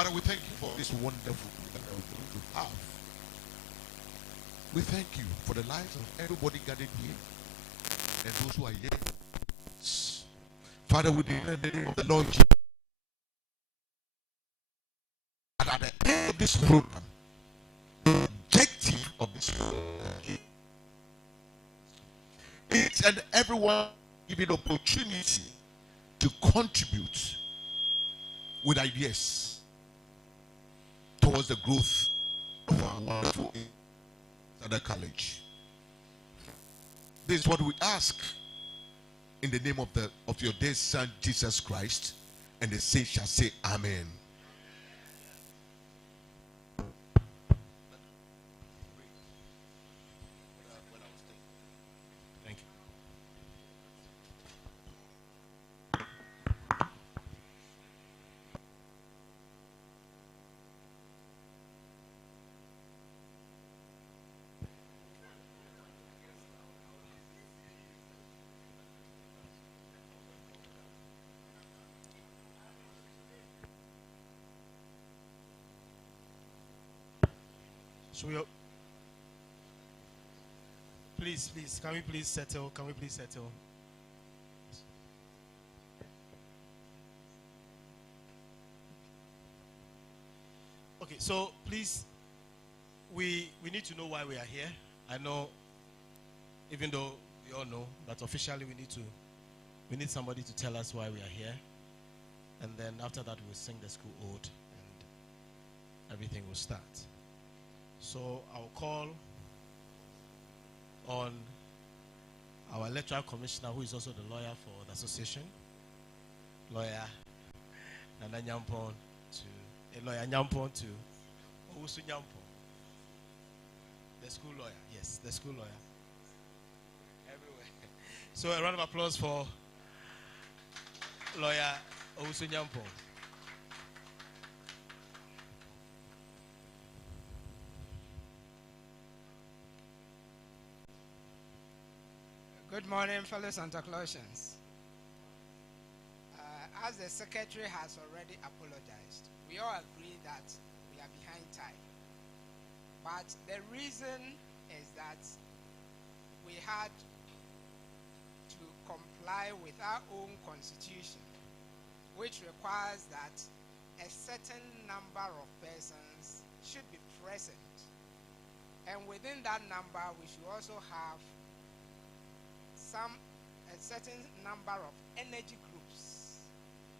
Father, we thank you for this wonderful that we're going to have. We thank you for the lives of everybody gathered here and those who are here. Father, we declare in the name of the Lord Jesus that at the end of this program, the objective of this program, each and everyone given opportunity to contribute with ideas towards the growth of our wonderful college. This is what we ask in the name of your dear Son Jesus Christ, and the saints shall say Amen. Thank you. So please, can we please settle? Can we please settle? Okay, so please, we need to know why we are here. I know, even though we all know, but officially we need somebody to tell us why we are here. And then after that we'll sing the school ode and everything will start. So I'll call on our electoral commissioner, who is also the lawyer for the association, lawyer Nana Nyampon, lawyer Nyampon to Owusu Nyampon, the school lawyer. Yes, the school lawyer. Everywhere. So a round of applause for Lawyer Owusu-Nyampong. Good morning, fellow Santaclausians. As the secretary has already apologized, we all agree that we are behind time. But the reason is that we had to comply with our own constitution, which requires that a certain number of persons should be present. And within that number, we should also have a certain number of energy groups.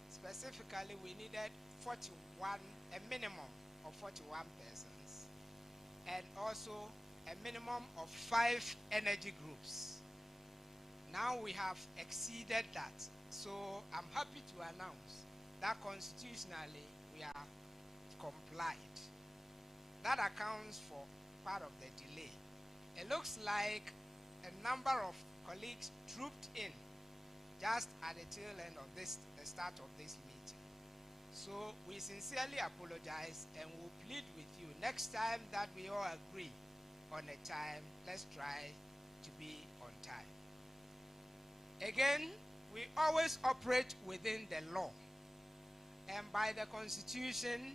Specifically, we needed a minimum of 41 persons, and also a minimum of 5 energy groups. Now we have exceeded that, so I'm happy to announce that constitutionally we are complied. That accounts for part of the delay. It looks like a number of colleagues trooped in just at the tail end of the start of this meeting. So we sincerely apologize and will plead with you next time that we all agree on a time, let's try to be on time. Again, we always operate within the law, and by the Constitution,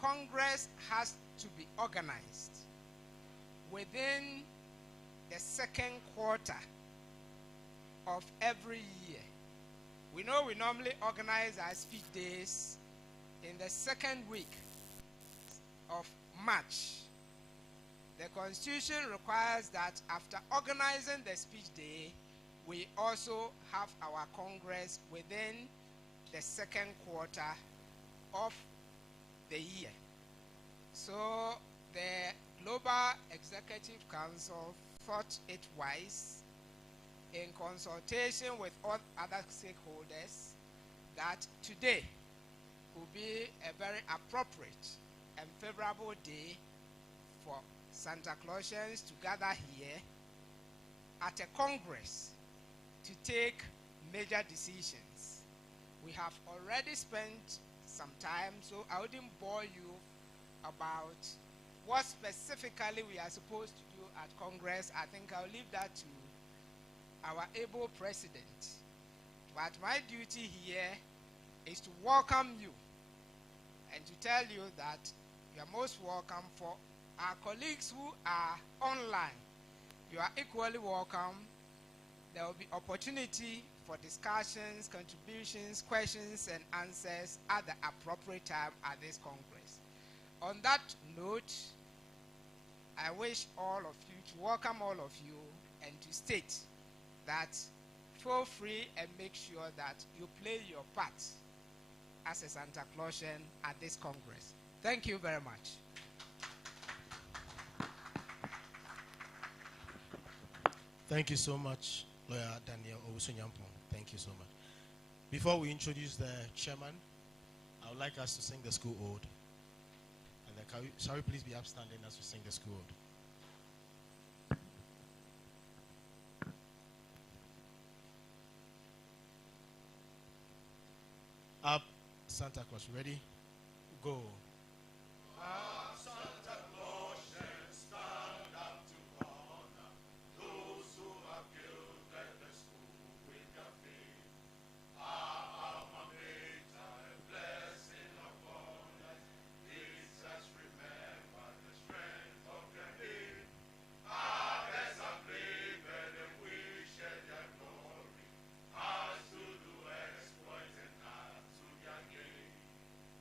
Congress has to be organized within the second quarter of every year. We know we normally organize our speech days in the second week of March. The Constitution requires that after organizing the speech day, we also have our Congress within the second quarter of the year. So the Global Executive Council thought it wise, in consultation with all other stakeholders, that today will be a very appropriate and favorable day for Santaclausians to gather here at a Congress to take major decisions. We have already spent some time, so I wouldn't bore you about what specifically we are supposed to do at Congress. I think I'll leave that to our able president. But my duty here is to welcome you and to tell you that you are most welcome. For our colleagues who are online, you are equally welcome. There will be opportunity for discussions, contributions, questions, and answers at the appropriate time at this Congress. On that note, I wish all of you to welcome all of you and to state that feel free and make sure that you play your part as a Santaclausian at this Congress. Thank you very much. Thank you so much, Lawyer Daniel Owusu-Nyampong. Thank you so much. Before we introduce the chairman, I would like us to sing the school ode. And then shall we please be upstanding as we sing the school ode? Up, Santa Claus, ready? Go. Up, Santa Clausians, stand up to honor those who have gilded the school with their faith. Our alma mater, a blessing upon us. Jesus, remember the strength of your name. Others have labored and we share their glory. Ours to do exploits and not to their gain.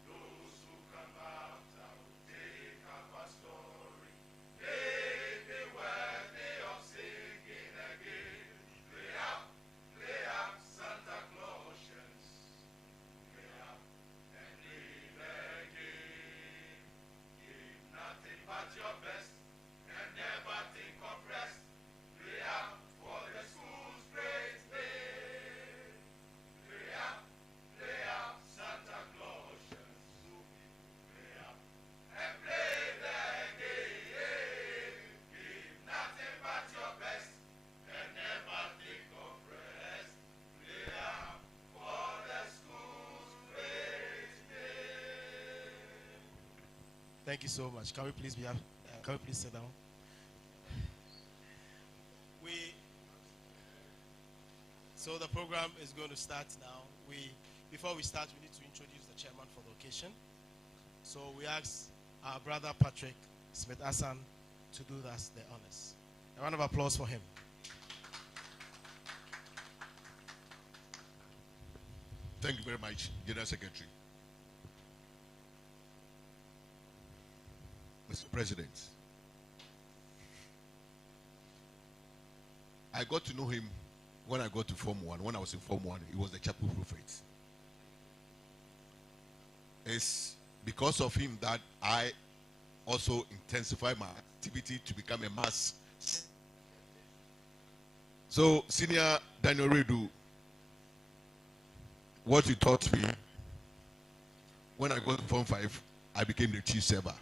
Those who come Thank you so much. Can we please sit down? So the program is going to start now. Before we start, we need to introduce the chairman for the occasion. So we ask our brother Patrick Smith-Hassan to do us the honors. A round of applause for him. Thank you very much, General Secretary. Mr. President, I got to know him when I got to Form 1. When I was in Form 1, he was the chapel prophet. It's because of him that I also intensify my activity to become a mass. So, Senior Daniel Redu, what you taught me, when I got to Form 5, I became the chief server.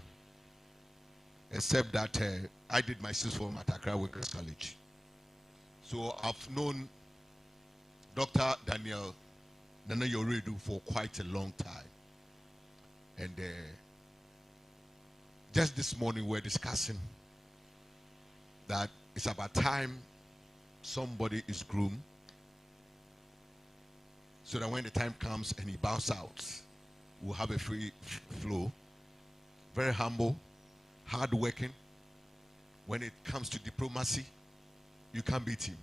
Except that I did my sixth form at Accra Workers College. So I've known Dr. Daniel Yoredu for quite a long time. And just this morning we're discussing that it's about time somebody is groomed so that when the time comes and he bows out, we'll have a free flow. Very humble, hard-working. When it comes to diplomacy, you can't beat him.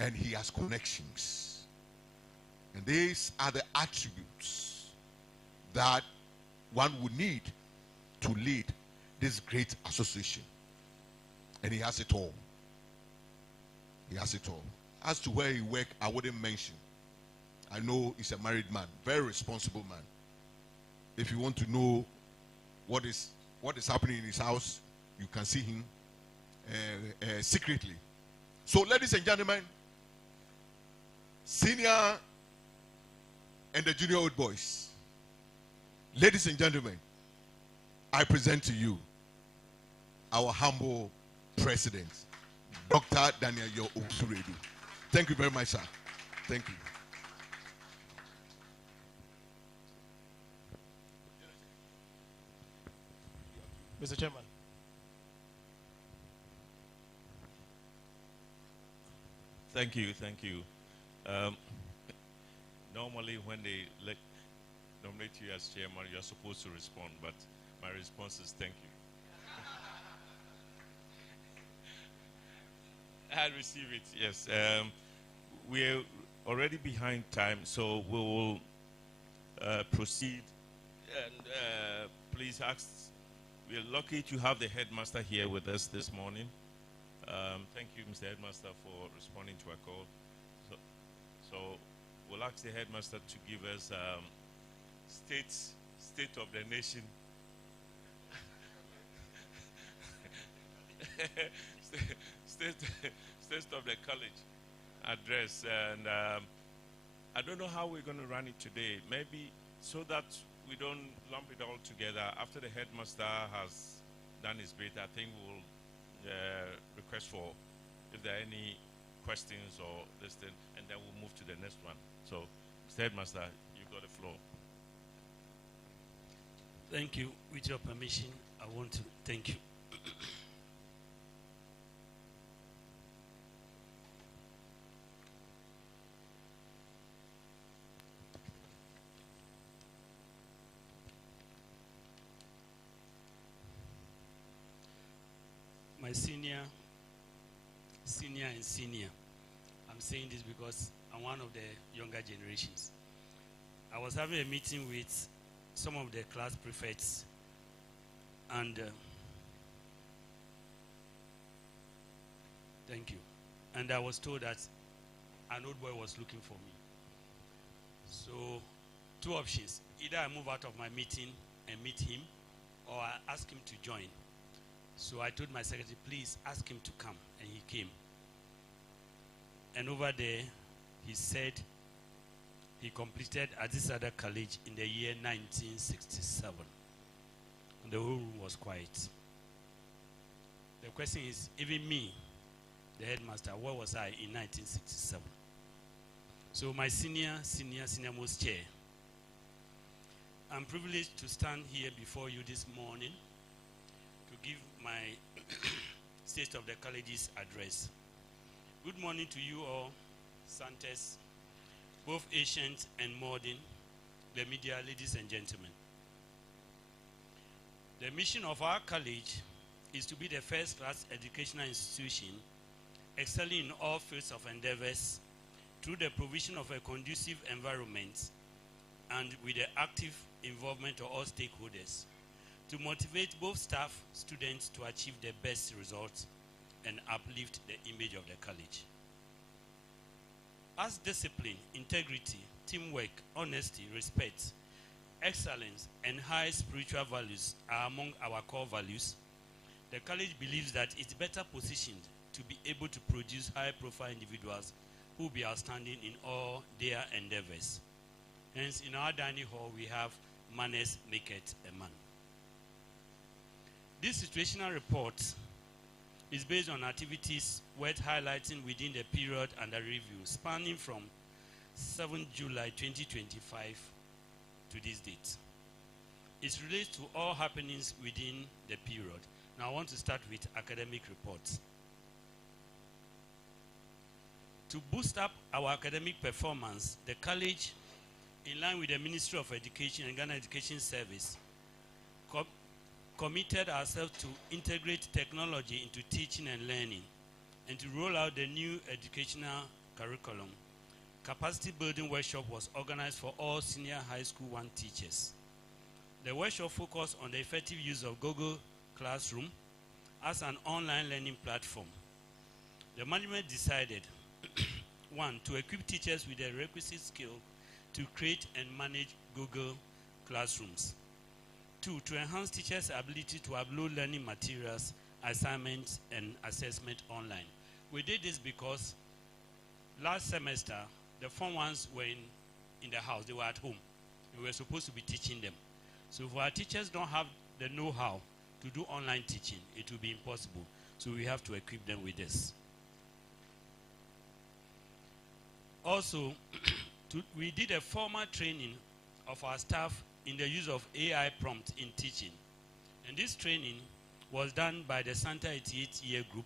And he has connections. And these are the attributes that one would need to lead this great association. And he has it all. He has it all. As to where he works, I wouldn't mention. I know he's a married man, very responsible man. If you want to know what is happening in his house, you can see him secretly. So, ladies and gentlemen, senior and the junior old boys, ladies and gentlemen, I present to you our humble president, Dr. Daniel Yoredu. Thank you very much, sir. Thank you. Mr. Chairman. Thank you. Normally when they nominate you as chairman, you're supposed to respond, but my response is thank you. I receive it, yes. We're already behind time, so we will proceed. And please ask, we're lucky to have the headmaster here with us this morning. Thank you, Mr. Headmaster, for responding to our call. So we'll ask the headmaster to give us state of the nation. state of the college address. And I don't know how we're going to run it today. Maybe so that we don't lump it all together. After the headmaster has done his bit, I think we'll request for if there are any questions or this thing, and then we'll move to the next one. So, Mr. Headmaster, you've got the floor. Thank you. With your permission, I want to thank you. My senior. I'm saying this because I'm one of the younger generations. I was having a meeting with some of the class prefects, and thank you. And I was told that an old boy was looking for me. So, two options. Either I move out of my meeting and meet him, or I ask him to join. So I told my secretary, please ask him to come, and he came. And over there, he said he completed at this other college in the year 1967. And the whole room was quiet. The question is, even me, the headmaster, where was I in 1967? So my senior most chair, I'm privileged to stand here before you this morning to give my State of the College's address. Good morning to you all, Santes, both ancient and modern, the media, ladies and gentlemen. The mission of our college is to be the first-class educational institution excelling in all fields of endeavors through the provision of a conducive environment and with the active involvement of all stakeholders to motivate both staff, students to achieve the best results and uplift the image of the college. As discipline, integrity, teamwork, honesty, respect, excellence, and high spiritual values are among our core values, the college believes that it's better positioned to be able to produce high-profile individuals who will be outstanding in all their endeavors. Hence, in our dining hall, we have manners maketh a man. This situational report is based on activities worth highlighting within the period under review, spanning from 7 July 2025 to this date. It relates to all happenings within the period. Now I want to start with academic reports. To boost up our academic performance, the college, in line with the Ministry of Education and Ghana Education Service, committed ourselves to integrate technology into teaching and learning and to roll out the new educational curriculum. Capacity building workshop was organized for all senior high school 1 teachers. The workshop focused on the effective use of Google Classroom as an online learning platform. The management decided, 1, to equip teachers with the requisite skill to create and manage Google Classrooms. 2, to enhance teachers' ability to upload learning materials, assignments, and assessment online. We did this because last semester, the Form 1s were in the house. They were at home. We were supposed to be teaching them. So if our teachers don't have the know-how to do online teaching, it will be impossible. So we have to equip them with this. Also, we did a formal training of our staff in the use of AI prompt in teaching. And this training was done by the Santa 88-year group,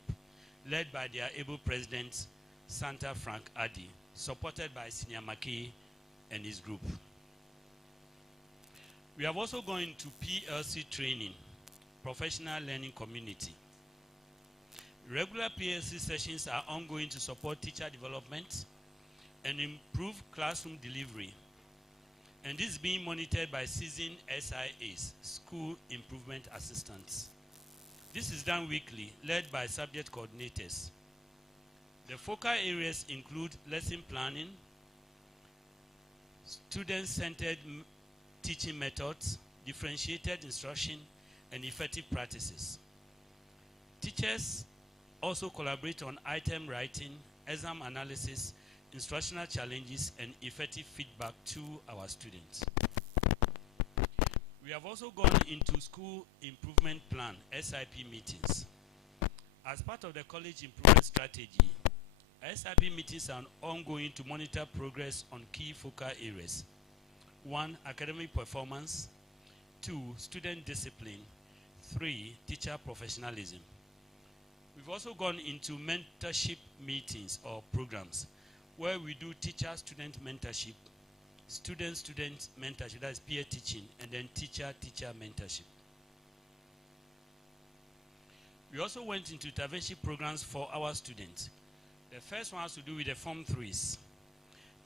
led by their able president, Santa Frank Addy, supported by Senior McKay and his group. We have also gone into PLC training, professional learning community. Regular PLC sessions are ongoing to support teacher development and improve classroom delivery. And this is being monitored by seasoned SIAs, School Improvement Assistants. This is done weekly, led by subject coordinators. The focal areas include lesson planning, student-centered teaching methods, differentiated instruction, and effective practices. Teachers also collaborate on item writing, exam analysis, instructional challenges, and effective feedback to our students. Improvement plan, SIP meetings. SIP meetings are ongoing to monitor progress on key focal areas. 1, academic performance. 2, student discipline. 3, teacher professionalism. We've also gone into mentorship meetings or programs where we do teacher-student mentorship, student-student mentorship, that's peer teaching, and then teacher-teacher mentorship. We also went into intervention programs for our students. The first one has to do with the Form 3s.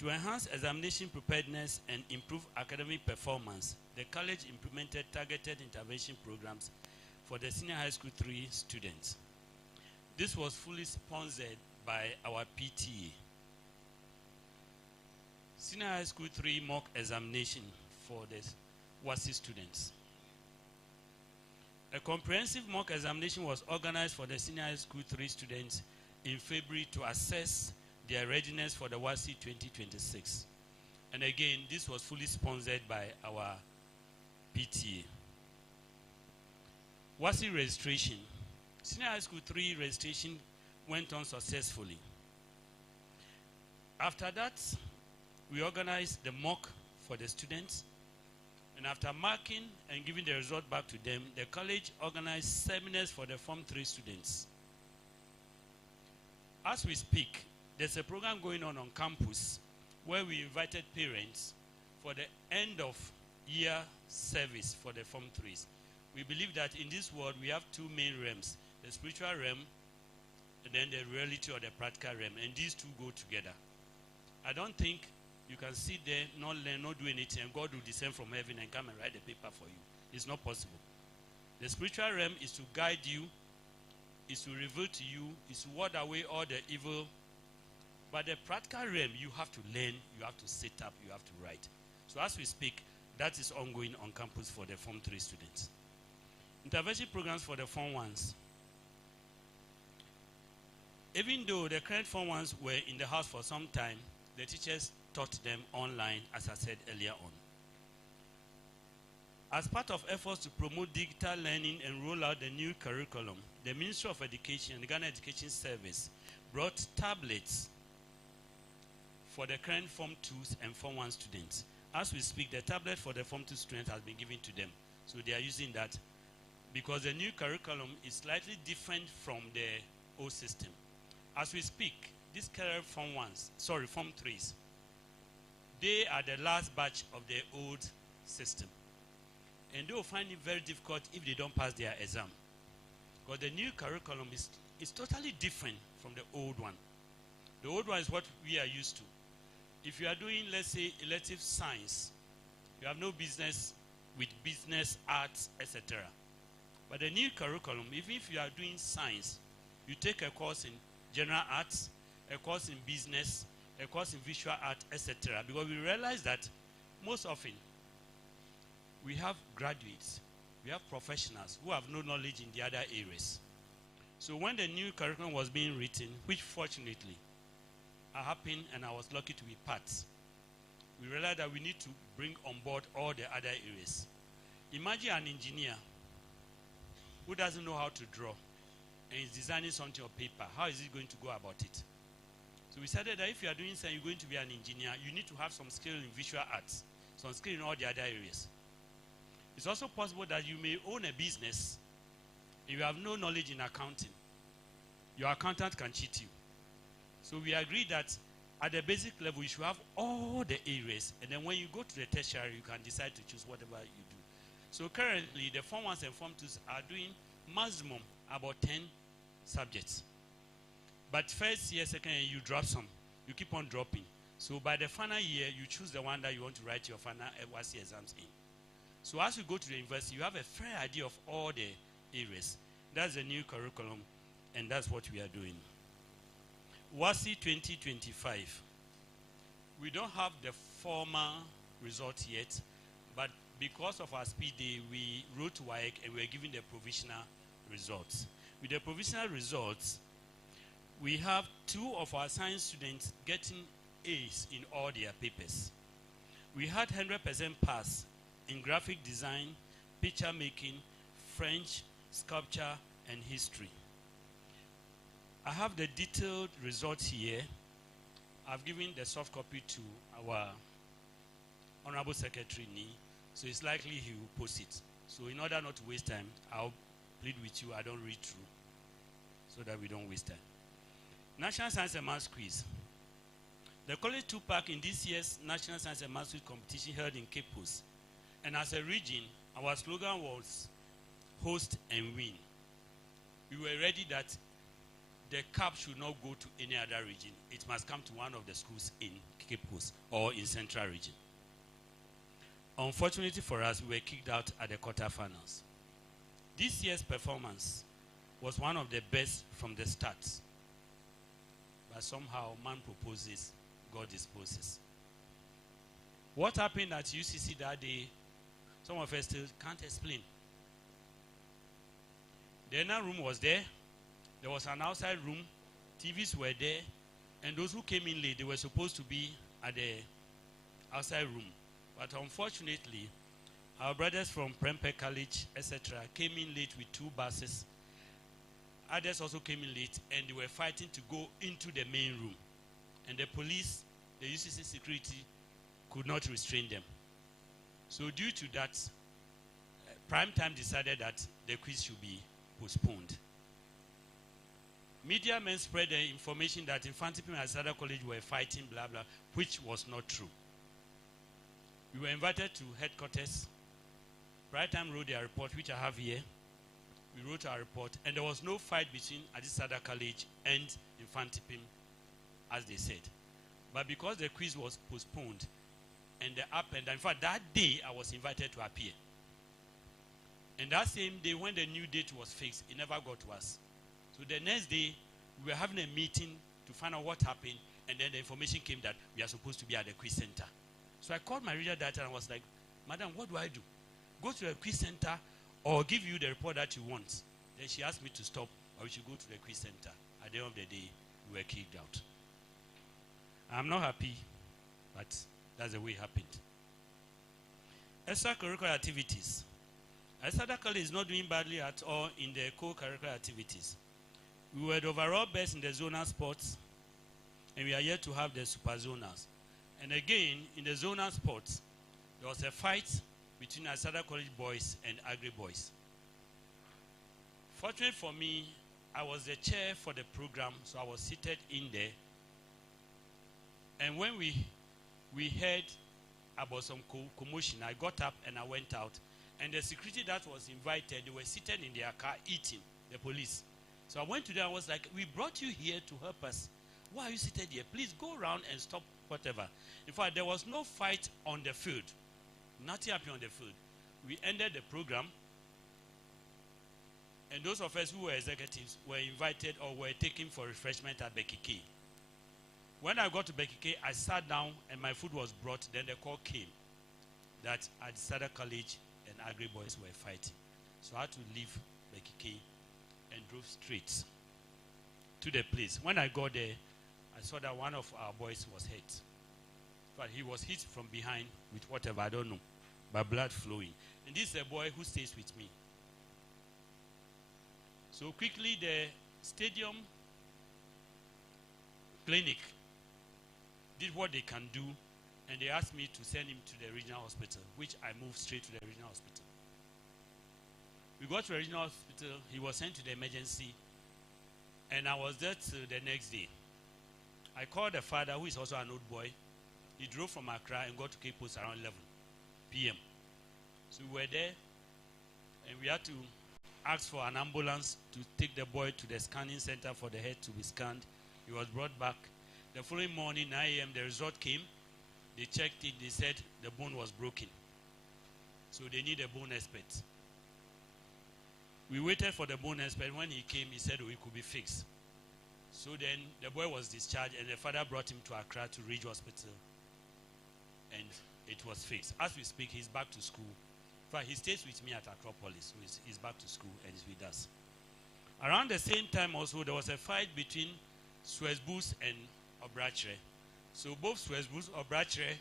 To enhance examination preparedness and improve academic performance, the college implemented targeted intervention programs for the senior high school 3 students. This was fully sponsored by our PTA. Senior high school 3 mock examination for the WASI students. A comprehensive mock examination was organized for the senior high school 3 students in February to assess their readiness for the WASI 2026. And again, this was fully sponsored by our PTA. WASI registration. Senior high school 3 registration went on successfully. After that, we organized the mock for the students, And after marking and giving the result back to them, the college organized seminars for the Form 3 students. As we speak, there's a program going on campus where we invited parents for the end of year service for the Form 3s. We believe that in this world we have two main realms, the spiritual realm and then the reality or the practical realm, and these two go together. I don't think you can sit there, not learn, not do anything, and God will descend from heaven and come and write the paper for you. It's not possible. The spiritual realm is to guide you, is to reveal to you, is to ward away all the evil. But the practical realm, you have to learn, you have to sit up, you have to write. So as we speak, that is ongoing on campus for the Form 3 students. Intervention programs for the Form 1s. Even though the current Form 1s were in the house for some time, the teachers taught them online, as I said earlier on. As part of efforts to promote digital learning and roll out the new curriculum, the Ministry of Education and the Ghana Education Service brought tablets for the current Form 2s and Form 1 students. As we speak, the tablet for the Form 2 students has been given to them. So they are using that because the new curriculum is slightly different from the old system. As we speak, these current Form 3s, they are the last batch of the old system. And they will find it very difficult if they don't pass their exam. Because the new curriculum is totally different from the old one. The old one is what we are used to. If you are doing, let's say, elective science, you have no business with business, arts, etc. But the new curriculum, even if you are doing science, you take a course in general arts, a course in business, a course in visual art, etc. Because we realize that most often we have graduates, we have professionals who have no knowledge in the other areas. So when the new curriculum was being written, which fortunately happened and I was lucky to be part, we realized that we need to bring on board all the other areas. Imagine an engineer who doesn't know how to draw and is designing something on paper. How is he going to go about it? So we decided that if you are doing something, you're going to be an engineer, you need to have some skill in visual arts, some skill in all the other areas. It's also possible that you may own a business and you have no knowledge in accounting. Your accountant can cheat you. So we agreed that at the basic level, you should have all the areas, and then when you go to the tertiary, you can decide to choose whatever you do. So currently, the Form 1s and Form 2s are doing maximum about 10 subjects. But first year, second year, you drop some. You keep on dropping. So by the final year, you choose the one that you want to write your final WASSCE exams in. So as you go to the university, you have a fair idea of all the areas. That's the new curriculum, and that's what we are doing. WASSCE 2025. We don't have the formal result yet, but because of our speed day, we wrote to WAEC and we are giving the provisional results. With the provisional results, we have 2 of our science students getting A's in all their papers. We had 100% pass in graphic design, picture making, French, sculpture, and history. I have the detailed results here. I've given the soft copy to our Honorable Secretary Ni, so it's likely he will post it. So in order not to waste time, I'll plead with you, I don't read through, so that we don't waste time. National Science and Maths Quiz. The college took part in this year's National Science and Maths Quiz competition held in Cape Coast. And as a region, our slogan was host and win. We were ready that the cup should not go to any other region. It must come to one of the schools in Cape Coast or in Central Region. Unfortunately for us, we were kicked out at the quarterfinals. This year's performance was one of the best from the start. But somehow man proposes, God disposes. What happened at UCC that day, some of us still can't explain. The inner room was there. There was an outside room. TVs were there. And those who came in late, they were supposed to be at the outside room. But unfortunately, our brothers from Prempeh College, etc., came in late with 2 buses. Others also came in late, and they were fighting to go into the main room. And the police, the UCC security, could not restrain them. So due to that, Prime Time decided that the quiz should be postponed. Media men spread the information that Infantipim and Sada College were fighting, blah, blah, which was not true. We were invited to headquarters. Prime Time wrote their report, which I have here. We wrote our report, and there was no fight between Sada College and Infantipim, as they said. But because the quiz was postponed, and in fact, that day I was invited to appear. And that same day, when the new date was fixed, it never got to us. So the next day, we were having a meeting to find out what happened, and then the information came that we are supposed to be at the quiz center. So I called my regional director and I was like, Madam, what do I do? Go to the quiz center or give you the report that you want? Then she asked me to stop, or we should go to the quiz center. At the end of the day, we were kicked out. I'm not happy, but that's the way it happened. Extracurricular activities. Sada College is not doing badly at all in the co-curricular activities. We were the overall best in the zonal sports, and we are yet to have the super zonals. And again, in the zonal sports, there was a fight between Sada College boys and Agri boys. Fortunately for me, I was the chair for the program, so I was seated in there. And when we heard about some commotion, I got up and I went out. And the security that was invited, they were seated in their car eating, the police. So I went to them, I was like, we brought you here to help us. Why are you seated here? Please go around and stop whatever. In fact, there was no fight on the field. Nothing happened on the field. We ended the program. And those of us who were executives were invited or were taken for refreshment at Bekike. When I got to Bekike, I sat down and my food was brought. Then the call came that at Sada College and Agri boys were fighting. So I had to leave Bekike and drove straight to the place. When I got there, I saw that one of our boys was hit. But he was hit from behind with whatever, I don't know, but blood flowing. And this is a boy who stays with me. So quickly, the stadium clinic did what they can do, and they asked me to send him to the regional hospital, which I moved straight to the regional hospital. We got to the regional hospital, he was sent to the emergency, and I was there till the next day. I called the father, who is also an old boy. He drove from Accra and got to Cape Coast around 11 p.m. So we were there, and we had to ask for an ambulance to take the boy to the scanning center for the head to be scanned. He was brought back. The following morning, 9 a.m., the result came. They checked it. They said the bone was broken. So they need a bone expert. We waited for the bone expert. When he came, he said, oh, it could be fixed. So then the boy was discharged, and the father brought him to Accra to Ridge Hospital, and it was fixed. As we speak, he's back to school. In fact, he stays with me at Acropolis, so he's back to school and he's with us. Around the same time also, there was a fight between Swesbus and Obrachre. So both Swesbus, Obrachre,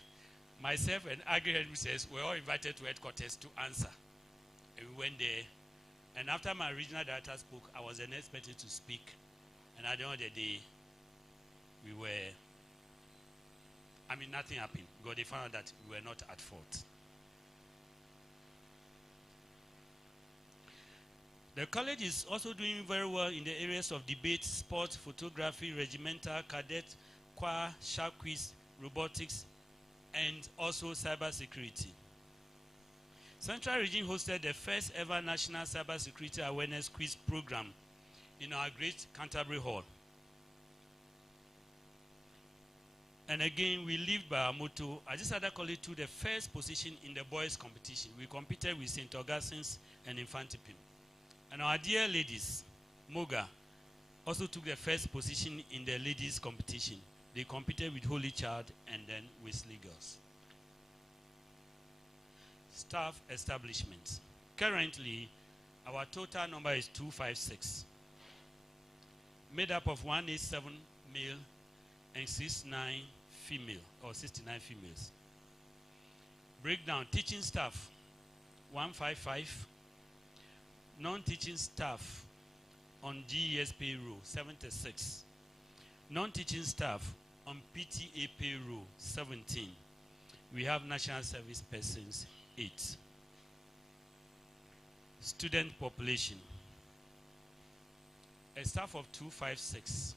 myself, and Agri Headmistress were all invited to headquarters to answer. And we went there. And after my regional director spoke, I was the next person to speak. And at the end of the day, nothing happened because they found out that we were not at fault. The college is also doing very well in the areas of debate, sport, photography, regimental, cadet, choir, shark quiz, robotics, and also cyber security. Central Region hosted the first ever National Cyber Security Awareness Quiz program in our great Canterbury Hall. And again, we lived by our motto. Sada College took the first position in the boys' competition. We competed with Santaclausians and Infantipim. And our dear ladies, Moga, also took the first position in the ladies' competition. They competed with Holy Child and then Wesley Girls. Staff establishment. Currently, our total number is 256, made up of 187 male and 69 female, or 69 females. Breakdown: teaching staff, 155. Non-teaching staff on GES payroll, 76. Non-teaching staff on PTA payroll, 17. We have national service persons 8. Student population. A staff of 256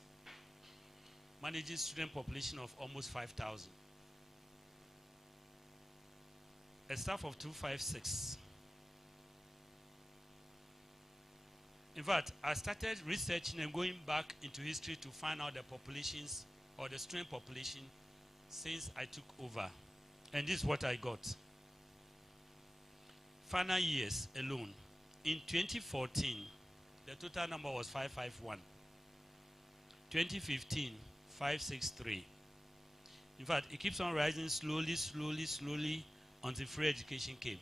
manages student population of almost 5,000. A staff of 256. In fact, I started researching and going back into history to find out the populations or the student population since I took over. And this is what I got. Final years alone. In 2014, the total number was 551. 2015, 563. In fact, it keeps on rising slowly, slowly, slowly until free education came.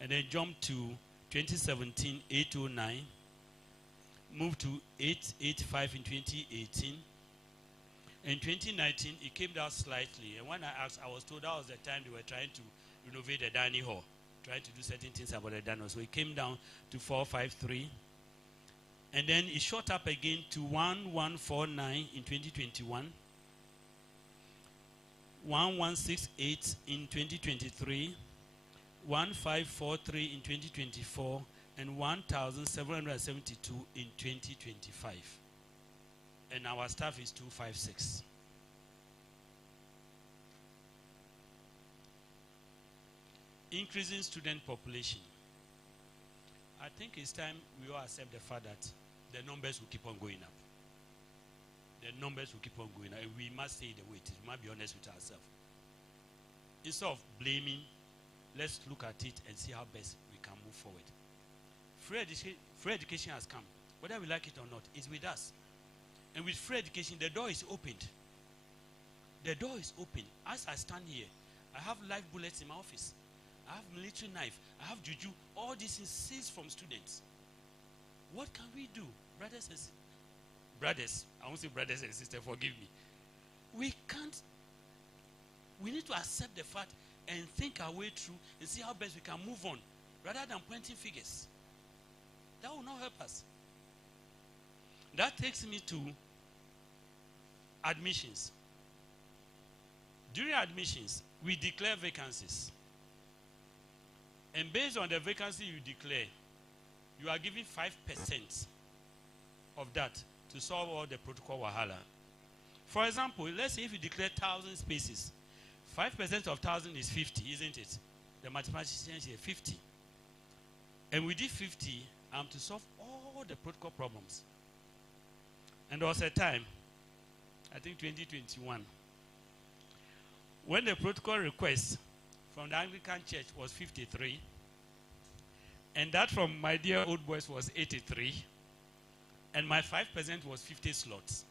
And then jumped to 2017, 809. Moved to 885 in 2018. In 2019, it came down slightly. And when I asked, I was told that was the time they were trying to renovate the dining hall, trying to do certain things about the dining hall. So it came down to 453. And then it shot up again to 1149 in 2021, 1168 in 2023, 1543 in 2024, and 1772 in 2025. And our staff is 256. Increasing student population. I think it's time we all accept the fact that the numbers will keep on going up. The numbers will keep on going up. And we must say the way it is. We must be honest with ourselves. Instead of blaming, let's look at it and see how best we can move forward. Free education has come. Whether we like it or not, it's with us. And with free education, the door is opened. The door is open. As I stand here, I have live bullets in my office. I have military knife. I have juju. All this is seized from students. What can we do? Brothers and sisters. Brothers. I won't say brothers and sisters, forgive me. We can't. We need to accept the fact and think our way through and see how best we can move on rather than pointing figures. That will not help us. That takes me to admissions. During admissions, we declare vacancies. And based on the vacancy you declare, you are given 5% of that to solve all the protocol wahala. For example, let's say if you declare 1,000 spaces, 5% of 1,000 is 50, isn't it? The mathematicians here, 50. And we did 50 to solve all the protocol problems. And there was a time, I think 2021, when the protocol request from the Anglican Church was 53, and that from my dear old boys was 83, and my 5% was 50 slots.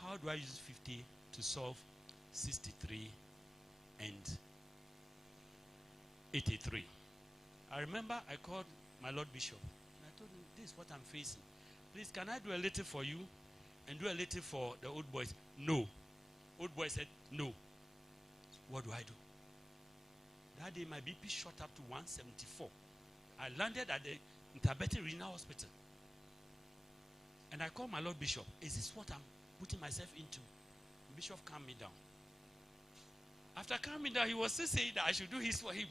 How do I use 50 to solve 63 and 83? I remember I called my Lord Bishop, and I told him, this is what I'm facing. Please, can I do a little for you and do a little for the old boys? No. Old boy said, no. What do I do? That day, my BP shot up to 174. I landed at the Interbetti Regional Hospital. And I called my Lord Bishop. Is this what I'm putting myself into? The Bishop calmed me down. After calming me down, he was still saying that I should do his for him.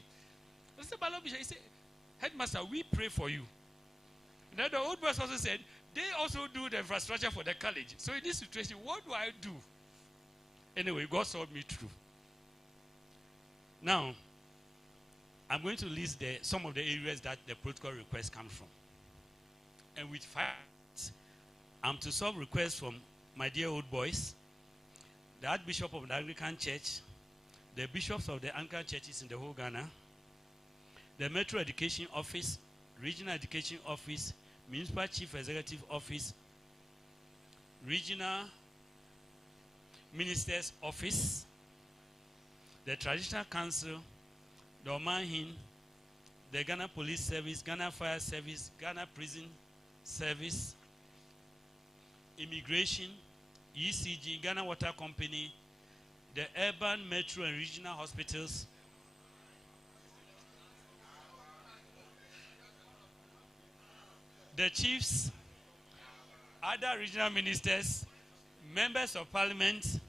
I said, my Lord Bishop, he said, Headmaster, we pray for you. And then the old boys also said, they also do the infrastructure for the college. So in this situation, what do I do? Anyway, God saw me through. Now, I'm going to list some of the areas that the protocol request comes from. And with 5, I'm to solve requests from my dear old boys, the Archbishop of the Anglican Church, the bishops of the Anglican churches in the whole Ghana, the Metro Education Office, Regional Education Office, Municipal Chief Executive Office, Regional Minister's Office, the Traditional Council, the Omanhin, the Ghana Police Service, Ghana Fire Service, Ghana Prison Service, Immigration, ECG, Ghana Water Company, the Urban, Metro, and Regional Hospitals, the chiefs, other regional ministers, members of parliament,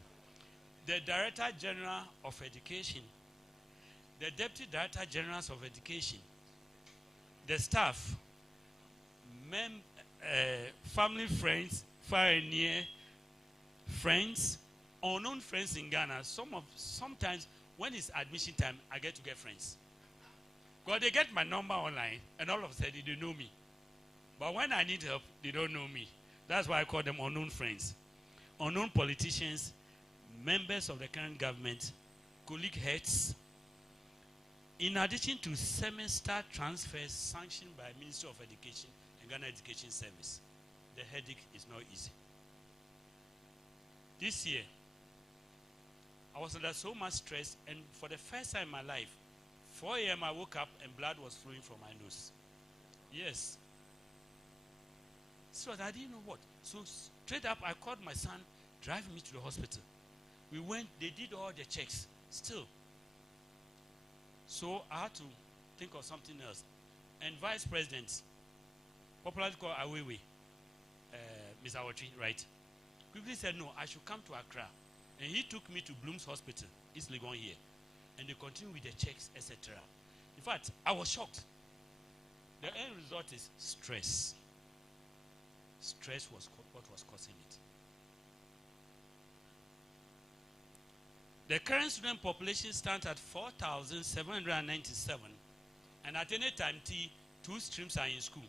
the Director General of Education, the Deputy Director Generals of Education, the staff, family, friends, far and near, friends, unknown friends in Ghana. Sometimes when it's admission time, I get to get friends. Because they get my number online, and all of a sudden they know me. But when I need help, they don't know me. That's why I call them unknown friends. Unknown politicians, members of the current government, colleague heads, in addition to semester transfers sanctioned by Ministry of Education and Ghana Education Service. The headache is not easy. This year, I was under so much stress, and for the first time in my life, 4 a.m. I woke up and blood was flowing from my nose. Yes. So I didn't know what. So straight up, I called my son, driving me to the hospital. We went, they did all the checks, still. So I had to think of something else. And Vice President, popularly called Awewe, Mr. Awatri, right, quickly said, no, I should come to Accra. And he took me to Bloom's Hospital, East Legon here. And they continued with the checks, etc. In fact, I was shocked. The end result is stress. Stress was what was causing it. The current student population stands at 4,797. And at any time, two streams are in school.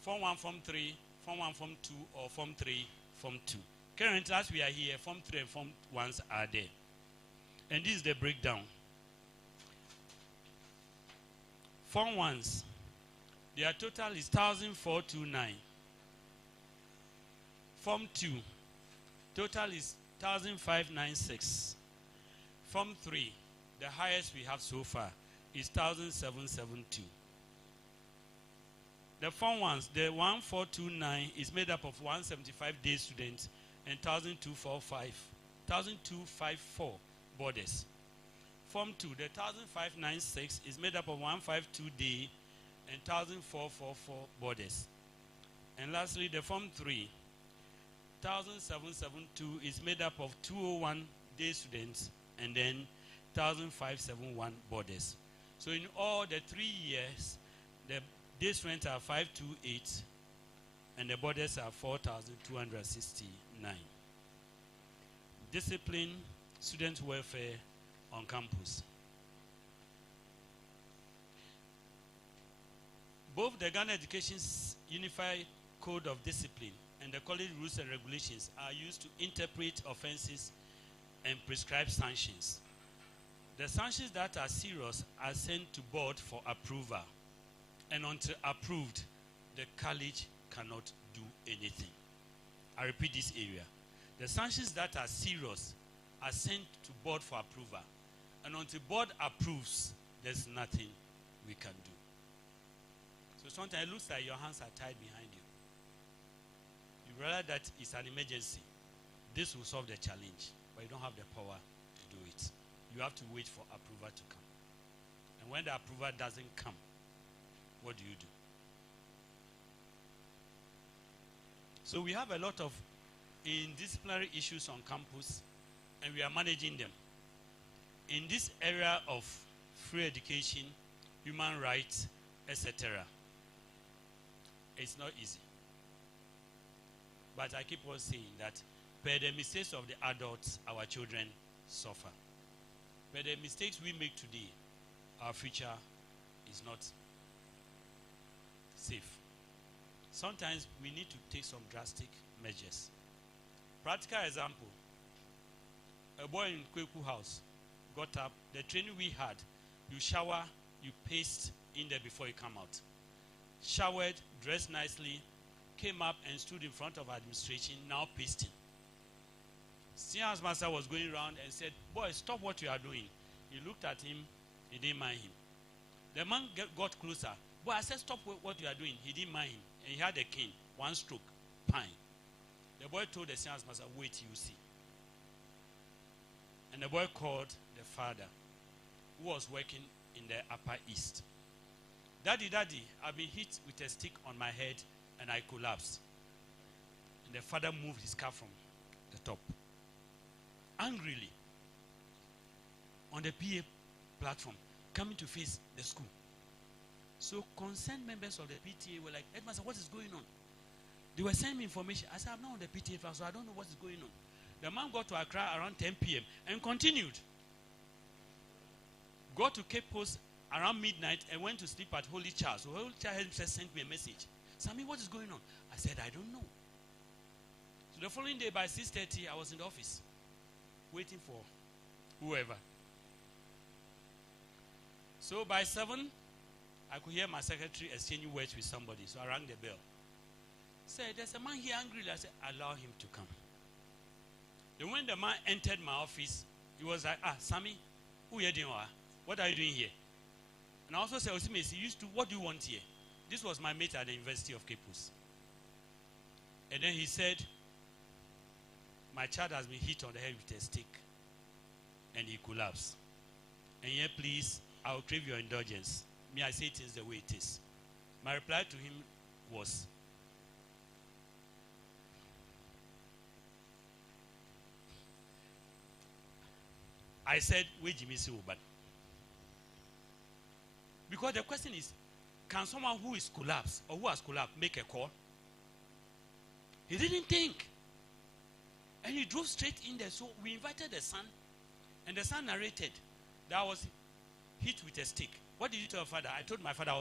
Form 1, Form 3, Form 1, Form 2, or Form 3, Form 2. Currently, as we are here, Form 3 and Form 1s are there. And this is the breakdown. Form 1s, their total is 1,429. Form 2, total is 1,596. Form 3, the highest we have so far, is 1,772. The Form 1s, the 1,429 is made up of 175 day students and 1,254 boarders. Form 2, the 1,596 is made up of 152 day and 1,444 boarders. And lastly, the Form 3, 1,772 is made up of 201 day students and then 1,571 boarders. So in all the 3 years, the day students are 528 and the boarders are 4,269. Discipline, student welfare on campus. Both the Ghana Education's Unified Code of Discipline and the college rules and regulations are used to interpret offenses and prescribe sanctions. The sanctions that are serious are sent to board for approval. And until approved, the college cannot do anything. I repeat this area. The sanctions that are serious are sent to board for approval. And until board approves, there's nothing we can do. So sometimes it looks like your hands are tied behind you. You realize that it's an emergency. This will solve the challenge, but you don't have the power to do it. You have to wait for approval to come. And when the approval doesn't come, what do you do? So we have a lot of disciplinary issues on campus, and we are managing them. In this area of free education, human rights, etc., it's not easy. But I keep on saying that per the mistakes of the adults, our children suffer. Per the mistakes we make today, our future is not safe. Sometimes we need to take some drastic measures. Practical example, a boy in Kweku house got up, the training we had, you shower, you paste in there before you come out. Showered, dressed nicely, came up and stood in front of administration, now pasting. Senior house master was going around and said, boy, stop what you are doing. He looked at him, he didn't mind him. The man got closer. Boy, I said, stop what you are doing. He didn't mind him. And he had a cane, one stroke, pine. The boy told the senior house master, wait, you see. And the boy called the father, who was working in the Upper East. Daddy, I've been hit with a stick on my head and I collapsed. And the father moved his car from the top. Angrily, on the PA platform, coming to face the school. So concerned members of the PTA were like, Headmaster, what is going on? They were sending me information. I said, I'm not on the PTA file, so I don't know what is going on. The man got to Accra around 10 p.m. and continued. Got to Cape Coast around midnight and went to sleep at Holy Charles. So Holy Charles himself sent me a message. Sammy, what is going on? I said, I don't know. So the following day by 6:30, I was in the office waiting for whoever. So by 7, I could hear my secretary exchanging words with somebody. So I rang the bell. Said, there's a man here angry. I said, allow him to come. Then when the man entered my office, he was like, Sammy, who are you doing? What are you doing here? And I also said, what do you want here? This was my mate at the University of Cape Coast. And then he said, my child has been hit on the head with a stick. And he collapsed. And here, please, I will crave your indulgence. Me, I say it is the way it is. My reply to him was, I said, where Jimmy Silverman? Because the question is, can someone who is collapsed or who has collapsed make a call? He didn't think. And he drove straight in there. So we invited the son, and the son narrated that I was hit with a stick. What did you tell your father? I told my father I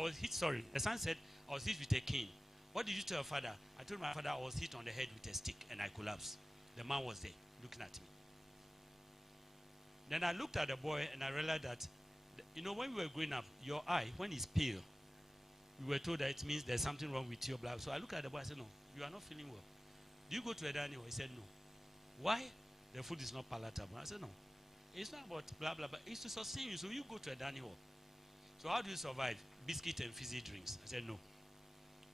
was hit, sorry. The son said I was hit with a cane. What did you tell your father? I told my father I was hit on the head with a stick and I collapsed. The man was there looking at me. Then I looked at the boy and I realized that, when we were growing up, your eye, when it's pale, we were told that it means there's something wrong with your blood. So I looked at the boy, I said, no, you are not feeling well. Do you go to a dining hall? He said, no. Why? The food is not palatable. I said, no. It's not about blah, blah, blah. It's to sustain you. So you go to a dining hall. So how do you survive? Biscuit and fizzy drinks. I said, no.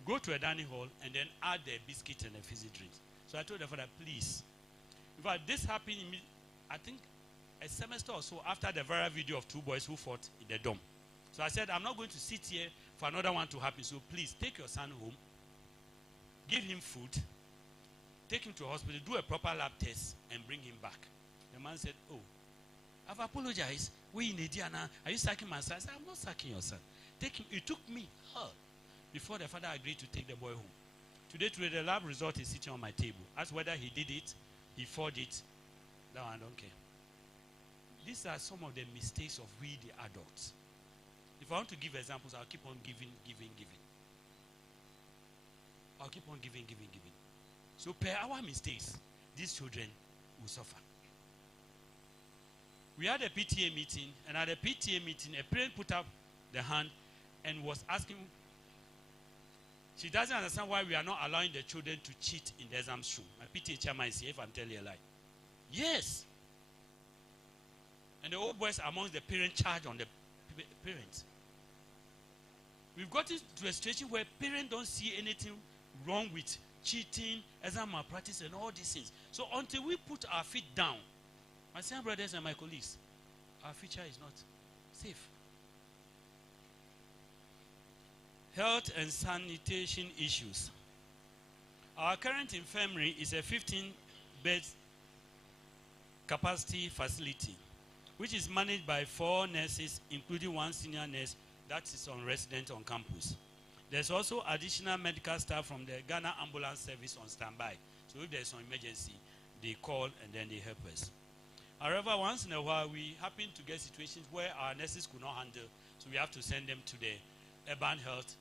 Go to a dining hall and then add the biscuit and the fizzy drinks. So I told the father, please. In fact, this happened, I think, a semester or so after the viral video of 2 boys who fought in the dome. So I said, I'm not going to sit here for another one to happen. So please take your son home, give him food, take him to a hospital, do a proper lab test, and bring him back. The man said, oh, I've apologized. We in Indiana. Are you sacking my son? I said, I'm not sacking your son. Take him. It took me before the father agreed to take the boy home. Today, the lab result is sitting on my table. As whether he did it, he fought it. No, I don't care. These are some of the mistakes of we, the adults. If I want to give examples, I'll keep on giving. I'll keep on giving. So per our mistakes, these children will suffer. We had a PTA meeting, and at the PTA meeting, a parent put up the hand and was asking, she doesn't understand why we are not allowing the children to cheat in the exams room. My PTA chairman is here if I'm telling a lie. Yes. And the old boys amongst the parent charge on the parents. We've gotten to a situation where parents don't see anything wrong with cheating, exam malpractice, and all these things. So until we put our feet down, my senior brothers and my colleagues, our future is not safe. Health and sanitation issues. Our current infirmary is a 15-bed capacity facility, which is managed by 4 nurses, including 1 senior nurse that is on resident on campus. There's also additional medical staff from the Ghana Ambulance Service on standby. So if there's an emergency, they call and then they help us. However, once in a while, we happen to get situations where our nurses could not handle, so we have to send them to the urban health,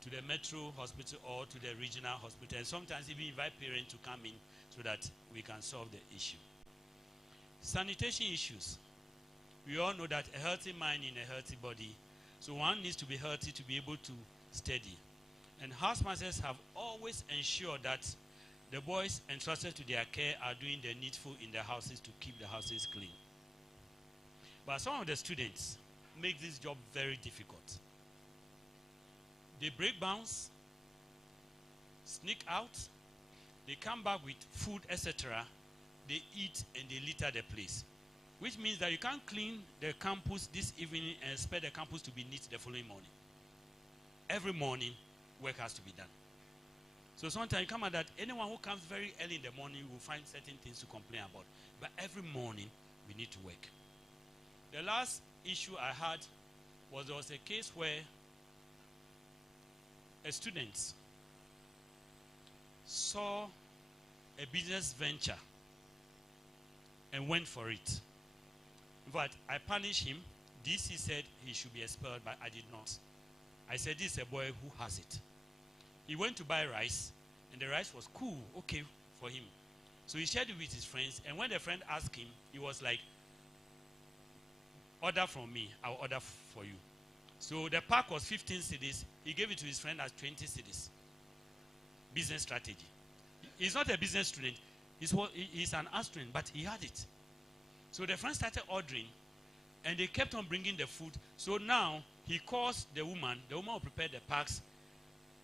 to the metro hospital, or to the regional hospital, and sometimes even invite parents to come in so that we can solve the issue. Sanitation issues. We all know that a healthy mind in a healthy body, so one needs to be healthy to be able to study. And housemasters have always ensured that the boys entrusted to their care are doing the needful in the houses to keep the houses clean. But some of the students make this job very difficult. They break bounds, sneak out, they come back with food, etc. They eat and they litter the place. Which means that you can't clean the campus this evening and expect the campus to be neat the following morning. Every morning, work has to be done. So sometimes you come at that, anyone who comes very early in the morning will find certain things to complain about. But every morning, we need to work. The last issue I had was there was a case where a student saw a business venture and went for it. In fact, I punished him. DC said he should be expelled, but I did not. I said, this is a boy who has it. He went to buy rice, and the rice was cool, okay for him. So he shared it with his friends, and when the friend asked him, he was like, order from me, I'll order for you. So the pack was 15 cedis. He gave it to his friend as 20 cedis. Business strategy. He's not a business student. He's an art student, but he had it. So the friend started ordering, and they kept on bringing the food. So now he calls the woman. The woman will prepare the packs,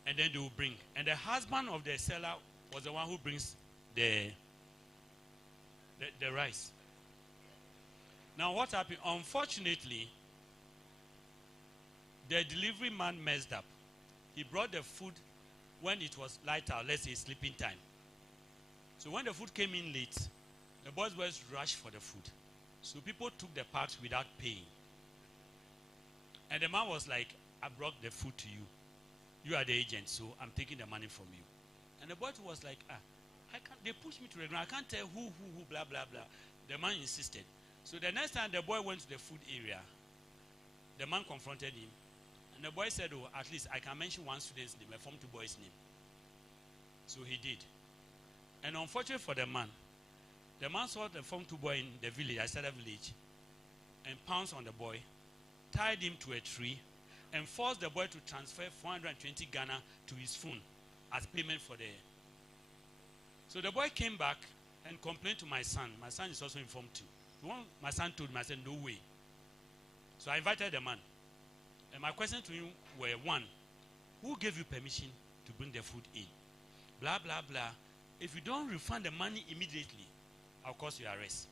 and then they will bring. And the husband of the seller was the one who brings the rice. Now what happened? Unfortunately, the delivery man messed up. He brought the food when it was light out, let's say sleeping time. So when the food came in late, the boys rushed for the food. So people took the packs without paying. And the man was like, I brought the food to you. You are the agent, so I'm taking the money from you. And the boy was like, they pushed me to the ground. I can't tell who, blah, blah, blah. The man insisted. So the next time the boy went to the food area, the man confronted him. And the boy said, oh, at least I can mention one student's name, a Form 2 boy's name. So he did. And unfortunately for the man saw the Form 2 boy in the village, Asada village, and pounced on the boy, tied him to a tree, and forced the boy to transfer 420 Ghana to his phone as payment for the... So the boy came back and complained to my son. My son is also in Form 2. My son told me, I said, no way. So I invited the man. And my question to him were, one, who gave you permission to bring the food in? Blah, blah, blah. If you don't refund the money immediately, I'll cause you arrest.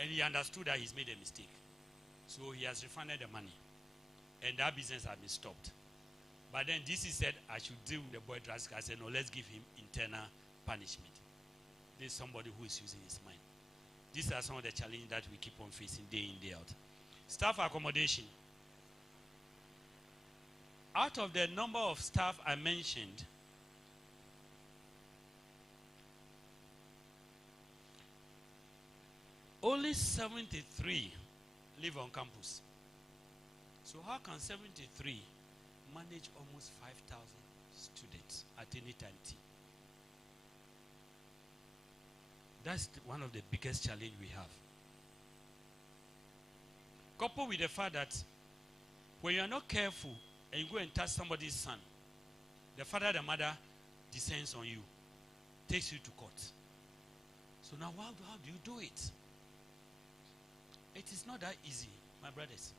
And he understood that he's made a mistake. So he has refunded the money. And that business has been stopped. But then DC said I should deal with the boy drastically. I said, no, let's give him internal punishment. There's somebody who is using his mind. These are some of the challenges that we keep on facing day in, day out. Staff accommodation. Out of the number of staff I mentioned, only 73 live on campus. So how can 73 manage almost 5,000 students at any time? That's one of the biggest challenges we have. Coupled with the fact that when you are not careful and you go and touch somebody's son, the father, the mother descends on you, takes you to court. So now how do you do it? It is not that easy, my brothers.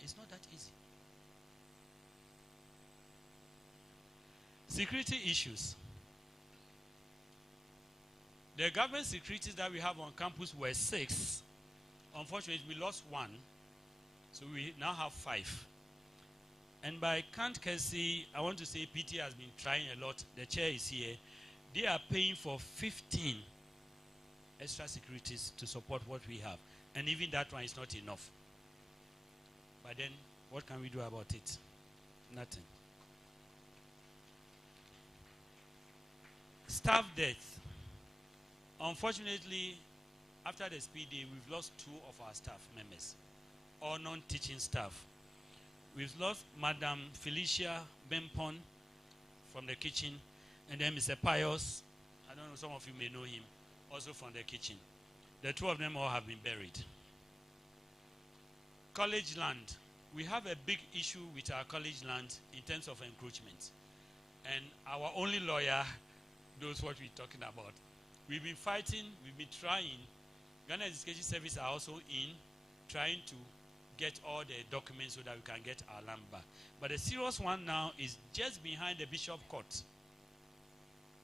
It's not that easy. Security issues. The government securities that we have on campus were 6. Unfortunately, we lost 1. So we now have 5. And by can't courtesy, I want to say PT has been trying a lot. The chair is here. They are paying for 15 extra securities to support what we have. And even that one is not enough. But then, what can we do about it? Nothing. Staff death. Unfortunately, after the speed day, we've lost 2 of our staff members, all non-teaching staff. We've lost Madam Felicia Bempon from the kitchen, and then Mr. Pius, I don't know, some of you may know him, also from the kitchen. The 2 of them all have been buried. College land. We have a big issue with our college land in terms of encroachment. And our only lawyer knows what we're talking about. We've been fighting, we've been trying. Ghana Education Service are also in trying to get all the documents so that we can get our land back. But the serious one now is just behind the Bishop Court,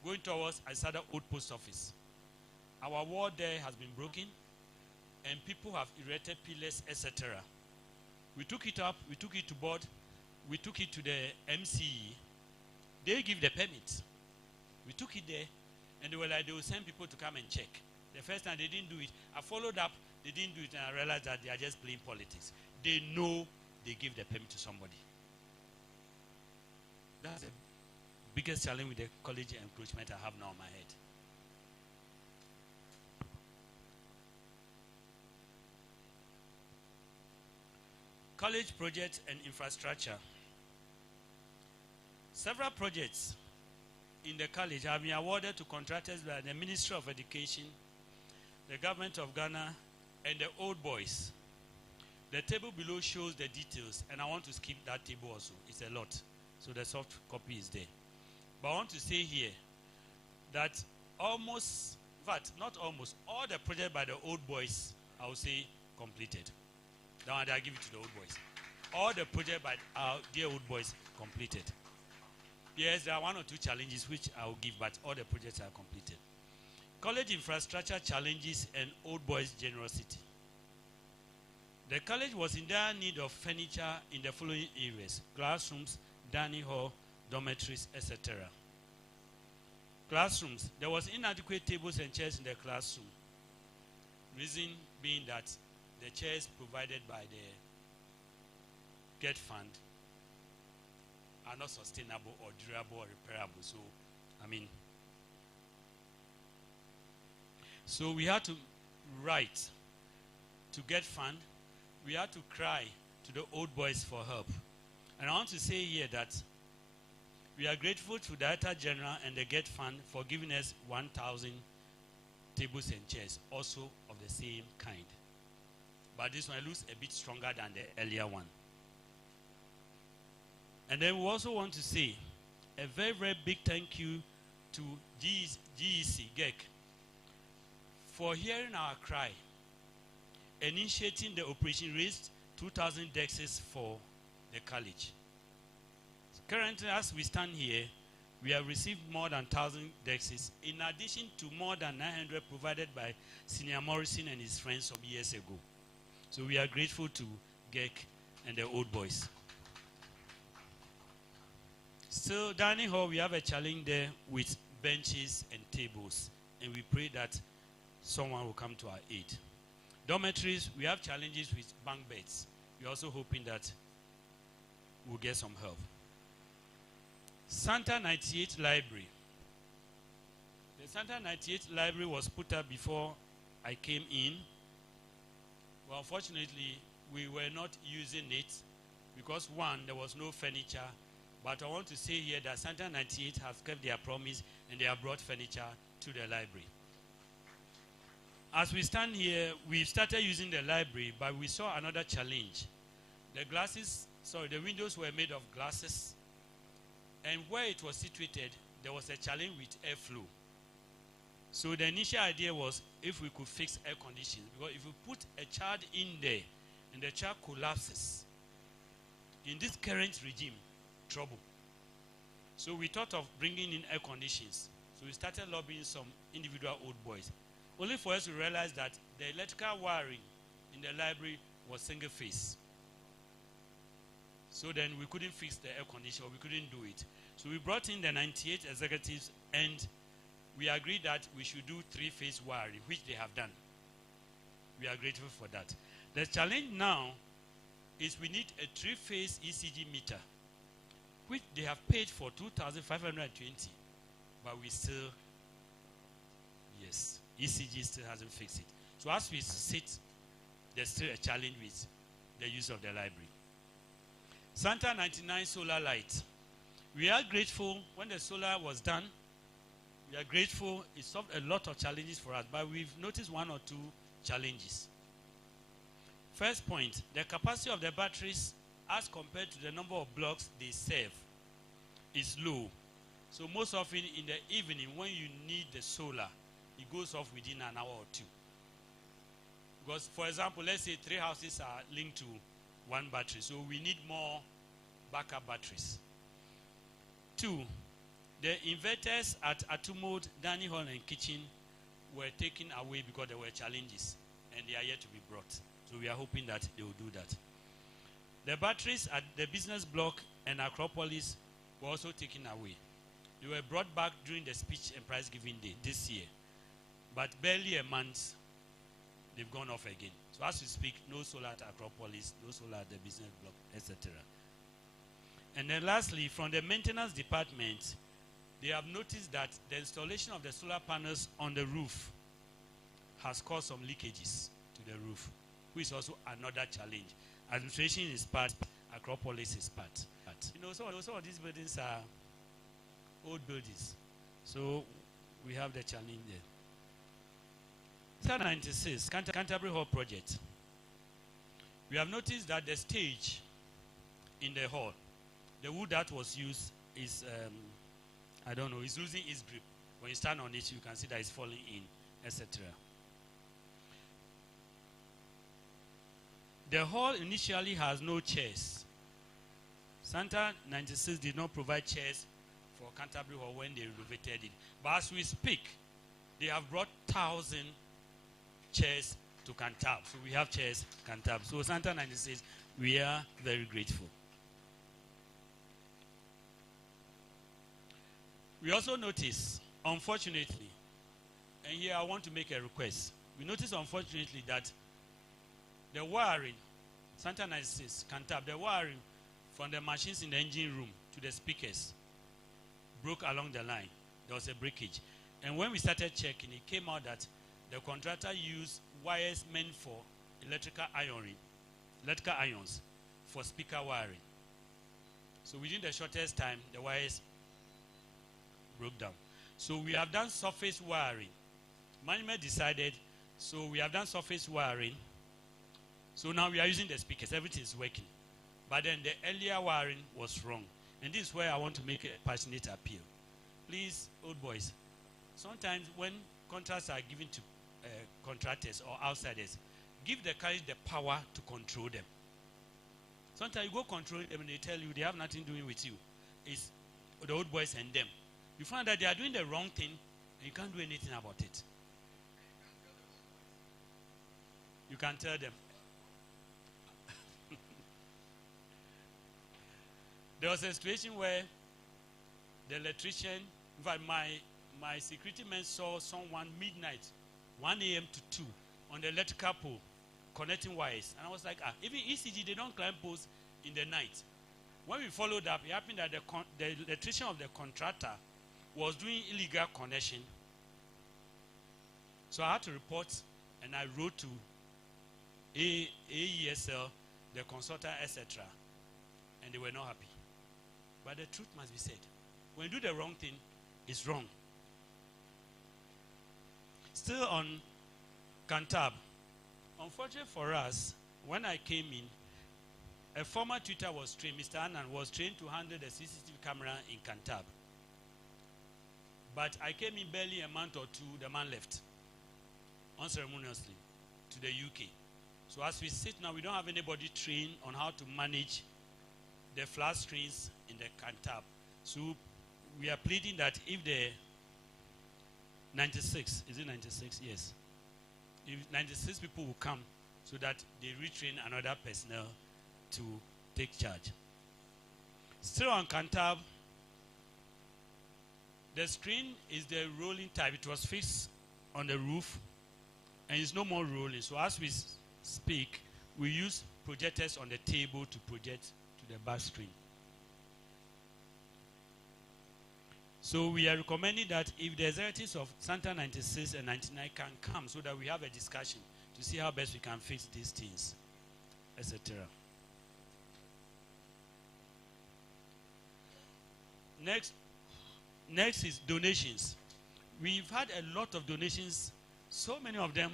going towards Asada Old Post Office. Our wall there has been broken, and people have erected pillars, etc. We took it up, we took it to board, we took it to the MCE. They give the permit. We took it there, and they were like, they will send people to come and check. The first time they didn't do it. I followed up, they didn't do it, and I realized that they are just playing politics. They know they give the permit to somebody. That's the biggest challenge with the college encroachment I have now in my head. College projects and infrastructure. Several projects in the college have been awarded to contractors by the Ministry of Education, the Government of Ghana, and the Old Boys. The table below shows the details, and I want to skip that table also. It's a lot, so the soft copy is there. But I want to say here that almost, in fact, not almost, all the projects by the Old Boys, I would say, completed. That one, I give it to the Old Boys. All the projects by our dear Old Boys completed. Yes, there are one or two challenges which I will give, but all the projects are completed. College infrastructure challenges and Old Boys generosity. The college was in dire need of furniture in the following areas: classrooms, dining hall, dormitories, etc. Classrooms. There was inadequate tables and chairs in the classroom. Reason being that the chairs provided by the GET fund are not sustainable or durable or repairable. So, so we had to write to GET fund. We had to cry to the Old Boys for help. And I want to say here that we are grateful to the Director General and the GET fund for giving us 1,000 tables and chairs, also of the same kind. But this one looks a bit stronger than the earlier one. And then we also want to say a very, very big thank you to GEC, GEC, for hearing our cry and initiating the operation raised 2,000 dexes for the college. Currently, as we stand here, we have received more than 1,000 dexes, in addition to more than 900 provided by Senior Morrison and his friends some years ago. So we are grateful to GEC and the Old Boys. So dining hall, we have a challenge there with benches and tables, and we pray that someone will come to our aid. Dormitories, we have challenges with bunk beds. We're also hoping that we'll get some help. Santa 98 Library. The Santa 98 Library was put up before I came in. Well, unfortunately, we were not using it because, one, there was no furniture. But I want to say here that Santa 98 has kept their promise and they have brought furniture to the library. As we stand here, we started using the library, but we saw another challenge. The windows were made of glasses, and where it was situated, there was a challenge with airflow. So the initial idea was if we could fix air conditioning, because if you put a child in there and the child collapses, in this current regime, trouble. So we thought of bringing in air conditions. So we started lobbying some individual Old Boys, only for us to realize that the electrical wiring in the library was single phase. So then we couldn't fix the air conditioner, we couldn't do it. So we brought in the 98 executives and we agreed that we should do three-phase wiring, which they have done. We are grateful for that. The challenge now is we need a three-phase ECG meter, which they have paid for 2,520, but we still, yes, ECG still hasn't fixed it. So as we sit, there's still a challenge with the use of the library. Santa 99 solar light. We are grateful when the solar was done. We are grateful. It solved a lot of challenges for us, but we've noticed one or two challenges. First point, the capacity of the batteries as compared to the number of blocks they serve is low. So most often in the evening when you need the solar, it goes off within an hour or two. Because for example, let's say 3 houses are linked to one battery, so we need more backup batteries. 2, the inverters at Atumode, dining hall and kitchen were taken away because there were challenges and they are yet to be brought. So we are hoping that they will do that. The batteries at the business block and Acropolis were also taken away. They were brought back during the speech and prize giving day this year. But barely a month, they've gone off again. So as we speak, no solar at Acropolis, no solar at the business block, etc. And then lastly, from the maintenance department, they have noticed that the installation of the solar panels on the roof has caused some leakages to the roof, which is also another challenge. Administration is part, Acropolis is part. You know, some of these buildings are old buildings, so we have the challenge there. 96, Canterbury Hall project. We have noticed that the stage in the hall, the wood that was used is, I don't know, it's losing its grip. When you stand on it, you can see that it's falling in, etc. The hall initially has no chairs. Santa 96 did not provide chairs for Canterbury Hall when they renovated it. But as we speak, they have brought 1,000 chairs to Cantab. So we have chairs Cantab. So Santa 96, we are very grateful. We also notice, unfortunately, and here I want to make a request. We notice, unfortunately, that the wiring, Santa 96, Cantab, the wiring from the machines in the engine room to the speakers broke along the line. There was a breakage. And when we started checking, it came out that the contractor used wires meant for electrical irons for speaker wiring. So within the shortest time, the wires broke down. So we have done surface wiring. Management decided, so we have done surface wiring. So now we are using the speakers. Everything is working. But then the earlier wiring was wrong. And this is where I want to make a passionate appeal. Please, old boys, sometimes when contracts are given to contractors or outsiders, give the guys the power to control them. Sometimes you go control them and they tell you they have nothing doing with you. It's the old boys and them. You find that they are doing the wrong thing and you can't do anything about it. You can tell them. There was a situation where the electrician, in fact, my security men saw someone midnight, 1 a.m. to 2, on the electrical pole, connecting wires. And I was like, even ECG, they don't climb poles in the night. When we followed up, it happened that the electrician of the contractor was doing illegal connection. So I had to report, and I wrote to AESL, the consultant, etc. And they were not happy. But the truth must be said. When you do the wrong thing, it's wrong. Still on Cantab. Unfortunately for us, when I came in, a former tutor was trained, Mr. Annan was trained to handle the CCTV camera in Cantab. But I came in barely a month or two, the man left, unceremoniously, to the UK. So as we sit now, we don't have anybody trained on how to manage the flat screens in the Cantab. So we are pleading that if the 96, is it 96? Yes. If 96 people will come so that they retrain another personnel to take charge. Still on Cantab, the screen is the rolling type. It was fixed on the roof and it's no more rolling. So as we speak, we use projectors on the table to project to the back screen. So we are recommending that if the executives of Santa 96 and 99 can come so that we have a discussion to see how best we can fix these things, etc. Next is donations. We've had a lot of donations, so many of them.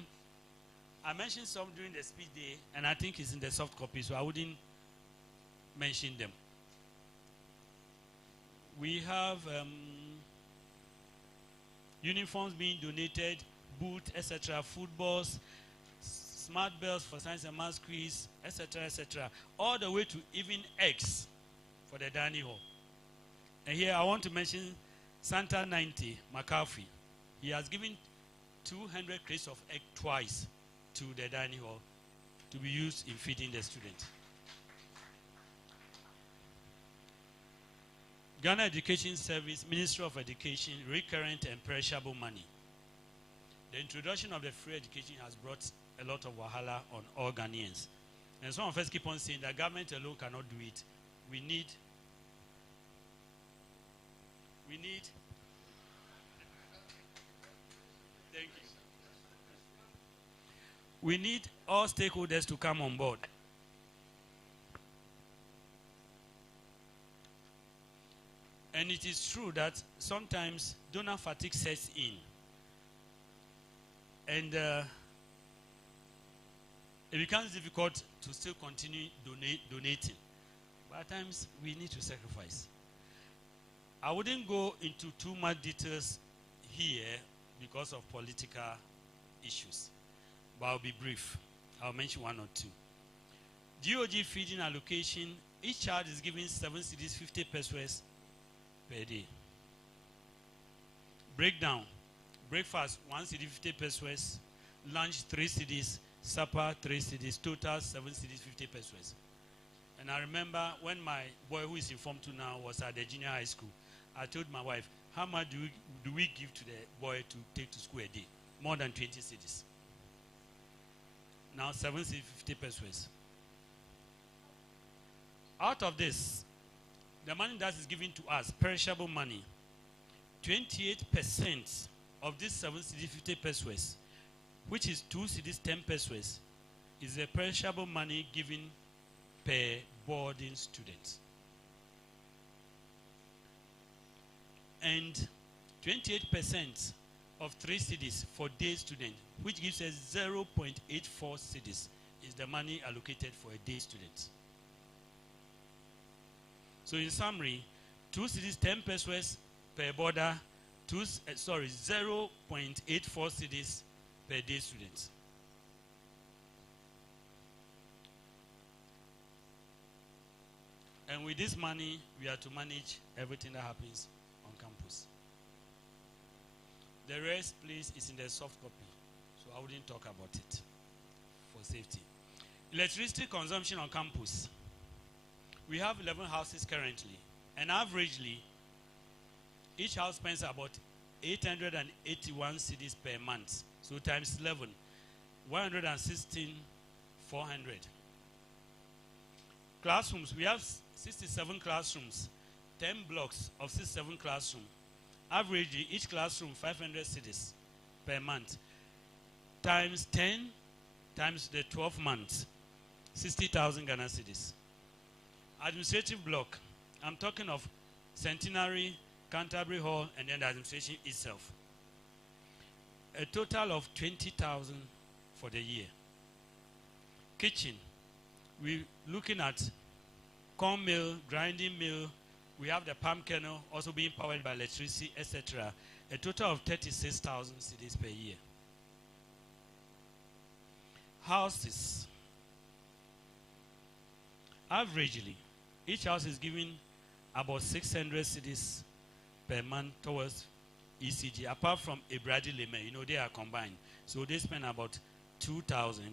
I mentioned some during the speech day, and I think it's in the soft copy, so I wouldn't mention them. We have uniforms being donated, boots, etc., footballs, smart bells for science and math quiz, etc., etc., all the way to even eggs for the dining hall. And here I want to mention Santa 90, McCarthy. He has given 200 crates of egg twice to the dining hall to be used in feeding the students. Ghana Education Service, Ministry of Education, recurrent and perishable money. The introduction of the free education has brought a lot of wahala on all Ghanaians. And some of us keep on saying that government alone cannot do it. We need thank you. We need all stakeholders to come on board. And it is true that sometimes donor fatigue sets in. And it becomes difficult to still continue donating. But at times, we need to sacrifice. I wouldn't go into too much details here because of political issues. But I'll be brief. I'll mention one or two. GOG feeding allocation, each child is given 7 cedis, 50 pesos per day. Breakdown. Breakfast, 1 cedi, 50 pesos. Lunch, 3 cedis. Supper, 3 cedis. Total, 7 cedis, 50 pesos. And I remember when my boy, who is in Form 2 now, was at the junior high school, I told my wife, how much do we give to the boy to take to school a day? More than 20 cedis. Now, 7 cedis, 50 pesos. Out of this, the money that is given to us, perishable money, 28% of this 7 cedis, 50 pesos, which is 2 cedis, 10 pesos, is a perishable money given per boarding student. And 28% of 3 cedis for day student, which gives us 0.84 cedis, is the money allocated for a day student. So in summary, 2 cedis, 10 pesos per boarder, 0.84 cedis per day student. And with this money, we are to manage everything that happens on campus. The rest, please, is in the soft copy, so I wouldn't talk about it for safety. Electricity consumption on campus. We have 11 houses currently, and averagely, each house spends about 881 cedis per month. So times 11, 116,400. Classrooms, we have 67 classrooms, 10 blocks of 67 classrooms. Averagely, each classroom 500 cedis per month. Times 10 times the 12 months, 60,000 Ghana cedis. Administrative block, I'm talking of Centenary, Canterbury Hall, and then the administration itself. A total of 20,000 for the year. Kitchen, we're looking at corn mill, grinding mill. We have the palm kernel also being powered by electricity, etc. A total of 36,000 cedis per year. Houses. Averagely, each house is given about 600 cedis per month towards ECG, apart from Ebradi Leme, you know, they are combined. So they spend about 2,000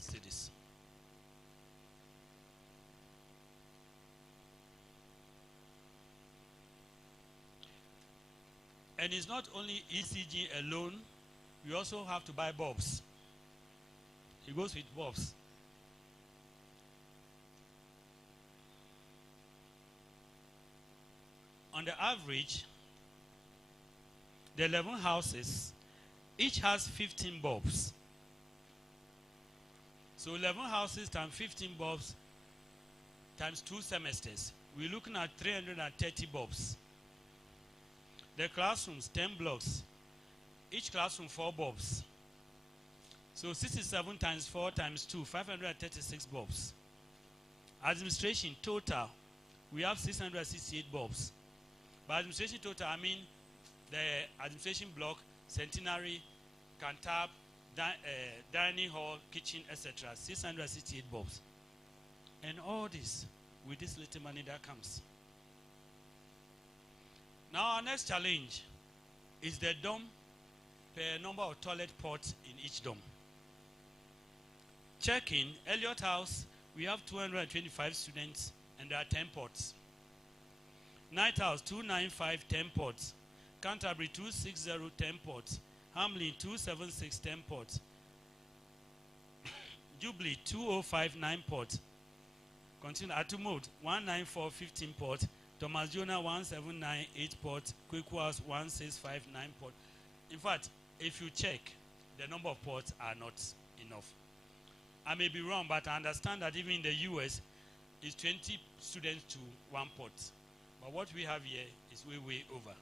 cedis. And it's not only ECG alone, we also have to buy bulbs. It goes with bulbs. On the average, the 11 houses, each has 15 bulbs. So 11 houses times 15 bulbs times 2 semesters. We're looking at 330 bulbs. The classrooms, 10 blocks. Each classroom, 4 bulbs. So 67 times 4 times 2, 536 bulbs. Administration total, we have 668 bulbs. By administration total, I mean the administration block, Centenary, Cantab, dining hall, kitchen, etc. 668 bulbs. And all this with this little money that comes. Now our next challenge is the dorm per number of toilet ports in each dorm. Check-in, Elliott House, we have 225 students and there are 10 ports. Night House, 295, 10 ports. Canterbury, 260, 10 ports. Hamlin, 276, 10 ports. Jubilee 2059 port. Continue. Atumod 19415 port. Thomas Jonah 1798 port. Quick House 1659 port. In fact, if you check, the number of ports are not enough. I may be wrong, but I understand that even in the US, it's 20 students to one port. But what we have here is way over.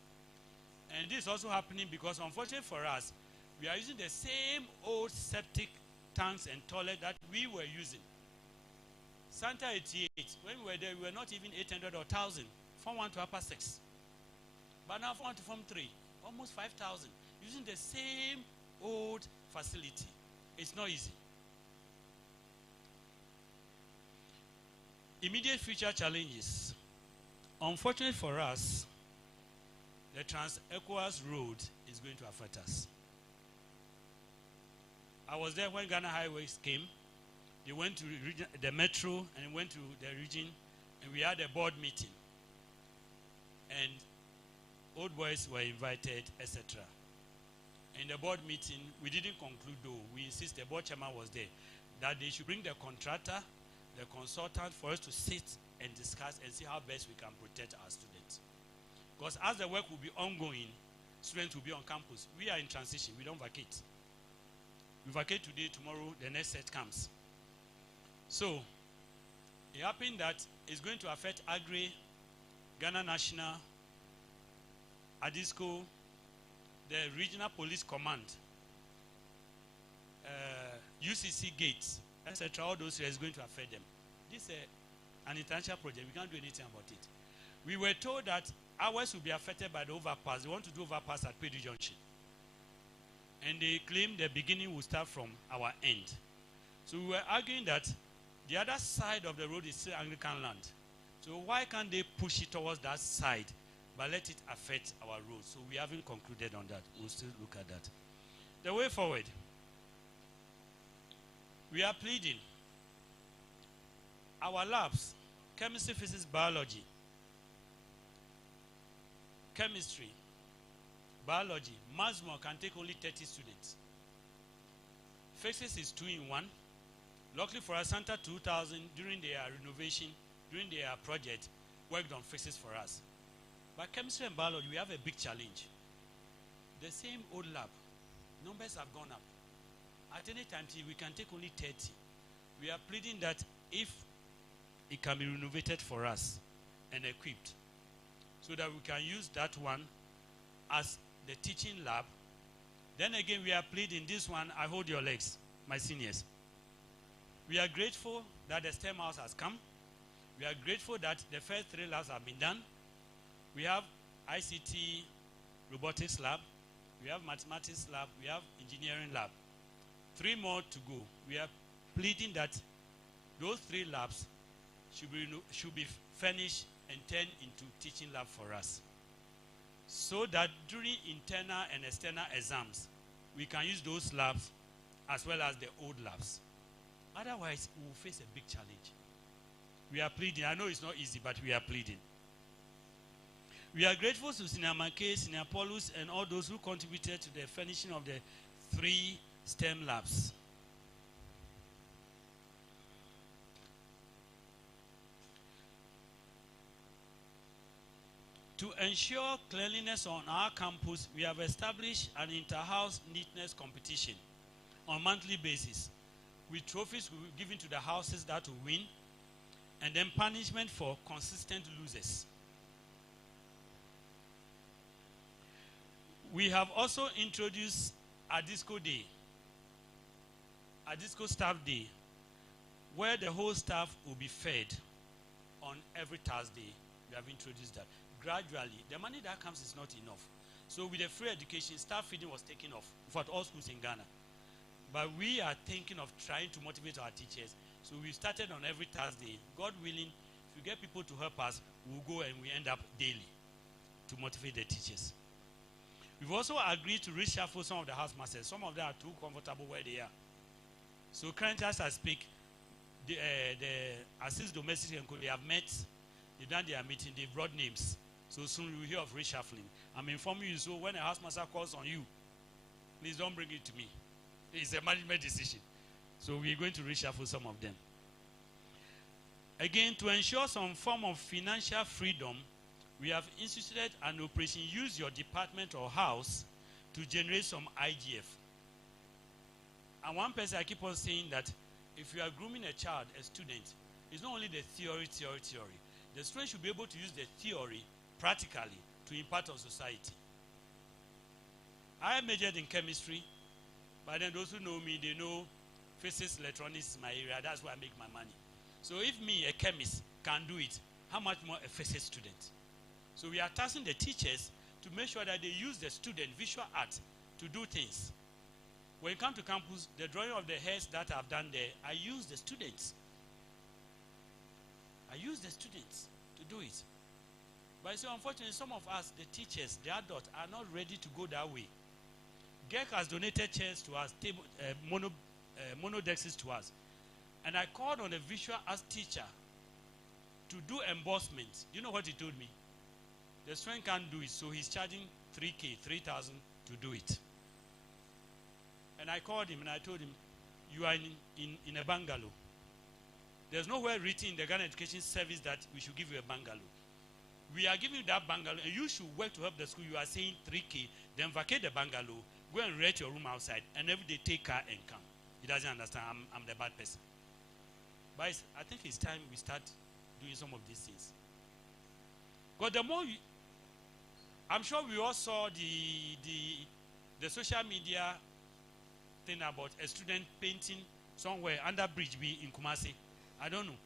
And this is also happening because, unfortunately for us, we are using the same old septic tanks and toilet that we were using. Santa 88, when we were there, we were not even 800 or 1,000, Form 1 to Upper 6. But now Form 1 to Form 3, almost 5,000, using the same old facility. It's not easy. Immediate future challenges. Unfortunately for us, the Trans-ECOWAS road is going to affect us. I was there when Ghana Highways came. They went to the metro and went to the region, and we had a board meeting. And old boys were invited, etc. In the board meeting, we didn't conclude though. We insist, the board chairman was there, that they should bring the contractor, the consultant, for us to sit and discuss and see how best we can protect our students. Because as the work will be ongoing, students will be on campus. We are in transition, we don't vacate. We vacate today, tomorrow, the next set comes. So, it happened that it's going to affect Agri, Ghana National, ADISCO, the Regional Police Command, UCC Gates, etc. All those areas is going to affect them. This is an international project. We can't do anything about it. We were told that ours will be affected by the overpass. They want to do overpass at Pedu Junction. And they claim the beginning will start from our end. So we were arguing that the other side of the road is still Anglican land. So why can't they push it towards that side, but let it affect our road? So we haven't concluded on that. We'll still look at that. The way forward, we are pleading. Our labs, chemistry, physics, biology, chemistry, biology, maximum can take only 30 students. Physics is 2-in-1. Luckily for us, Santa 2000, during their renovation, during their project, worked on physics for us. But chemistry and biology, we have a big challenge. The same old lab, numbers have gone up. At any time, we can take only 30. We are pleading that if it can be renovated for us and equipped, so that we can use that one as the teaching lab. Then again, we are pleading this one, I hold your legs, my seniors. We are grateful that the STEM house has come. We are grateful that the first 3 labs have been done. We have ICT robotics lab, we have mathematics lab, we have engineering lab. 3 more to go. We are pleading that those 3 labs should be furnished and turned into teaching lab for us, so that during internal and external exams, we can use those labs as well as the old labs. Otherwise, we will face a big challenge. We are pleading. I know it's not easy, but we are pleading. We are grateful to Senior Mackay, Senior Paulus, and all those who contributed to the furnishing of the 3 STEM labs. To ensure cleanliness on our campus, we have established an inter-house neatness competition on a monthly basis, with trophies will be given to the houses that will win, and then punishment for consistent losers. We have also introduced a disco day, a disco staff day, where the whole staff will be fed on every Thursday. We have introduced that. Gradually, the money that comes is not enough. So with the free education, staff feeding was taken off for all schools in Ghana. But we are thinking of trying to motivate our teachers. So we started on every Thursday. God willing, if we get people to help us, we'll go and we end up daily to motivate the teachers. We've also agreed to reshuffle some of the house masters. Some of them are too comfortable where they are. So currently, as I speak, the assist domestic and they have met, they've done their meeting, they've brought names. So soon you will hear of reshuffling. I'm informing you, so when a house master calls on you, please don't bring it to me. It's a management decision. So we're going to reshuffle some of them. Again, to ensure some form of financial freedom, we have instituted an operation, use your department or house to generate some IGF. And one person, I keep on saying that if you are grooming a child, a student, it's not only the theory. The student should be able to use the theory practically to impact on society. I majored in chemistry, but then those who know me, they know physics, electronics is my area. That's where I make my money. So if me, a chemist, can do it, how much more a physics student? So we are tasking the teachers to make sure that they use the student visual art to do things. When you come to campus, the drawing of the heads that I've done there, I use the students. I use the students to do it. But so unfortunately, some of us, the teachers, the adults, are not ready to go that way. GEC has donated chairs to us, monodexes to us. And I called on a visual arts teacher to do embossment. You know what he told me? The student can't do it, so he's charging 3,000 to do it. And I called him and I told him, you are in a bungalow. There's nowhere written in the Ghana Education Service that we should give you a bungalow. We are giving you that bungalow, and you should work to help the school. You are saying 3K, then vacate the bungalow, go and rent your room outside, and every day take car and come. He doesn't understand. I'm the bad person. But I think it's time we start doing some of these things. Because the more I'm sure we all saw the social media thing about a student painting somewhere under Bridge B in Kumasi. I don't know.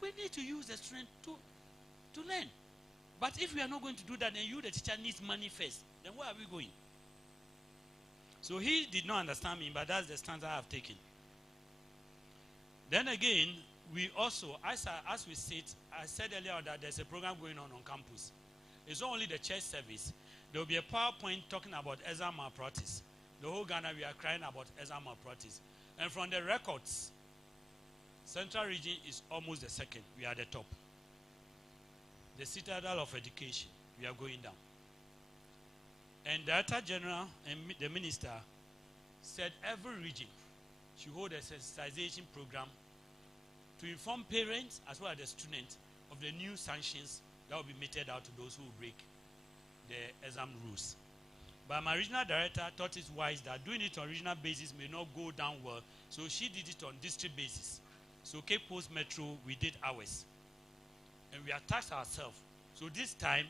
We need to use the student to learn. But if we are not going to do that, then you, the teacher, needs money first. Then where are we going? So he did not understand me, but that's the stance I have taken. Then again, we also, as we said, I said earlier that there's a program going on campus. It's not only the church service. There will be a PowerPoint talking about exam malpractice. The whole Ghana, we are crying about exam malpractice. And from the records, Central Region is almost the second. We are the top. The citadel of education, we are going down. And the Director General and the Minister said every region should hold a sensitization program to inform parents as well as the students of the new sanctions that will be meted out to those who break the exam rules. But my regional director thought it wise that doing it on regional basis may not go down well, so she did it on district basis. So Cape Coast Metro, we did ours. And we attached ourselves. So this time,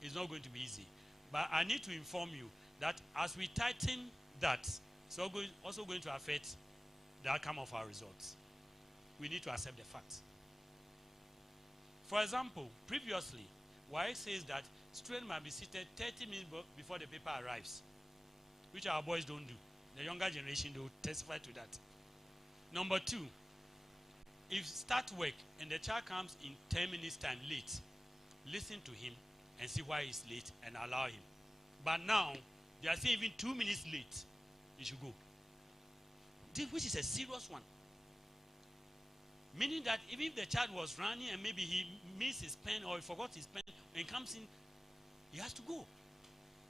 it's not going to be easy. But I need to inform you that as we tighten that, it's also going to affect the outcome of our results. We need to accept the facts. For example, previously, YX says that students might be seated 30 minutes before the paper arrives, which our boys don't do. The younger generation, they will testify to that. Number two, if start work and the child comes in 10 minutes time late, listen to him and see why he's late and allow him. But now, they are saying even 2 minutes late, he should go. Which is a serious one. Meaning that even if the child was running and maybe he missed his pen or he forgot his pen and comes in, he has to go.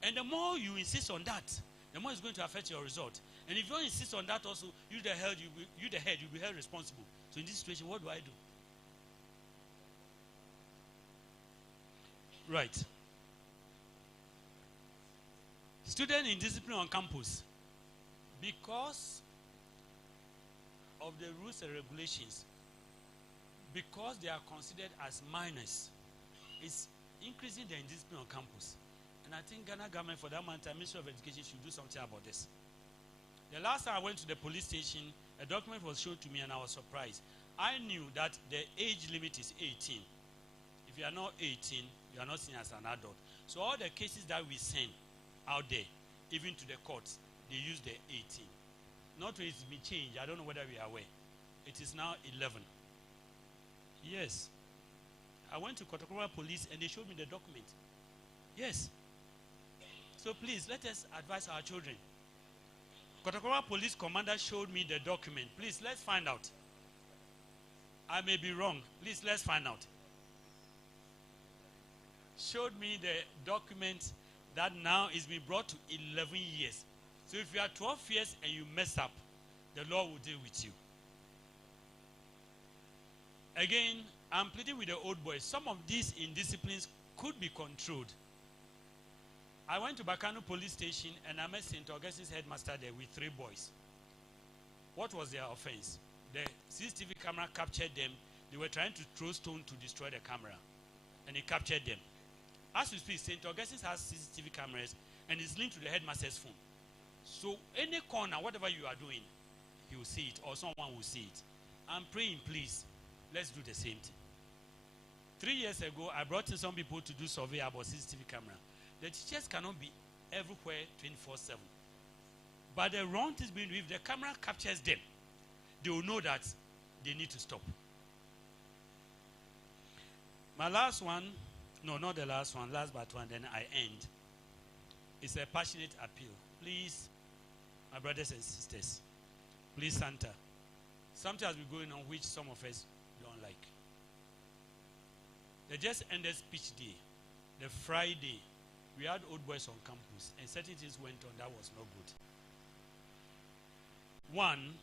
And the more you insist on that, the more it's going to affect your result. And if you don't insist on that also, you the head, you'll be held responsible. So in this situation, what do I do? Right. Student indiscipline on campus. Because of the rules and regulations, because they are considered as minors, it's increasing the indiscipline on campus. And I think Ghana government, for that matter, Ministry of Education should do something about this. The last time I went to the police station, a document was shown to me and I was surprised. I knew that the age limit is 18. If you are not 18, you are not seen as an adult. So all the cases that we send out there, even to the courts, they use the 18. Not that it's been changed. I don't know whether we are aware. It is now 11. Yes. I went to Kotakora Police and they showed me the document. Yes. So please, let us advise our children. Kotakora Police Commander showed me the document. Please, let's find out. I may be wrong. Please, let's find out. Showed me the document that now is being brought to 11 years. So if you are 12 years and you mess up, the law will deal with you. Again, I'm pleading with the old boys. Some of these indisciplines could be controlled. I went to Bakano police station and I met St. Augustine's headmaster there with 3 boys. What was their offense? The CCTV camera captured them. They were trying to throw stone to destroy the camera. And it captured them. As we speak, St. Augustine's has CCTV cameras and it's linked to the headmaster's phone. So any corner, whatever you are doing, he will see it or someone will see it. I'm praying, please, let's do the same thing. 3 years ago, I brought in some people to do survey about CCTV camera. The teachers cannot be everywhere 24/7. But the wrong thing is being, if the camera captures them, they will know that they need to stop. My last one, no, not the last one, last but one, then I end. It's a passionate appeal. Please, my brothers and sisters, please, Santa, something has been going on which some of us don't like. They just ended speech day, the Friday. We had old boys on campus, and certain things went on that was not good. One,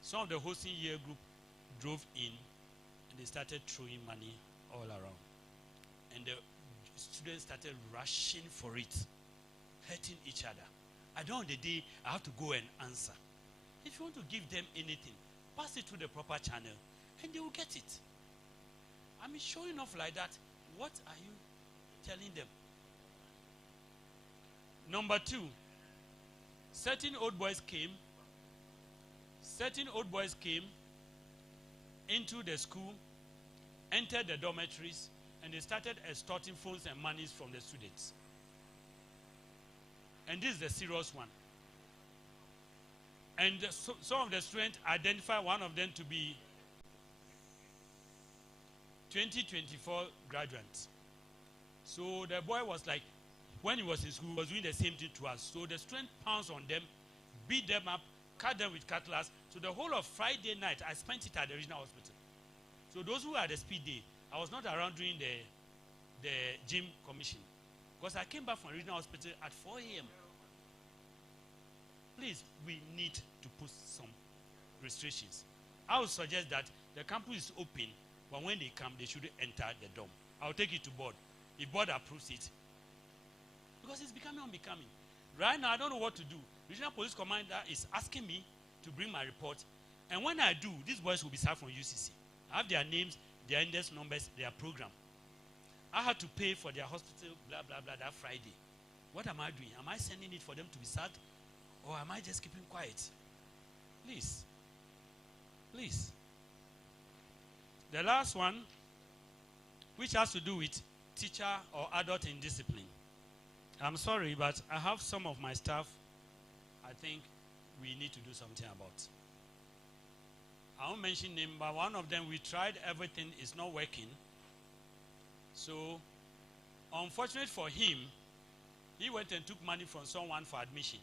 some of the hosting year group drove in, and they started throwing money all around. And the students started rushing for it, hurting each other. At the end of the day, I have to go and answer. If you want to give them anything, pass it through the proper channel, and they will get it. I mean, showing off like that, what are you telling them? Number 2, certain old boys came into the school, entered the dormitories, and they started extorting phones and monies from the students. And this is the serious one. And some of the students identify one of them to be 2024 graduates. So the boy was like, when he was in school, he was doing the same thing to us. So the student pounced on them, beat them up, cut them with cutlass. So the whole of Friday night, I spent it at the regional hospital. So those who had the speed day, I was not around during the gym commission. Because I came back from regional hospital at 4 a.m. Please, we need to put some restrictions. I would suggest that the campus is open, but when they come, they should enter the dorm. I'll take it to board. If board approves it, because it's becoming unbecoming. Right now, I don't know what to do. Regional Police Commander is asking me to bring my report. And when I do, these boys will be served from UCC. I have their names, their index numbers, their program. I had to pay for their hospital, blah, blah, blah, that Friday. What am I doing? Am I sending it for them to be sad? Or am I just keeping quiet? Please. Please. The last one, which has to do with teacher or adult indiscipline. I'm sorry, but I have some of my staff I think we need to do something about. I won't mention name, but one of them, we tried everything, it's not working. So, unfortunate for him, he went and took money from someone for admission.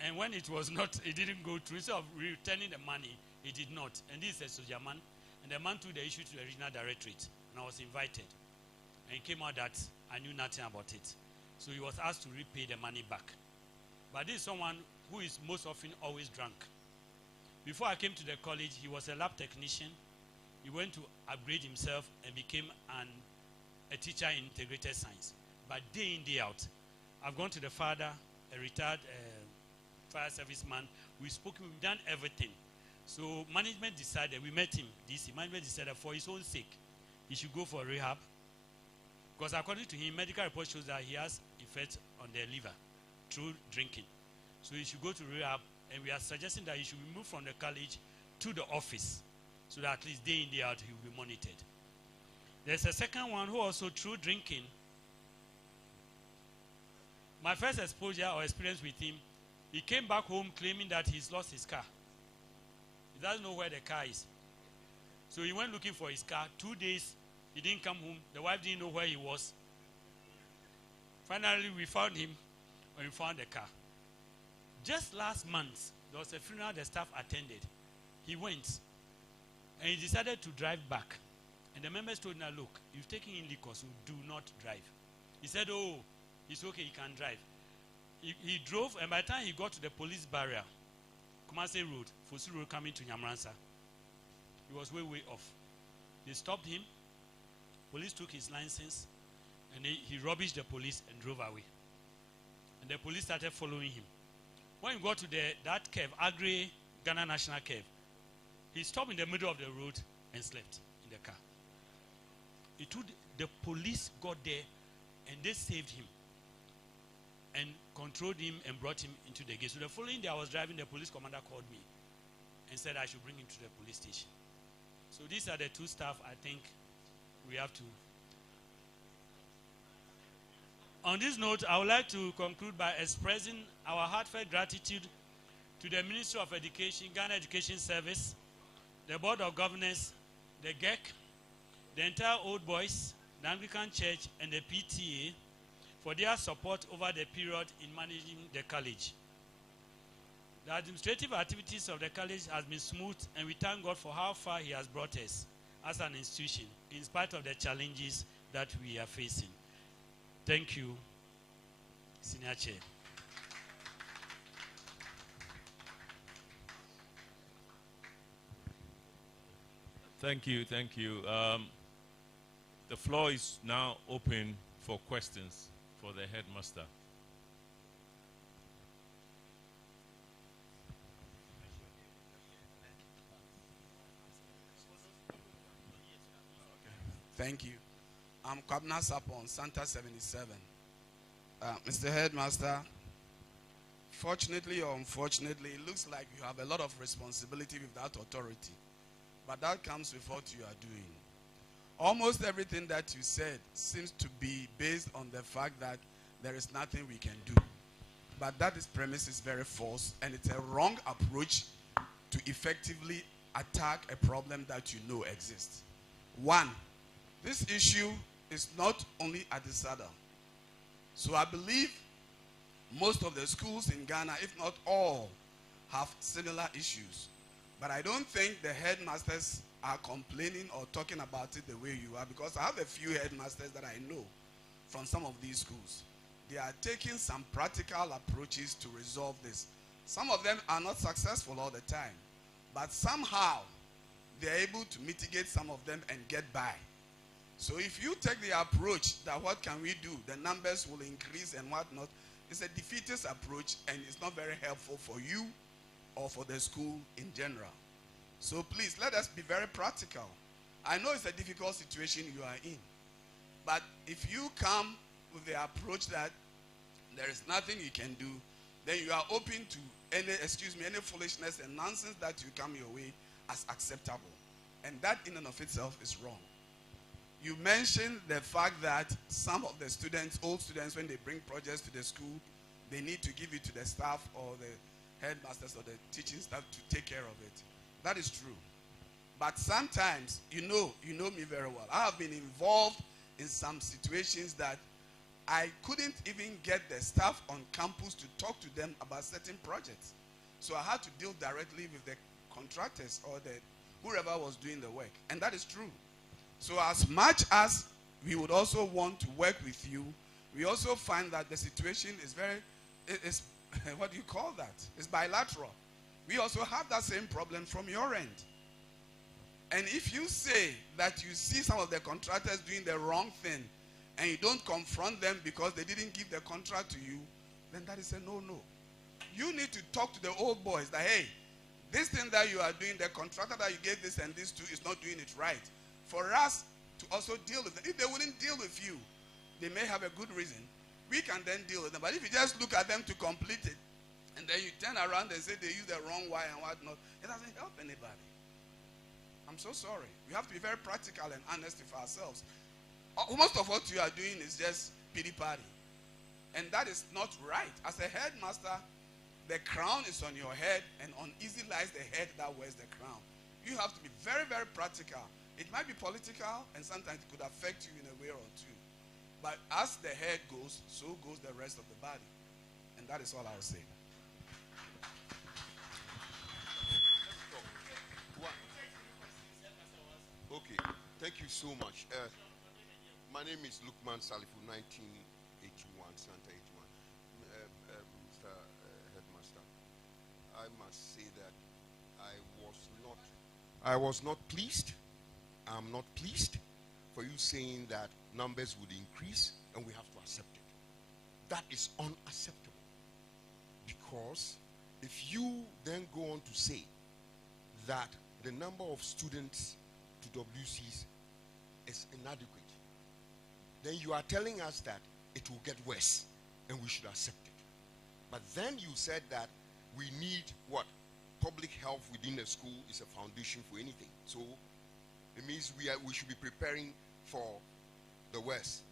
And when it was not, it didn't go through. Instead of returning the money, he did not. And this is a soldier man. And the man took the issue to the regional directorate. And I was invited. And it came out that I knew nothing about it. So he was asked to repay the money back. But this is someone who is most often always drunk. Before I came to the college, he was a lab technician. He went to upgrade himself and became a teacher in integrated science. But day in, day out, I've gone to the father, a retired fire service man. We've spoken, we've done everything. So management decided, we met him, DC, management decided for his own sake, he should go for rehab. Because according to him, medical report shows that he has effect on the liver through drinking. So he should go to rehab, and we are suggesting that he should be moved from the college to the office, so that at least day in, day out, he will be monitored. There's a second one who also, through drinking, my first exposure or experience with him, he came back home claiming that he's lost his car. He doesn't know where the car is. So he went looking for his car. 2 days, he didn't come home. The wife didn't know where he was. Finally, we found him, and we found the car. Just last month, there was a funeral the staff attended. He went, and he decided to drive back. And the members told him, look, you've taken in liquor, so do not drive. He said, oh, it's okay, he can drive. He drove, and by the time he got to the police barrier, Kumasi Road, Fosu Road coming to Nyamransa, he was way off. They stopped him. Police took his license, and he rubbished the police and drove away. And the police started following him. When he got to that curve, Agri Ghana National Curve, he stopped in the middle of the road and slept in the car. The police got there, and they saved him and controlled him and brought him into the gate. So the following day I was driving, the police commander called me and said I should bring him to the police station. So these are the two stuff I think we have to. On this note, I would like to conclude by expressing our heartfelt gratitude to the Ministry of Education, Ghana Education Service, the Board of Governors, the GEC, the entire Old Boys, the Anglican Church, and the PTA for their support over the period in managing the college. The administrative activities of the college has been smooth, and we thank God for how far He has brought us as an institution, in spite of the challenges that we are facing. Thank you, Senior Chair. Thank you. The floor is now open for questions for the headmaster. Thank you. I'm Kwabna Sapon, Santa 77. Mr. Headmaster, fortunately or unfortunately, it looks like you have a lot of responsibility with that authority. But that comes with what you are doing. Almost everything that you said seems to be based on the fact that there is nothing we can do. But that premise is very false, and it's a wrong approach to effectively attack a problem that you know exists. One, this issue is not only at the SADA. So I believe most of the schools in Ghana, if not all, have similar issues. But I don't think the headmasters are complaining or talking about it the way you are, because I have a few headmasters that I know from some of these schools. They are taking some practical approaches to resolve this. Some of them are not successful all the time, but somehow they're able to mitigate some of them and get by. So if you take the approach that what can we do, the numbers will increase and whatnot, it's a defeatist approach, and it's not very helpful for you or for the school in general. So please, let us be very practical. I know it's a difficult situation you are in, but if you come with the approach that there is nothing you can do, then you are open to any foolishness and nonsense that you come your way as acceptable. And that in and of itself is wrong. You mentioned the fact that some of the students, old students, when they bring projects to the school, they need to give it to the staff or the headmasters or the teaching staff to take care of it. That is true. But sometimes, you know me very well. I have been involved in some situations that I couldn't even get the staff on campus to talk to them about certain projects. So I had to deal directly with the contractors or whoever was doing the work. And that is true. So as much as we would also want to work with you, we also find that the situation is what do you call that? It's bilateral. We also have that same problem from your end. And if you say that you see some of the contractors doing the wrong thing and you don't confront them because they didn't give the contract to you, then that is a no-no. You need to talk to the old boys that, hey, this thing that you are doing, the contractor that you gave this and this to is not doing it right. For us to also deal with them. If they wouldn't deal with you, they may have a good reason. We can then deal with them. But if you just look at them to complete it, and then you turn around and say they use the wrong wire and whatnot, it doesn't help anybody. I'm so sorry. We have to be very practical and honest with ourselves. Most of what you are doing is just pity-party. And that is not right. As a headmaster, the crown is on your head, and uneasy lies the head that wears the crown. You have to be very, very practical. It might be political, and sometimes it could affect you in a way or two. But as the head goes, so goes the rest of the body. And that is all I'll say. Okay, thank you so much. My name is Lukman Salifu, 1981, Santa 81. Mr. Headmaster, I must say that I was not pleased. I'm not pleased for you saying that numbers would increase and we have to accept it. That is unacceptable, because if you then go on to say that the number of students to WCs is inadequate, then you are telling us that it will get worse and we should accept it. But then you said that we need what? Public health within the school is a foundation for anything. So it means we should be preparing for the worst.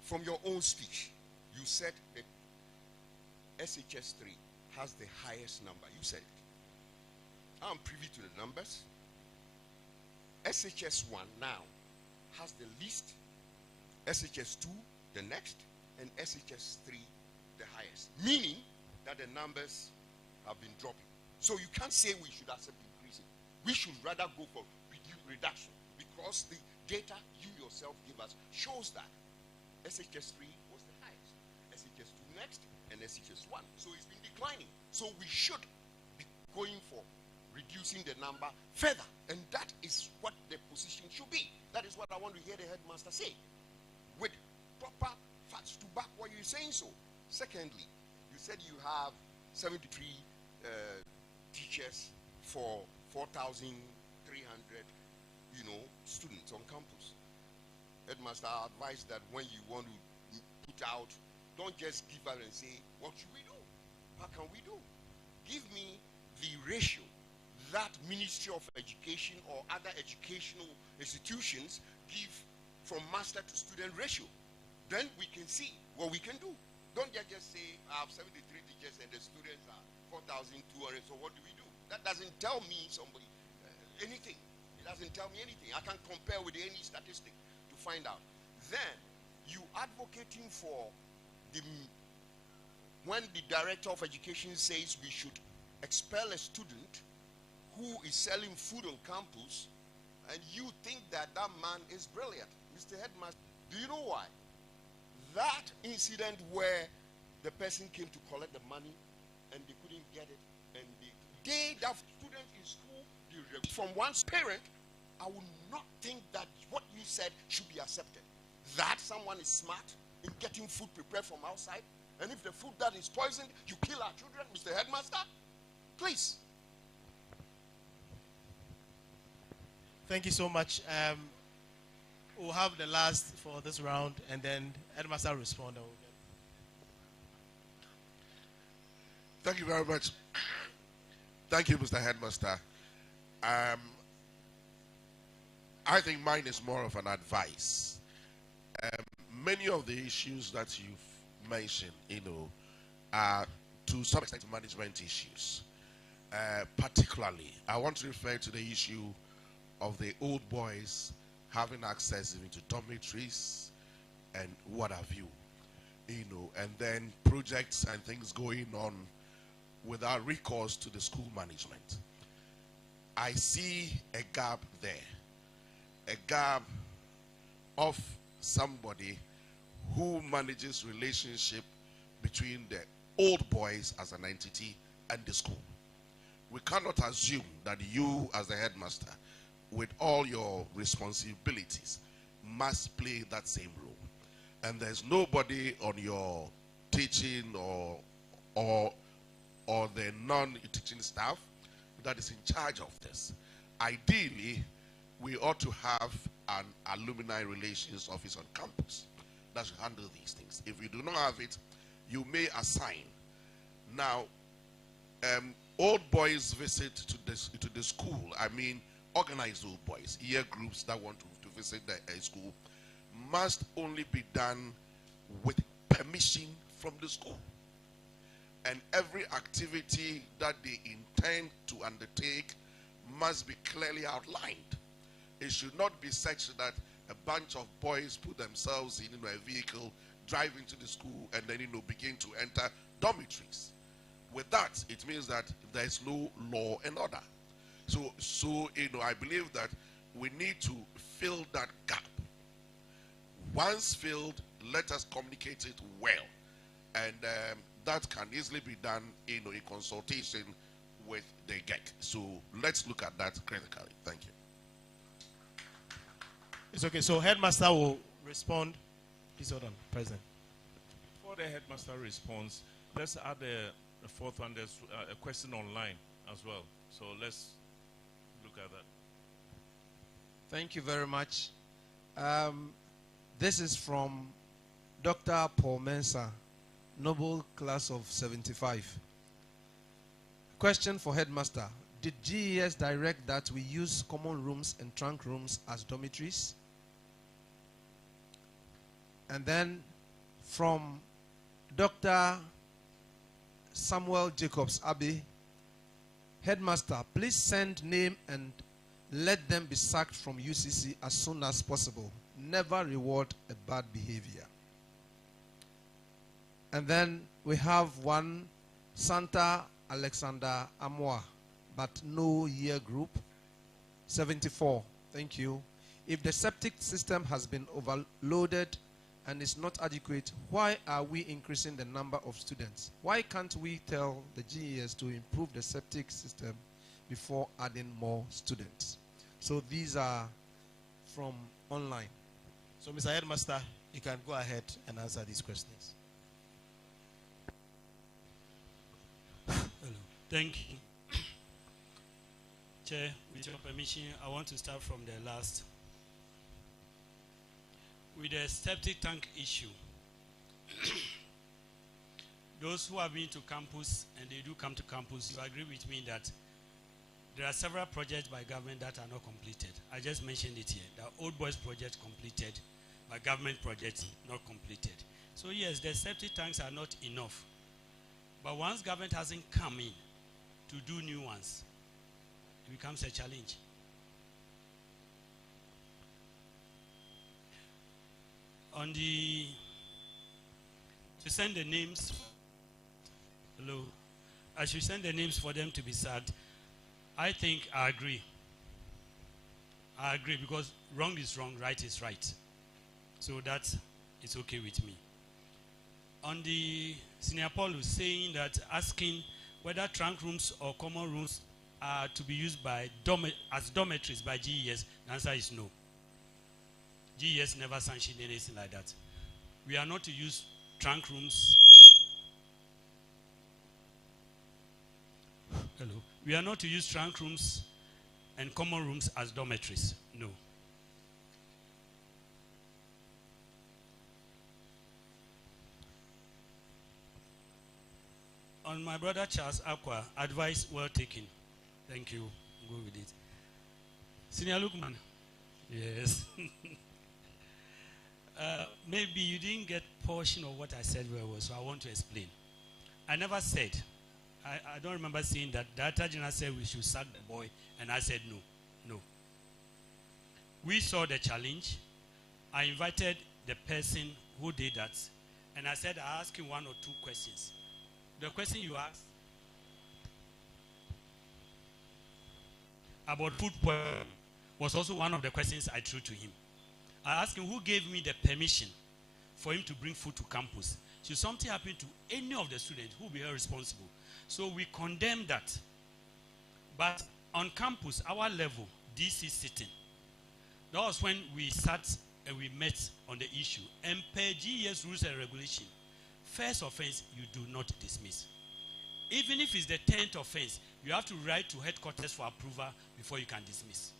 From your own speech, you said that SHS 3 has the highest number. You said it. I'm privy to the numbers. SHS 1 now has the least, SHS 2 the next, and SHS 3 the highest. Meaning that the numbers have been dropping. So you can't say we should accept increasing. We should rather go for reduction, because the data you yourself give us shows that SHS 3 was the highest, SHS 2 next, and SHS 1. So it's been declining. So we should be going for reducing the number further, and that is what the position should be. That is what I want to hear the headmaster say, with proper facts to back what you're saying. So secondly, you said you have 73 teachers for 4,300 students on campus. Headmaster, I advise that when you want to put out, don't just give out and say, what should we do? How can we do? Give me the ratio that Ministry of Education or other educational institutions give from master to student ratio. Then we can see what we can do. Don't just say, I have 73 teachers and the students are 4,200, so what do we do? That doesn't tell me anything. It doesn't tell me anything. I can compare with any statistic to find out. Then, you advocating for when the director of education says we should expel a student who is selling food on campus, and you think that that man is brilliant. Mr. Headmaster, do you know why? That incident where the person came to collect the money and they couldn't get it, and that student in school, from one's parent, I would not think that what you said should be accepted. That someone is smart in getting food prepared from outside, and if the food that is poisoned, you kill our children, Mr. Headmaster? Please. Thank you so much. We'll have the last for this round, and then Headmaster will respond. Thank you very much. Thank you, Mr. Headmaster. I think mine is more of an advice. Many of the issues that you've mentioned, are to some extent management issues. Particularly, I want to refer to the issue of the old boys having access even to dormitories and what have you, and then projects and things going on without recourse to the school management. I see a gap there, a gap of somebody who manages relationship between the old boys as an entity and the school. We cannot assume that you as the headmaster, with all your responsibilities, must play that same role. And there's nobody on your teaching or the non-teaching staff that is in charge of this. Ideally, we ought to have an alumni relations office on campus that should handle these things. If we do not have it, you may assign. Now, old boys visit to the school. I mean, organized old boys, year groups that want to visit the school, must only be done with permission from the school. And every activity that they intend to undertake must be clearly outlined. It should not be such that a bunch of boys put themselves in a vehicle, drive into the school, and then begin to enter dormitories. With that, it means that there is no law and order. So I believe that we need to fill that gap. Once filled, let us communicate it well, and that can easily be done, in consultation with the GEC. So let's look at that critically. Thank you. It's okay. So headmaster will respond. Please hold on, President. Before the headmaster responds, let's add a fourth one. There's a question online as well. So let's look at that. Thank you very much. This is from Dr. Paul Mensah, Noble Class of 75. Question for headmaster. Did GES direct that we use common rooms and trunk rooms as dormitories? And then from Dr. Samuel Jacobs Abbey, headmaster, please send name and let them be sacked from UCC as soon as possible. Never reward a bad behavior. And then we have one Santa Alexander Amoa, but no year group, 74. Thank you. If the septic system has been overloaded and is not adequate, why are we increasing the number of students? Why can't we tell the GES to improve the septic system before adding more students? So these are from online. So Mr. Headmaster, you can go ahead and answer these questions. Hello. Thank you. Chair, with your permission, I want to start from the last. With the septic tank issue, those who have been to campus and they do come to campus, you agree with me that there are several projects by government that are not completed. I just mentioned it here. The Old Boys project completed, but government projects not completed. So yes, the septic tanks are not enough. But once government hasn't come in to do new ones, it becomes a challenge. On the, to send the names, hello, I should send the names for them to be sacked. I think I agree. I agree because wrong is wrong, right is right. So that is okay with me. On the Senior Paul was saying that asking whether trunk rooms or common rooms are to be used by as dormitories by GES, the answer is no. GES never sanctioned anything like that. We are not to use trunk rooms. Hello. We are not to use trunk rooms and common rooms as dormitories. No. On my brother Charles Aqua, advice well taken. Thank you. Go with it. Senior Lukman. Yes. Maybe you didn't get portion of what I said very well, so I want to explain. I never said, I don't remember saying that the Director General said we should sack the boy, and I said no, no. We saw the challenge. I invited the person who did that, and I said I asked him one or two questions. The question you asked about food poisoning was also one of the questions I threw to him. I asked him who gave me the permission for him to bring food to campus. Should something happen to any of the students, who will be held responsible? So we condemn that. But on campus, our level, DC sitting, that was when we sat and we met on the issue. And per GES rules and regulation, first offense, you do not dismiss. Even if it's the 10th offense, you have to write to headquarters for approval before you can dismiss.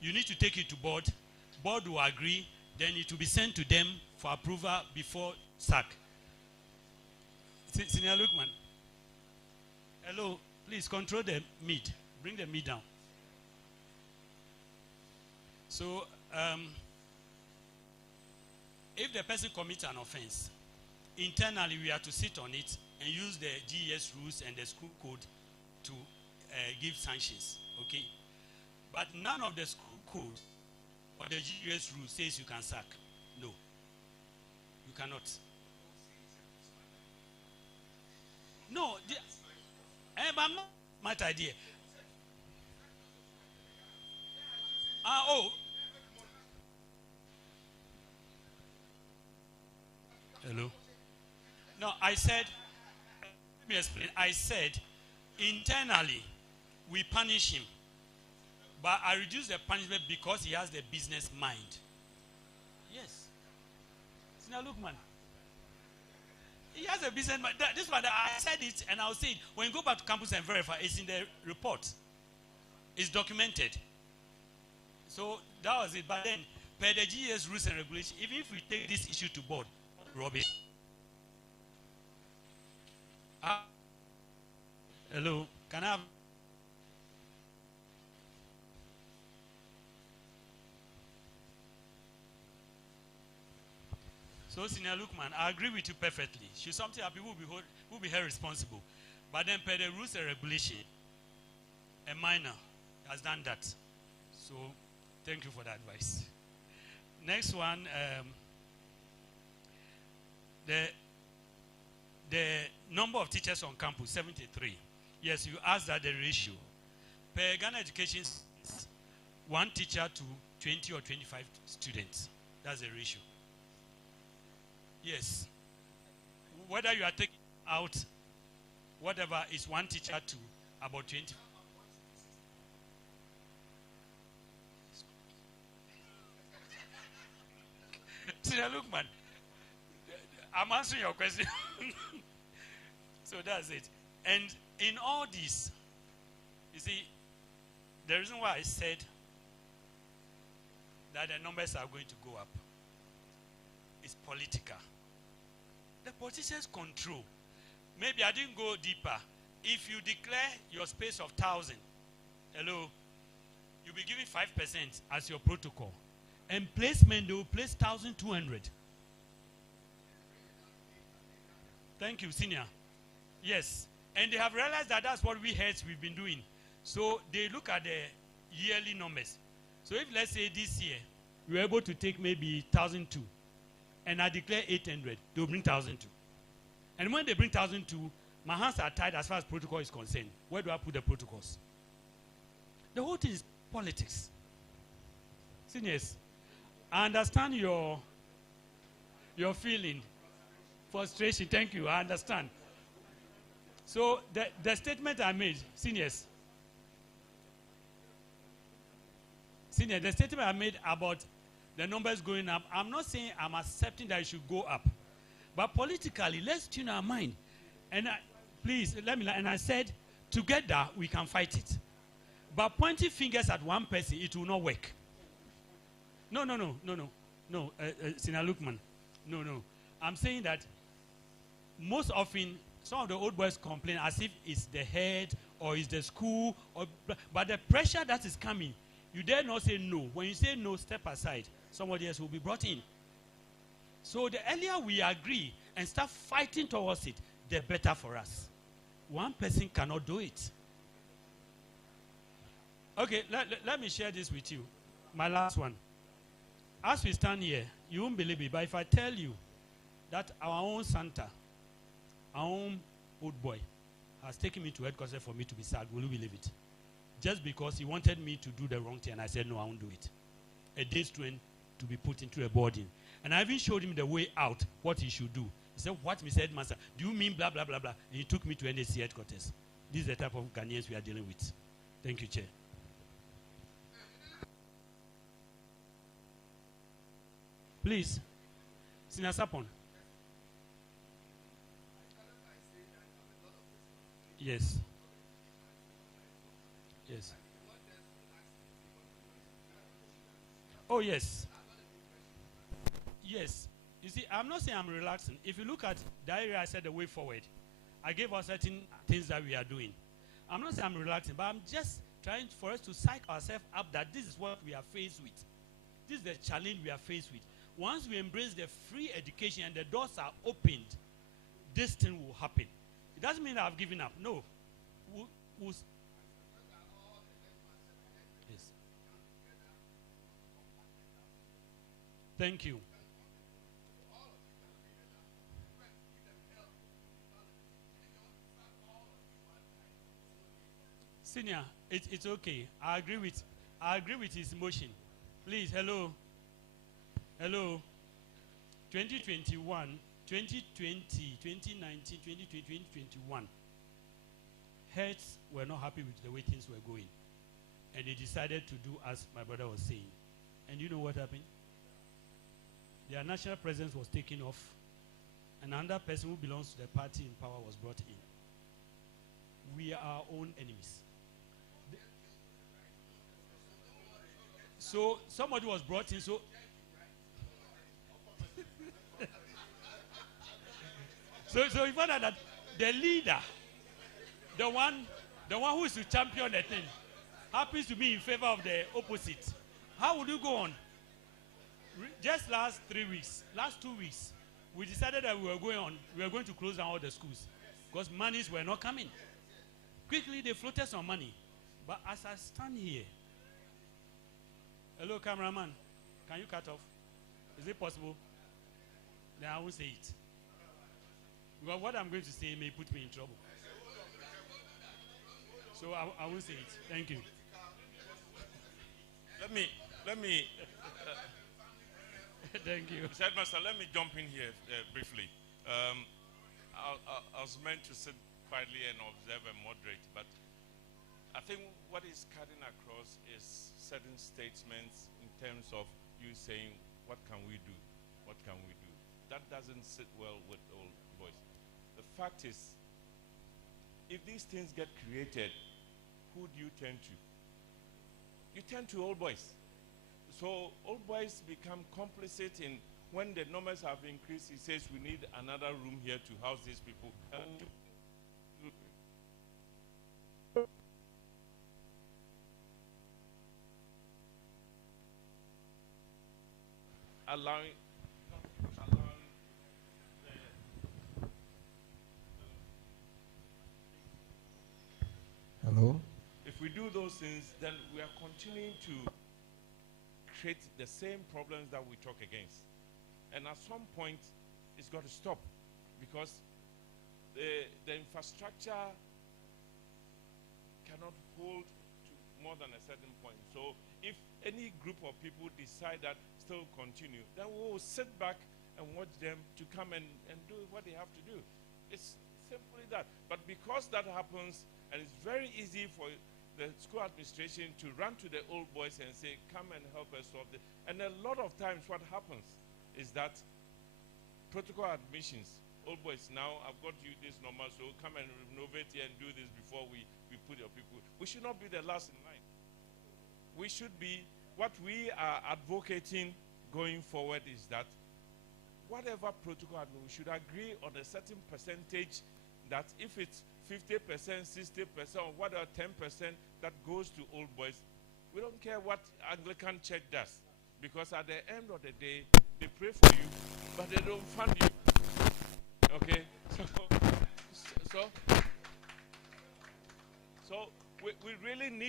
You need to take it to board. Board will agree, then it will be sent to them for approval before sack. Senior Lukman. Hello, please control the meat. Bring the meat down. So, if the person commits an offense, internally we have to sit on it and use the GES rules and the school code to give sanctions, okay? But none of the school code or the GES rule says you can sack. No, you cannot. No, I'm not my idea. Hello. No, I said, let me explain. I said, internally, we punish him. But I reduce the punishment because he has the business mind. Yes. Now look, man. He has a business mind. This one, I said it and I'll say it. When you go back to campus and verify, it's in the report. It's documented. So that was it. But then, per the GS rules and regulations, even if we take this issue to board, rubbish. Hello, can I have? So, Senior Lookman, I agree with you perfectly. Should something happen, will be held responsible. But then, per the rules and regulation, a minor has done that. So, thank you for the advice. Next one, the number of teachers on campus, 73. Yes, you asked that the ratio. Per Ghana Education, 1 teacher to 20 or 25 students. That's the ratio. Yes. Whether you are taking out whatever is 1 teacher to about 20. See, look, man. I'm answering your question. So that's it. And in all this, you see, the reason why I said that the numbers are going to go up is political. The politicians control. Maybe I didn't go deeper. If you declare your space of 1,000, hello, you'll be given 5% as your protocol. And placement, they will place 1,200. Thank you, Senior. Yes. And they have realized that that's what we've been doing. So they look at the yearly numbers. So if, let's say, this year, we were able to take maybe 1,002, and I declare 800, they'll bring 1,002. And when they bring 1,002, my hands are tied as far as protocol is concerned. Where do I put the protocols? The whole thing is politics. Seniors, I understand your feeling, frustration. Thank you, I understand. So the statement I made, seniors, the statement I made about the numbers going up, I'm not saying I'm accepting that it should go up. But politically, let's tune our mind. And please, let me, and I said, together we can fight it. But pointing fingers at one person, it will not work. No, Sina Lukman. No. I'm saying that most often, some of the old boys complain as if it's the head or it's the school, but the pressure that is coming, you dare not say no. When you say no, step aside. Somebody else will be brought in. So the earlier we agree and start fighting towards it, the better for us. One person cannot do it. Okay, let me share this with you. My last one. As we stand here, you won't believe it, but if I tell you that our own Santa, our own old boy, has taken me to headquarters for me to be sad, will you believe it? Just because he wanted me to do the wrong thing, and I said, no, I won't do it. A day's train to be put into a boarding. And I even showed him the way out, what he should do. He said, what, Mr. Headmaster? Do you mean blah, blah, blah, blah? And he took me to NAC headquarters. This is the type of Ghanaians we are dealing with. Thank you, Chair. Please, Sina Sapon. Yes. Yes. Oh, yes.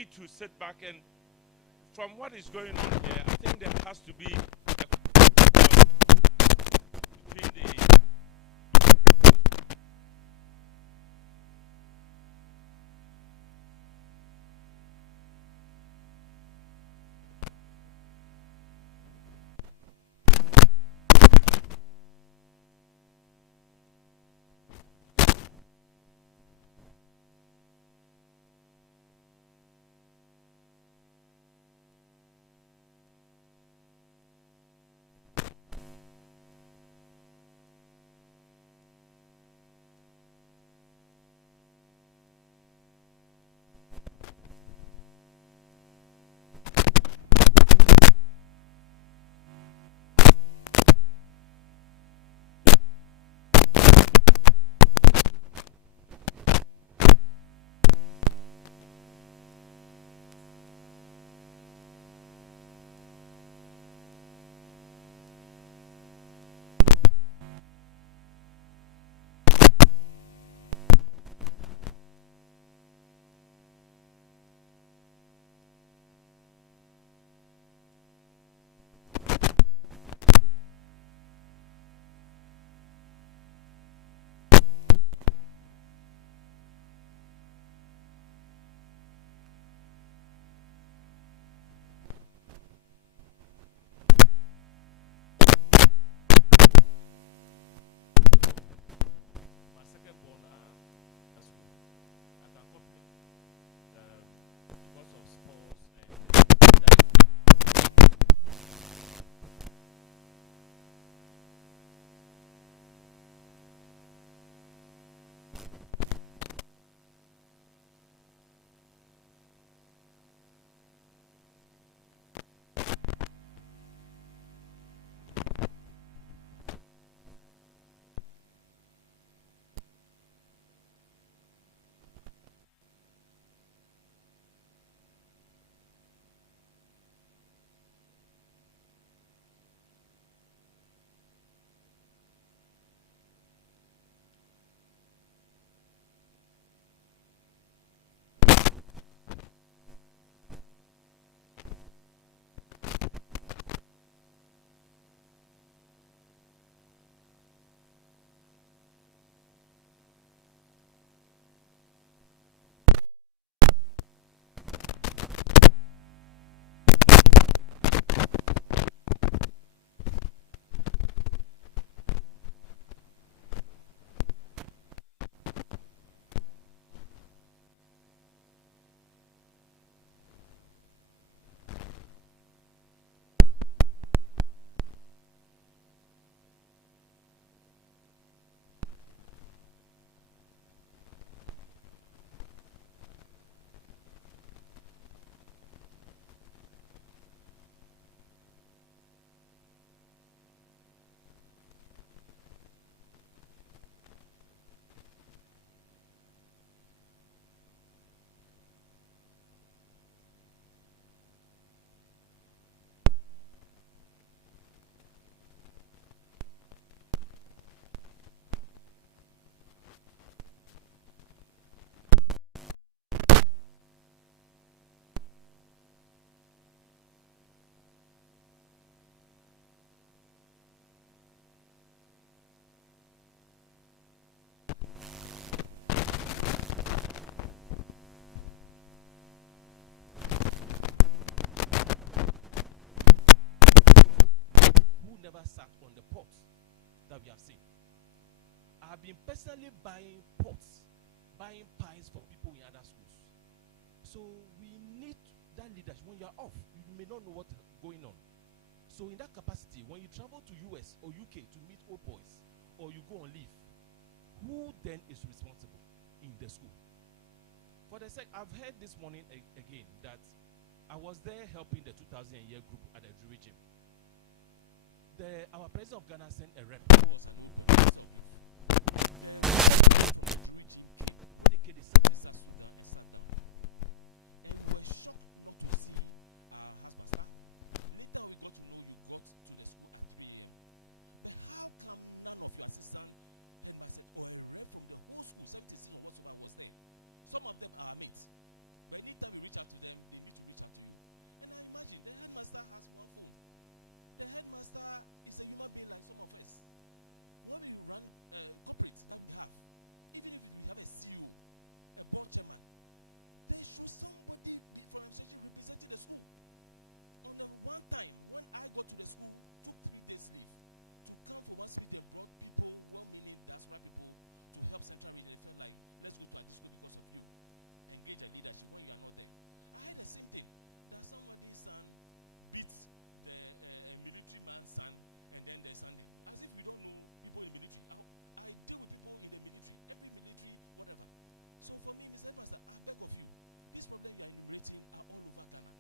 need to sit back and, from what is going on here, I think there has to be between the my second born as well. I can copy because of sports and that. Was an old producer of youth. There was from the Drury gym came. They stood down and sat down. And we were shocked not to see our husband. Later we got to know you got to the school at 3 a.m. But how come none of your assistant headmaster or a rep from the whole school, 76 or whatsoever, was there? Some of them are mates. But anytime you reach out to them, they need to reach out to you. And now imagine the headmaster has one phone. The headmaster is a human being like some of us. When we run corporates that we have, even if we have a CEO, a board chairman, there should somebody be from administration representing the school. On one time, when I got to the school, took 3 days leave to come for one speech and brought people, well-meaning diaspora people, to help Central Region. They felt like, let's go to a disco because of you. Engage a leadership when you are not there. I had the same thing, that somebody's son beats the military man's son, and then there's something. As if we don't know people in the military. I deal with people in the military, every military, whatever. So for me, Mr. Headmaster, I beg of you, these problems you are enumerating are all over Ghana.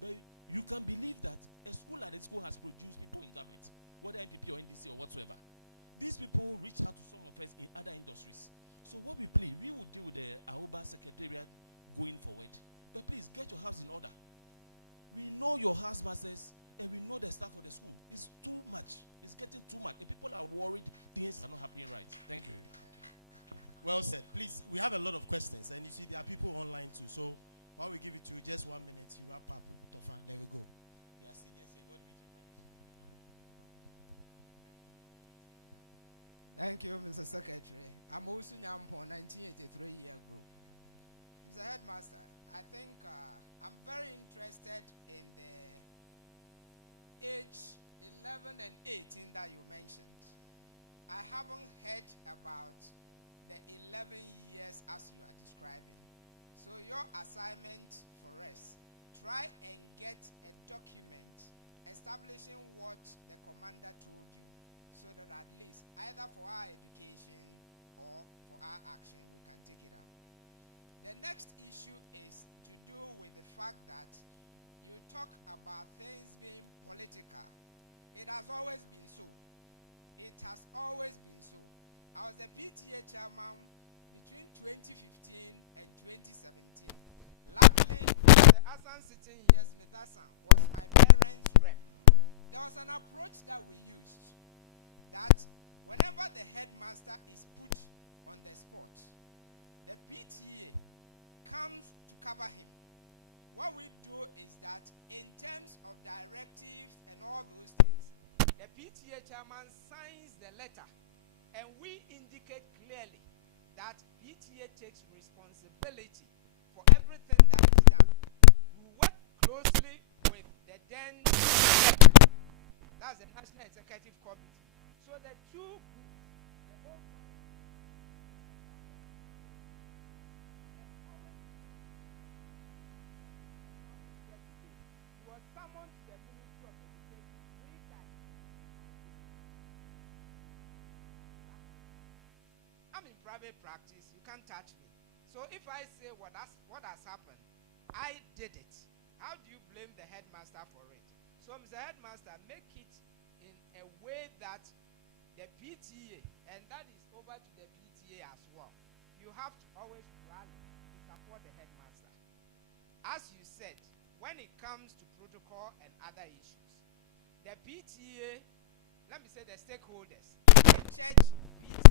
But you can believe that a school like this school has produced people in government, whether NPP or NDC or whatsoever. These people reach out to some of us in other industries. So what we plead, we will deal with the Aoba Secretariat going forward. But please, get your house in order. We know your house masters, and we know the staff of the school. It's too much. It's getting too much. And people are worried things are not happening right. Thank you. Well said. Please, we have a lot of questions. And you see, there are people online too. So while we give it to you, just 1 minute, you wrap up, Tofa. There we go. They are seniors. Thank you, Mr. Secretary. I'm also Nyampo, 1983 year group. Mr. Headmaster, I think I'm very interested in the age 11 and 18 that you mentioned. I haven't heard about the 11 years as you are describing. So your assignment for us, try and get a document establishing what the commander told you, so that at least either for our education or for our action we can take it up. The next issue is to do with the fact that you talk about things being political. It has always been so. It has always been so. I was the PTA chairman between 2015 and 2017. Luckily, yes, Mithasa was my parents. There was an approach that we used, that whenever the headmaster is put on the spot, the PTA comes to cover him. What we do is that in terms of directives and all those things, that is done. The church beats.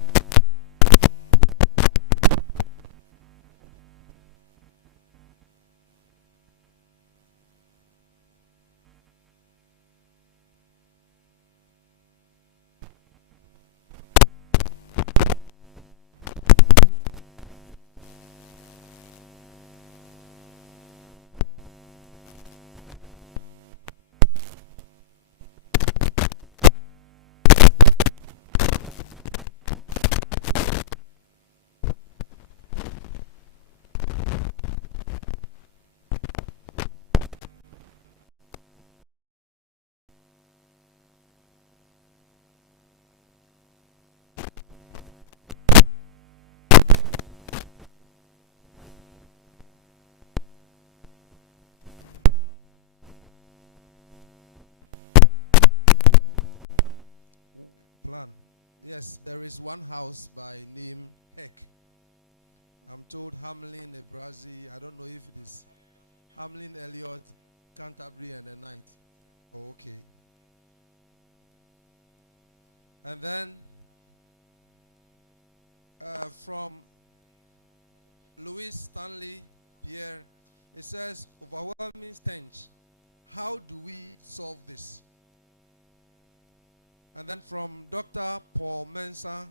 Plan. Yes, there is one house by name Heck. I'm told Hamlin, Ebrazi, I don't know if it is Hamlin, Elliott, Canterbury, and the night. Oh, okay. And then from Louis Stanley Pierre, It says, overwhelming stench. How do we solve this? And then from Dr. Paul Mensah,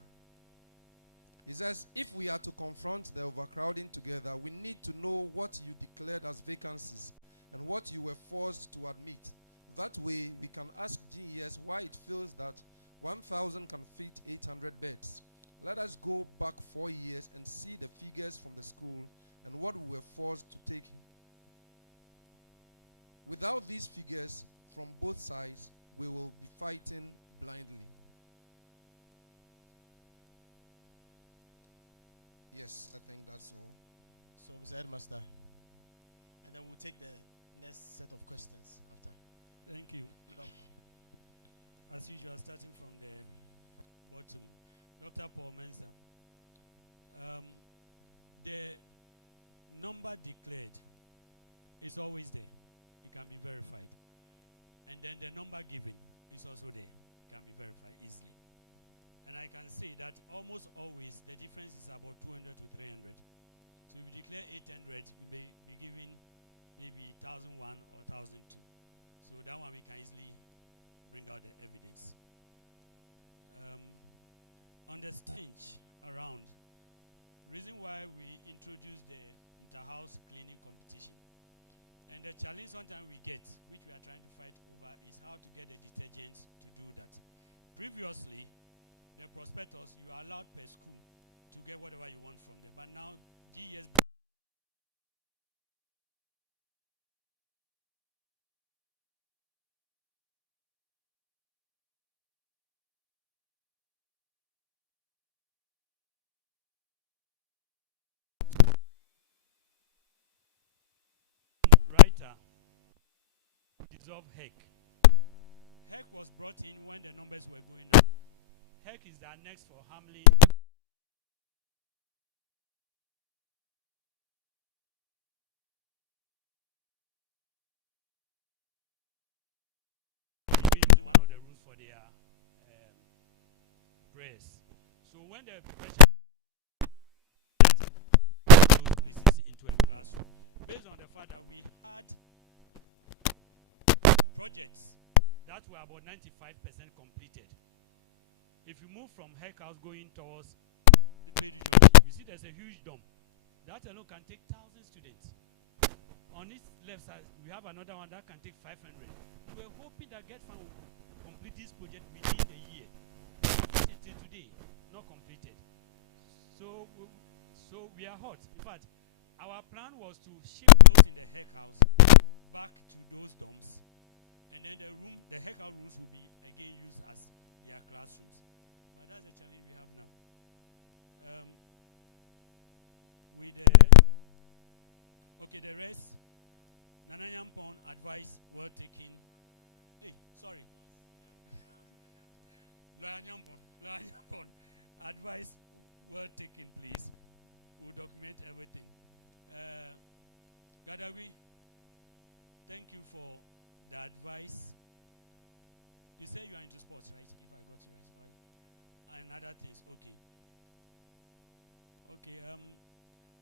he says, if we are to confront the overcrowding together, we need to know what you declared as vacancies and what you were forced to admit. That way, we can ask GES why it feels that 1,000 can fit 800 beds. Let us go back 4 years and see the figures from the school and what we were forced to take. Without these figures from both sides, we will be fighting blindly. Yes, I think that's all. So, Mr. Headmaster, and then we'll take the next set of questions after. Thank you. Doctor. As usual, starting from the bottom, Dr. Paul Mensah. The number declared is always there. It can be verified. And then the number given is also there. It can be verified easily. And I can say that almost always the difference is about 200 to 300. So if you declare 800, you may be given maybe 1,001 or 1,002. So that one we can easily bring out the evidence. On the stench around, reason why we introduced the inter-house cleaning competition. And the challenge sometimes we get, which we are trying to fight over, is how to get the detergents to do that. Previously, the prospectus, you are allowed per school to get whatever you want from them. But now, GES HEC was brought in when the numbers were going up. Those places into a classroom based on the fact that we had projects. The page those in the HEC house back to those dorms, and then the HEC house rooms will be again used as their classrooms. But that's the challenge we have now. With the rest, Nanayampon advice well taken. Hey, sorry. Nanayampon advice well taken, please. We'll document everything. Gadawi, thank you for the advice. You say you are into sports, right? If I got you right. And other things, okay. Okay,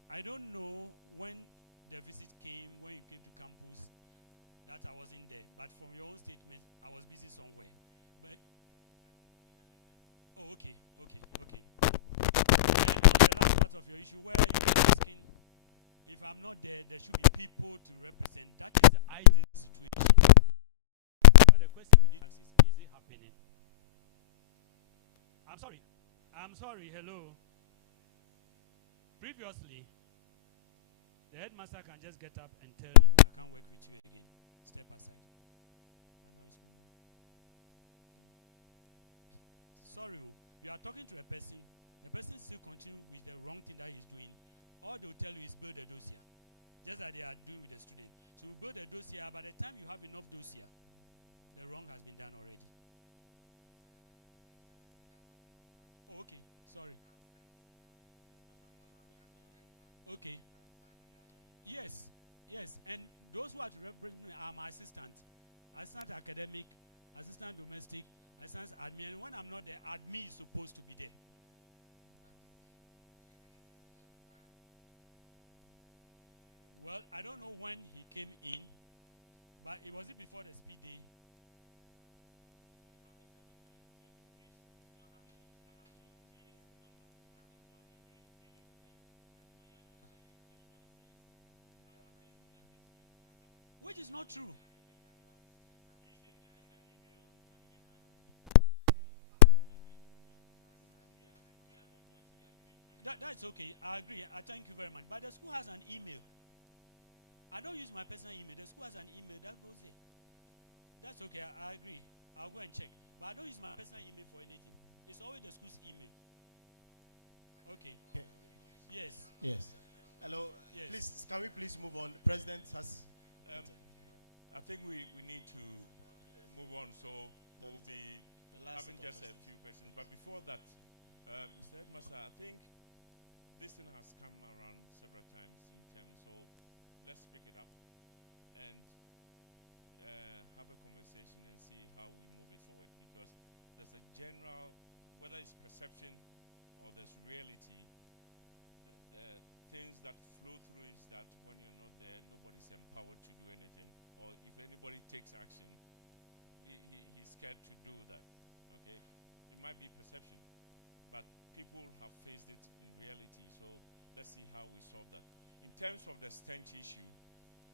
I don't know when the visit came, when you came to campus, that I wasn't there. But from your own statement, I was busy somewhere. But, oh, okay. And on the last part of your issue, where you were asking, if I'm not there, there should be people to represent. That is the situation. We need access. I can't work with you again. Step aside. Sorry, you are talking to a person. The person still continue with the wrong thing that he's doing. All they will tell you is build a dossier, just like they are doing with the student. So you build a dossier. By the time you have enough dossier, the wrong has been done already. Oh, okay. Sorry. Okay. Yes. And those who are to represent me are my assistant academic, assistant domestic, assistant admin. And when I'm not there, admin is supposed to be there. Well, Well, I don't know when he came in, but it was it before the speed day. Which is not true. That's okay. I agree. I thank you very much. But the school has an email. I don't use my personal email. The school has an email that goes there. That's okay. I agree. I'll go and check. But I don't use my personal email for anything. It's always the school's email. Okay. Yes. Yes. Hello. Yes. Please, can we please move on? The president has. I think we need to move on. So we'll be having just a few questions. But before that, Mr. Headmaster, I think this thing has come around several times in terms. So let's pick it up and have a conversation and see how we move it forward. Because there's a general, whether it's perception or there's reality, the things that flow through is that when you're not there, nobody's empowered to do anything. Or if anybody takes action, he's scared to do that. Okay? It might be perception, but people have faced it in reality. So let's see how we solve that. In terms of the stench issue,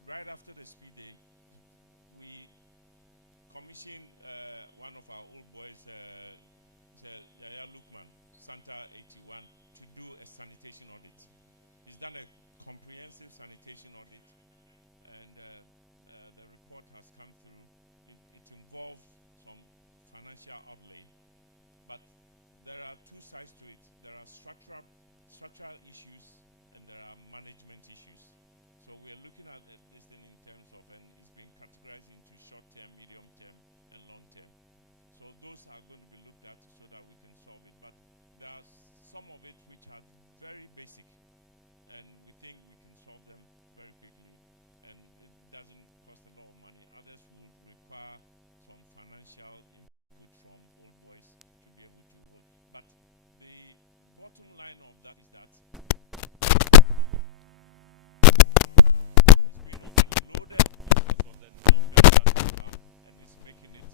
right after the speed day, we commissioned one of our old boys, Yaya Lukman, Santa 81, to do a sanitation audit. He's done a comprehensive sanitation audit, and the report has come through. It involved some financial outlay, but there are two sides to it. There are structural issues and there are management issues. So we are looking at this thing in terms of, and it's being categorized into short-term, medium-term, and long-term. So those are going to be looked at so that we can solve it. But there are some of it which are very basic, and we think we can solve them very quickly, and it doesn't cost a lot of money. Others will require some financial input from old boys to be able to hold. But the bottom line of that is that it's been overloaded numbers and it's making it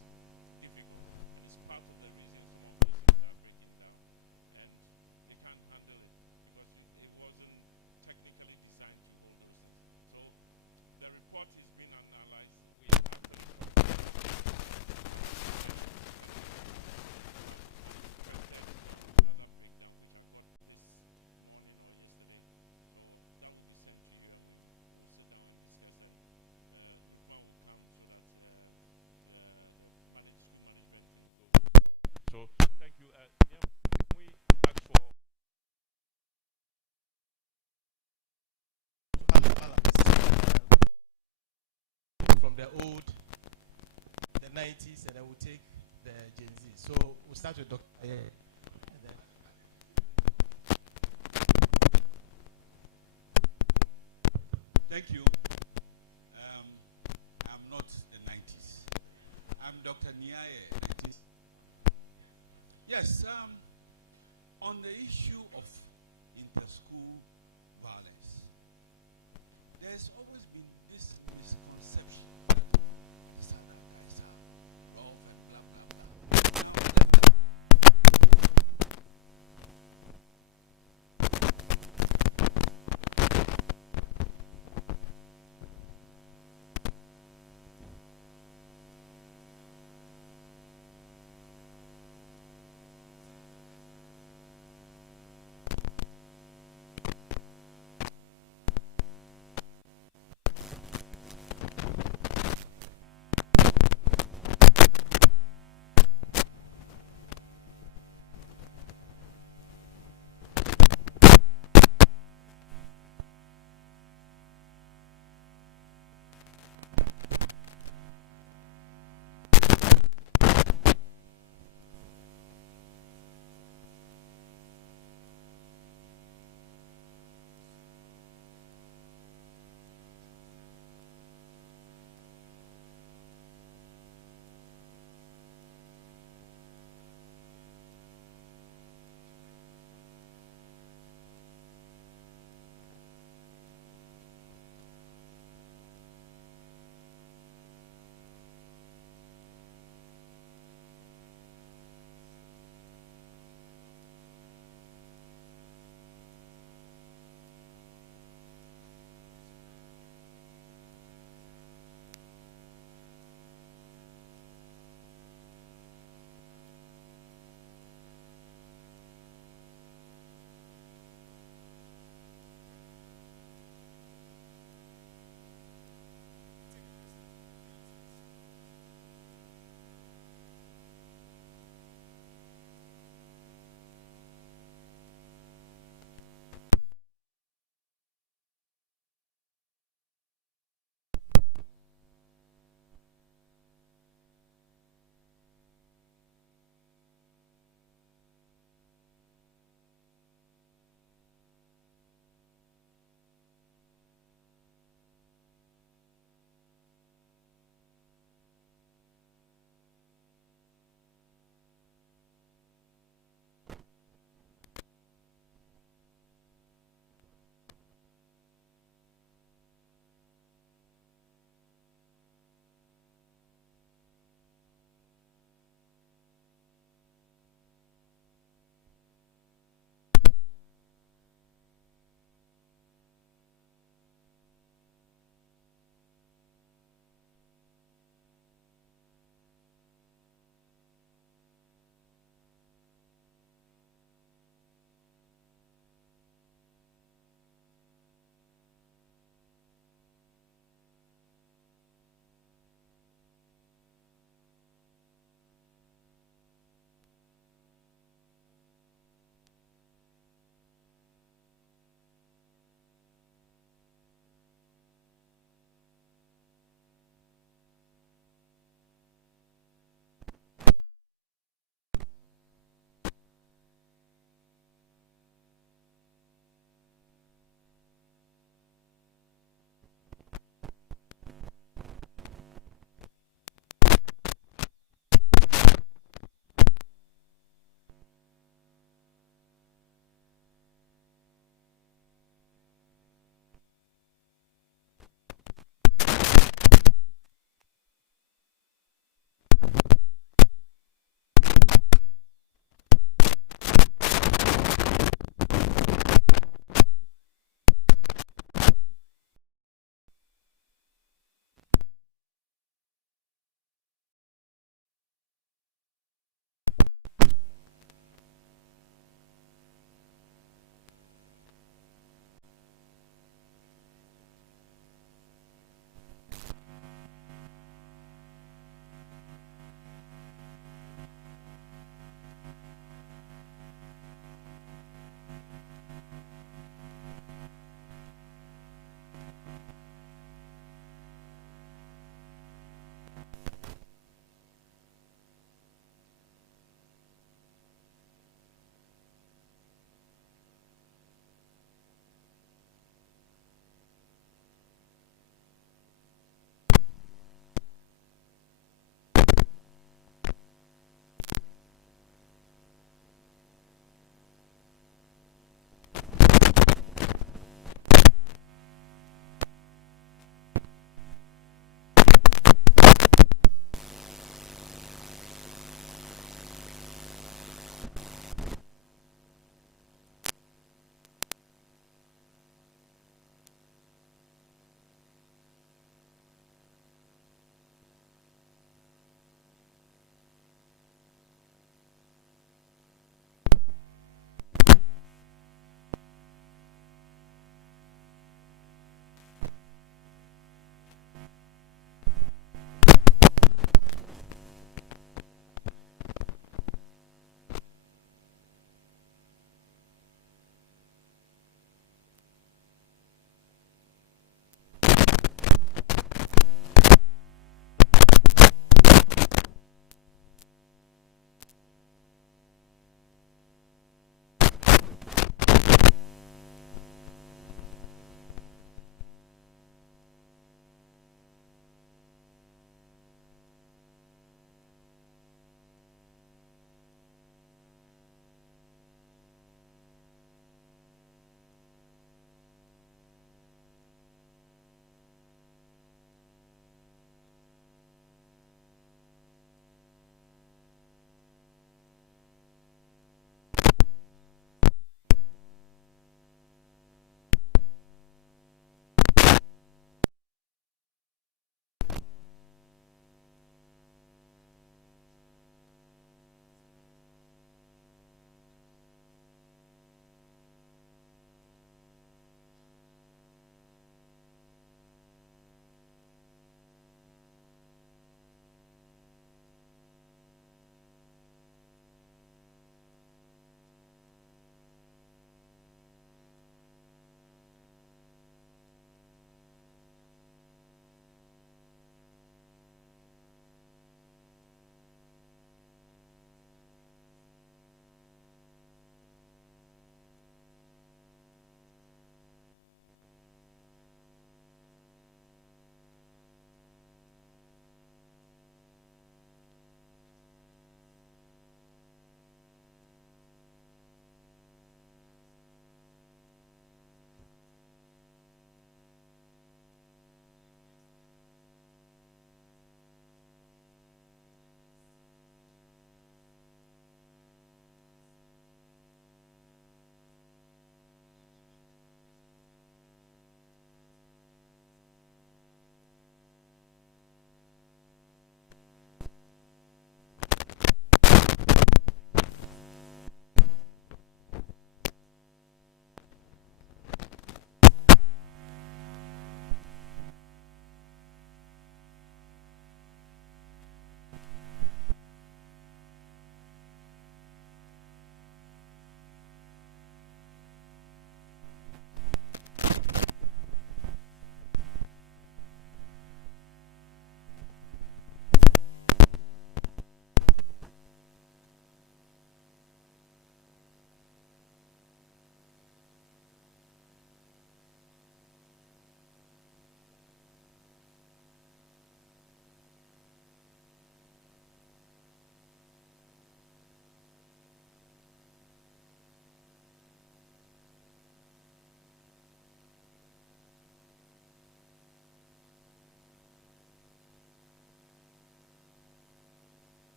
difficult. And it's part of the reason some of the schools are breaking down and they can't handle it because it wasn't technically designed to hold those things. So the report is being analyzed. We have other breakdown which I got this morning or yesterday. So that will be sent to you and we will sit down and discuss, and Lukman will come so that the school management thing goes. So thank you. Yeah, we ask for to have a balance from the old, the 90s, and then we'll take the Gen Z. So we'll start with Dr. Thank you. I'm not the 90s. I'm Dr. Niaye. Yes, on the issue of inter-school violence, there's always been this misconception that these other guys are rough and blah, blah, blah. Now,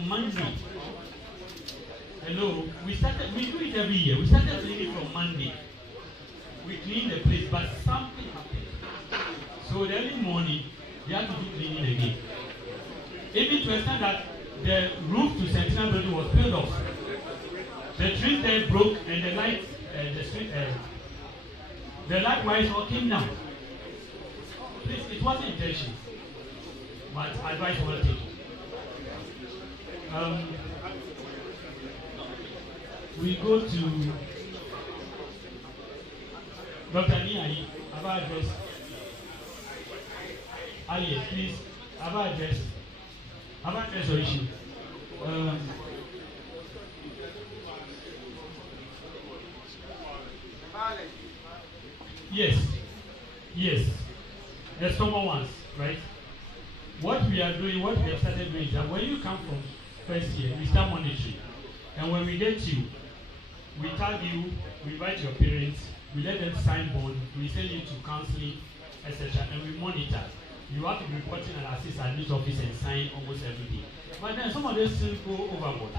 from Monday. Hello, we do it every year. We started cleaning from Monday. We clean the place, but something happened. So the early morning, they had to do cleaning again. Even to extent that the roof to Sentinel building was peeled off. The trees there broke and the lights, the light wires all came down. Please, it wasn't intentional, but advice was taken. We go to Dr. Niayi, about address. Yes, please, about address. About address or issue. Yes. The stubborn ones, right? What we are doing, what we have started doing is that when you come from first year, we start monitoring. And when we get you, we tag you, we invite your parents, we let them sign bond, we send you to counseling, etc. And we monitor. You have to be reporting and assist admin office and sign almost every day. But then some of those things go overboard.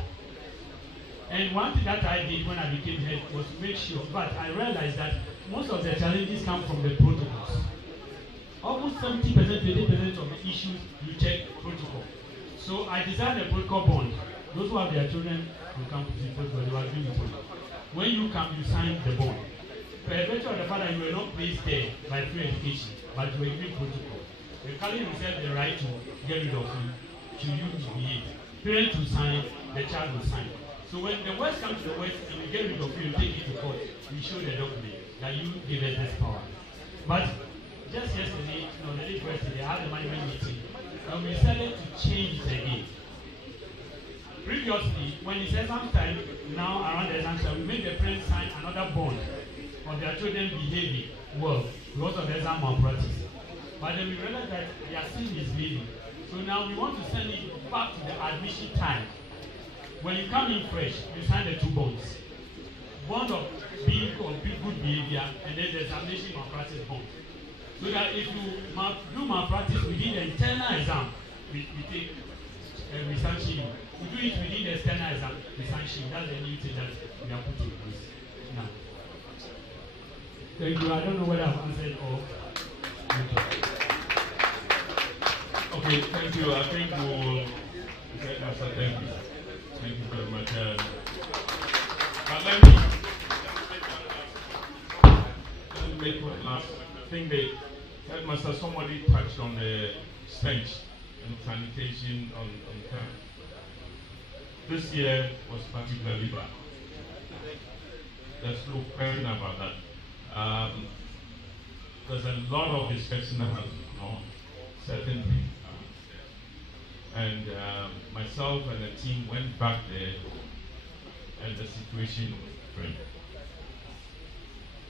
And one thing that I did when I became head was to make sure, but I realized that most of the challenges come from the protocols. Almost 70%, 80% of the issues you check protocol. So I designed a protocol bond. Those who have their children on campus in protocol, they were agreeing with me. When you come, you sign the bond. For a virtue of the fact that you were not placed there by free education, but you agreed protocol. The Calling said the right to get rid of you, should you misbehave. Parents will sign, the child will sign. So when the West comes to the West and we get rid of you, you take it to court, we show the document that you give us this power. But just yesterday, no, the day before yesterday, I had a management meeting and we decided to change it again. Previously, when it's exam time, now around the exam time, we made the parents sign another bond of their children behaving well because of the exam malpractice. But then we realized that they are still misbehaving. So now we want to send it back to the admission time. When you come in fresh, you sign the 2 bonds. Bond of being good behavior and then the examination malpractice bond. So that if you do malpractice within the internal exam, we sanction you. We do it within the external exam, we sanction you. That's the new thing that we are putting in place now. Thank you. I don't know whether I've answered or. Okay, thank you. I think we'll say, Master, thank you. Thank you very much. But let me make one last thing. The headmaster, somebody touched on the stench and sanitation on camp. This year was particularly bad. There's no question about that. There's a lot of discussion that has on certain things. And myself and the team went back there and the situation went.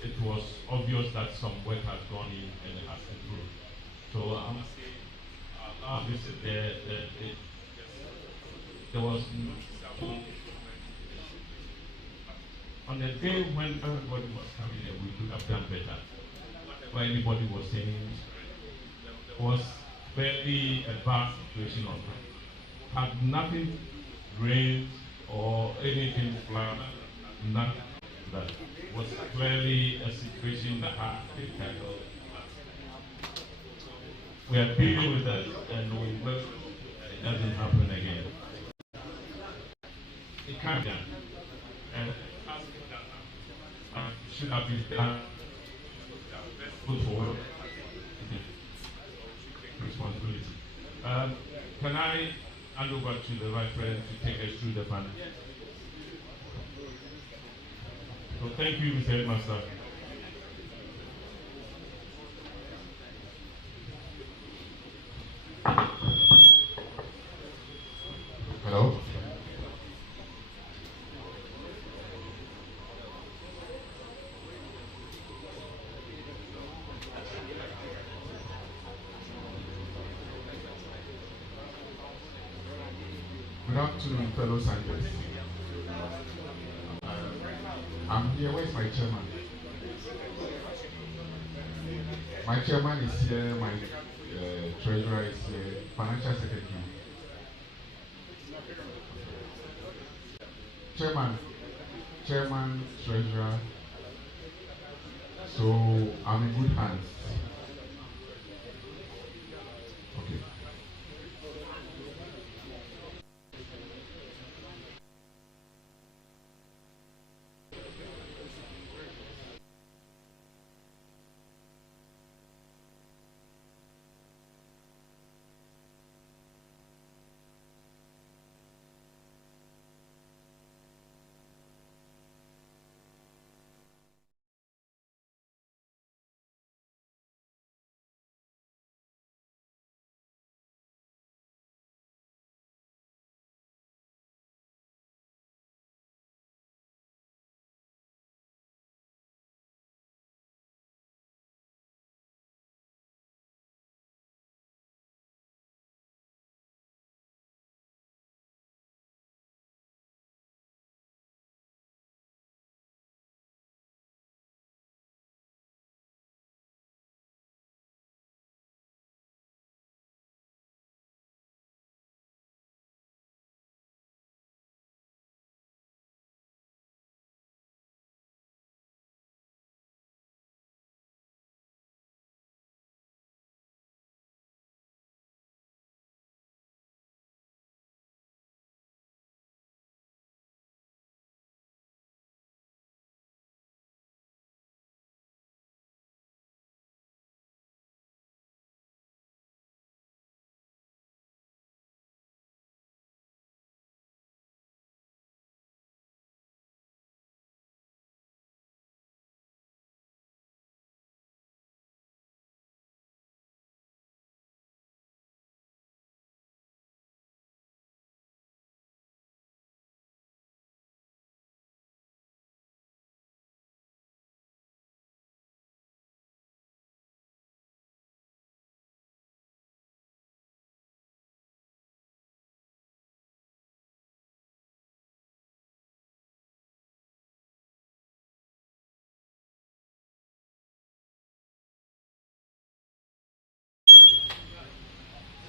It was obvious that some work had gone in and it has improved. So obviously there was on the day when everybody was coming there, we could have done better. Where anybody was saying was barely a bad situation on that. Had nothing rained or anything flooded, nothing. That was clearly a situation that had to be tackled. We are dealing with that and we hope it doesn't happen again. It can't be done. And should have been done. Put forward responsibility. Can I hand over to the Vice President to take us through the panel? So thank you, Mr. Headmaster. Hello. Good afternoon, fellow scientists. I'm here. Where's my chairman? My chairman is here. My treasurer is here. Financial secretary. Chairman, treasurer. So I'm in good hands. Okay.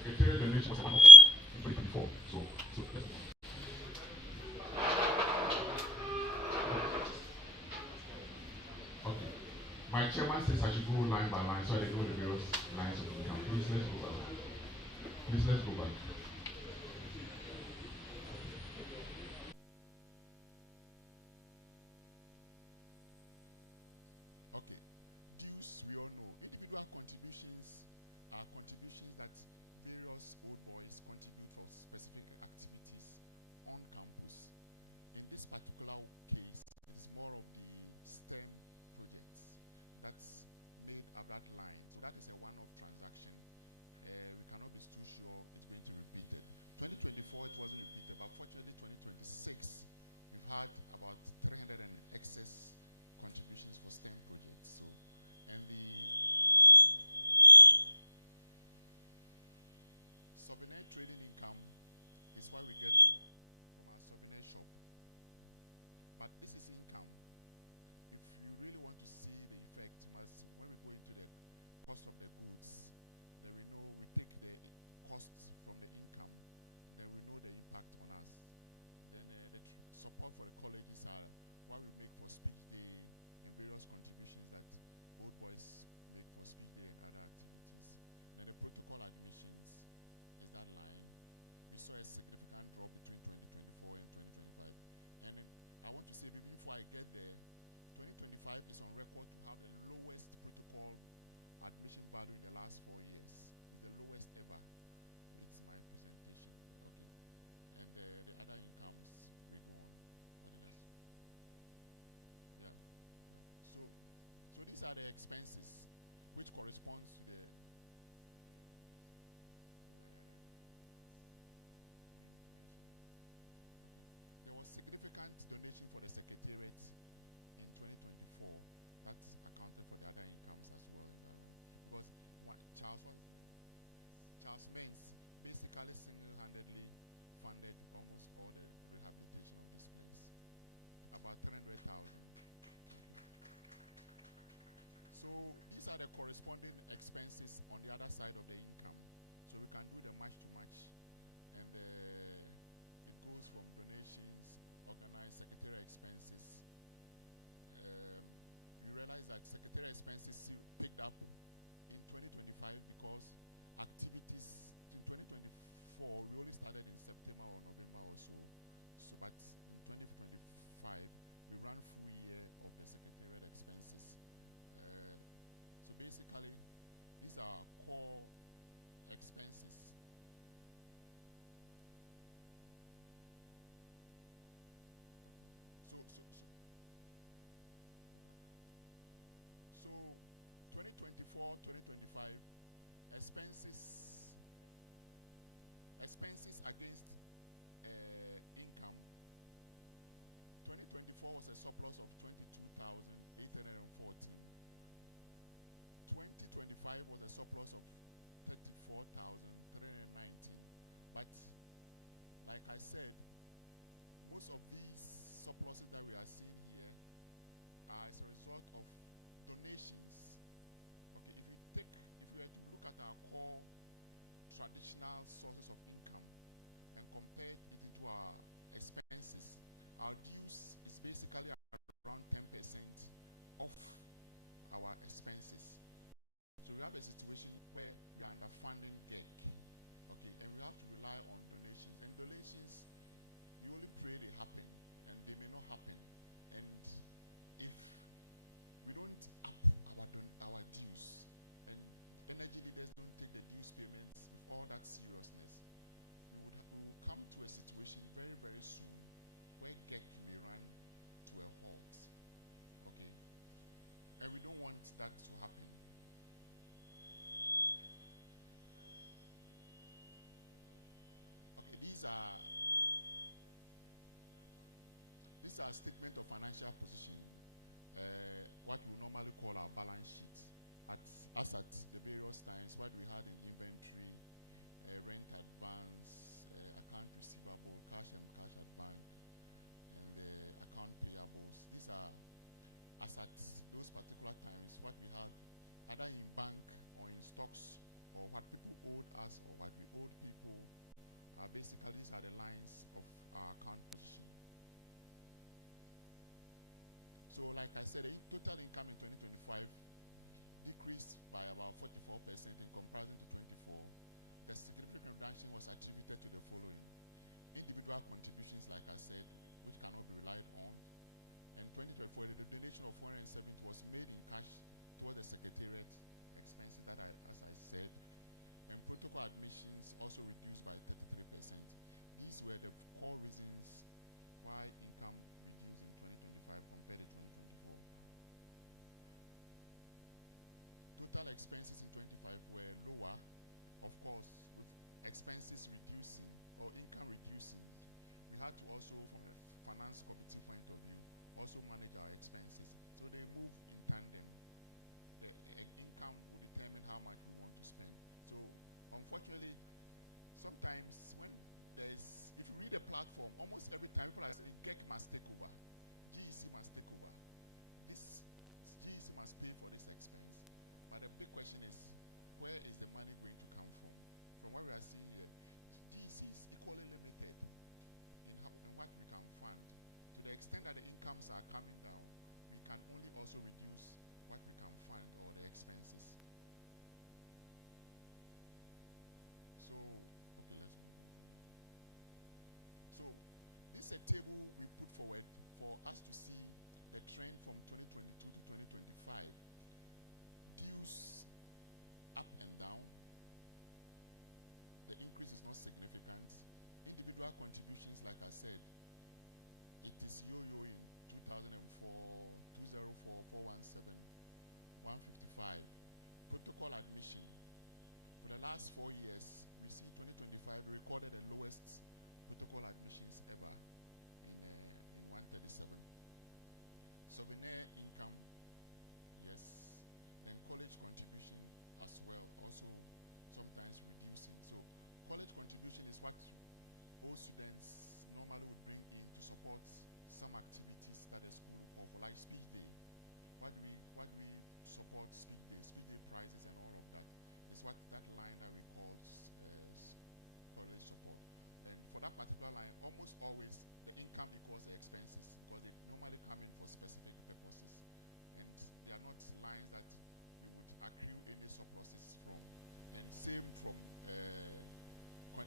Secretariat donation was a one-off in 2024. So yes. Okay. My chairman says I should go line by line, so I go the various lines of income. Please let's go back. Please let's go back. Okay. Dues we all know. Individual contributions are contributions that various old boys contribute for specific activities on campus. In this particular case, it is more of the STEM projects that's made up that line. So that is a one-off transaction. We cannot be too sure it's going to be repeated. 2024, it wasn't repeated, but fortunately 2026, we've had about 300 and excess contributions for STEM projects. So, and the souvenir trading income is what we get from our souvenir shop. But this is income. If you really want to see the effect, you must, when we go into the cost of the goods, then we know we take the costs from the income, then we know the impact on us. Then the support for the colleges are what we make for speech day and various contributions that old boys make for speech day and other activities. Then the protocol admissions is that line. We saw a significant drop between 2024 and 2025. And then I want to say, before I get there, 2025 is on record to have the lowest protocol admission value in the last 4 years. It's the lowest ever. It's my presentation. Okay. And the other incomes, we go on. I think that's, yeah. So these are the expenses, which corresponds to the There was significant donation for the secretariat in 2024. That's accounted for the other incomes as well in that line. Because Charles Mens basically single-handedly funded almost all the rehabilitation of this place. About 300,000. So these are the corresponding expenses on the other side of the income. So we can do the match to match, and goes from donations, organized secretarial expenses. You realize that secretarial expenses picked up in 2025 because activities in 2024, we only started in September or November or so. But in 2025, we ran full year of the secretarial expenses. So basically, these are core expenses. So 2024, 2025 expenses against income. 2024 was a surplus of 22,814. 2025 was a surplus of 34,319. But like I said, most of these surpluses that we are seeing here are as a result of donations. Okay, if you were to look at our core traditional sources of income and compare it into our expenses, our dues is basically around 10% of our expenses. So we have a situation where we are underfunding GEC, okay, and we have to rely on donations. And donations, you only pray they happen, and they may not happen. And if we don't up our dues, and energy leaders don't take the dues payments with all that seriousness, we will come to a situation very, very soon where GEC may run to a halt, okay? And we don't want that to happen. Okay, these are a statement of financial position, what we normally call our balance sheet. At the various times, what we had in inventory, rent advance, account receivable, cash and cash at bank, and the account payables. These are, as at those particular times, what we had either in bank or in stocks, or what people owed us or what we owed people. Basically, these are the lines of our account position. So like I said, the total income in 2025 decreased by about 44% in comparison to 24. The significant reduction was attributed to the following: individual contributions, like I said, which cannot be relied on. And 2024, the donation of 470 was made in cash toward the secretariat expenses that as I said, and protocol admissions also reduced by 33%. These were the core reasons why income reduced in 2025 compared to 2024. Total expenses in 25 were lower, of course, with expenses reducing or income reducing. We had to also, from a finance committee point of view, also manage our expenses. So they move in tandem. The income will determine how much we want to spend. So unfortunately, sometimes when if you read a platform, almost every time people are saying GEC must take over, GEC must take over. This GEC must pay for this expense. But the big question is, where is the money going to come from? From what we are seeing here, GEC is equally limited in what we can fund. To the extent that the incomes are coming down, we can only also reduce what we can fund or the expenses. So, okay, let's move on. So, this is a table we put forward for us to see the trend from 2022 to 2025. Dues up and down. The increase is not significant. Individual contributions, like I said, it is yo-yo in 2004, 204, 417, 155. Protocol admission. For the last 4 years, we see 2025 recorded the lowest protocol admissions ever in 137. Souvenir income, yes. Then college contribution as well, also sometimes reducing. So college contribution is what all students normally would bring in to support some activities that a school will call for, like speech day. What do we support speech day prizes and all of that is what that line that we call college support. And for that particular line, almost always the income equals the expenses because they normally come in for specific purposes. And they are not lines that we would accrue any surpluses from. And same from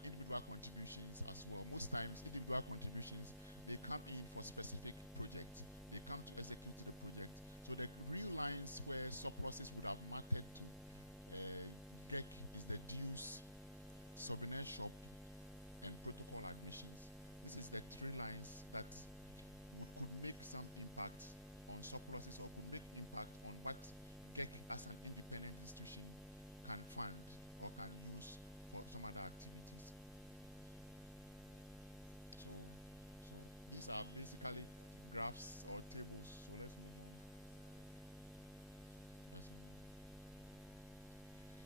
individual contributions as well. Most times, individual contributions, they come in for specific projects. They come to execute the project. So the real lines where surpluses would have mattered to GEC is the dues, souvenir shop, and protocol admissions. This is the three lines that could make some impact on surpluses or could make impact on what GEC as an independent institution can fund or can use for some other activities. So these are basically graphs or tables. So let's move on.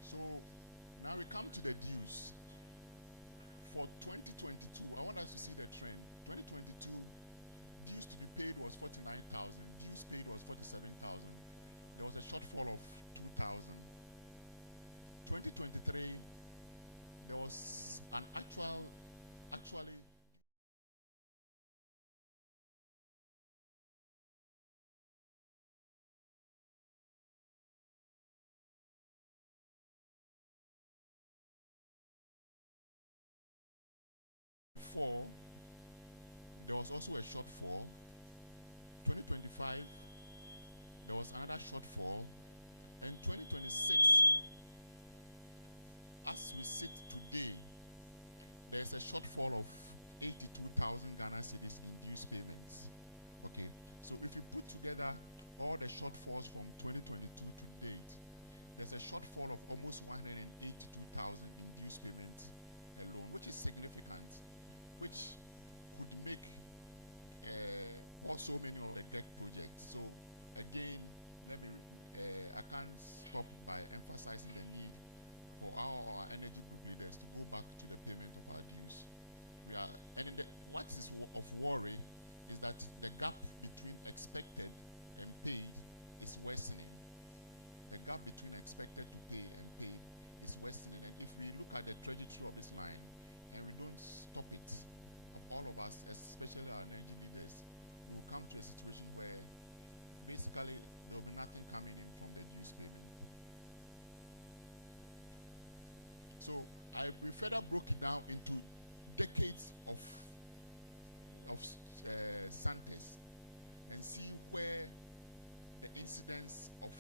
So now we come to the dues. For 2022, I want us to see the trend. 2022, dues to be paid was 49,000. Dues paid was 47,000. There was a shortfall of 2,000. 2023, there was an actually before, there was also a shortfall. 2025, there was another shortfall. And 2026, as we sit today, there's a shortfall of 82,000 Ghana cedis in dues payments. Okay, so if you put together all the shortfalls from 2022 to date, there's a shortfall of almost 182,000 in dues payments alone, which is significant, which could make so many of the GEC projects. So again, I can't stop by emphasizing the need for our energy group leaders to go back to the payment of our dues. What is of worry is that the gap between expected and paid is worsening. The gap between expected to pay and paid is worsening. And if we look at the trajectory of this line and we don't stop it, all of us, especially our energy leaders, we will come to a situation where basically there will be nothing coming in from the dues payment. So we further broke it down into decades of Santas and see where the incidence of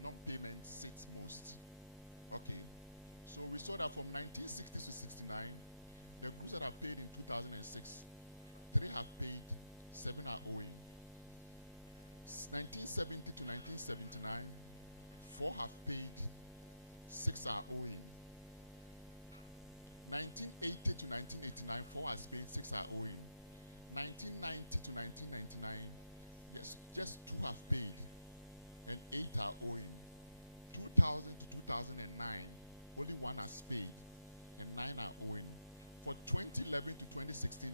non-payment sits most. Okay, so we saw that from 1960 to 69, the groups that have paid in 2006, 3 have paid, 7 are owing. 1970 to 1979, 4 have paid, 6 are owing. 1980 to 1989, 4 has paid, 6 are owing. 1990 to 1999, yes, just 2 have paid, and 8 are owing. 2000 to 2009, only 1 has paid, and 9 are owing. For 2011 to 2016,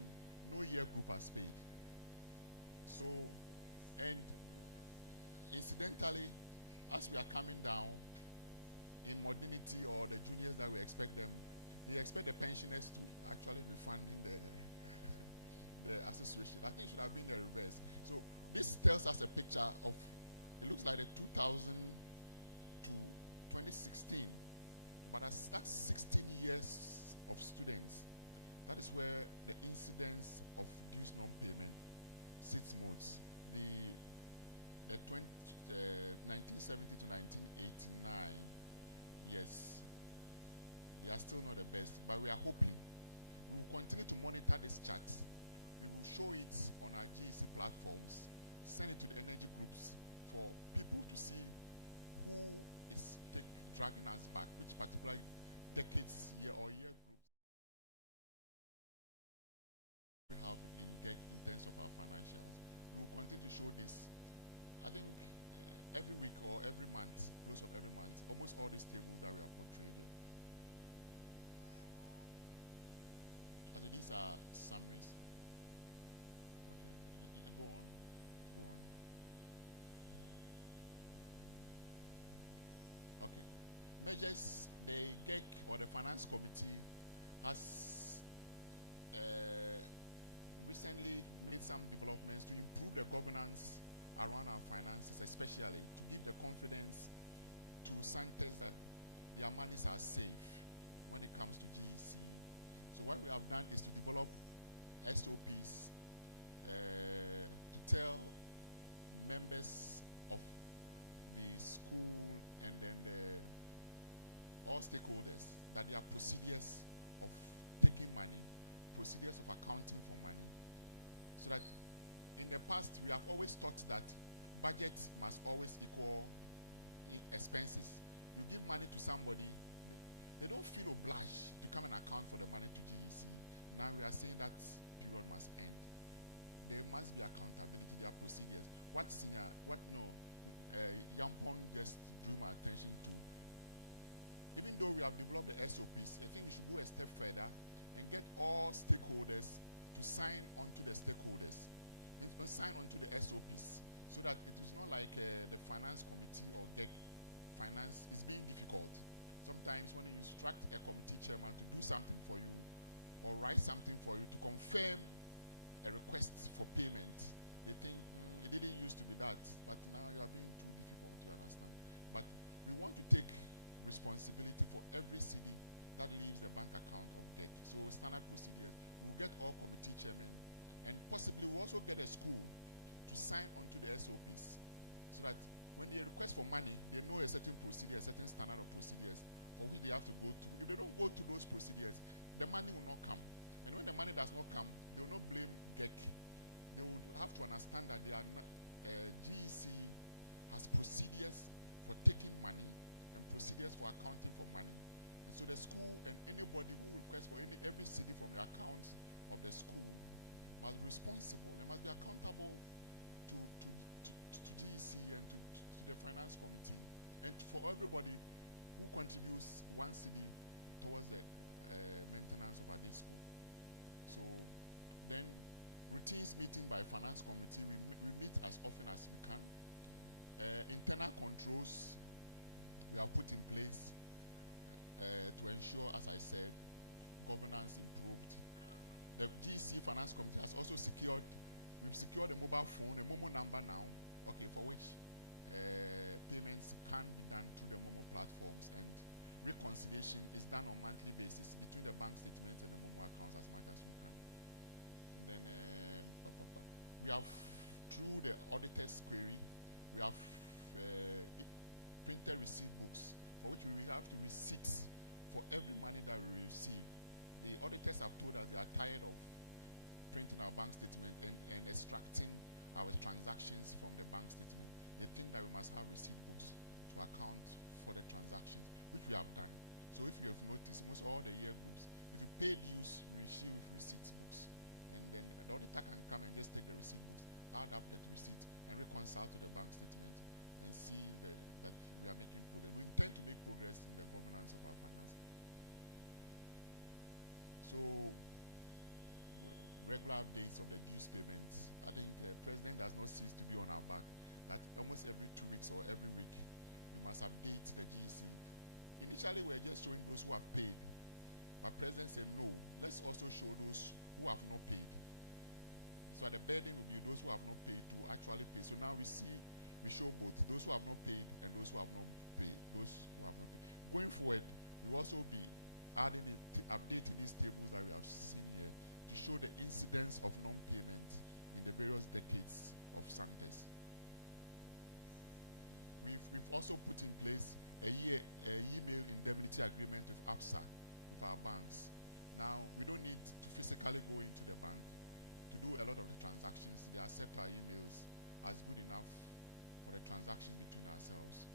no year group has paid. So, and incidentally, as we are coming down in modernity or the juniors that we expect them, they expect the pensioners to actually be funding the association. I think it should have been the reverse. So this tells us a picture of, it looks like the 2000 to 2016, but that's 16 years of students. That is where the incidence of dues non-payment sits most. The 1970 to 1989, yes, they are still not the best, but we are hoping. We will continue to monitor this chart. We will show it on our GEC platforms, send it to the energy groups for people to see who is dragging us back, which particular decades, year or year groups we have in GEC in terms of our financials. We will continue to show this. I think every week or every month, close of every month, almost all these tables that we are portrayed here. I think these are summaries. Okay, go on. Go on. Okay. Measures, the GEC or the Finance Committee has recently made some developments to improve the governance around our finances, especially to give the confidence to Santes that their monies are safe when it comes to GEC. So what we have done is to develop SOPs to tell members of the school and then all stakeholders that there are procedures of taking money, procedures of accounting for money, so that in the past we have always thought that budget must always equal expenses. You give money to somebody, they don't feel obliged to come and account for the money to GEC. Now we are saying that period must end. There must be accountability, there are procedures. Yampon just drew my attention to, even though we have developed the SOPs, I think we should go a step further and get all stakeholders to sign onto the stakeholders, sign onto the SOPs, so that it is not like the finance committee or GEC finance is being difficult. Sometimes when you instruct a committee chairman to do something for you or write something for you to confirm a request for payment, they think it didn't used to be that, but now you are being too difficult, you understand. But we want to take responsibility for every CD that leaves the bank account of GEC. So standard procedures, we'll get all committee chairmen, and possibly we'll also get a school to sign onto the SOPs, so that when they request for money, they know a certain procedure, a certain standard of procedures for which they have to go through. If they don't go through those procedures, the money will not come. And when the money does not come, they will not blame GEC. They would have to understand that they are not, GEC has procedures for taking money and procedures for accounting for money. And so the school and anybody who requests for every CD from the account of the school must be responsible. They must be accountable to GEC and to the finance committee, and for everybody who contributes one CD towards the maintenance of our day school. So then routines meeting by finance committee, we meet as often as we can. Internal controls we have put in place to ensure, as I said, governance improved. The GEC finance committee has also secured, we've secured a mobile phone, a Momo number now, okay, for which payments can be done through the Momo platforms, and reconciliation is done on a monthly basis between the bank statements and the Momo accounts as much as we can. And then we have, through the auditor's query, we have printed receipt books for which we will have to receipts for every money that we receive. The auditors have told us they are tired of printing our bank statement and extracting our transactions from the bank statement. They think that we must have receipt books to account for the transactions, which we have done. So if you have noticed, most all the year groups, if you pay dues, we receive receipts books. And then the auditor can come and just take the receipt books, add up the receipt, and reconcile to the bank statement and see that we are making progress. We intend to make progress in the governance of our finances. So, regular updates of the dues payments. I think the president does not cease to be on our back, that almost every 2 weeks or every week, you must update the GEC. Initially, we were just showing those who have paid. But President said, no, let's also show those who have not paid. So the burden will be those who have not paid to actually pay. So now we show both, those who have not paid and those who have not paid, Going forward, we will also be adding updating these tables that we have seen here to show the incidence of non-payment in the various decades of Santes. We've also put in place a email indemnity agreement with APSA, with our banks. Now, we don't need to physically go into the bank to do a lot of the transactions. They accept our emails as good enough for the transaction between ourselves.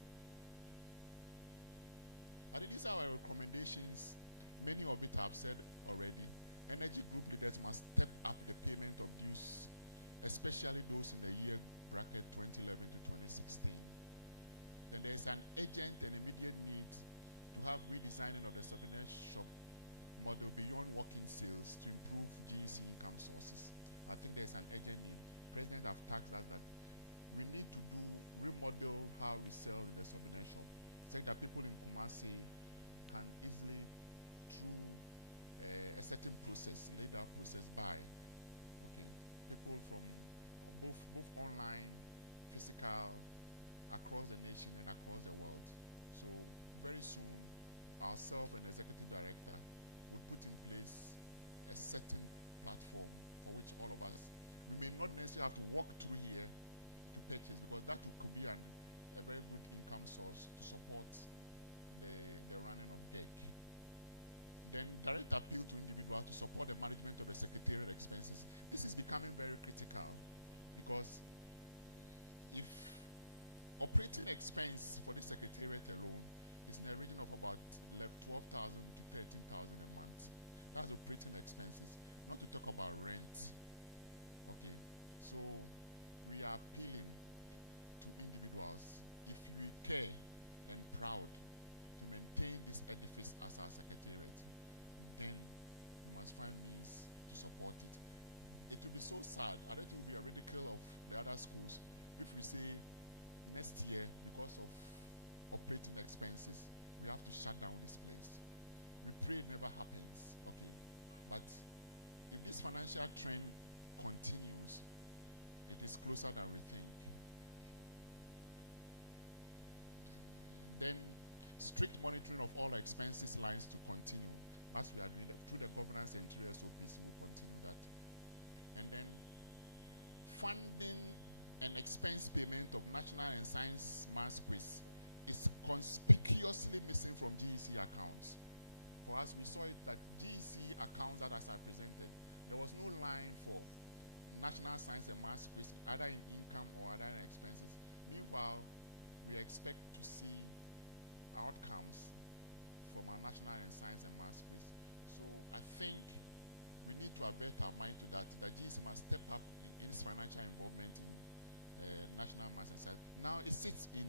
I think these are our recommendations. Many of it I've said already. Energy group leaders must step up the payment of dues, especially those in the year bracket 2011 to 2016. Then there is an urgent and immediate need to have redesigning of the surveillance shop model beyond walk-in sales to improve GEC income sources. I think there is an urgent need. President have tasked us that we need to remodel how we sell in the surveillance shop, so that people in Kumasi can easily, through a certain process, laid out process, buy. Okay. people from both online, physical, across the nation and across the world. So very soon, ourselves and executive director would put in place a certain platform for which all of us, we may not necessarily have to walk through here to purchase, because that could be a very good income source to support the running of GEC. Then direct appeal to individuals to support the management of the secretarial expenses. This is becoming very critical, because if operating expense for the secretariat alone is in the region of about 12,000 to 13,000 a month. That's operating expenses, not to talk about rent. Okay, so we are appealing to individuals, if you care and proud to maintain this edifice as our secretariat, then we must find means to support it. It will be so sad, I don't think it will be a ridicule of the other schools if we say next year, because of operating expenses, we have to shut down this place. We pray it never happens, okay. But if this financial trend continues, it is closer than we think. Then strict monitoring of all expenses lines to continue, as we are doing through the governance and through SOPs. We will continue that. And then funding and expense payment of national and science maths quiz is conspicuously missing from GEC accounts. For us, we saw it that GEC accounts that as I presented, there was no line for national science and maths quiz, either in income or either in expenses. Meanwhile, we expect to see outcomes from our national and science and maths quiz. So I think we need to avert our mind to that, that GEC must step up in its financial involvement in national maths and science. Now it sits in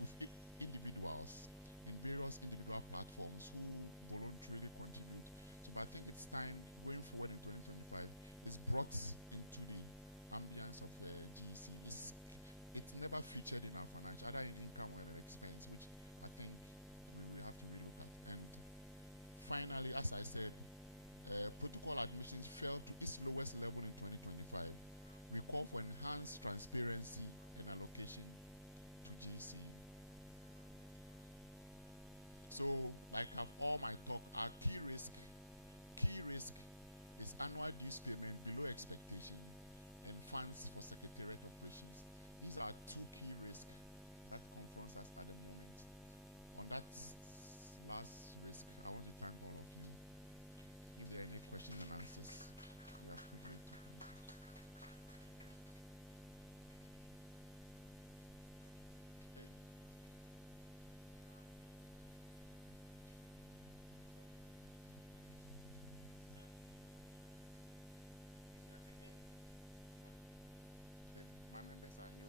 with individuals, in various individual platforms who voluntarily contribute. So but I think it's time, going forward in 2025, it's brought into the ambience of GEC. It's never featured in our financial, either in income or in expense, which I think we will have to relook at. And finally, as I said, protocol admissions fell to its lowest level in 2025. We call for enhanced transparency and allocation to GEC. So, like all my talk, our key risk is annual dues payment below expectation and funds for secretariat operations. These are two key risks that confronts us at the moment. On that last risk, I want to thank all of you. If there are any questions and answers, we are privileged to. My members are here.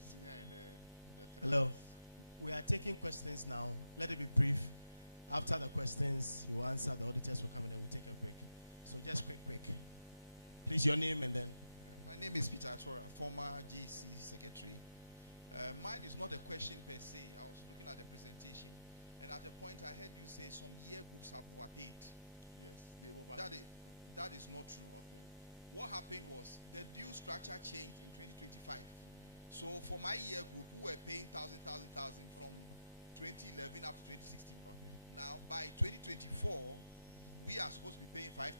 Senior in the Hello. We are taking questions now. Let it be brief. After the questions, you will answer. The auditors will come and then we'll take a break. So just quick. Please, your name and then. My name is Peter Atora, former GEC secretary. Mine is not a question per se. I was looking at the presentation, and at a point I heard you say some year groups have overpaid. Yes, they overpaid. That is not true. Okay. What happened was the due structure changed in 2025. So for my year group, who were paying 1,000 from 2011 up to 2016. Okay. Now by 2024, we are supposed to be paying 5,000.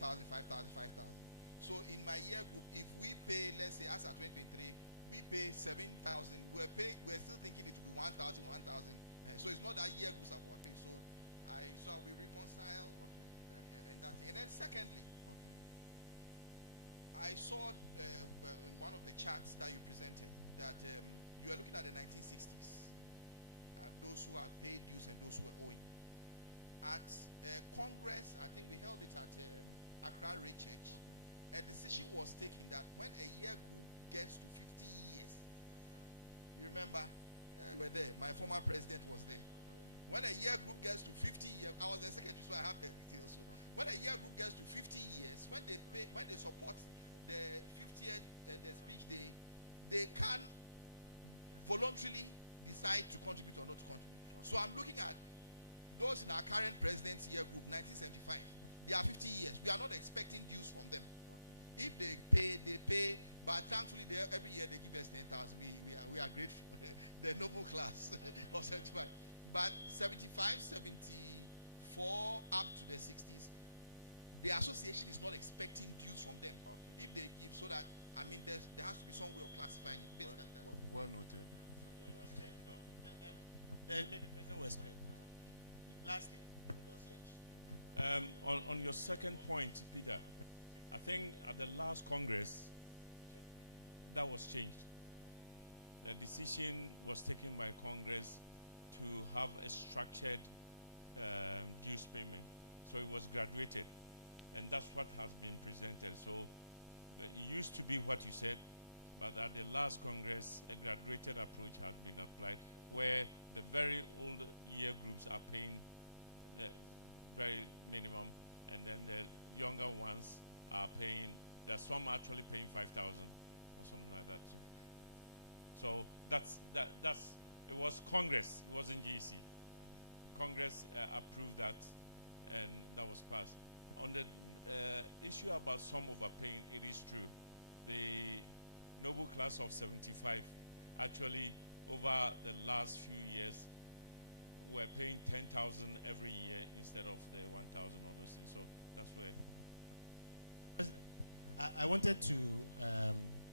So in my year group, if we pay, let's say, as at 2023, we pay 7,000. We're still thinking it will be 1,000. So it's not that year groups are overpaid. So we reconcile and that thing. And then secondly, I saw in one of the charts that you presented that you are looking at the 1960s, those who had paid dues and those who were owing. At Congress, I think we held it at Accra Ray Church, a decision was taken that when a year group gets to 50 years, you remember, we were there, my former president was there. When a year group gets to 50 years, I was the secretary, so I have the details. So when a year group gets to 50 years, when they support the 50th the speech day, they can voluntarily decide to contribute or not to contribute. So I'm looking at those in our current president's year group, 1975. They are 50 years. We are not expecting dues from them. If they pay, they pay. But thankfully, every year they give us 10,000. We are grateful. The noble class of 75. But 75, 74 up to the 60s, the association is not expecting dues from them. If they give, so that, I mean, there has to be some way of classifying it. Basically, well noted. Maybe the president will explain. Last year. On your second point, Peter, I think at the last Congress, that was changed. The decision was taken by Congress to have a structured dues payment. So it was graduated. And that's what has been presented. So it used to be what you said, but at the last Congress, a graduated approach has been applied, where the very old year groups are paying the very minimum, and then the younger ones are paying, there's some actually paying 5,000 or something like that. So that's it was Congress, it wasn't GEC. Congress approved that, and that was passed. On the issue about some overpaying, it is true. The noble class of 75 actually over the last few years we're paying 10,000 every year instead of the 1,000 or those things. So that's where. I wanted to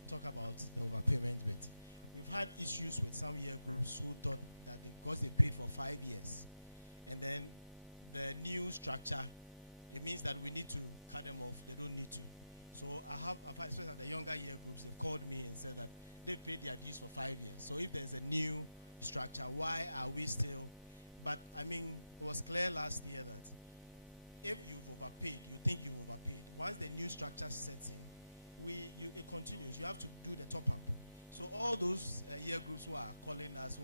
talk about the overpayment bit. We've had issues with some year groups who thought that because they paid for 5 years, and then the new structure, it means that we need to cut them off. They don't need to. So I've had, especially the younger year groups, they've called me and said that they paid their dues for 5 years. So if there's a new structure, why are we still? But I mean, it was clear last year that if you've overpaid, you think you've overpaid. Once the new structure sets in, it continues. You have to do the top up. So all those year groups who are calling us,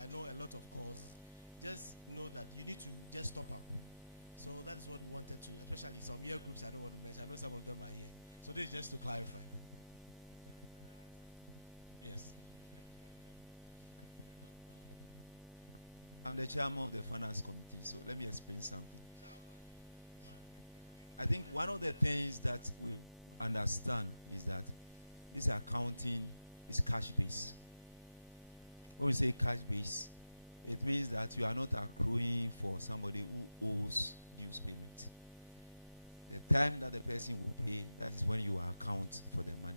I know a lot of calls, just know that you need to just top up. So that is what we wanted to, especially some year groups I don't want to mention. I know some of them are here. So this is just to clarify. Yes. I'm the chairman of the finance committee, so let me explain something. I think one of the things that we understand is that this accounting is cash-based. When we say cash-based, it means that you are not accruing for somebody who owes dues payment. The time that the person will pay, that is when you account for the money.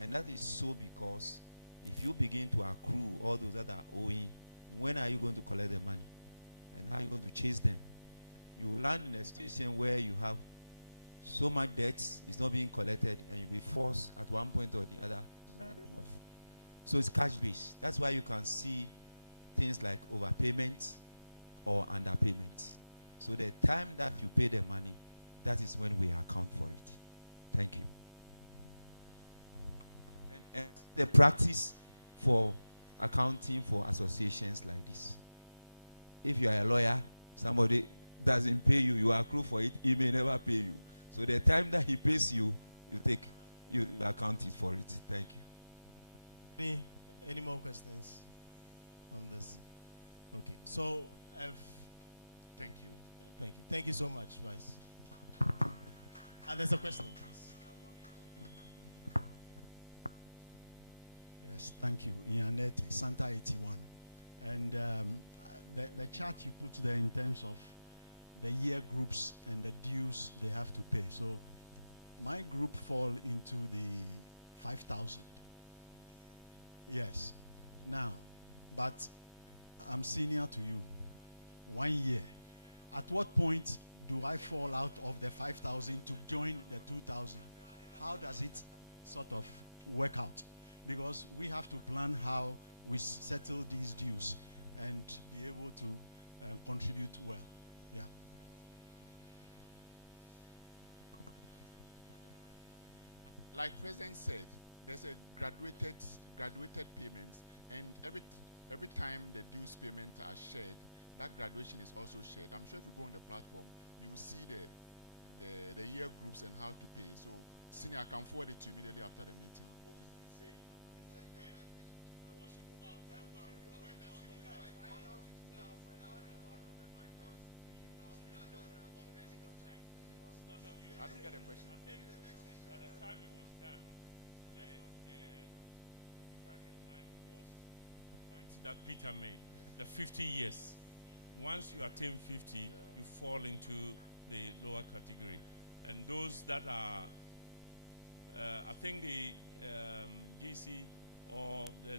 And that is so because if you begin to accrue all those that are owing, when are you going to collect the money? And how are you going to chase them? You will land in a situation where you have so much debt, it's not being collected, and you'll be forced at one point or the other. So it's cash-based. That's why you can see things like overpayment or underpayment. So the time that you pay the money, that is when we account for it. Thank you. And the practice for accounting for associations like this. If you are a lawyer, somebody doesn't pay you, you accrue for it, he may never pay you. So the time that he pays you, you account it for it. Thank you. Any more questions on this? Okay. So, thank you. Thank you. Thank you so much, Vice. There's a question, please. Yes, thank you. Ianette, Santa 81. And the chart you put there in terms of the year groups and the dues they have to pay. So my group fall into the 5,000. Yes. Now, but I'm senior to you. 1 year. At what point do I fall out of the 5,000 to join the 2,000? How does it sort of work out? Because we have to plan how we settle these dues and be able to contribute well. Yeah. Like President said, there's a graduated payment, and every time the dues payment are shared, that graduation is also shared. I'm sure if you go on the platform, you will see the year groups and how to pay. So, Senior, I can forward it to you immediately after the meeting. I don't get a question. I think at the time that Peter made, the 50 years. Once you attain 50, you fall into the lower category. And those that are, I think the DC or the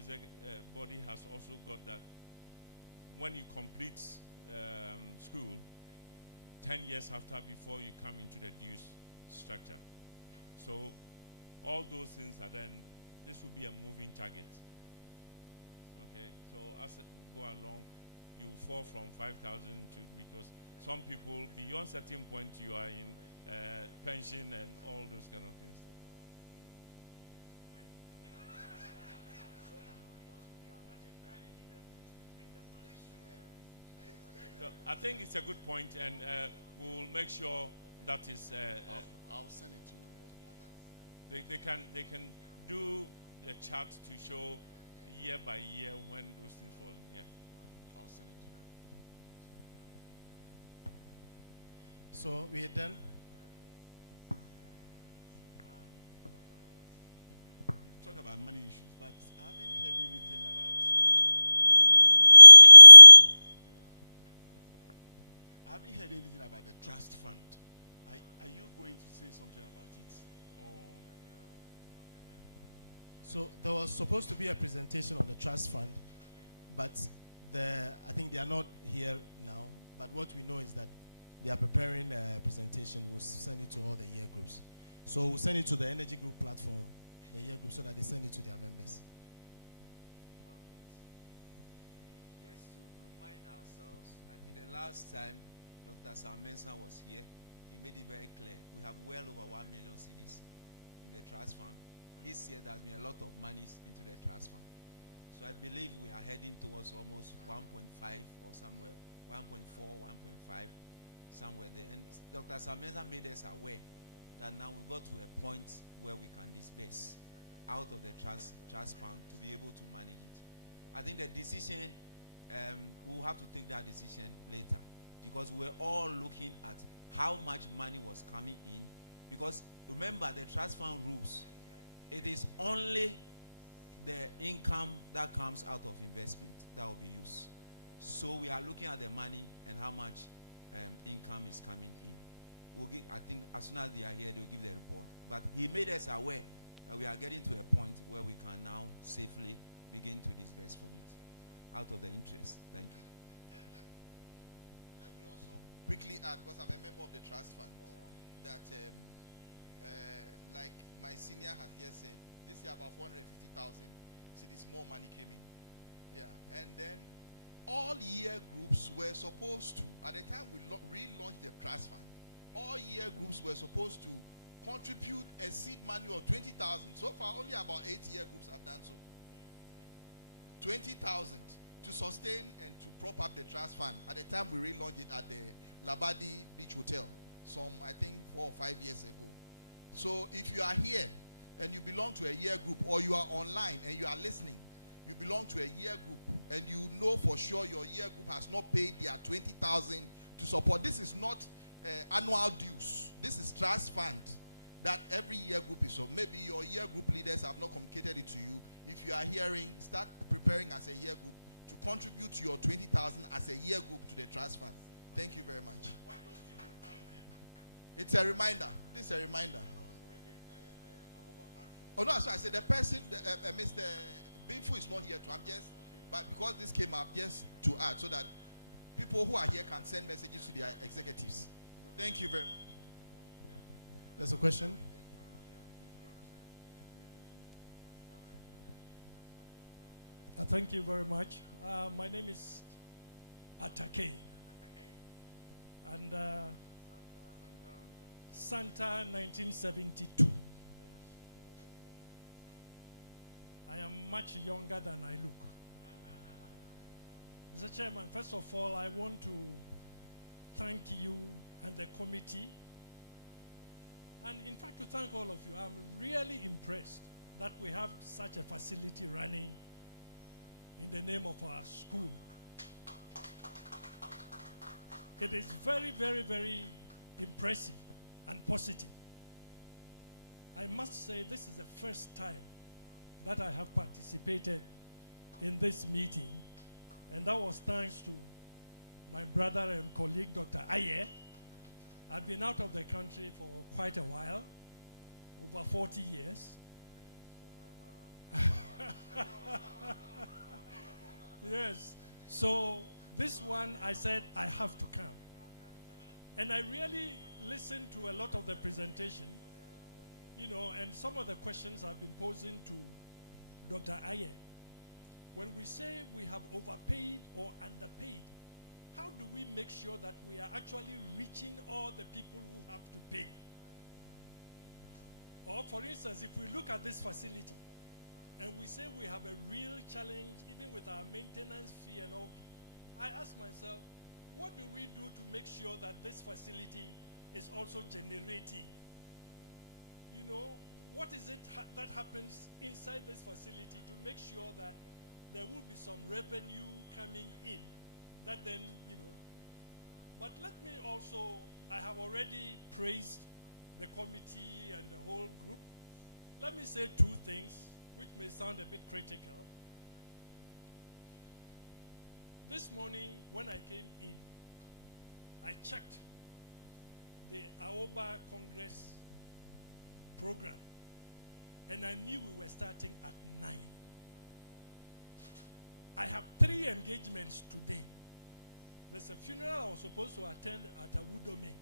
body has also got that when you complete school, 10 years after, before you come into the dues structure. So all those things are then, this will be a moving target. Okay, so as it go along, you fall from 5,000 to, because some people, beyond certain point, you are in pension and all those kind of things. So I think it's a good point, and we'll make sure that is. I'll send it to you. They can do a chart to show year by year when those things fall. Yeah. I'll send it to you. So we are done. Talk about money issues, but I haven't heard anything about. I haven't heard anything about the trust fund. Are you going to say something about it, or? So there was supposed to be a presentation on the trust fund, but I think they are not here now. But what we know is that they are preparing a presentation. We'll send it to all the year groups. So we'll send it to the energy group platform, the year group, so that they send it to their members. Just to remind ourselves, I think the last time Dr. Sam Mensah was here, he made it very clear. We have well over 1 million cedis in the trust fund. This year, there's been a lot of money into the trust fund. So I believe we are heading towards almost 1.5 or somewhere, 1.4, 1.5, somewhere there. And Dr. Sam Mensah made us aware that now we've got to a point where we can disperse out of the trust fund to be able to manage it. I think the decision, we'll have to take that decision later, because we're all looking at how much money was coming in. Because remember, the trust fund rules, it is only the income that comes out of investment that will be used. So we are looking at the money and how much income is coming in. We'll give, I think as soon as they are here, they'll give the report. But he made us aware that we are getting to a point where we can now safely begin to disburse from it out of the interest. Thank you. Let me also quickly add, because I'm a member of the trust fund, that like my senior has just said, this year about 450,000, see this more money came in. Yeah, and then all year groups were supposed to, at the time we relaunched the trust fund, all year groups were supposed to contribute a seed money of 20,000. So far, only about 8 year groups have done so. 20,000 to sustain and to prop up the trust fund. At the time we relaunched it at the Labadi Beach Hotel, some I think 4 or 5 years ago. So if you are here and you belong to a year group, or you are online and you are listening, you belong to a year group and you know for sure your year group has not paid their 20,000 to support. This is not annual dues. This is trust fund that every year group is. So maybe your year group leaders have not communicated it to you. If you are hearing, start preparing as a year group to contribute your 20,000 as a year group to the trust fund. Thank you very much. It's a reminder. This is a reminder. Oh no, so I said the person, Mr. Binfu is not here too. I'm just, but because this came up, just to add, so that people who are here can send messages to their executives. Thank you very much. There's a question. Thank you very much. My name is Atake. And Santa 1972. I am much younger than I look. Mr. Chairman, first of all, I want to thank you and the committee, and in fact to thank all of you. I'm really impressed that we have such a facility running in the name of our school. It is very, very, very impressive and positive. I must say this is the first time that I have participated in this meeting And that was thanks to my brother and colleague, Dr. Aye. I've been out of the country for quite a while, over 40 years. Yes. So this one, I said, I have to come. And I really listened to a lot of the presentation, you know, and some of the questions I've been posing to Dr. Aye. When we say we have overpaid or underpaid, how do we make sure that we are actually reaching all the people who have to pay? Or for instance, if we look at this facility and we say we have a real challenge even with our maintenance fee and all, I ask myself, what do we do to make sure that this facility is also generating? You know, what is it that happens inside this facility to make sure that there will be some revenue coming in that then, you know. But let me also, I have already praised the committee and the whole group. Let me say two things which may sound a bit critical. This morning when I came in, I checked the Aoba Congress program and I knew we were starting at 9. I have 3 engagements today. There's a funeral I was supposed to attend at Awudome.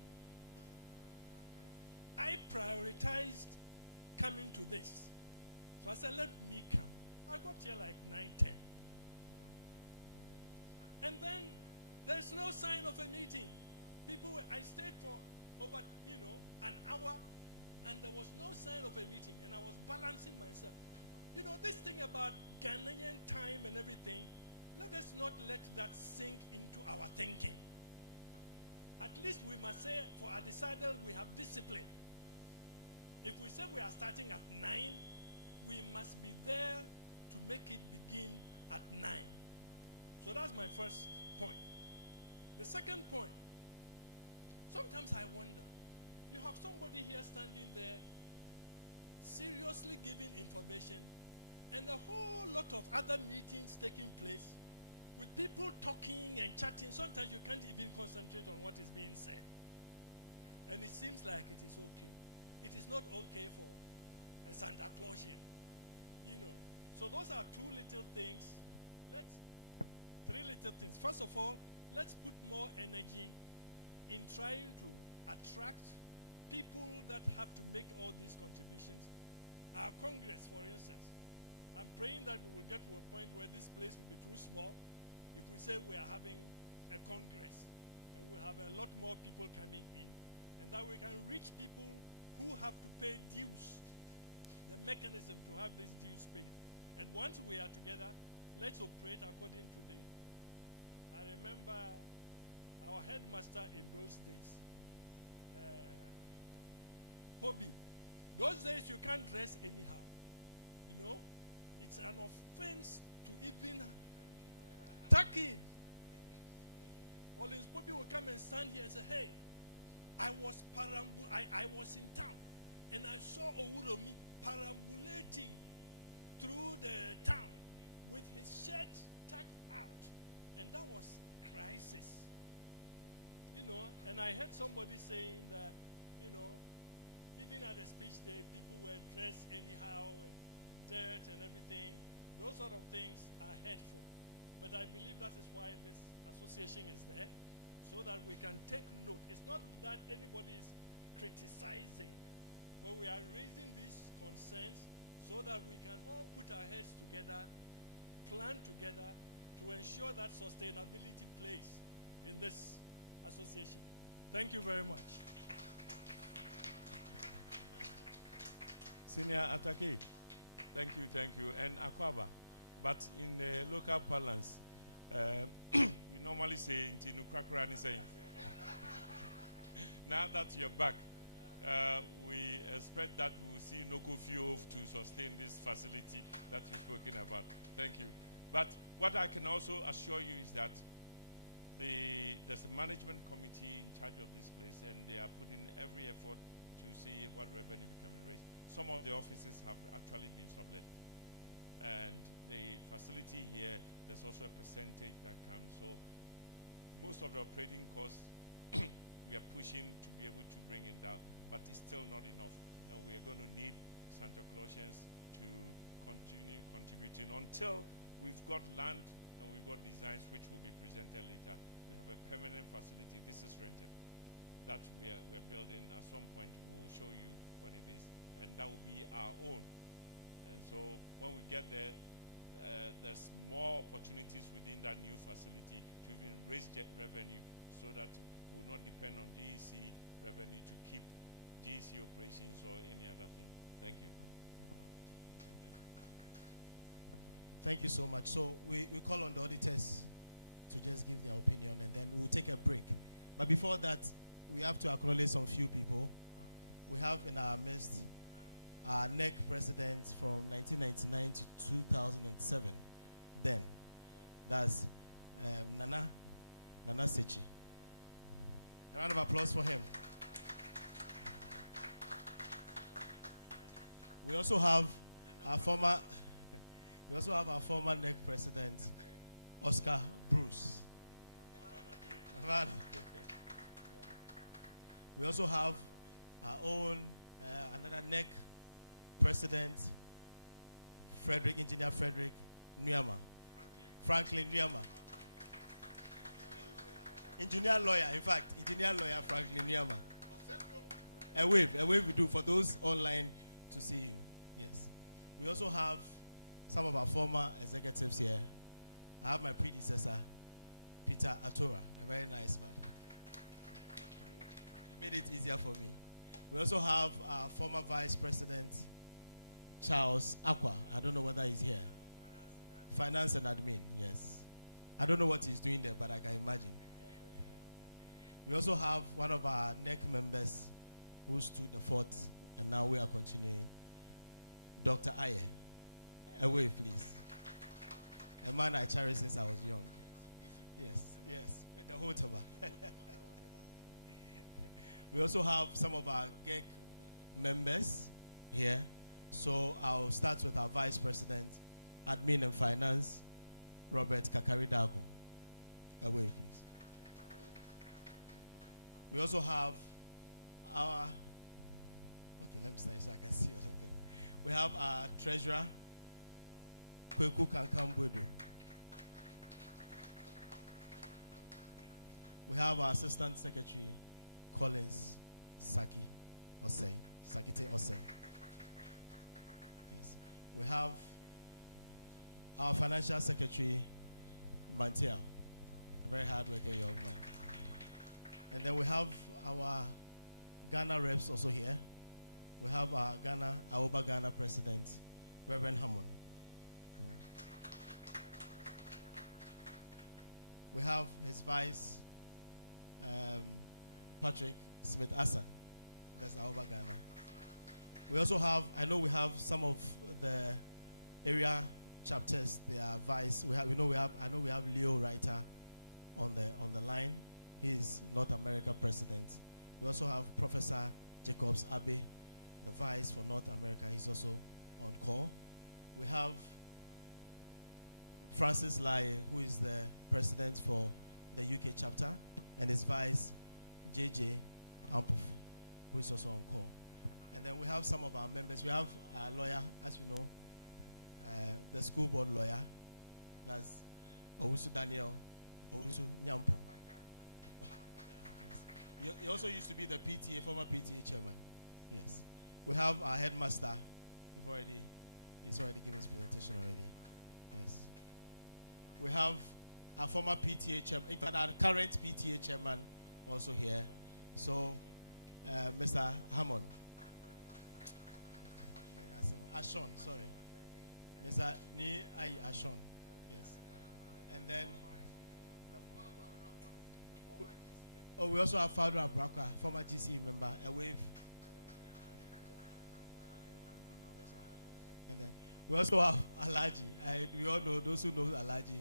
I prioritized coming to this. So I said, let me come. I got here like 9:10. And then there's no sign of a meeting. I stayed for over, you know, an hour, and there was no sign of a meeting, and I was balancing myself. You know, this thing about Ghanaian time and everything, let us not let that sink into our thinking. At least we must say, for our decider, we have discipline. If we say we are starting at 9, we must be there to make it begin at 9. So that's my first point. The second point, sometimes I wonder, you have somebody here standing there seriously giving information and a whole lot of other meetings taking place with people talking and chatting. Sometimes you can't even concentrate on what is being said. And it seems like it is okay. It is not okay for a Santaclausian, you know. So those are 2 little things. 3 little things. First of all, let's put more energy in trying to attract people that have to make all these contributions. Our Congress, for instance, I'm praying that we will get to a point where this place will be too small. If we say we are having a Congress, and we'll have a lot more people coming in, and that we can reach people who have to pay dues, the mechanism to have these dues paid. And once we are together, let's operate according to the, I remember our headmaster in those days, Hobby. Those days you can't dress anyhow. You know, it's an offense to even tuck in. Always Bobby will come and stand here and say, hey, I was in town and I saw Owuromi perambulating through the town with his shirt tucked out. And that was crisis. You know, and I heard somebody saying that, you know, even at the speech day, people were dressed anyhow with dirt and everything. Those sort of things are hurtful. But I believe that is why this association is there, so that we can take note. It's not that anybody is criticizing, but we are raising these concerns so that we can all put our heads together, plan together to ensure that sustainability plays in this association. Thank you very much. Senior Atake, thank you. And Akwaba, but in local parlance, we normally say, now that you're back, we expect that we will see Noko Fio to sustain this facility that you're spoken about. Thank you. But what I can also assure you is that there's a management committee in charge of this place, and they are putting every effort to see what revenue can be raised. Some of the offices have actually been sublet, and the facility here there's also a percentage that comes. So most of the operating costs we are pushing to be able to bring it down, but it's still not enough. And we are going to need Santaclausians to continue contributing until we've got land and we've got designs which will be presented later. We have a permanent facility. This is rented. That we're building. At some point, we'll show you what it is. And that will be our own. And so when we get there, there's more opportunities within that new facility to even raise revenue so that we'll not depend on GEC revenue to keep GEC operations or any other thing. Thank you. Thank you so much. So we call on the auditors to just give their opinion, and then we'll take a break. But before that, we have to acknowledge some few people. We have in our midst our NEC president from 1999 to 2007. Then, that's Nana Sechi. A round of applause for him. We also have our former NEC president, Oscar Bruce. We also have our own another NEC president, Engineer Frederick Nyama. Franklin Nyama. Engineer lawyer Franklin Nyama. A wave we do for those online to see you. Yes. We also have some of our former executives here. I have my predecessor, Peter Atora, a very nice man. He made it easier for me. We also have our former vice president, Charles Aqua. I don't know whether he's here. Finance and admin, yes. I don't know what he's doing there, but I can imagine. We also have one of our NEC members who stood the fort, and now we are continuing, Dr. Aye. A wave, please. A man I cherish since I was young. Yes, the whole taba. We also have some of our GEC members here. So I'll start with our Vice President, Admin and Finance, Robert Kakaridago. A wave, please. We also have our, okay, let me start so I can see or something. We have our Treasurer, Kweku Kankambwedu. We have our Assistant Secretary, Collins Sakite Osei. Yes. We have our Financial Secretary, Mantiel, a very hard-working young man. And then we have our Ghana reps also here. We have our Aoba Ghana President, Reverend Hammond. We have his vice, Patrick Smith Assan. That's Aoba Ghana. We also have, I know we have some of the area chapters, their vice. I know we have Leo Reiter on the line. He's North America president. We also have Professor Jacobs Abe, the vice for North America. He's also on call. We have Francis Lai, who is the president for the UK chapter, and his vice, JJ Ampof, who is also on call. And then we have some of our members. We have a lawyer, as you know, the school board lawyer. That's Owusu Daniel Owusu Nyampo. Yes. He also used to be the PTA, former PTA chairman. Yes. We have our headmaster. He's already given his presentation already. Yes. We have our former PTA chairman, in fact, our current PTA chairman also here. So, Mr. Hammond. Ashon, sorry. Mr. Ni Ai Ashon. Yes. And then, we also have Fadra Abraka, former GC member, a wave. And then we also have Alaji. We all know those who know Alaji.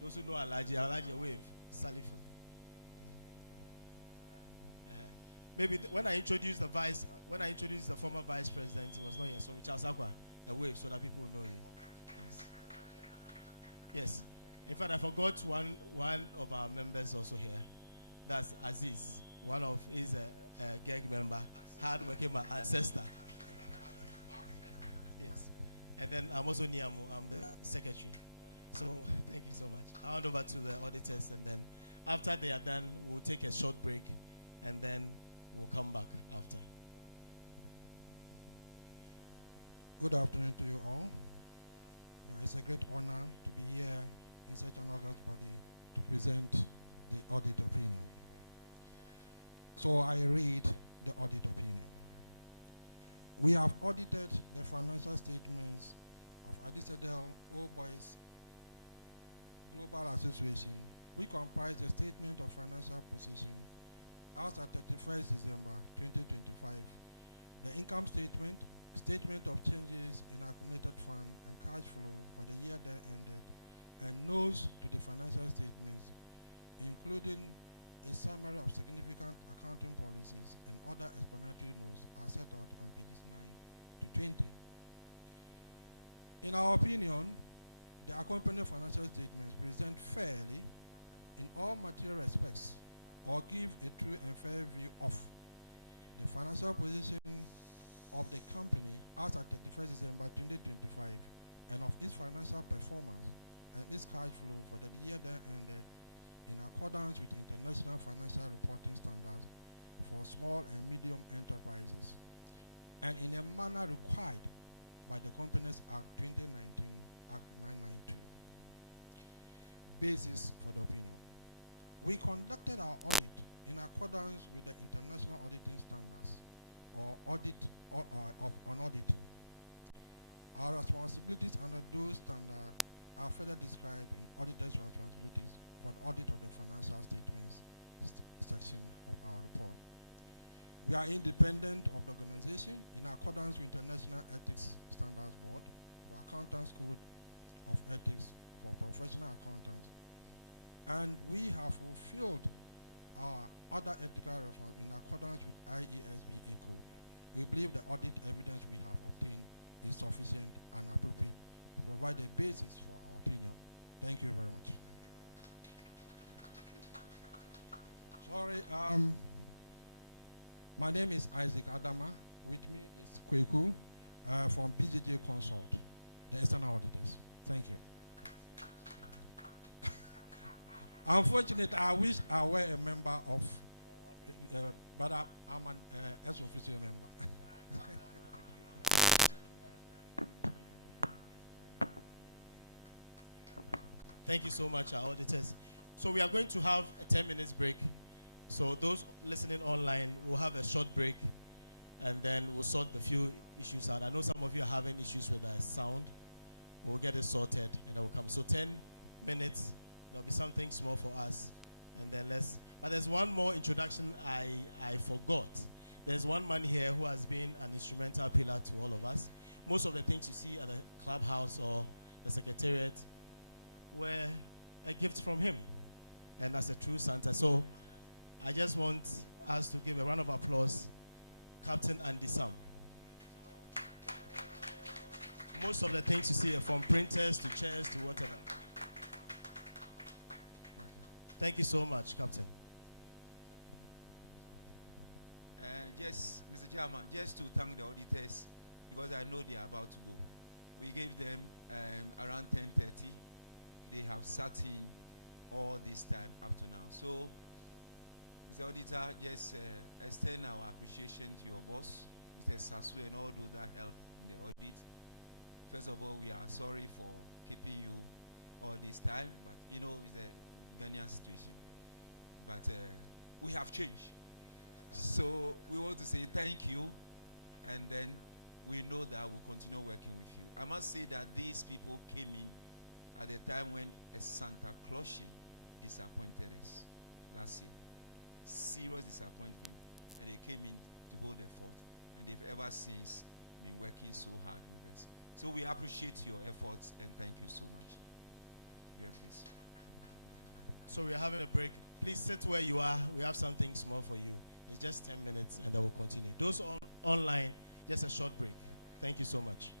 Those who know Alaji, a wave. Salifu. Maybe when I introduced the former vice president, he was not here. So Charles Akwa, a wave, so that people will know you. Yes. Yes. In fact, I forgot one of our members also here. That's Aziz, one of his GEG member, hard-working my ancestor. Yes. And then I'm also Niamu, I'm the secretary. So thank you so much. I'll hand over to the auditors, and then after they are done, we'll take a short break, and then we'll come back after. Good afternoon to you all. It's a great honor to be here in such an august body to present the audit opinion. So I read the audit opinion. We have audited the financial statements of Adisadel Old Boys Global Association, which comprise the statement of financial position as at 31st December 2025, the income statement, statement of changes in accumulated fund and cash flow for the year that ended, and notes to the financial statements, including a summary of significant accounting policies and other explanatory notes are set out on pages 9 to 20. In our opinion, the accompanying financial statements present fairly in all material respects or give a true and fair view of the financial position of the company as at 31st December 2025 and of its financial performance and its cash flow for the year that ended in accordance with international financial reporting standards for small and medium enterprises and in a manner required by the Companies Act 2019, Act 992. Basis for the opinion. We conducted our audit in accordance with the international auditing standards or on auditing. Our responsibilities under those standards are further described in auditor's responsibilities for the audit of the financial statements section of our report. We are independent of the organization in accordance with International Ethics Standards Board for Accountants Code of Ethics for Professional Accountants. And we have fulfilled our other ethical responsibilities in accordance with IESBA code. We believe the audit evidence we have obtained is sufficient and appropriate to provide a basis for our opinion. Thank you very much. Sorry, my name is Isaac Adama. With me is Kweku from BJJ Consult, the external auditors. Thank you. Unfortunately, I wish I were a member of, but I'm an ex-officio member. Thank you so much, our auditors. So we are going to have a 10 minutes break. So those listening online will have a short break, and then we'll sort the few issues out. I know some of you are having issues with the sound. We'll get it sorted, and then we'll come. So 10 minutes, there'll be something small for us, and then but there's one more introduction I forgot. There's one man here who has been an instrumental pillar to all of us. Most of the things you see at the clubhouse or the secretariat were a gift from him, and that's a true Santa. So I just want us to give a round of applause, Captain Andy Sam. Most of the things you see are from printers to chairs to whatever. Thank you so much, Captain. Just, Mr. Chairman, just to thank the auditors, because I know they are about to go. We gave them around 10:30. They have sat in all this time up to now. So, Mr. Auditor, just extend our appreciation to your boss, Mr. Sasu, and all those that helped in the audit. First of all, we are sorry for keeping you all this time, but you know, it's a Ghanaian situation. But we have changed. So we want to say thank you, and then we know that we'll continue working with you. I must say that these people came in at the time when a Santaclausian disappointed us last year. Serious disappointment. And they came in to hold the fort. And they've ever since been working so hard with us. So we appreciate your efforts and thank you so much. You have this. So we are having a break. Please sit where you are. We have something small for you. It's just 10 minutes and then we'll continue. Those online, just a short break. Thank you so much.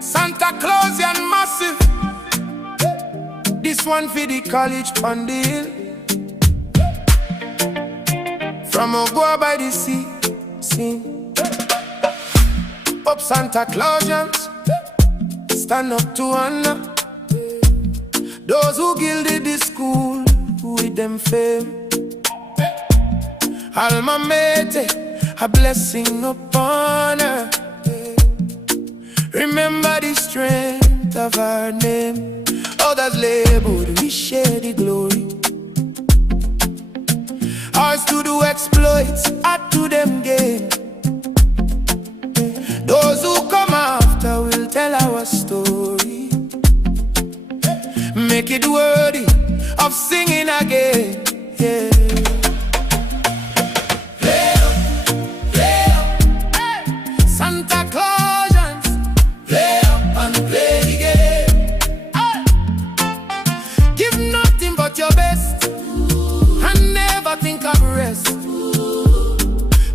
Santaclausian massive. This one for the college on the hill. From Aoba by the sea, sing. Up Santaclausians, stand up to honor those who gilded the school with them fame. Alma mater, a blessing upon her. Remember the strength of our name. Others labeled, we share the glory. Ours to do exploits, add to them gain. Those who come after will tell our story. Make it worthy of singing again. Yeah. Play up, Santaclausians. Play up and play the game. Give nothing but your best and never think of rest.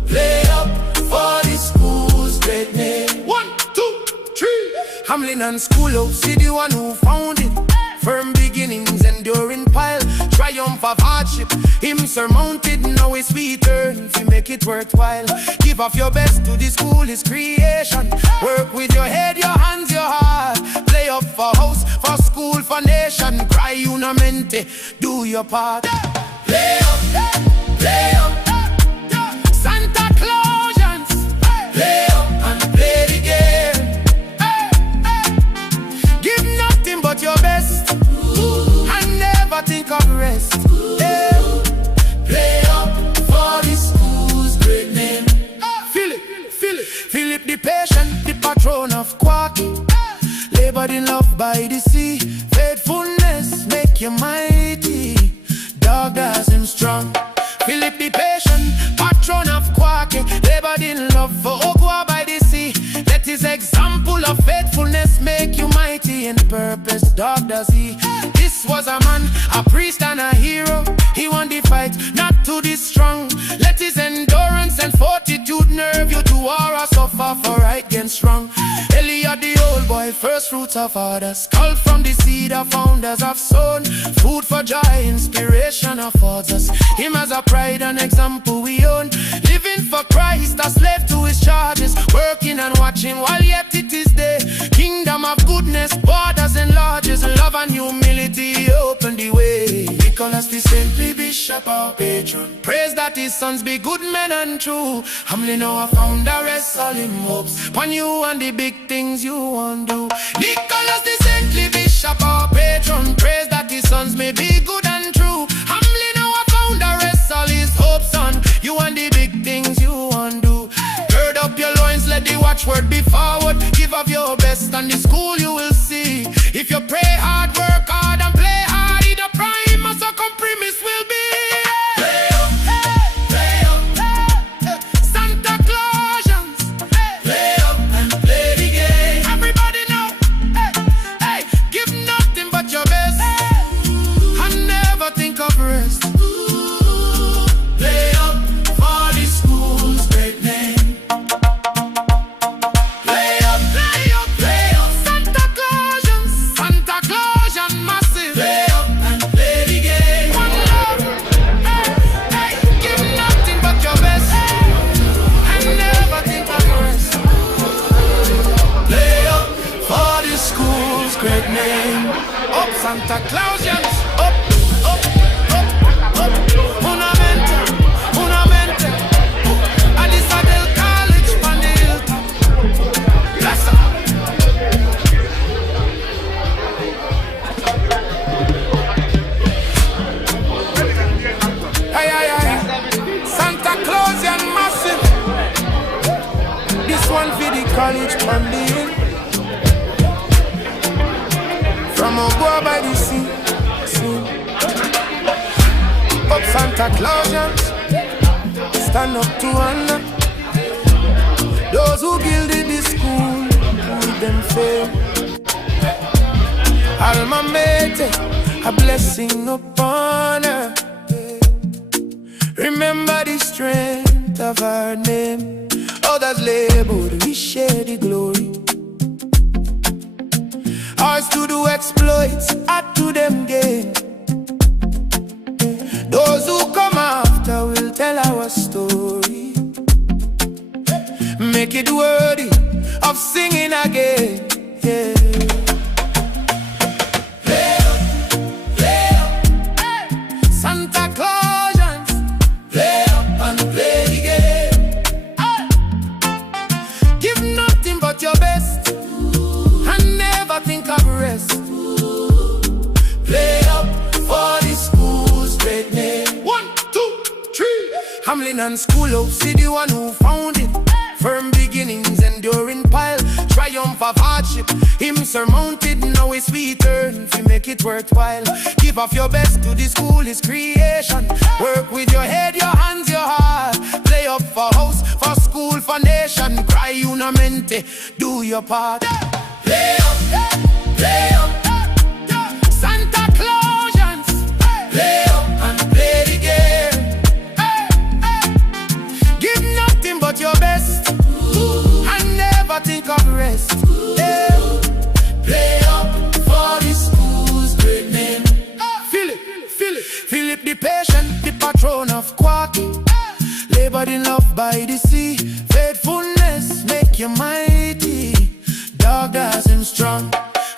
Play up for the school's great name. 1, 2, 3. Hamlin and Schoolhouse, see the one who found it. Firm beginnings, enduring pile. Triumph of hardship, him surmounted. Now it's we turn if you make it worthwhile. Give off your best to the school, his creation. Work with your head, your hands, your heart. Play up for house, for school, for nation. Cry unamente, do your part. Play up, Santaclausians. Play up and play the game. Give nothing but your best and never think of rest. Play up for the school's great name. Philip the patient, the patron of Quacky. Labored in love by the sea. Faithfulness make you mighty. Dog does him strong. Philip the patient, patron of Quacky. Labored in love for Aoba by the sea. Let his example of faithfulness make you mighty in purpose. Dog does he. This was a man, a priest and a hero. He won the fight, not to the strong. Let his endurance and fortitude nerve you to war or suffer for right against wrong. Eliot the old boy, first fruits of others. Called from the seed of founders of sown. Food for joy, inspiration affords us. Him as a pride and example we own. Living for Christ, a slave to his charges. Working and watching while yet it is day. Kingdom of goodness, borders and lodges. Love and humility open the way. Nicholas the saintly bishop our patron. Praise that his sons be good men and true. Hamlin our founder, rest all him hopes. Upon you and the big things you want do. Nicholas the saintly bishop our patron. Praise that his sons may be good and true. Hamlin our founder, rest all his hopes on you and the big things you want do. Gird up your loins, let the watchword be forward. Give up your best and the school you will see. If you pray hard, work hard and play hard, the prime must come premise will be. Play up, Santaclausians. Play up and play the game. Everybody know, give nothing but your best and never think of rest. Play up for the school's great name. Santaclausian massive. Play up and play the game. One love. Give nothing but your best and never think of rest. Play up for the school's great name. Up Santaclausians. Up. Fundamental. Alisa del College on the hilltop. Yes, sir. Santaclausian massive. This one for the college on the hill. From Aoba by the sea. But Santaclausians stand up to honor those who gilded the school with them fail. Alma mater, a blessing upon her. Remember the strength of our name. Others labeled, we share the glory. Ours to do exploits, add to them game. Those who come after will tell our story, make it worthy of singing again. Yeah. Play up, Santaclausians, play up and play the game. Give nothing but your best and never think of rest. Play up for the school's great name. 1, 2, 3. Hamlin and School Hope, see the one who found it. Firm beginnings, enduring pile, triumph of hardship. Him surmounted, now it's we turn to make it worthwhile. Give off your best to the school, his creation. Work with your head, your hands, your heart. Play up for house, for school, for nation. Cry unamente, do your part. Play up, play up. Santaclausians, play up and play the game. Give nothing but your best and never think of rest. Play up for the school's great name. Philip the patient, the patron of Quacky. Labored in love by the sea. Faithfulness make you mighty. Dog doesn't strong.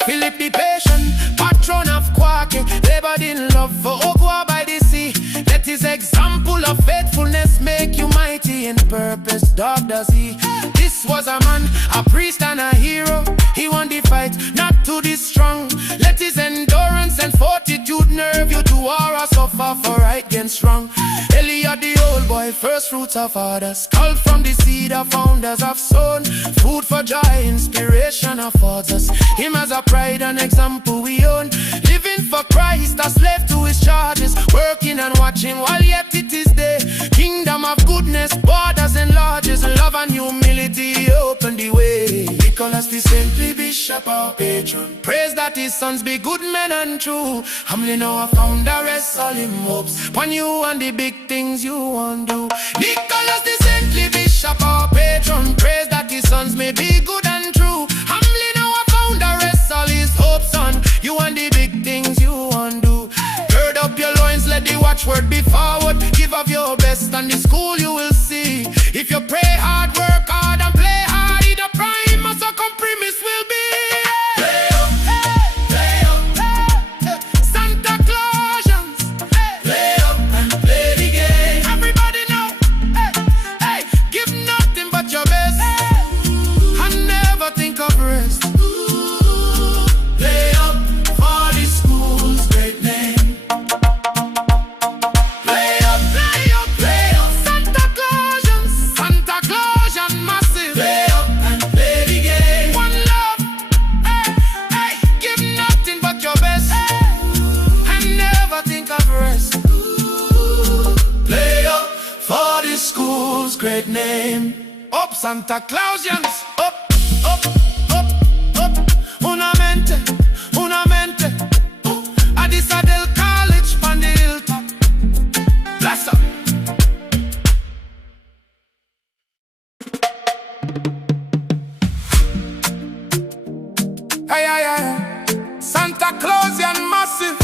Philip the patient, patron of Quacky. Labored in love for Ogoa by the sea. Let his example of faithfulness make you mighty in purpose. Dog does he. This was a man, a priest and a hero. He won the fight, not to the strong. Let his endurance and fortitude nerve you to war or suffer for right against wrong. Eliot the old boy, first fruits of fathers. Called from the seed of founders of sown. Food for joy, inspiration affords us. Him as a pride and example we own. Living for Christ, a slave to his charges. Working and watching while yet it is day. Kingdom of goodness, borders enlarges. Love and humility open the way. Nicholas the saintly bishop our patron. Praise that his sons be good men and true. Hamlin our founder, rest all him hopes. Upon you and the big things you want do. Nicholas the saintly bishop our patron. Praise that his sons may be good and true. Hamlin our founder, rest all his hopes on you and the big things you want do. Gird up your loins, let the watchword be forward. Give up your best and the school you will see. If you pray hard, work hard and play hard, the prime must come premise will be. Play up, play up, Santaclausians, play up and play the game. Everybody know, hey, give nothing but your best and never think of rest. Play up for the school's great name. Play up, play up, play up, Santaclausians, Santaclausian massive. Play up and play the game. One love, hey, hey, give nothing but your best and never think of rest. Play up for the school's great name. Up Santaclausians, up, up, up, up. Unamente, unamente. Addis Adel College, on the hilltop. Bless up. Hey, hey, hey. Santaclausian massive.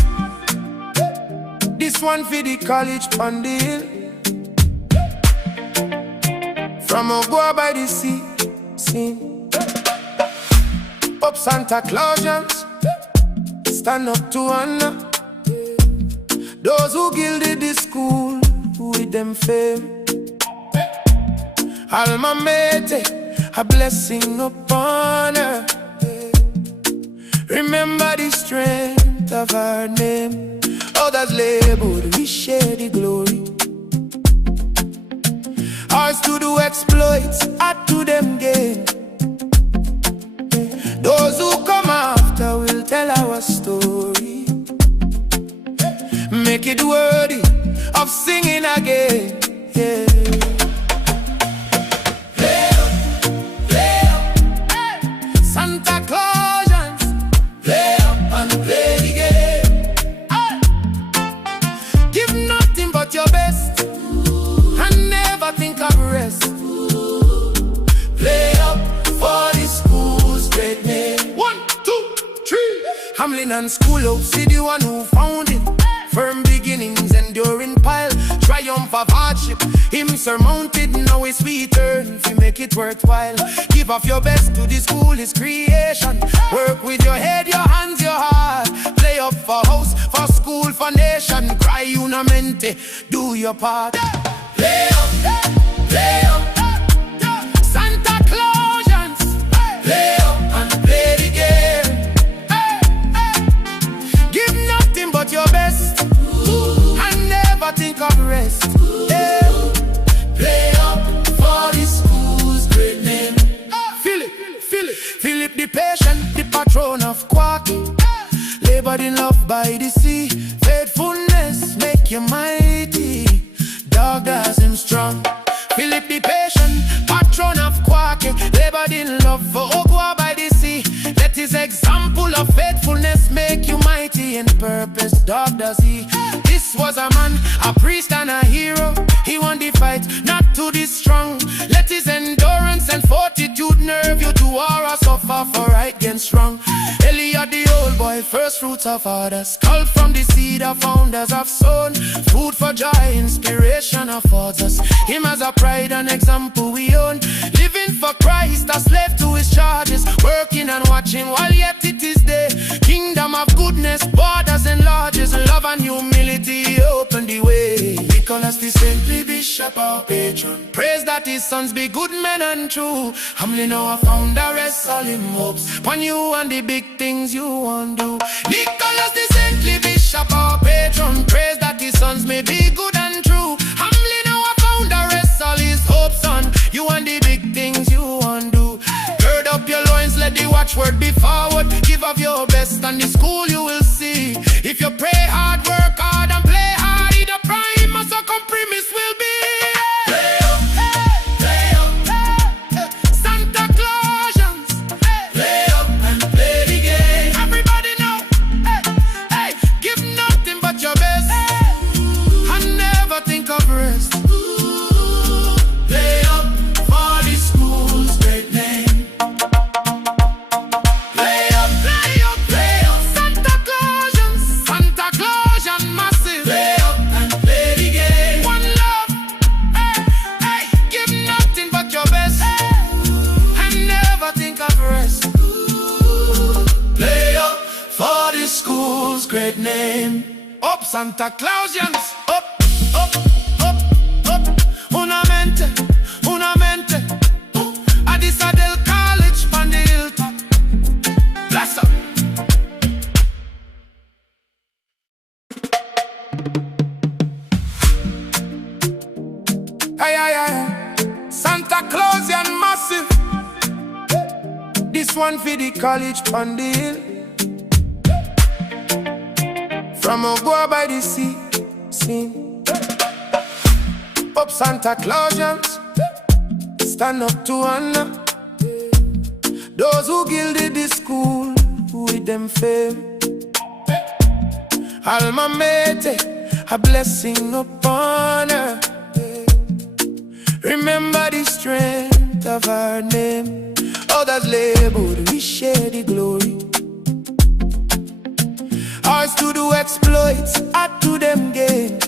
This one for the college on the hill. From Ogoa by the sea. Up Santaclausians, stand up to honor those who gilded the school with them fame. Alma mater, a blessing upon her. Remember the strength of our name. Others labeled, we share the glory. Ours to do exploits, add to them game. Those who come after will tell our story, make it worthy of singing again. Yeah. Play up, play up, Santaclausians, play up and play the game. Give nothing but your best and never think of rest. Play up for the school's great name. 1, 2, 3. Hamlin and school up, see the one who found it. Firm beginnings, enduring pile, triumph of hardship. Him surmounted, now it's sweeter if you make it worthwhile. Give off your best to the school, is creation. Work with your head, your hands, your heart. Play up for house, for school, for nation. Cry unamente, do your part. Play up, play up. Santaclausians, play up and play the game. Give nothing but your best. And never think of rest. Play up for the school's great name. Philip the patient, the patron of Quacky. Labored in love by the sea. Faithfulness make you mighty. Dog does him strong. Philip the patient, patron of Quacky. Labored in love for Aoba by the sea. Let his example of faithfulness make you mighty in purpose. Dog does he. This was a man, a priest and a hero. He won the fight, not to the strong. Let his endurance and fortitude nerve you to war or suffer for right against wrong. Eliot the old boy, first fruits of others. Culled from the seed of founders of sown. Food for joy, inspiration affords us. Him as a pride and example we own. Living for Christ, a slave to his charges. Working and watching while yet it is day. Kingdom of goodness, borders and lodges. Love and humility open the way. Nicholas the saintly bishop our patron. Praise that his sons be good men and true. Hamlin our founder, rest all him hopes upon you and the big things you want do. Nicholas the saintly bishop our patron. Praise that his sons may be good and true. Hamlin our founder, rest all his hopes on you and the big things you want do. Gird up your loins, let the watchword be forward. Give of your best and the school you will see. If you pray hard, work hard and play hard, the prime must compromise will be. Play up, play up, Santaclausians, play up and play the game. Everybody know, hey, give nothing but your best and never think of rest. Play up for the school's great name. Play up, play up, play up, Santaclausians, Santaclausian massive. Play up and play the game. One love, hey, hey, give nothing but your best and never think of rest. Play up for the school's great name. Up Santaclausians, up, up, up, up. Unamente, unamente. Addis Adel College, on the hilltop. Bless up. Hey, hey, hey. Santaclausian massive. This one for the college on the hill. From Aoba by the sea, sing. Up Santaclausians, stand up to honor those who gilded the school with them fame. Alma mater, a blessing upon her. Remember the strength of our name. Others labeled, we share the glory. Ours to do exploits, add to them gain.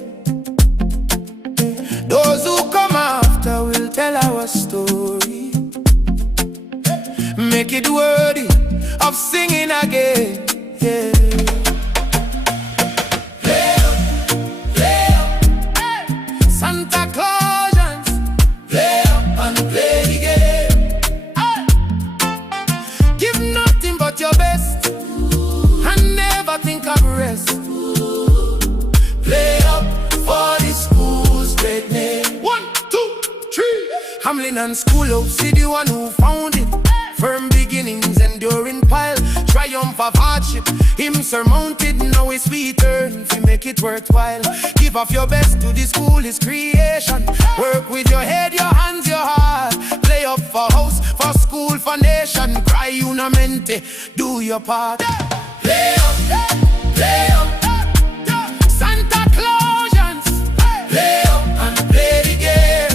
Those who come after will tell our story. Make it worthy of singing again. Yeah. Play up, play up, Santaclausians, play up and play the game. Give nothing but your best and never think of rest. Play up for the school's great name. 1, 2, 3. Hamlin and school up, see the one who found it. Firm beginnings, enduring pile, triumph of hardship. Him surmounted, now it's sweeter if you make it worthwhile. Give off your best to the school, is creation. Work with your head, your hands, your heart. Play up for house, for school, for nation. Cry unamente, do your part. Play up, play up, Santaclausians, play up and play the game.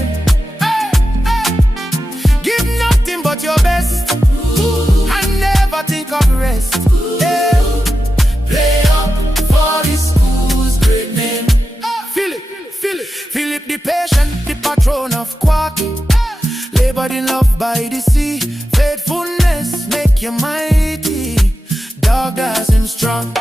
Give nothing but your best and never think of rest. labored in love by the sea. Faithfulness make you mighty. Dog doesn't strong.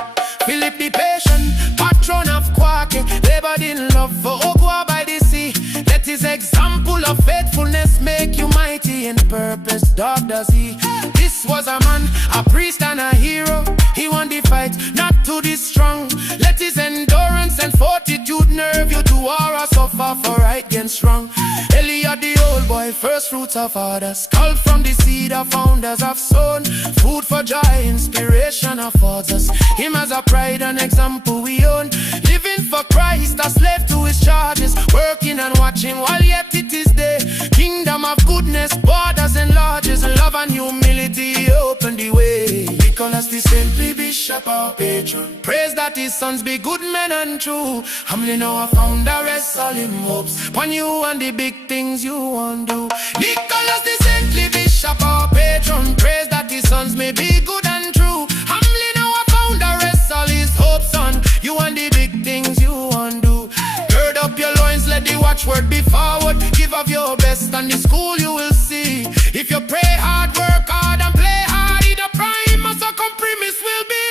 Philip the patient, patron of Quacky, labored in love for Ogwa by the sea. Let his example of faithfulness make you mighty in purpose. Dog does he. This was a man, a priest and a hero. He won the fight, not to the strong. Let his endurance and fortitude nerve you to war or suffer for right against strong. Eliot the old boy, first fruits of others, culled from the seed of founders have sown. Food for joy, inspiration affords us. Him as a pride and example we own. Living for Christ, a slave to his charges, working and watching while yet it is day. Kingdom of goodness, borders enlarges, love and humility open the way. Nicholas the saintly bishop our patron, praise that his sons be good men and true. Humbly know I found the rest all him hopes upon you and the big things you want do. Nicholas the saintly bishop our patron, praise that his sons may be good and true. Humbly know I found the rest all his hopes on you and the big things you want do. Gird up your loins, let the watchword be forward. Give of your best and the school you will see. If you pray hard, work hard and play hard, the prime must come premise will be.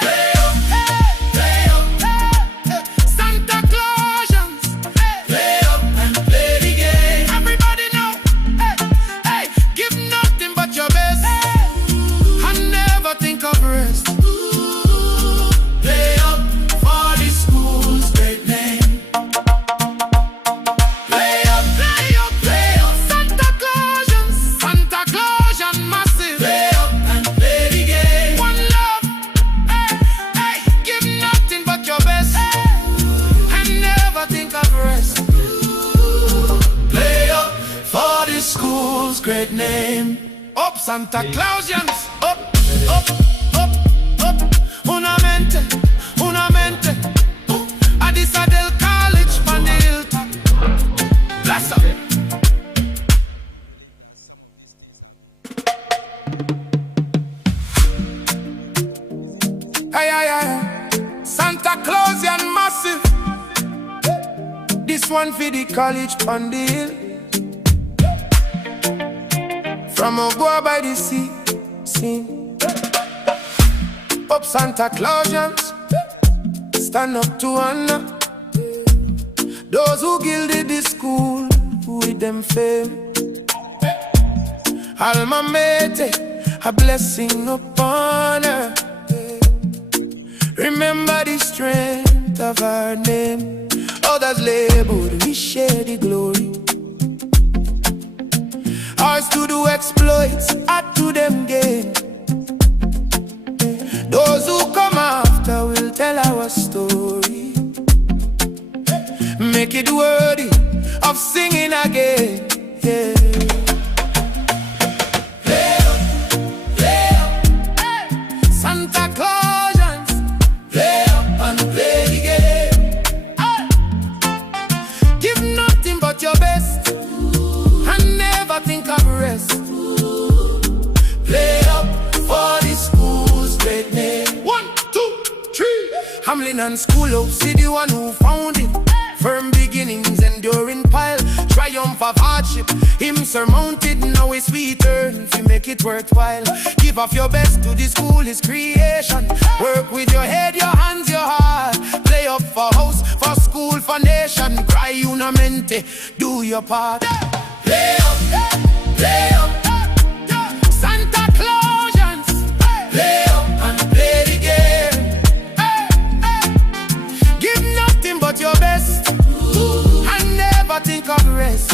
Play up, play up, Santaclausians. Play up and play the game. Everybody know, hey, give nothing but your best and never think of rest. Play up for the school's great name. Play up, play up, play up, Santaclausians, Santaclausian massive. Play up and play the game. One love, hey, hey, give nothing but your best and never think of rest. Play up for the school's great name. Up Santaclausians, up, up, up, up. Una mente, Addis Adel College, Manil. Bless up. I do believe that some of these things have been Hey, hey, hey. Santaclausian massive. This one for the college on the hill. From Ogwa by the sea. Up Santaclausians, stand up to honor those who gilded the school with them fame. Alma mater, a blessing upon her. Remember the strength of our name. Others labeled, we share the glory. Ours to do exploits, add to them gain. Those who come after will tell our story. Make it worthy of singing again. Yeah. Play up, Santaclausians. Play up and play the game. Give nothing but your best and never think of rest. Play up for the school's great name. 1, 2, 3. Hamlin and School, see the one who found it. Firm beginnings, enduring pile. Triumph of hardship, him surmounted. Now it's sweeter if you make it worthwhile. Give of your best to the school, his creation. Work with your head, your hands, your heart. Play up for house, for school, for nation. Cry una mente, do your part. Play up, play up, Santaclausians. Play up and play the game. Give nothing but your best and never think of rest.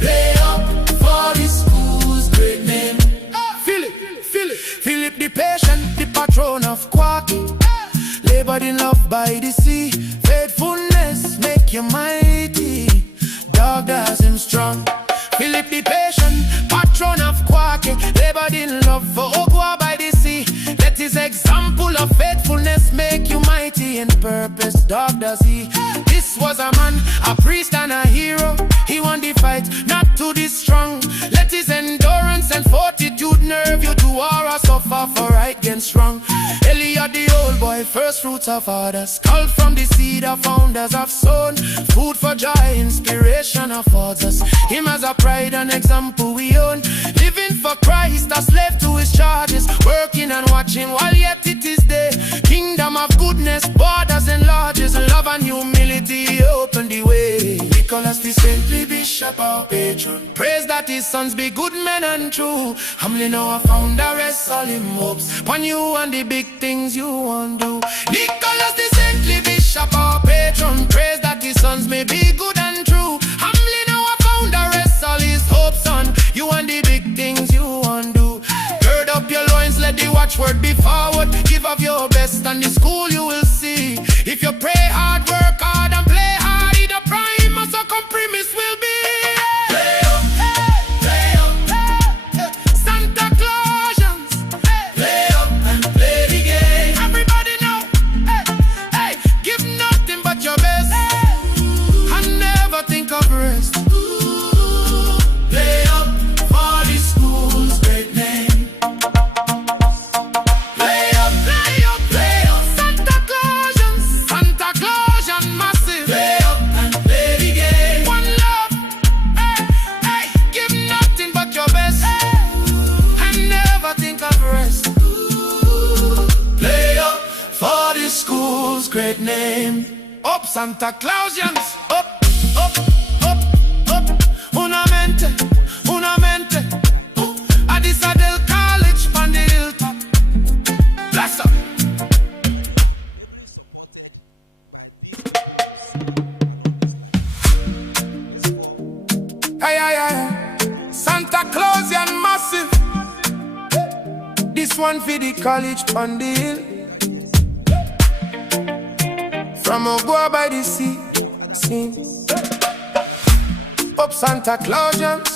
Play up for the school's great name. Philip the patient, the patron of Quacky, labored in love by the sea. Faithfulness make you mighty. Dog does him strong. Philip the patient, patron of Quacky, labored in love for Ogwa by the sea. Let his example of faithfulness make you mighty in purpose. Dog does he. This was a man, a priest and a hero. He won the fight, not to the strong. Let his endurance and fortitude nerve you to war or suffer for right against wrong. Eliot the old boy, first fruits of others. Called from the seed of founders have sown. Food for joy, inspiration of others. Him as a pride and example we own. Living for Christ, a slave to his charges. Working and watching while yet it is day. Kingdom of goodness, borders and lodges. Love and humility open the way. Nicholas the saintly bishop our patron. Praise that his sons be good men and true. Humbly know I found the rest all him hopes. When you and the big things you want do. Nicholas the saintly bishop our patron. Praise that his sons may be good and true. Humbly know I found the rest all his hopes on. You and the big things you want do. Gird up your loins, let the watchword be forward. Give up your best and the school you will see. If you pray hard, work hard and play hard, in the prime or second premise will be. Play up, Santaclausians. Play up and play the game. Everybody know, hey, give nothing but your best and never think of rest. Play up for the school's great name. Santaclausian massive. Play up and play the game. One love. Hey, hey, give nothing but your best and never think of rest. Play up for the school's great name. Up Santaclausians. Up, up, up, up. Unamente, unamente. Addis Adel College on the hilltop. Bless up. Ably supported by these people you see along this line. First of all, Santaclausian massive. This one for the college on the hill. From Oboa by the sea. We have other communities that are also up Santaclausians.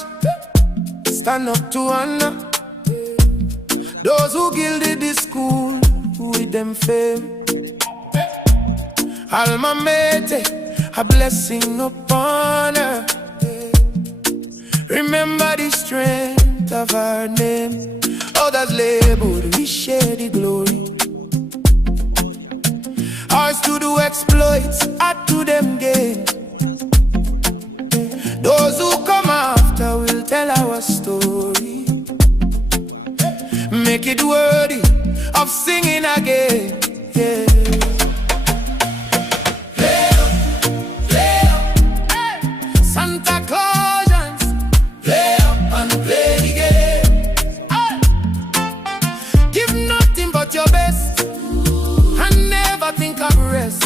Stand up to honor those who gilded the school with them fame. Alma Mater, a blessing upon her. Remember the strength of our name. Others labeled, we share the glory. Ours to do exploits, add to them gain. Those who come after will tell our story. Make it worthy of singing again. Yeah. Santaclausians, play up and play the game. Give nothing but your best and never think of rest.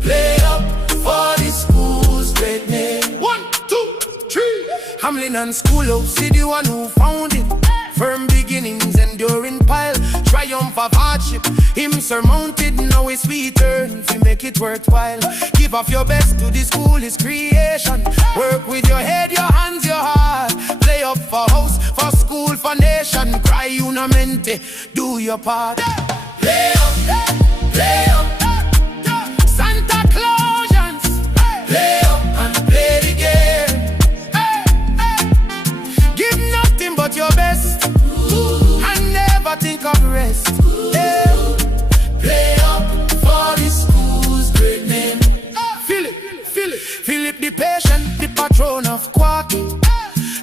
Play up for the school's great name. 1, 2, 3. Hamlin and Schoolhouse, see the one who found it. Firm beginnings, enduring pile. Triumph of hardship, him surmounted. Now it's we turn to make it worthwhile. Give up your best to the school is creation. Work with your head, your hands, your heart. Play up for house, for school, for nation. Cry unamente, do your part. Play up, play up. Santaclausians, play up and play the game. Hey, hey. Give nothing but your best and never think of rest. Yeah. Play up for the school's great name. Philip the patient, the patron of Quark.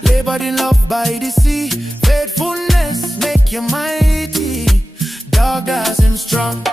Labored in love by the sea. Faithfulness make you mighty. Dog doesn't strong.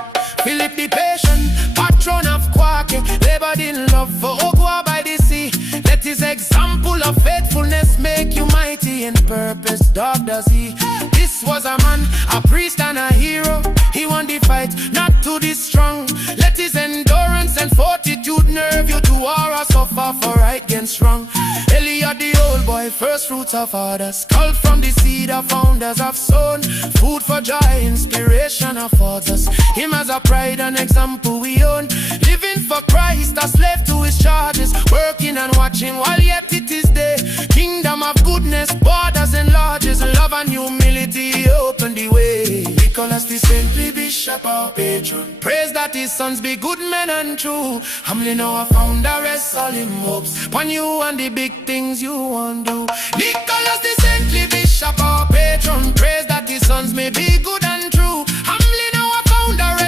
Philip the patient, patron of Quark. Labored in love for Oboa by the sea. Let his example of faithfulness make you mighty in purpose. Dog does he. This was a man, a priest and a hero. He won the fight, not to the strong. Let his endurance and fortitude nerve you to war or suffer for right against wrong. Eliot the old boy, first fruits of others. Called from the seed of founders have sown. Food for joy, inspiration of others. Him as a pride and example we own. Living for Christ, a slave to his charges. Working and watching while yet it is day. Kingdom of goodness, borders and lodges. Love and humility open the way. Because the saintly bishop our patron. Praise that his sons be good men and true. Humbly know I found the rest all him hopes. When you and the big things you want do. Nicholas the saintly bishop our patron. Praise that his sons may be good and true. Humbly know I found the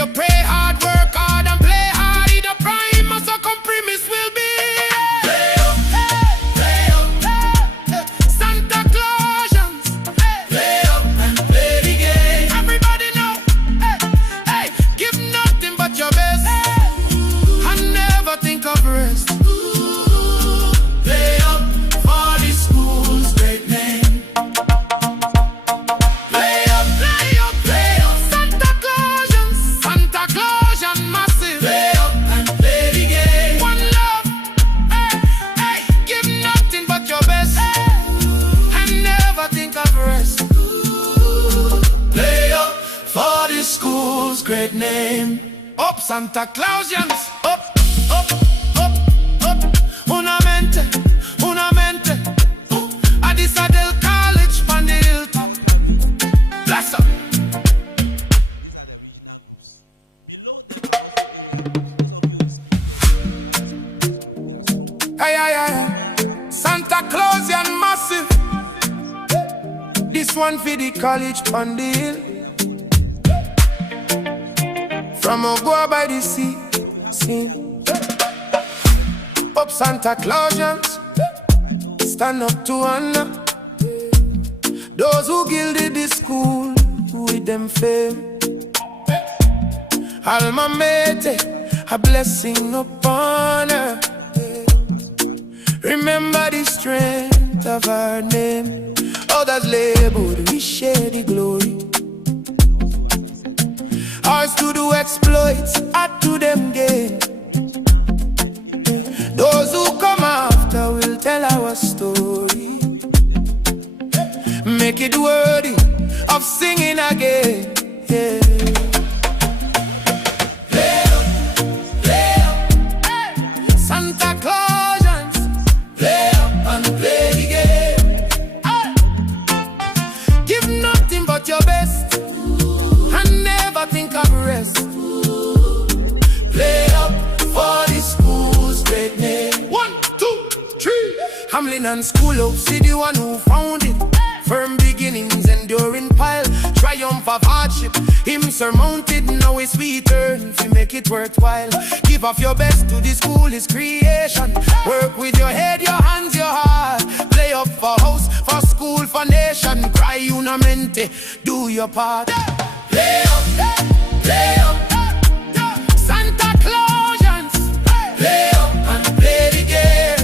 you pray hard, work hard, and play hard, the primus or compromise will be. Santaclausians, play up and play the game. Everybody know, give nothing but your best, and never think of rest. Play up for the school's great name. Play up, Santaclausians, Santaclausian massive. Play up and play the game. One love, give nothing but your best, and never think of rest. Play up for the school's great name. Up Santaclausians, up, up, up, up. Unamente, unamente. Addisadel College, Pandil. Bless up. These are the regional groups. Below them are also area groups. Those of you in spin test, you have a spin test group. They are strong. Hey, hey, hey. Santaclausian massive. This one for the college Pandil. Wonderful lectures there. From Oboa by the sea. So we have area groups. Up Santaclausians. Stand up to honor those who gilded the school with them fame. Alma Mater, a blessing upon her. Remember the strength of our name. Others labeled, we share the glory. And also, as I said, ours to do exploits, add to them gain. Regional and area groups. Those who come after will tell our story. But how do we bring them together? Make it worthy of singing again. Yeah. So what we do that Santaclausians, play up and play the game. Give nothing but your best, and never think of rest. Play up for the school's great name. 1, 2, 3. Hamlin and School of City, one who found it. Firm beginnings, enduring pile. Triumph of hardship, him surmounted. Now it's sweeter if you make it worthwhile. Give off your best to the school, is creation. Work with your head, your hands, your heart. Play up for house, for school, for nation. Cry unamente, do your part. Play up, play up. Santaclausians, play up and play the game.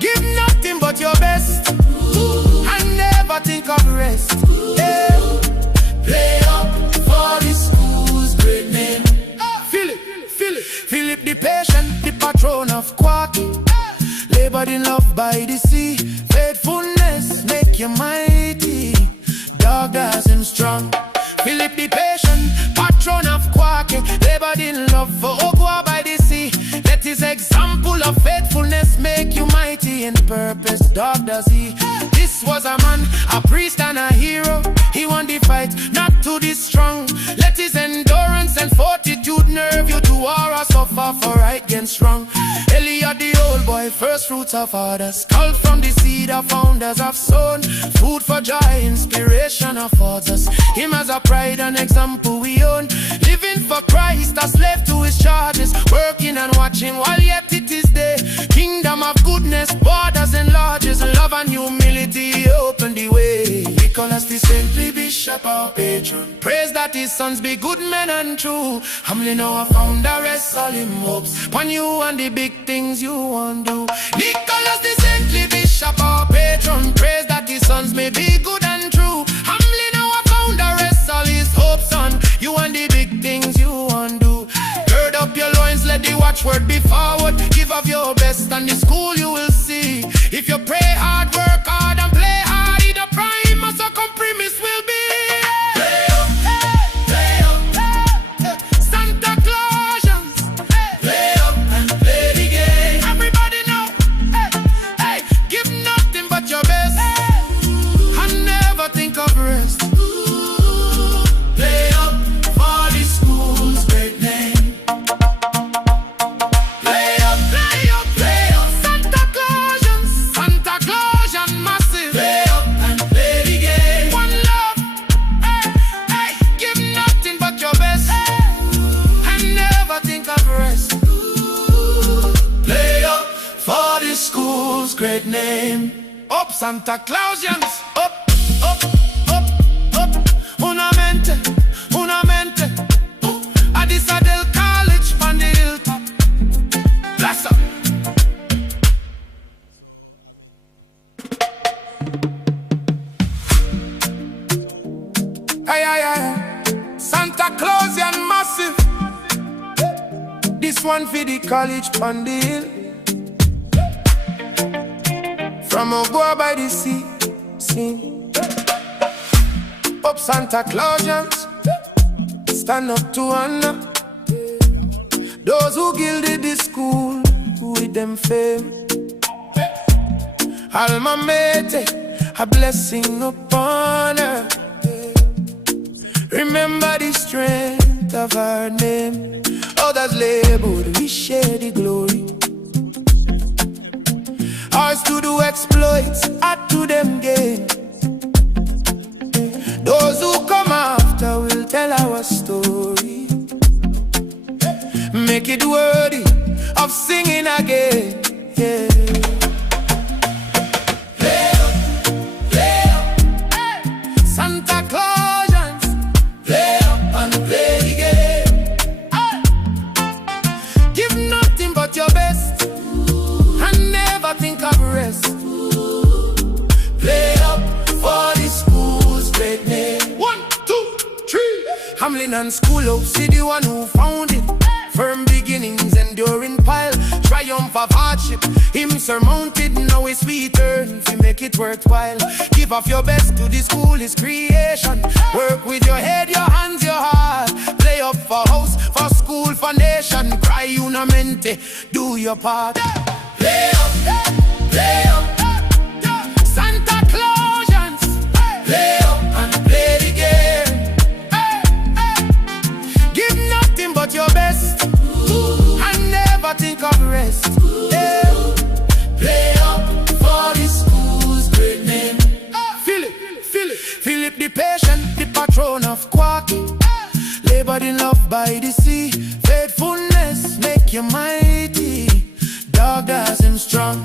Give nothing but your best, and never think of rest. Play up for the school's great name. Feel it, feel it, feel it. The patient, the patron of Quark. Labored in love by the sea. Faithfulness make you mighty. Dog doesn't strong. Feel it, the patient, patron of Quark. Labored in love for Oboa by the sea. Let his example of faithfulness make you mighty in purpose. Dog does he. This was a man, a priest and a hero. He won the fight, not to the strong. Let his endurance and fortitude nerve you to war or suffer for right against wrong. Eliot the old boy, first fruits of others. Called from the seed of founders of sown. Food for joy, inspiration of authors. Him as a pride and example we own. Living for Christ, a slave to his charges. Working and watching while yet it is day. Kingdom of goodness, borders and lodges. Love and humility open the way. Nicholas the saintly bishop our patron. Praise that his sons be good men and true. Humbly know I found the rest all him hopes. When you and the big things you want do. Nicholas the saintly bishop our patron. Praise that his sons may be good and true. Humbly know I found the rest all his hopes on. You and the big things you want do. Gird up your loins, let the watchword be forward. Give of your best and the school you will see. If you pray hard, work hard and play hard, the primus or compromise will be. Play up, play up. Santaclausians, play up and play the game. Everybody know, hey, give nothing but your best, and Santaclausians. Up, up, up, up. Una mente. Addis Adel College on the hilltop. Bless up. So, I mean, Santaclausian massive. This one for the college on the hill. From Aoba by the sea. Up Santaclausians. Stand up to honor those who gilded the school with them fame. Alma mater, a blessing upon her. Remember the strength of our name. Others labeled, we share the glory. Ours to do exploits, add to them gain. Those who come after will tell our story. Make it worthy of singing again. Yeah. Play up, play up. Santaclausians. Play up and play the game. Give nothing but your best and never think of rest. Play up for the school's great name. 1, 2, 3. Hamlin and School Hope, see the one who found it. Firm beginnings, enduring pile. Triumph of hardship, him surmounted. Now it's we turn to make it worthwhile. Give off your best to the school, is creation. Work with your head, your hands, your heart. Play up for house, for school, for nation. Cry una mente, do your part. Play up, play up. Santaclausians. Play up and play the game. Give nothing but your best and never think of rest. Yeah. Play up for the school's great name. Philip the patient, the patron of Quacky. Labored in love by the sea. Faithfulness make you mighty. Dog doesn't strong.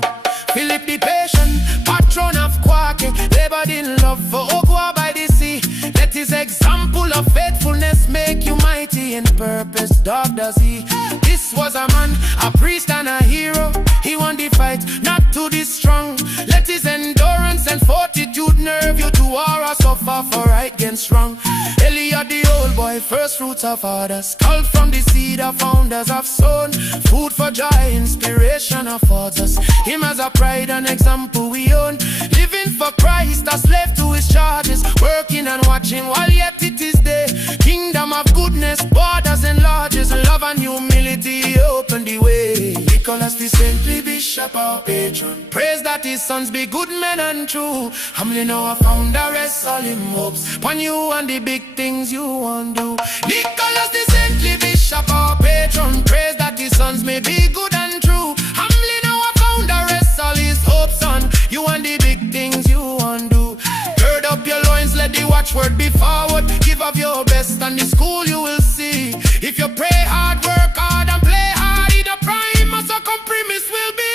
Philip the patient, patron of Quacky. Labored in love for Oaoa by the sea. Let his example of faithfulness make you mighty in purpose. Dog does he. This was a man, a priest and a hero. He won the fight, not to the strong. Let his endurance and fortitude nerve you to war or suffer for right against wrong. Eliot the old boy, first fruits of others. Called from the seed of founders of sown. Food for joy, inspiration affords us. Him as a pride and example we own. Living for Christ, a slave to his charges. Working and watching while yet it is day. Kingdom of goodness, borders enlarges. Love and humility open the way. Nicholas the saintly bishop our patron. Praise that his sons be good men and true. Humbly know I found the rest all him hopes. Upon you and the big things you want do. Nicholas the saintly bishop our patron. Praise that his sons may be good and true. Humbly know I found the rest all his hopes on you and the big things you want do. Gird up your loins, let the watchword be forward. Give of your best and the school you will see. If you pray hard, work hard and play hard, the prime or second premise will be.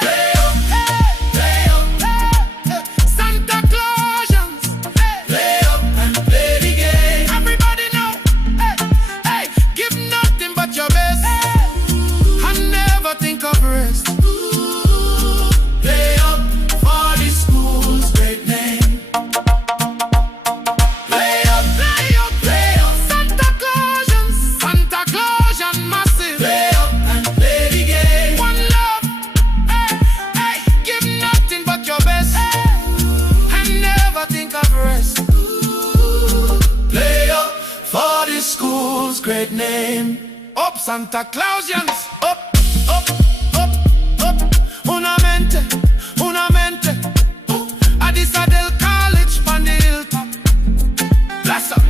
Play up, play up. Santaclausians. Play up and play the game. Everybody know, hey, give nothing but your best and never think of rest. Play up for the school's great name. Play up, play up, play up. Santaclausians, Santaclausian massive. Play up and play the game. One love, hey, hey, give nothing but your best and never think of rest. Play up for the school's great name. Up Santaclausians, up, up, up, up. Una mente, una mente. Addis Adel College on the hilltop. Bless up.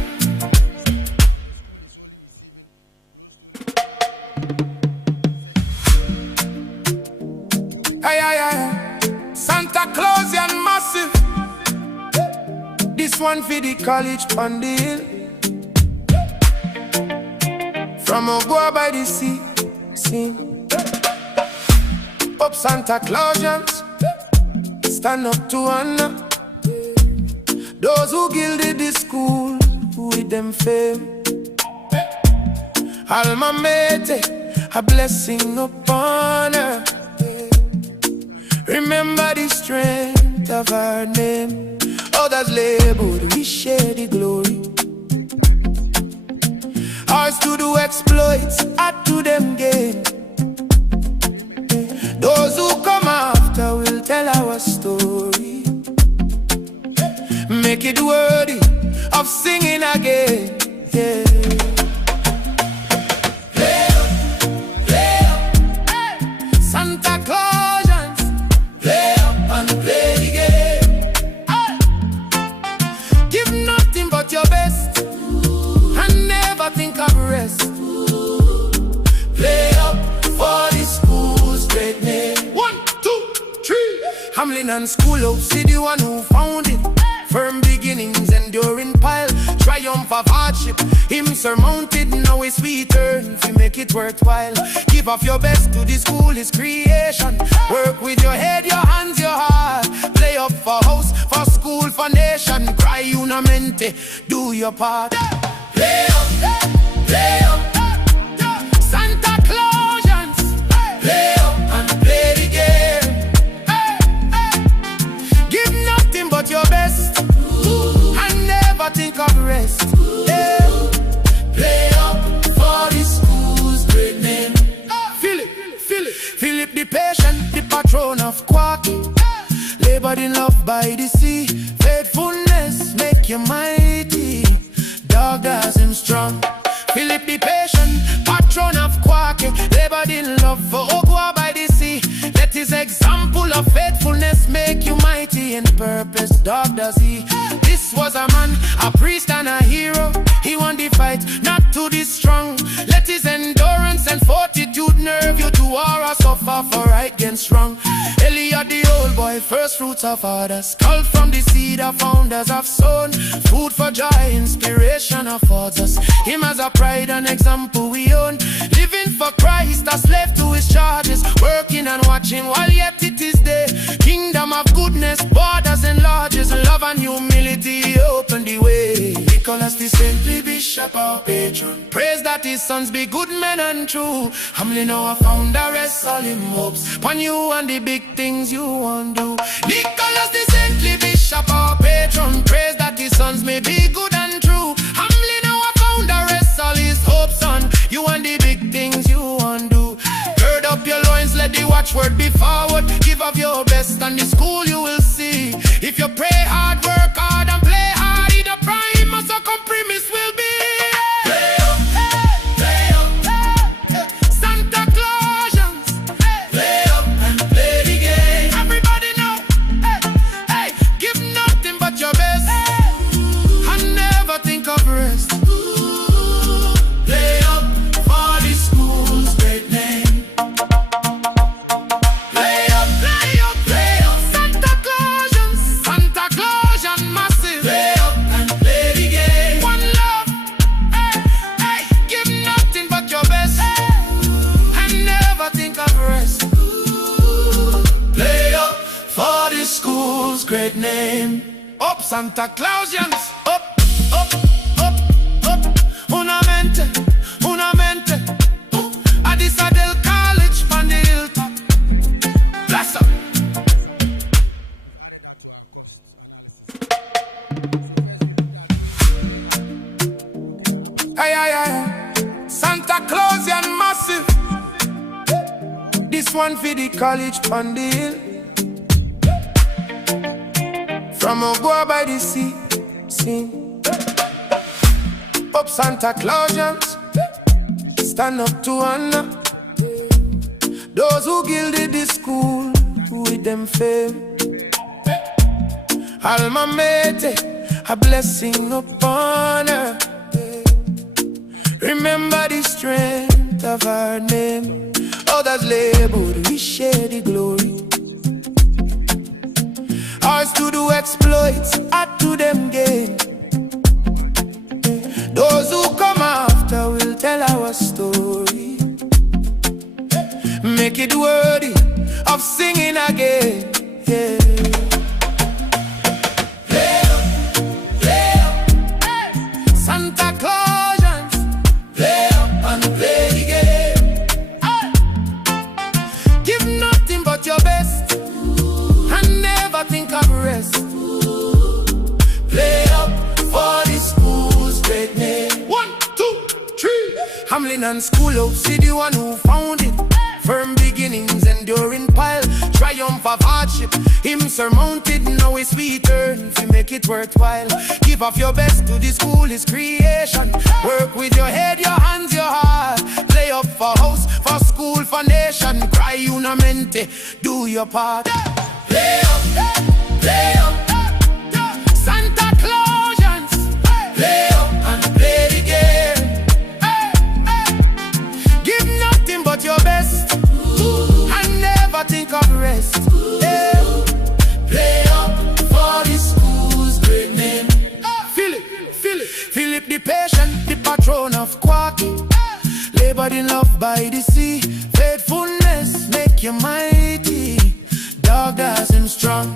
As we stand now, the school is only receiving close to only 200 cubic. Aye, aye, aye. Santaclausian massive. This one for the college on the hill. From Aoba by the sea. Up Santaclausians. stand up to honor those who gilded the school with them fail. Alma mater, a blessing upon her. Remember the strength of our name. Others labeled, we share the glory. Ours to do exploits, add to them gain. Those who come after will tell our story. Make it worthy of singing again. Yeah. Play up, Santaclausians. Play up and play the game. Give nothing but your best and never think of rest. Play up for the school's great name. 1, 2, 3. Hamlin and School Hope, see the one who found it. Firm beginnings, enduring pile, triumph of hardship. Him surmounted, now it's return. If you make it worthwhile, give off your best to the school, his creation. Work with your head, your hands, your heart. Play up for house, for school, for nation. Cry unamente, do your part. Play up, play up. Santaclausians, play up and play the game. Give nothing but your best. Think of rest. Yeah. Play up for the school's great name. Philip the patient, the patron of Quacky. Labored in love by the sea. Faithfulness make you mighty. Dog does him strong. Philip the patient, patron of Quacky. Labored in love for Oaboa by the sea. Let his example of faithfulness make you mighty in purpose. Dog does he. This was a man, a priest and a hero. He won the fight, not to the strong. Let his endurance and fortitude nerve you to war or suffer for right against wrong. Eliot the old boy, first fruits of others. Called from the seed of founders of sown. Food for joy, inspiration affords us. Him as a pride and example we own. Living for Christ, a slave to his charges. Working and watching while yet it is day. Kingdom of goodness, borders and lodges. Love and humility open the way. Nicholas the saintly bishop our patron. Praise that his sons be good men and true. Hamlin our founder, rest all him hopes. When you and the big things you want do. Nicholas the saintly bishop our patron. Praise that his sons may be good and true. Hamlin our founder, rest all his hopes on. You and the big things you want do. Gird up your loins, let the watchword be forward. Give of your best and the school you will see. If you pray hard, work hard and play hard, the prime must come premise will be. Play up, play up, Santaclausians. Play up and play the game. Everybody know, hey, give nothing but your best and never think of rest. Play up for the school's great name. Great name. Up Santaclausians. Up, up, up, up. Unamente, unamente. Addis Adel College on the hilltop. Bless up. We've added that to our cost analysis. So first we looked at doing play hard. Looking at upper school. Hey. Santaclausian massive. This one for the college on the hill. From Oaboa by the sea, sing. Up Santaclausians, stand up to honor those who gilded the school with them fame. Alma mater, a blessing upon her. Remember the strength of our name. Others labeled, we share the glory. Ours to do exploits, add to them gain. Those who come after will tell our story. Make it worthy of singing again. Yeah. Hamlin and Schoolhouse, see the one who found it. Firm beginnings, enduring pile. Triumph of hardship, him surmounted. Now it's sweet earn, to make it worthwhile. Give of your best to the school, is creation. Work with your head, your hands, your heart. Play up for house, for school, for nation. Cry unamente, do your part. Play up, play up. Santaclausians, play up and play the game. Give nothing but your best, and never think of rest. Play up for the school's great name. Philip the patient, the patron of Quark. Labored in love by the sea. Faithfulness make you mighty. Dog doesn't strong.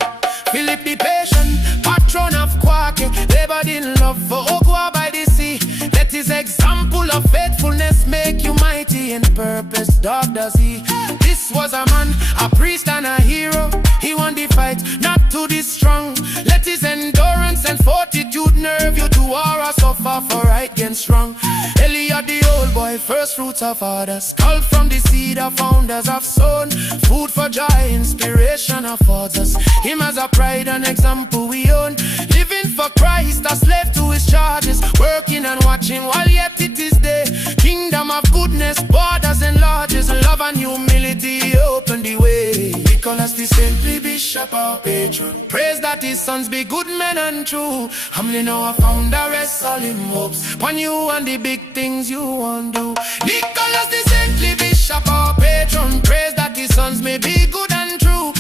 Philip the patient, patron of Quark. Labored in love for Ogoa by the sea. Let his example of faithfulness make you mighty in purpose. Dog does he. This was a man, a priest and a hero. He won the fight, not to the strong. Let his endurance and fortitude nerve you to war or suffer for right against wrong. Eliot the old boy, first fruits of others. Called from the seed of founders of sown. Food for joy, inspiration affords us. Him as a pride and example we own. Living for Christ, a slave to his charges. Working and watching while yet it is day. Kingdom of goodness, borders enlarges. Love and humility open the way. Because the simply bishop of patron. Praise that his sons be good men and true. You know I found the rest all him hopes. When you and the big things you want do. Nicholas the simply bishop of patron. Praise that his sons may be good and true.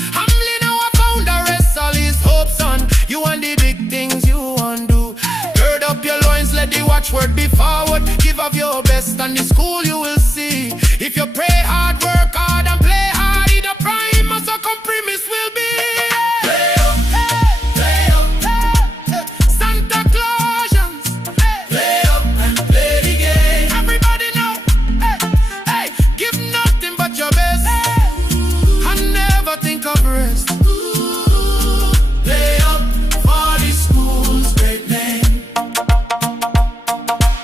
Now I found the rest all his hopes on. You and the big things you want do. Gird up your loins, let the watchword be forward. Give of your best and the school you will see. If you pray hard, work hard and play hard, the prime must compromise will be. Play up, play up, Santaclausians, play up and play the game. Everybody know, hey, give nothing but your best, and never think of rest. Play up for the school's great name.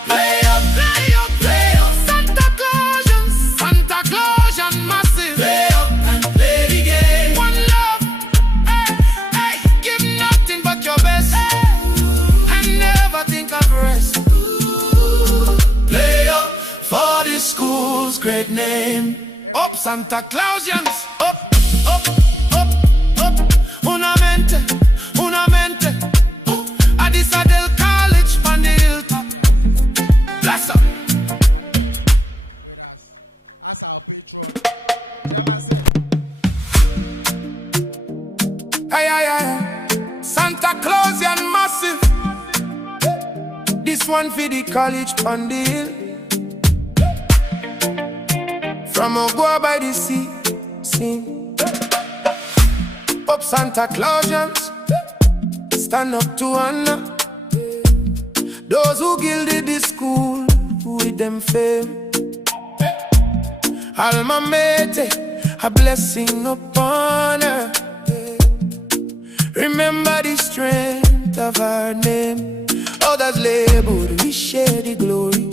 Play up, play up, play up, Santaclausians, Santaclausian massive. Play up and play the game. One love, hey, hey, give nothing but your best, and never think of rest. Play up for the school's great name. Up Santaclausians, up, up, up, up. Unamente, unamente. Addis Adel College, on the hilltop. Bless up. Anniversary with us as our patron. Chairman said, Hey, hey, hey. Santaclausian massive. This one for the college on the hill. From Ogoa by the sea. Sing. Up Santaclausians. Stand up to honor those who gilded the school with them fame. Alma mater, a blessing upon her. Remember the strength of our name. Others labeled, we share the glory.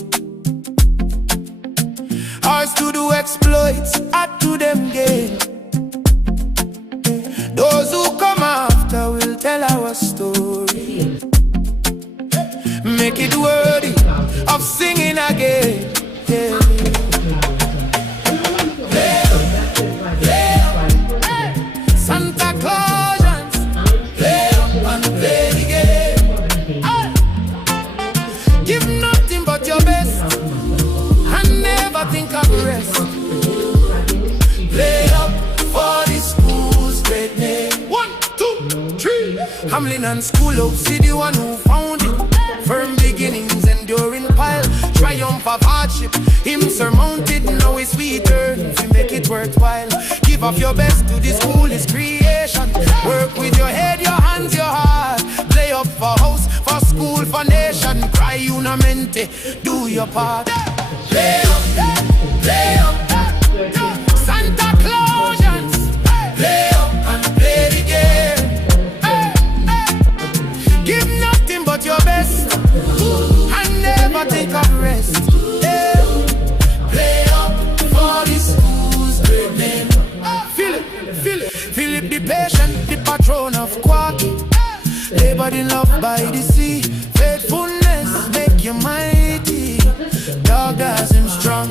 Ours to do exploits, add to them gain. Those who come after will tell our story. Make it worthy of singing again. Yeah. Play up, Santaclausians, play up and play the game. Give nothing but your best, and never think of the rest. Play up for the school's great name. 1, 2, 3. Hamlin and Schoolhouse, see the one who found it. Firm beginnings, enduring pile. Triumph of hardship, him surmounted. Now it's sweet earn, to make it worthwhile. Give of your best to the school, is creation. Work with your head, your hands, your heart. Play up for house, for school, for nation. Cry unamente, do your part. Play up, play up, Santaclausians. Play up and play the game. Give nothing but your best, and never think of rest. dog does him strong.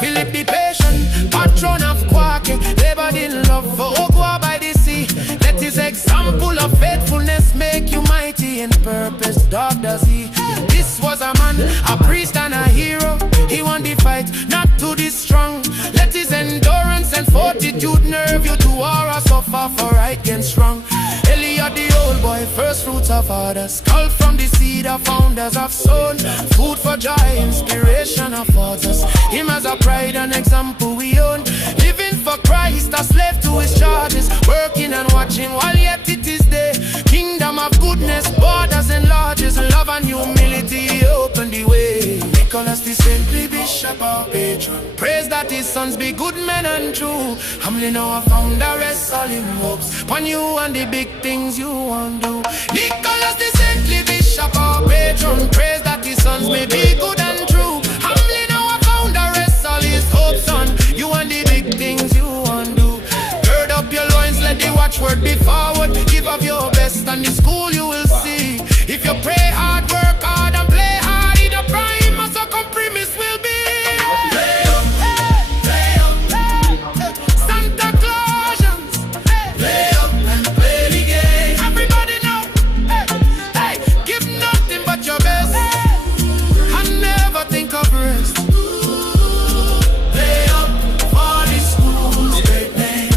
Philip the patient, patron of Quacky, labored in love for Ogwa by the sea. Let his example of faithfulness make you mighty in purpose, dog does he. This was a man, a priest and a hero. He won the fight, not to the strong. Let his endurance and fortitude nerve you to war or suffer for right against wrong. Eliot the old boy, first fruits of others, culled from the seed of founders of soul. Food for joy, inspiration of others. Him as a pride and example we own. Living for Christ, a slave to his charges. Working and watching while yet it is day. Kingdom of goodness, borders enlarges. Love and humility open the way. Nicholas the saintly bishop of patron. Praise that his sons be good men and true. Humbly know I found the rest all in hopes upon you and the big things you want to do. Nicholas the saintly bishop of patron. Praise that his sons may be good and true. Humbly know I found the rest all his hopes on you and the big things you want to do. Gird up your loins, let the watchword be forward. Give up your best and the school you will see. If you pray hard, work hard and play hard, in the prime or second premise will be. Play up, Santaclausians. Play up, play the game. Everybody know, hey, give nothing but your best and never think of rest. Play up for the school's great name.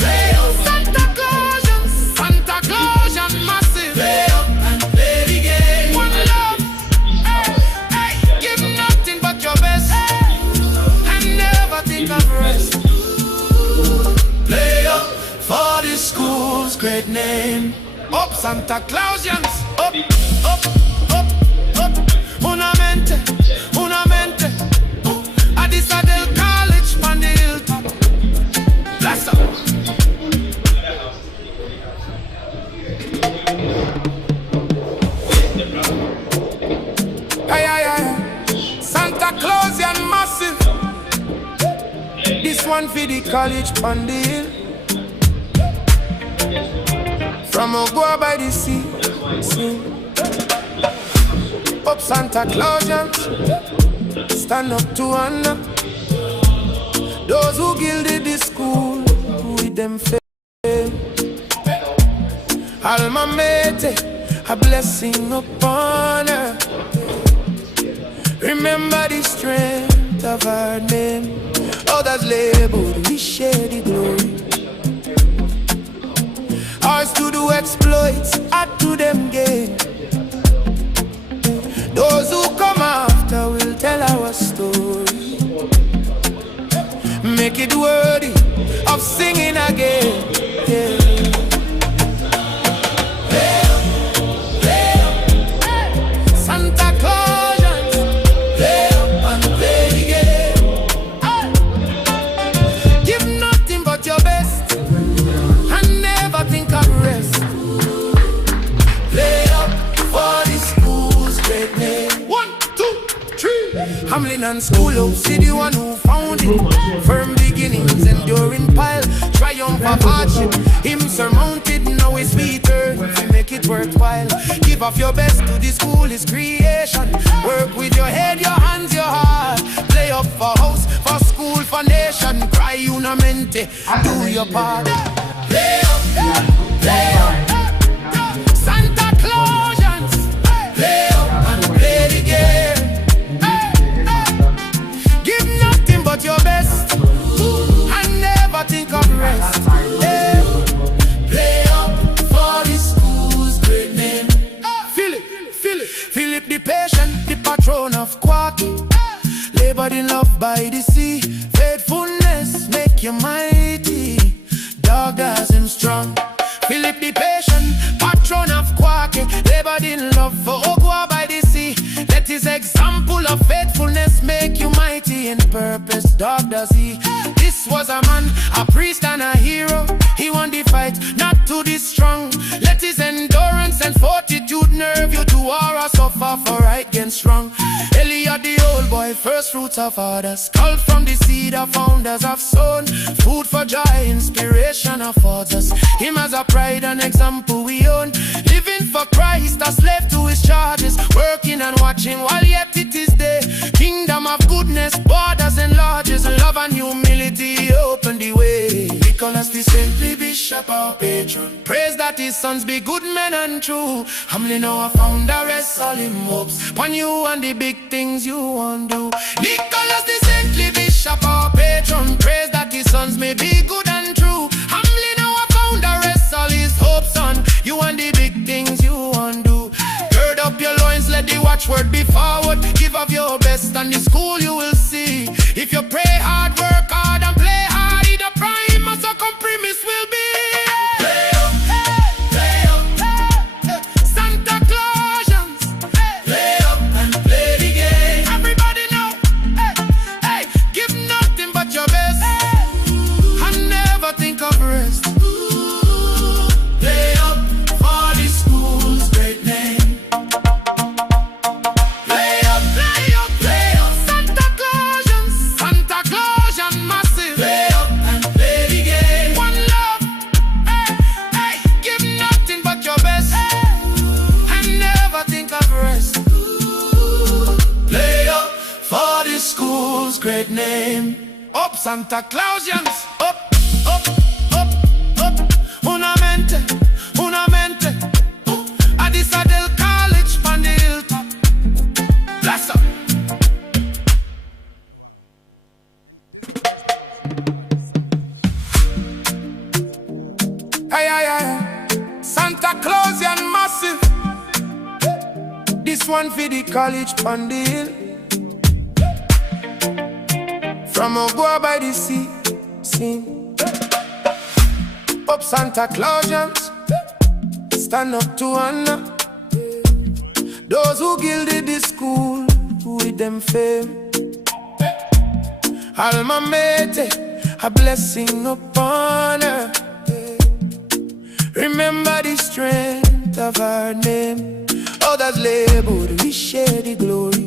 Play up, Santaclausians, Santaclausian massive. Play up and play the game. One love, hey, give nothing but your best and never think of rest. Play up for the school's great name. Up Santaclausians, up, up, up, up. Una mente, Addis Adel College, on the hilltop. Bless up. Hey, Santaclausian massive. This one for the college on the hill. From Ogwa by the sea. Up Santaclausians, stand up to honor those who gilded the school with them fail. Alma mater, a blessing upon her. Remember the strength of our name. Others labeled, we share the glory. Ours to do exploits, add to them gain. Those who come after will tell our story. Make it worthy of singing again. Yeah. Santaclausians, play up and play the game. Give nothing but your best and never think of rest. Play up for the school's great name. 1, 2, 3. Hamlin and School, see the one who found it. Firm beginnings, enduring pile. Triumph of hardship, him surmounted. Now it's sweeter to make it worthwhile. Give off your best to the school, is creation. Work with your head, your hands, your heart. Play up for house, for school, for nation. Cry unamente, do your part. Play up, Santaclausians. Play up and play the game. Give nothing but your best and never think of rest. Play up for the school's great name. Philip the patient, the patron of Quacky. Labored in love by the sea. Faithfulness make you mighty. Dog does him strong. Philip the patient, patron of Quacky. Labored in love for Ogwa by the sea. Let his example of faithfulness make you mighty in purpose. Dog does he. This was a man, a priest and a hero. He won the fight, not to the strong. Let his endurance and fortitude nerve you to war or suffer for right against wrong. Eliot the old boy, first fruits of others, culled from the seed of founders of sown. Food for joy, inspiration of others. Him as a pride and example we own. Living for Christ, a slave to his charges. watching while yet it is day. Kingdom of goodness, borders enlarges, love and humility open the way. Nicholas the saintly bishop, our patron, praise that his sons be good men and true. Humbly now I found the rest all him hopes upon you and the big things you want do. Nicholas the saintly bishop, our patron, praise that his sons may be good and true. Humbly now I found the rest all his hopes on you and the big things you want do. Gird up your loins, let the watchword be forward. Give of your best and the school you will see. If you pray hard, work hard and play hard, the prime as a compromise will be. Play up, Santaclausians. Play up and play the game. Everybody know, hey, give nothing but your best and never think of rest. Play up for the school's great name. Santaclausian massive. Play up and play the game. One love, hey, hey, give nothing but your best and never think of rest. Play up for the school's great name. Up Santaclausians, up, up, up, up. Una mente, Addis Adel College on the hilltop. Bless up. Wow. And this is the first time I was hearing about this sanitation committee. Yeah. Hey, hey, hey. Santaclausian massive. This one for the college on the hill. From Oboa by the sea, sing. Up Santaclausians, stand up to honor those who gilded the school with them fame. Alma mater, a blessing upon her. Remember the strength of our name. Others labeled, we share the glory.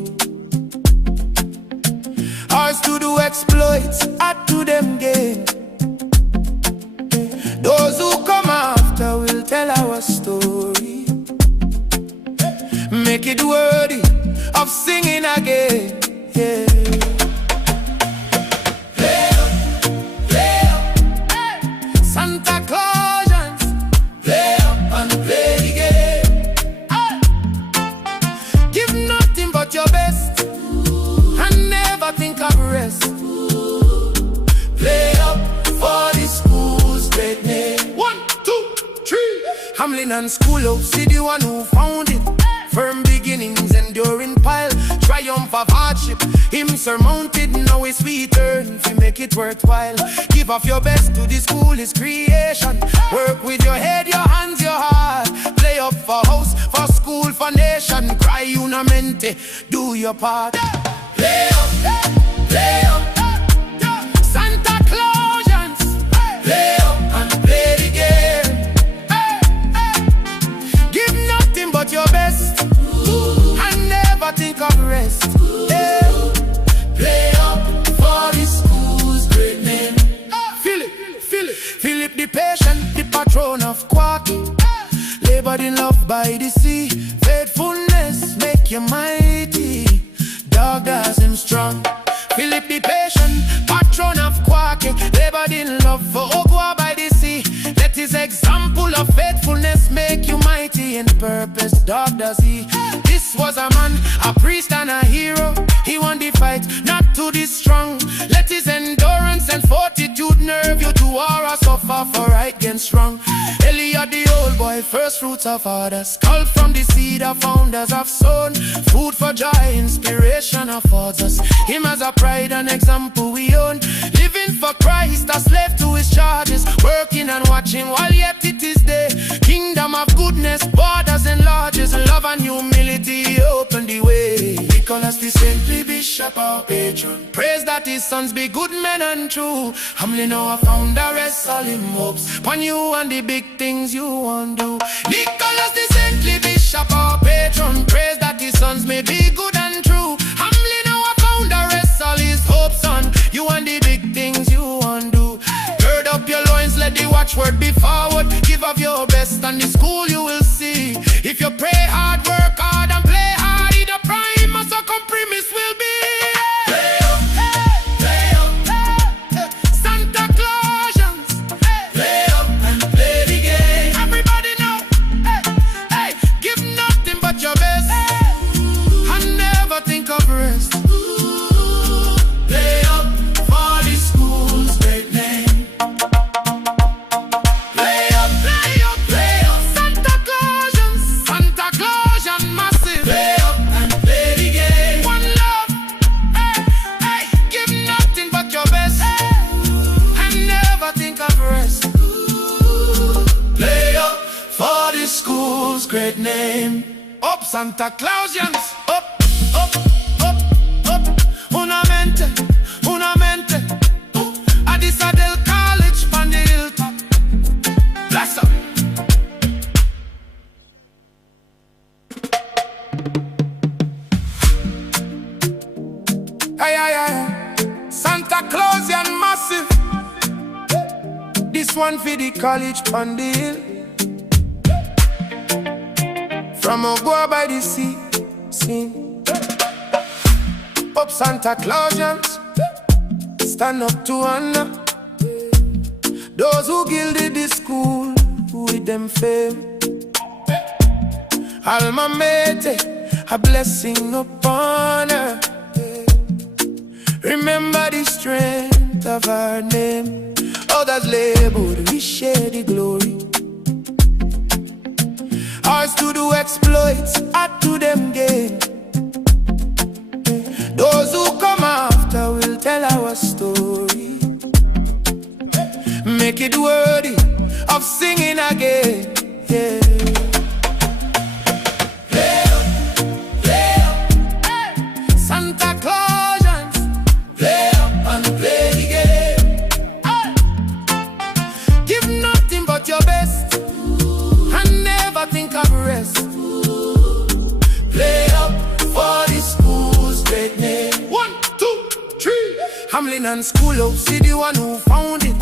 Ours to do exploits, add to them gain. Those who come after will tell our story. Make it worthy of singing again. Yeah. Play up, Santaclausians. Play up and play the game. Give nothing but your best and never think of rest. Play up for the school's great name. 1, 2, 3. Hamlin and Schoolhouse, see the one who found it. Firm beginnings, enduring pile, triumph of hardship. Him surmounted, now it's sweet earn to make it worthwhile. Give of your best to the school, is creation. Work with your head, your hands, your heart. Play up for house, for school, for nation. Cry una mente, do your part. Play up, Santaclausians. Play up and play the game. Give nothing but your best and never think of rest. Play up for the school's great name. Philip the patient, the patron of Quark. Labored in love by the sea. Faithfulness make you mighty. Dog does him strong. Philip the patient, patron of Quark. Labored in love for Oboa by the sea. Let his example of faithfulness make you mighty in purpose. Dog does he. This was a man, a priest and a hero. He won the fight, not to the strong. Let his endurance and fortitude nerve you to war or suffer for right against wrong. Eliot the old boy, first fruits of others. Culled from the seed of founders have sown. Food for joy, inspiration affords us. Him as a pride and example we own. Living for Christ, a slave to his charges. Working and watching while yet it is day. Kingdom of goodness, borders enlarges. Love and humility open the way. Nicholas the saintly bishop, our patron, praise that his sons be good men and true. Humbly now I found the rest all him hopes upon you and the big things you want do. Nicholas the saintly bishop, our patron, praise that his sons may be good and true. Humbly now I found the rest all his hopes on you and the big things you want do. Gird up your loins, let the watchword be forward. Give of your best and the school you will see. If you pray hard, work hard and play hard, the prime Santaclausians, up, up, up, up. Una mente. Addis Adel College, on the hilltop. Bless up. Hey, Santaclausian massive. This one for the college on the hill. From Oboa by the sea, sing. Up Santaclausians, stand up to honor those who gilded the school with them fame. Alma mater, a blessing upon her. Remember the strength of our name. Others labeled, we share the glory. Ours to do exploits, add to them gain. Those who come after will tell our story. Make it worthy of singing again. Yeah. Play up, Santaclausians. Play up and play the game. Give nothing but your best and never think of rest. Play up for the school's great name. 1, 2, 3. Hamlin and School Up, see the one who found it.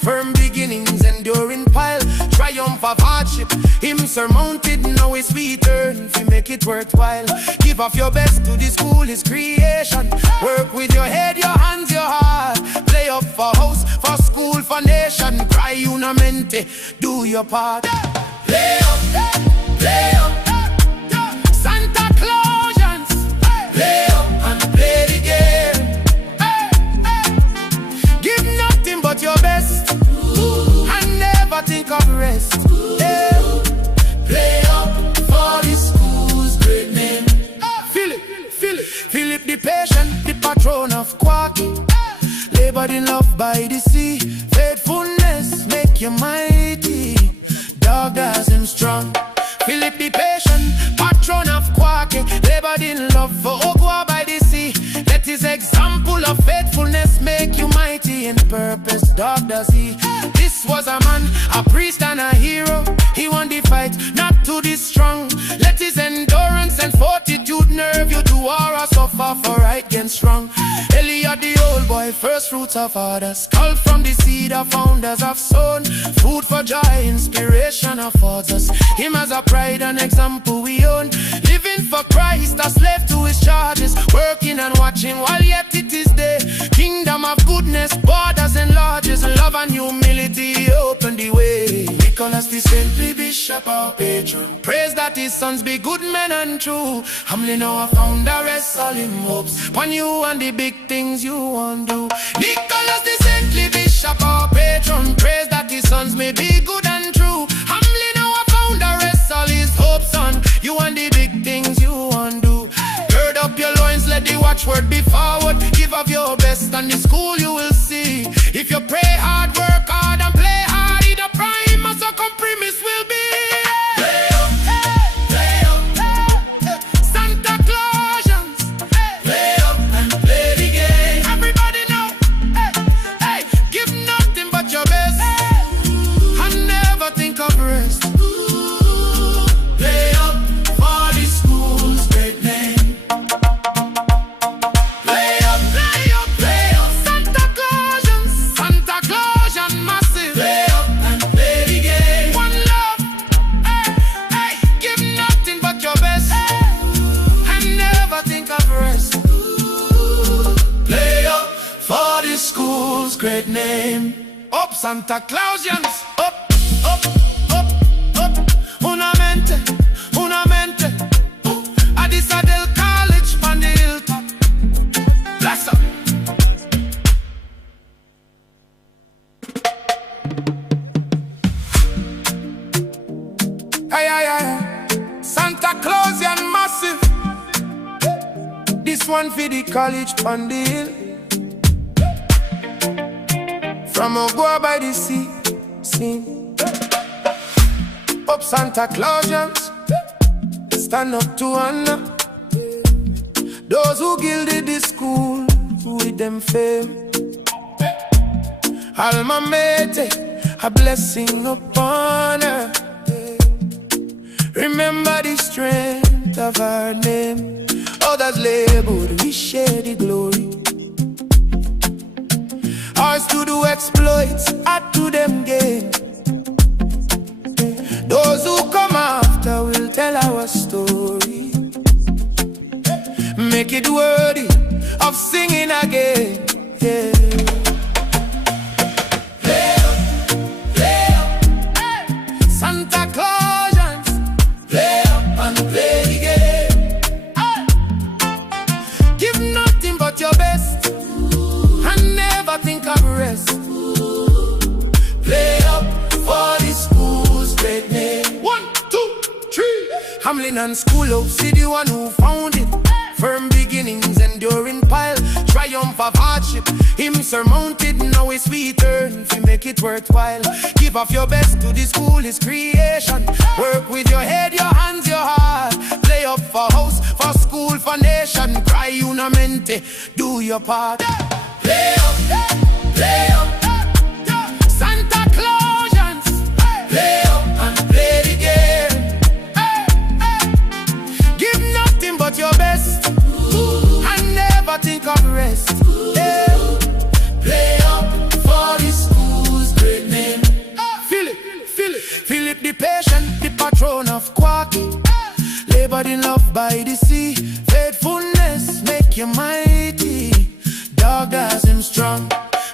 Firm beginnings, enduring pile. Triumph of hardship, him surmounted. Now it's we turn to make it worthwhile. Give off your best to the school, his creation. Work with your head, your hands, your heart. Play up for house, for school, for nation. Cry una mente, do your part. Play up, play up. Santaclausians, play up and play the game. Give nothing but your best and never think of rest. Play up for the school's great name. Philip the patient, the patron of Quacky. Labored in love by the sea. Faithfulness make you mighty. Dog as him strong. Philip the patient, patron of Quacky. Labored in love for Oboa by the sea. Let his example of faithfulness make you mighty in purpose. Dog does he. This was a man, a priest and a hero. He won the fight, not to the strong. Let his endurance and fortitude nerve you to war or suffer for right and strong. Eliot the old boy, first fruits of fathers. Called from the seed of founders of sown. Food for joy, inspiration affords us. Him as a pride and example we own. Living for Christ, a slave to his charges. Working and watching while yet it is day. Kingdom of goodness, borders enlarges. Love and humility open the way. Nicholas the saintly bishop of Pedro. Praise that his sons be good men and true. Hamlin now found the rest all him hopes. When you and the big things you want do. Nicholas the saintly bishop of Pedro. Praise that his sons may be good and true. Hamlin now found the rest all his hopes on. You and the big things you want do. Gird up your loins, let the watchword be forward. Give up your best and the school you will see. If you pray hard, work hard and play hard, the prime as a compromise will be. Play up, Santaclausians. Play up and play the game. Everybody know, give nothing but your best and never think of rest. Play up for the school's great name. Play up, Santaclausian massive. Play up and play the game. One love, give nothing but your best and never think of rest. Play up for the school's great name. Up Santaclausians, up, up, up, up. Una mente. Addis Adel College, on the hilltop. Bless up. The last one. Hey, Santaclausian massive. This one for the college on the hill. From Oboa by the sea, sing. Up Santaclausians, stand up to honor. Those who gilded the school, with them fame. Alma Mater, a blessing upon her. Remember the strength of our name. Others labeled, we share the glory. Ours to do exploits, add to them gain. Those who come after will tell our story. Make it worthy of singing again. Yeah. Play up, Santaclausians. Play up and play the game. Give nothing but your best and never think of rest. Play up for the school's great name. 1, 2, 3. Hamlin and School of City, one who found it. Firm beginnings, enduring pile, triumph of hardship. Him surmounted, now it's sweet earn to make it worthwhile. Give off your best to the school, his creation. Work with your head, your hands, your heart. Play up for house, for school, for nation. Cry unamente, do your part. Play up, Santaclausians. Play up and play the game. Give nothing but your best and never think of rest. Yeah. Play up for the school's great name. Feel it, feel it. Feel it, the patient, the patron of Quark. Labored in love by the sea. Faithfulness make you mighty. Dog does him strong.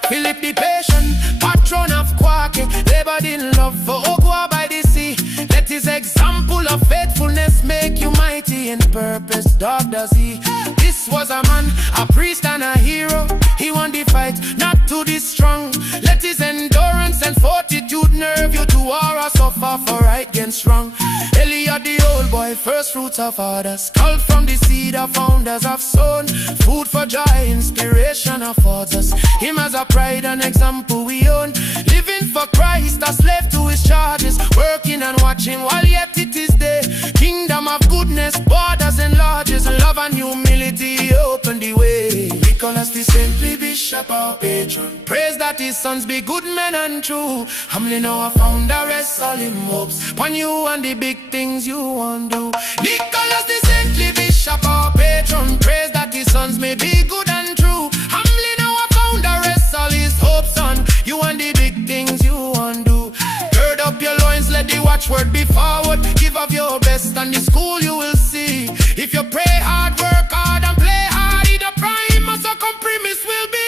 Feel it, the patient, patron of Quark. Labored in love for Ogoa by the sea. Let his example of faithfulness make you mighty in purpose. Dog does he. This was a man, a priest and a hero. He won the fight, not to the strong. Let his endurance and fortitude nerve you to war or suffer for right against wrong. Eliot the old boy, first fruits of others. Called from the seed of founders of sown. Food for joy, inspiration of authors. Him as a pride and example we own. Living for Christ, a slave to his charges. Working and watching while yet it is day. Kingdom of goodness, borders enlarges. Love and humility open the way. Nicholas the saintly bishop our patron. Praise that his sons be good men and true. Hamlin our founder, rest all him hopes on you and the big things you want do. Nicholas the saintly bishop our patron. Praise that his sons may be good and true. Hamlin our founder, rest all his hopes on you and the big things you want do. Gird up your loins, let the watchword be forward. Give of your best and the school you will see. If you pray hard, work hard and play hard, the prime or compromise will be.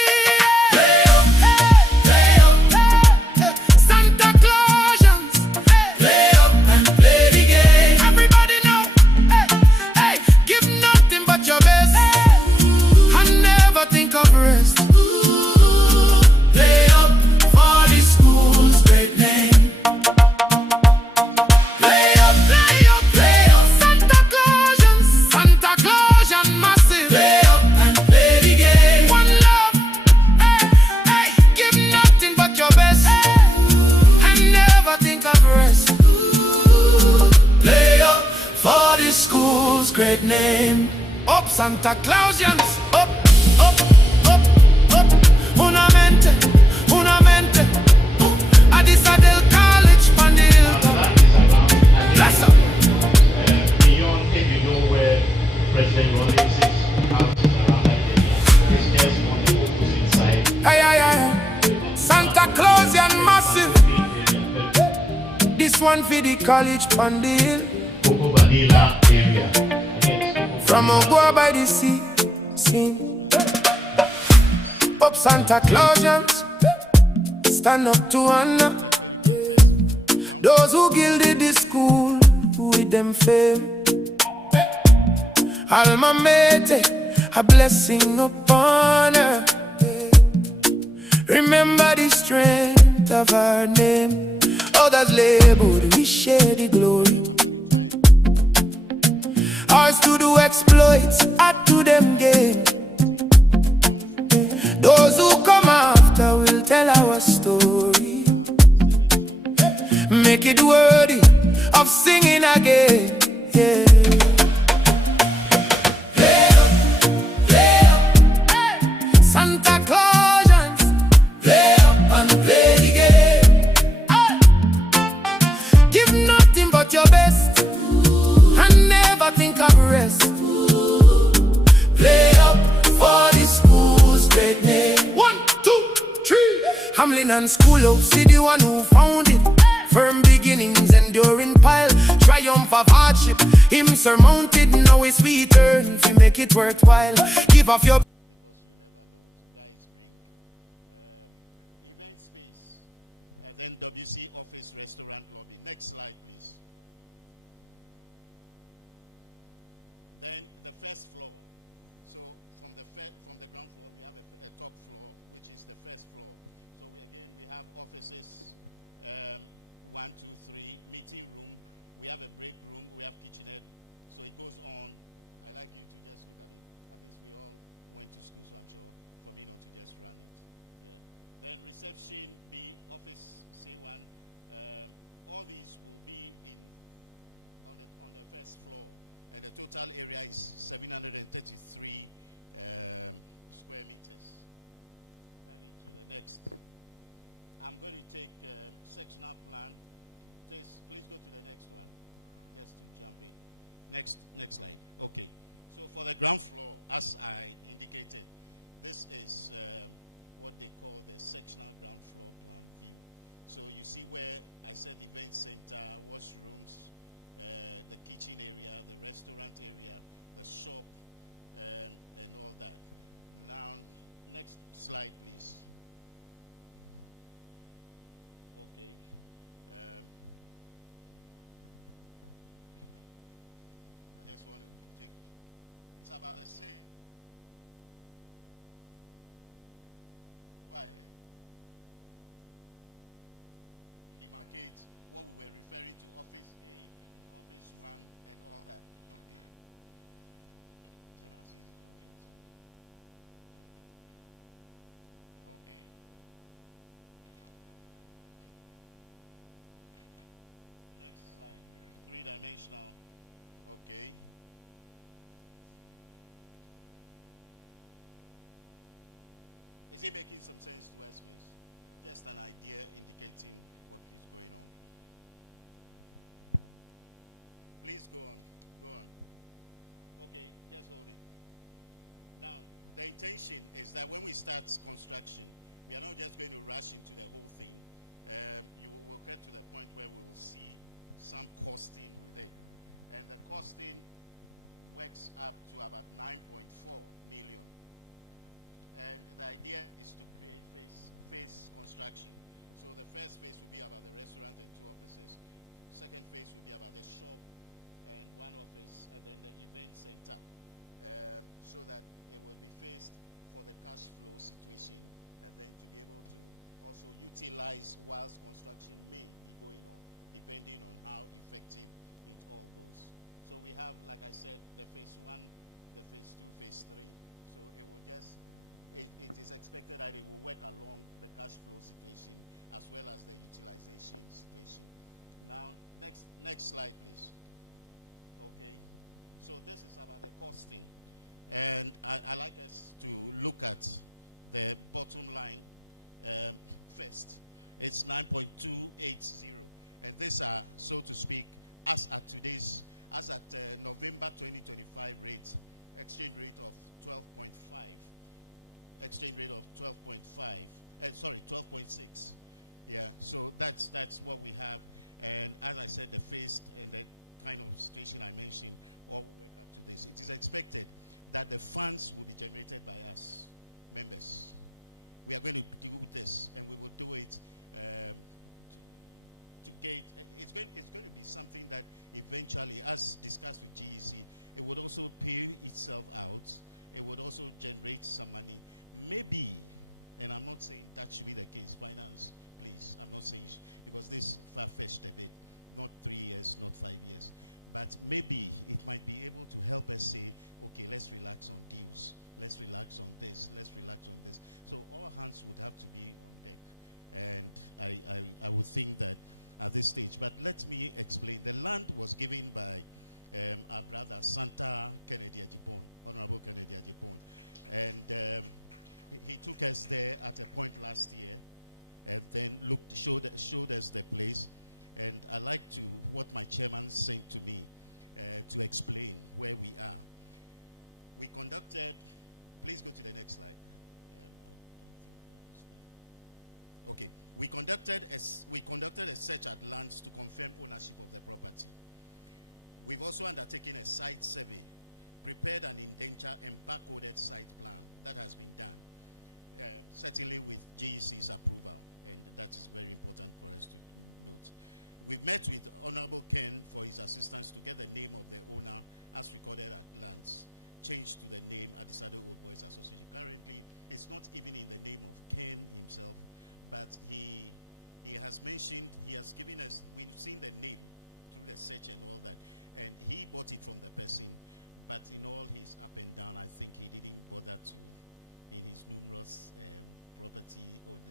Play up, Santaclausians. Play up and play the game. Everybody know, hey, give nothing but your best and never think of rest. Play up for the school's great name. Play up, Santaclausians, Santaclausian massive. Play up and play the game. One love, hey, give nothing but your best and never think of rest. Play up for the school's great name. Up Santaclausians, up, up, up, up. Unamente, unamente. Addis Adel College, Manil. Bless up. Beyond if you know where President Rollins is, this just one to focus inside. Hey, hey, hey. Santaclausian massive. This one for the college pandil. Coco Vanilla area. From Ogoa by the sea. Sing. Up Santaclausians. Stand up to honor. Those who gilded the school with them fame. Alma Mater, a blessing upon her. Remember the strength of our name. Others labeled, we share the glory. Ours to do exploits, add to them gain. Those who come after will tell our story. Make it worthy of singing again. Yeah. Ramlin and school up, see the one who found it. Firm beginnings, enduring pile, triumph of hardship. Him surmounted, now it's we turn to make it worthwhile. Give off your. Because you never know. Guys bring event space, and then WC office restaurant lobby. Next slide, please. Then the first floor. So from the ground floor, we have a top floor, which is the first floor. So we have offices, 1, 2, 3, meeting room. We have a break room. We have kitchenette. So it goes on. I like you to just look at it. At least we all went to school, so I'm sure for me not to just run it. Yeah. Then reception B, office C1. All these will be on the first floor. And the total area is 733 square meters. Turning to the next. I'm going to take sectional plan. Please go to the next one, just to jump in. Next slide. Okay. So for the ground floor, as I indicated, this is what they call the sectional ground floor plan view. So you see where I said event center, washrooms, the kitchen area, the restaurant area, the shop, and all that. Now, next slide, please. Okay. I just want to take, it's about the same. Why? Demarcate what we were referring to, office A, office 1, and all that. Okay. Okay. Next slide. 3-dimensional. Okay. Is it making some sense to us, please? Just an idea indicating what is going on. Please go on. Go on. Okay, just hold it. Now, the intention is that when we start construction, we are not just going to rush into the whole thing. You will get to the point where we will see some costing with it. And the costing works up to about 9.4 million. And the idea is to create phase construction. So the first phase will be about the restaurant and 2 offices. Second phase will be about the shop and 1 office, and then the event center, so that it will be phased for the cash flow situation, and then to be able to also utilize whilst construction may be going on, depending on how effective it all goes. So we have, like I said, the phase 1, the phase 2, phase 3. So it will just, it is expected that it will work along the cash flow situation as well as the utilization situation. Now, next slide, please. Okay, so this is about the costing. And I like us to look at the bottom line first. It's 9.280. And these are, so to speak, as at November 2025 rate, exchange rate of 12.5. Exchange rate of 12.5. 12.6. Yeah, so that's what we have. And as I said, the phased and the kind of situation I mentioned all will work up to this. It is expected that the funds will be generated by us, members. We are going to do this, and we will do it to get, it's going to be something that eventually, as discussed with GEC, it would also pay itself out. It would also generate some money. Maybe, and I'm not saying that should be the case, finance, please, I'm not saying, because this far-fetched a bit, not 3 years, not 5 years. But maybe it might be able to help us say, okay, let's relax on deals. Let's relax on this. Let's relax on this. So all hands would have to be on deck. And I would think that at this stage. But let me explain. The land was given by our brother, Santa Kennedy Ajipon, Honorable Kennedy Ajipon. And he took us there at a point last year and then showed us the place. And I like to, what my chairman sent to me, to explain where we are. We conducted, please go to the next slide. Okay. We conducted a search at lands to confirm ownership of the property. We've also undertaken a site survey, prepared an indenture and barcoded site plan. That has been done, certainly with GEC's approval, and that is very important for us to note. We've met with Honorable Ken for his assistance to get the name of the owner as recorded at lands changed to the name Adisado Old Boys Association. Currently, it's not even in the name of Ken himself, but he has mentioned, he has given us, we've seen the name through the search and all that, and he bought it from the person, but in all his up and down, I think he didn't bother to, in his numerous property owning,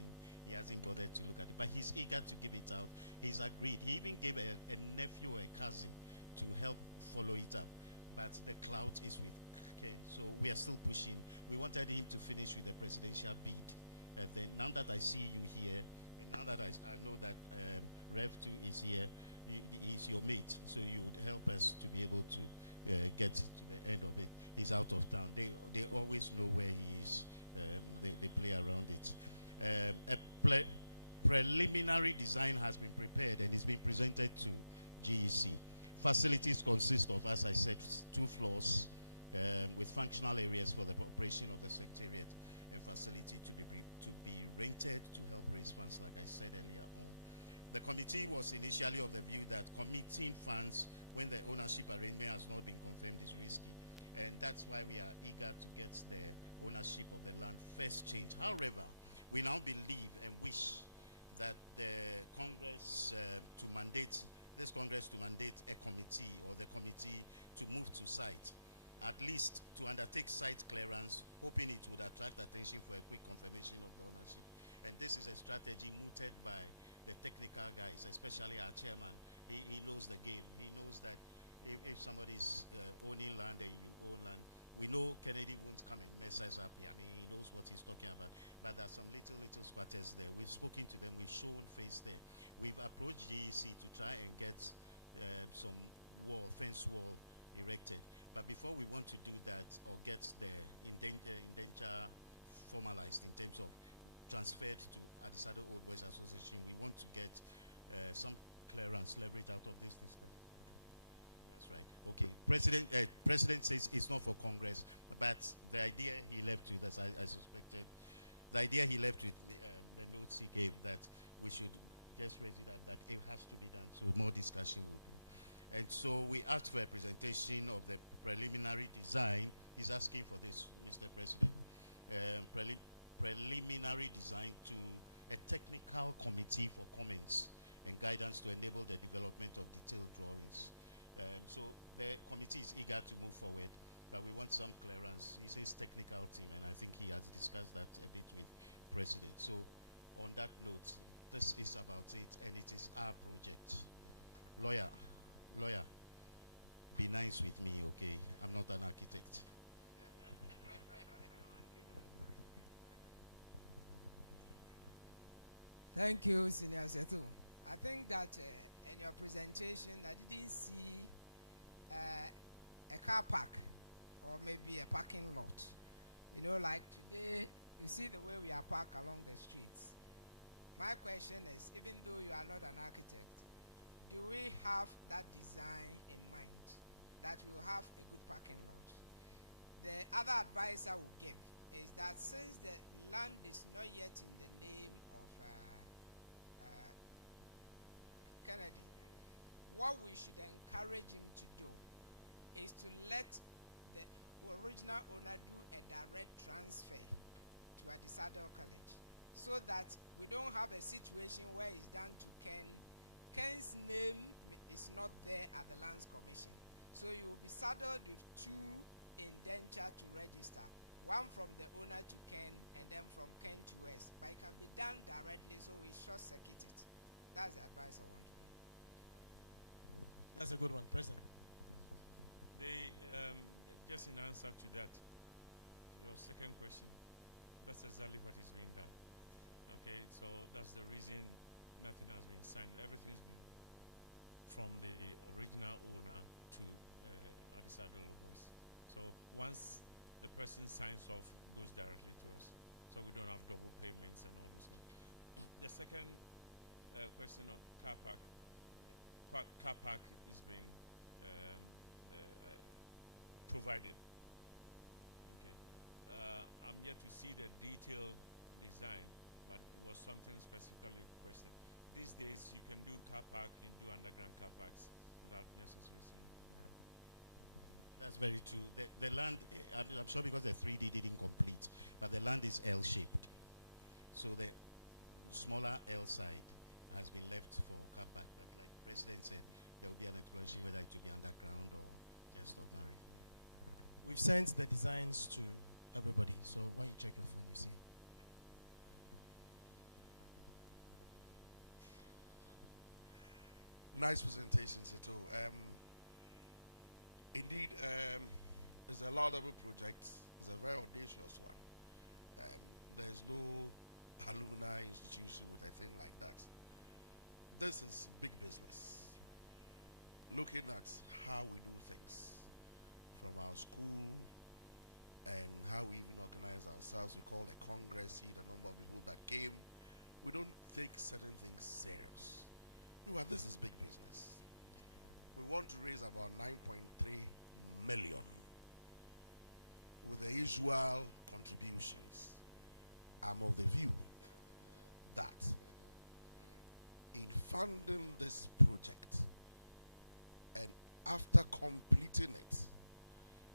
he hasn't bothered to look at it, but he's eager to give it out. He's agreed. He even gave a nephew or a cousin to help follow it up, but the clout is with Ken, so we are still pushing. We wanted him to finish with the presidential bid. Then now that I see you here, and now that I know that Rev 2 is here, he's your mate, so you would help us to be able to get to the end of it. He's out of town. They always know where he is. They play around it. A preliminary design has been prepared and is being presented to GEC. Facilities consist of, as I said, 2 floors with functional areas for the operation of the secretariat and facility to be rented to help raise funds, like I said earlier on. The committee was initially of the view that committing funds when the ownership arrangement has not been confirmed is risky, and that's why we are eager to get the ownership of the land first changed. However, we now believe and wish that the Congress this Congress to mandate a committee, or the committee to move to site, at least to undertake site clearance, hoping it would attract attention for a quick confirmation of the ownership. And this is a strategy mooted by the technical guys, especially our chairman. He knows the game. He knows that if somebody is owning land and you own land, we know Kennedy won't come and mess us up here. I mean, he knows what he's talking about. But there are some little squatters there. We've spoken to them. We've shown face there. We've approached GEC to try and get some fence wall erected. But before we want to do that or get the indenture formalized in terms of transferred to Adisado Old Boys Association, we want to get some clearance leverage out of this discussion. That's right. Okay. President says it's not for Congress, but the idea he left with, as I suspected, the idea he left with the notes he gave, that we should just raise it up, that it has to be done, so more discussion will be. And so we asked for a presentation of the preliminary design. He's asking for this, Mr. President. Preliminary design to a technical committee for comments and guidance to enable the development of detailed drawings. So the committee is eager to move forward, but we want some clearance. He says technical team, and I think he has discussed that a bit with President. So on that note, this is about it, and it is our project. Lawyer, be nice with me, okay? I'm not an architect. Thank you, Senior Setu. I think that in your presentation, I didn't see a car park or maybe a parking lot. You know, like today, you see the way we are parked along the streets. My question is, even though you are not an architect, do we have that design in mind, that we will have a good parking lot? The other advice I will give is that since the land is not yet in the name of Kennedy, what we should encourage him to do is to let the original owner do a direct transfer to Adisado College, so that we don't have a situation where it's done to Ken. Ken's name is not there at the Lands Commission. So you will be saddled with 2 indentures to register, one from the owner to Ken and then from Ken to us. But it can be done directly, so we short circuit it. That's the advice I want to give. That's a good one, President. Just in answer to that, your second question, that's exactly what is being done. Okay, so that's the reason nothing has been signed. Everything's been from the original owner to Adisado Logos. So once the person signs off, goes directly to us. So we don't have double payments and all those stuff. The second question of car park. Car park is being provided. Okay. I'm yet to see the detailed design, but it was something specifically requested. These days, you can do car park, you can do underground car parks without necessarily saying. That's very true. The land, I'm sure because the 3D didn't complete, but the land is L-shaped. So the smaller L side has been left for car park. But like the President said, there will be an exploration whether it will be underground or just ordinary. We've sent the designs to everybody, so when you check your phone, you see. Nice presentation, Seto. Indeed, it's a laudable project. It's a very audacious one. There's no alumni institution with a thing like that. This is big business. Looking at how we do things from our school and how we even organize ourselves. We call a congress, see the number of people that came. We don't take certain things serious. Well, this is big business. We want to raise about 9.3 million with the usual contributions. I'm of the view that in funding this project and after completing it,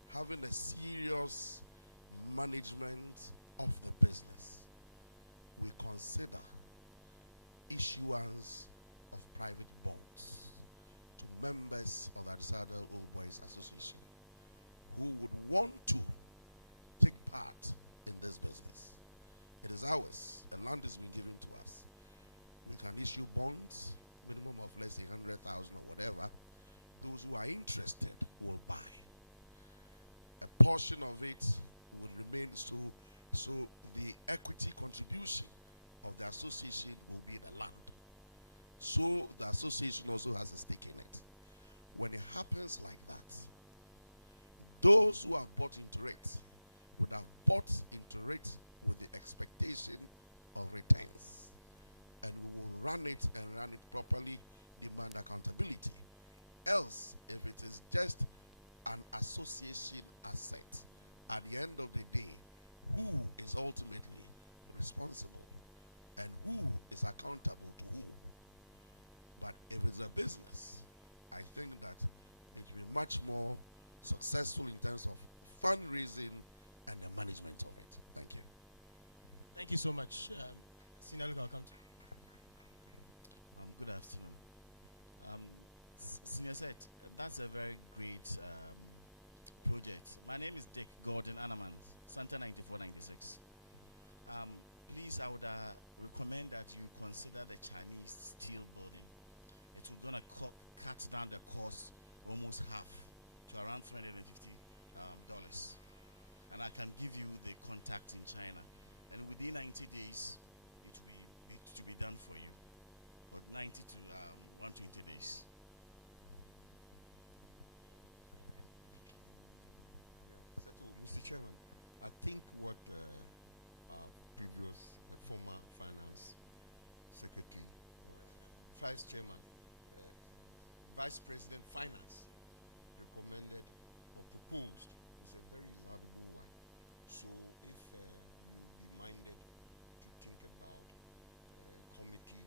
having a serious management of the business, we consider issuance of private bonds to members of the Adisada Old Boys Association who would want to take part in this business. It is ours. The land has been given to us. We can issue bonds, minimum of let's say 100,000 or whatever. Those who are interested will buy. A portion of it would remain, so the equity contribution of the association will be the land. So the association also has a stake in it. When it happens like that, those who have bought into it would have bought into it with the expectation of returns. And we will run it and run it properly, demand accountability. Else, if it is just an association asset, at the end of the day, who is ultimately responsible and who is accountable to who? But if it's a business, I think that it will be much more successful in terms of fundraising and the management of it. Thank you. Thank you so much. Senior Luke, I'll come to you. Good afternoon. Senior said, that's a very great project. My name is Dick Gordon Anamant, Santa 9496. Please, I would recommend that you consider the Chinese steel building. It will gonna cut down the cost almost half to around $350. And I can give you the contact in China. And within 90 days, it will be done for you. But 90 to 120 days. Mr. Chairman, I think what our previous former finance secretary, vice chairman, vice president finance recommended or proposed is a very laudable one. So if you be minded to think about a committee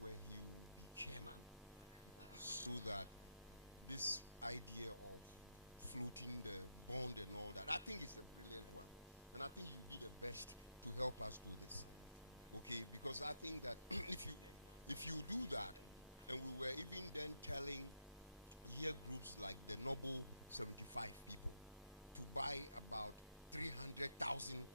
where he will be chairman, so that this idea of floating the bond and all that, I think it's a brilliant one. And I think you'll be the best to help us do this. Okay, because I think that if you do that, and we were even then telling year groups like the Noble 75 people to buy about 300,000.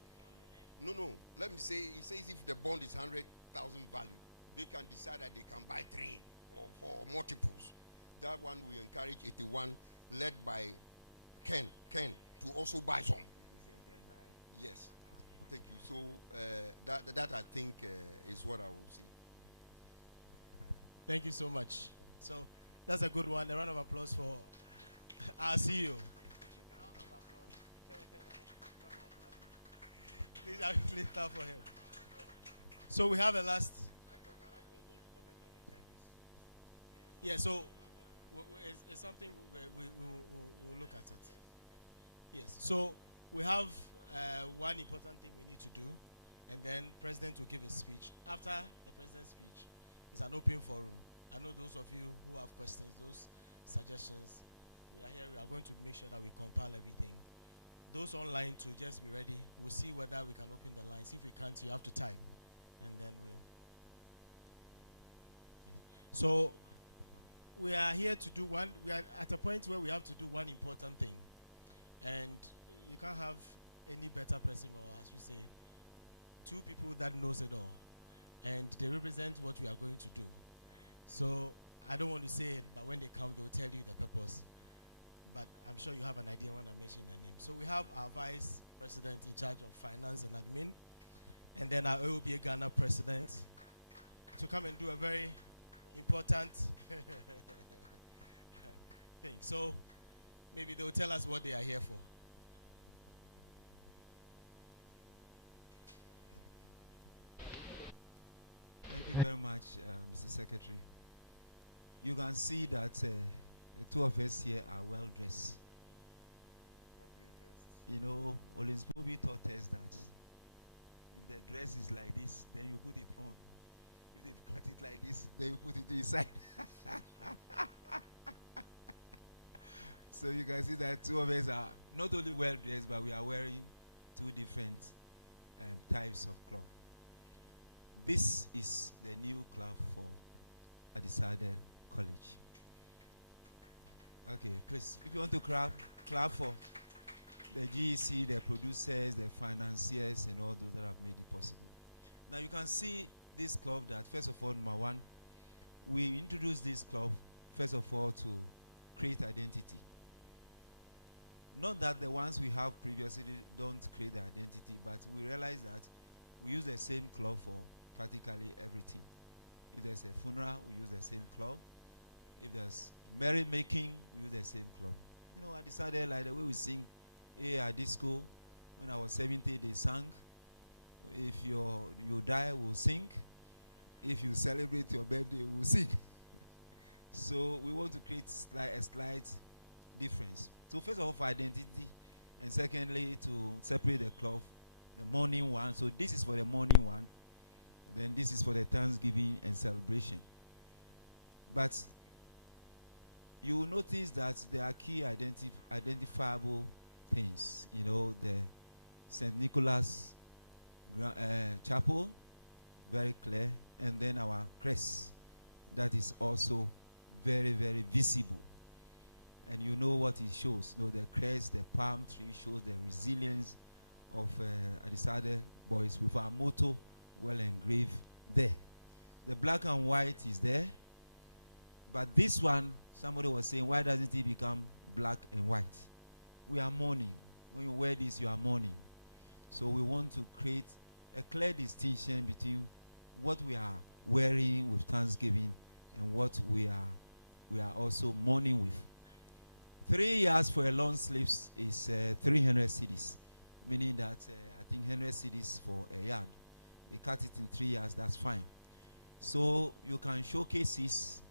No, let me say, it says if the bond is 100,000 value, they can decide that they can buy 3 or 4 or multiples. That one we encourage 81, led by Ken to also buy some. Yes, thank you. So that I think is what I will say. Thank you so much. So that's a good one. A round of applause for our CEO. Please clap for him. So we have a last Yeah, so it's something we'll look at it. Yes, so we have one important thing we need to do, and then President will give a speech. After the President's speech, it's an open forum. I know those of you who have questions, those suggestions, we are here, we are going to make sure that we compile everything. Those online to just be ready. We'll see whether we can open the lines. If we can't, you have to type, and then we'll. So we are here to do one, we are at a point where we have to do one important thing. And you can't have any better person, or as you say, two people that knows it all. And they represent what we are going to do. So I don't want to say it, but when they come, they'll tell you the purpose. But I'm sure you have an idea when I mention their name. So we have our Vice President in charge of Finance and Admin, and then our Aoba Ghana President to come and do a very important thing. So maybe they'll tell us what they are here for. Thank you very much, Mr. Secretary. You can see that the two of us here are well dressed. You know, Olins Bobby taught us that if the dress is like this, then you put it on. If they cut it like this, then you put it inside. So you can see that two of us are not only well dressed, but we are wearing two different types of cloth. This is the new cloth for Adisade College. Okay, please, if you want to clap for the GEC, the producers, the financiers, and all those that have made it possible. Now you can see this club that, first of all, number one, we introduced this club, first of all, to create identity. Not that the ones we have previously don't create the identity, but we realize that we use the same club for practically everything. If there's a funeral, we use the same club. If there's merrymaking, we use the same club. You know, I decided like the way we sing at disco, when I was 70, they sang. If you die, we'll sing. If you celebrate your birthday, we'll sing. So we want to create a slight difference. So first of all, for identity, and secondly, to separate the cloth, the morning one. So this is for the morning one. Then this is for the Thanksgiving and celebration. But you will notice that there are key identifiable things. You know, the St. Nicholas Chapel, very clear, and then our crest, that is also very, very visible. And you know what it shows. You know, the crest, the palm tree shows the resilience of Adisade boys with our motto well engraved there. The black and white is there. But this one, somebody was saying, why doesn't it become black and white? We are mourning. When you wear this, you are mourning. So we want to create a clear distinction between what we are wearing with Thanksgiving and what we are also mourning with. 3 years for a long sleeves is 300 cedis, meaning that I think 100 cedis for a yard. They cut it in 3 years, that's fine. So you can showcase this,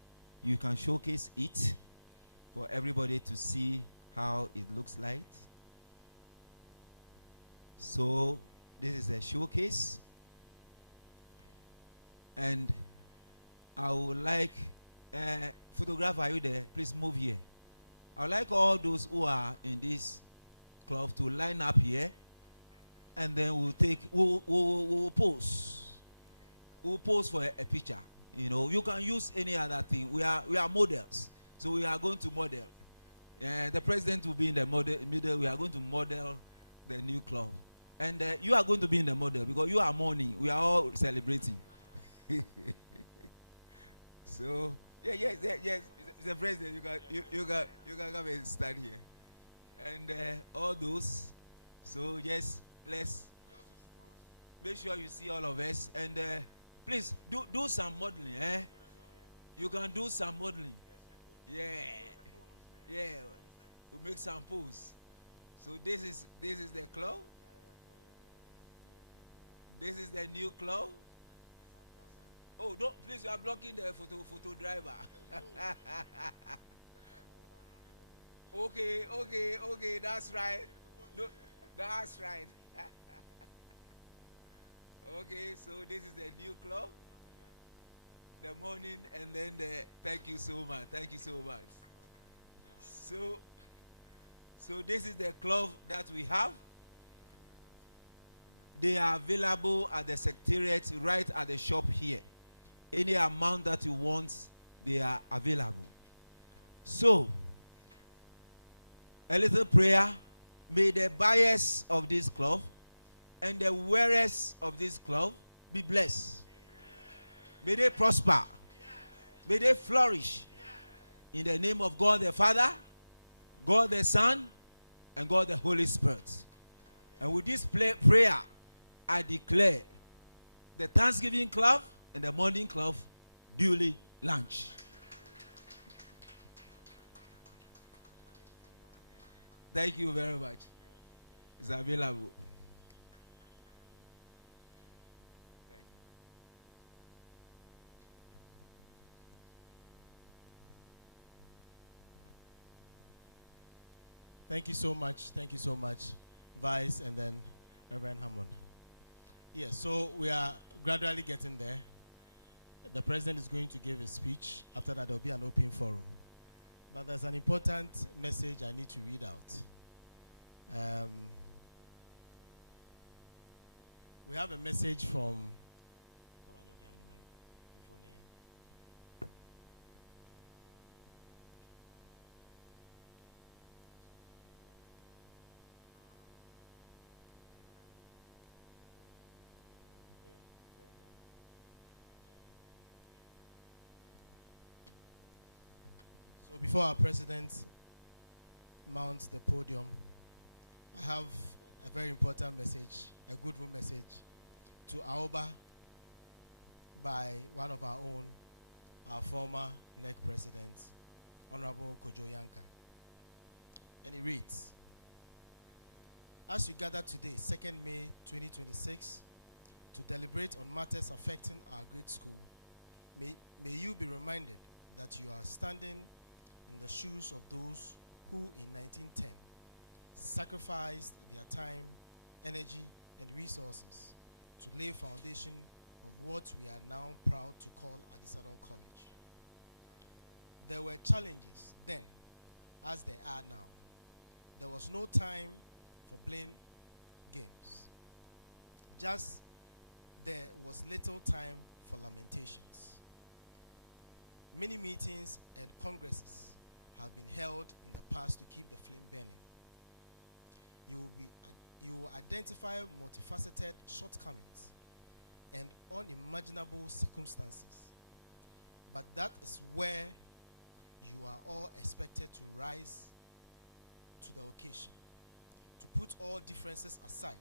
you can showcase it for everybody to see how it looks like. So this is a showcase. And I would like, photographer, are you there? Please move here. I would like all those who are in this club to line up here, and then we'll pose. We'll pose for a picture. You know, you can use any other thing. We are models, so we are going to model. The president will be in the middle. We are going to model the new club, and you are going to be in the model because you are mourning. We are all celebrating. So yes. The president, you can come and stand here, and all those. So yes, let's make sure you see all of us, and please do some modeling. You can do some modeling. Yeah. We'll make some pose. So this is the club. This is the new club. Oh, don't, please, you are blocking the photo driver. Okay, that's right. No, that's right. Okay, so this is the new club. The morning and then the thank you so much. Thank you so much. So this is the club that we have. They are available at the secretariat right at the shop here. Any amount that you want, they are available. So, a little prayer. May the buyers of this club and the wearers of this club be blessed. May they prosper. May they flourish. In the name of God the Father, God the Son, and God the Holy Spirit. And with this prayer, I declare the Thanksgiving Club and the Morning Club duly launched. Thank you very much. It's available. Thank you so much. Thank you so much, Vice, and then Reverend Hammond. Yes, so we are gradually getting there. The president is going to give a speech. After that, there will be an open forum. But there's an important message I need to read out. We have a message from So before our president mounts the podium, I have a very important message, a goodwill message to Aoba by one of our own, our former NEC president, Honorable Kojo Yanka. And it reads, as you gather today, 2nd May 2026, to deliberate on matters affecting our great school, may you be reminded that you are standing in the shoes of those who in 1910 sacrificed their time, energy, and resources to lay foundation of what we are now proud to call Adisadel College. There were challenges then, as there are now. There was no time for blame games. Just there was little time for lamentations. Many meetings and congresses have been held in the past to keep the flame burning. You will identify multifaceted shortcomings and unimaginable circumstances. But that is where you are all expected to rise to the occasion, to put all differences aside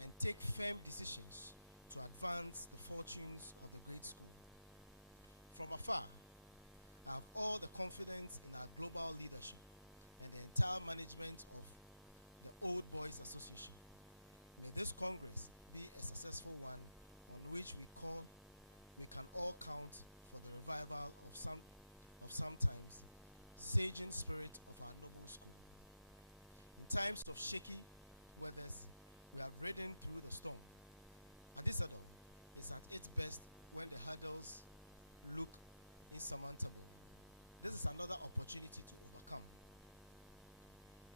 and take firm decisions to advance the fortunes of the great school. From afar, I have all the confidence in our global leadership and the entire management of the Old Boys Association. May this Congress be a successful one on which we can all count for the revival of sometimes saging spirit of our noble school. In times of shaky weathers, we have ridden through the storm. Adisadel is at its best when the hurdles look insurmountable. This is another opportunity to overcome.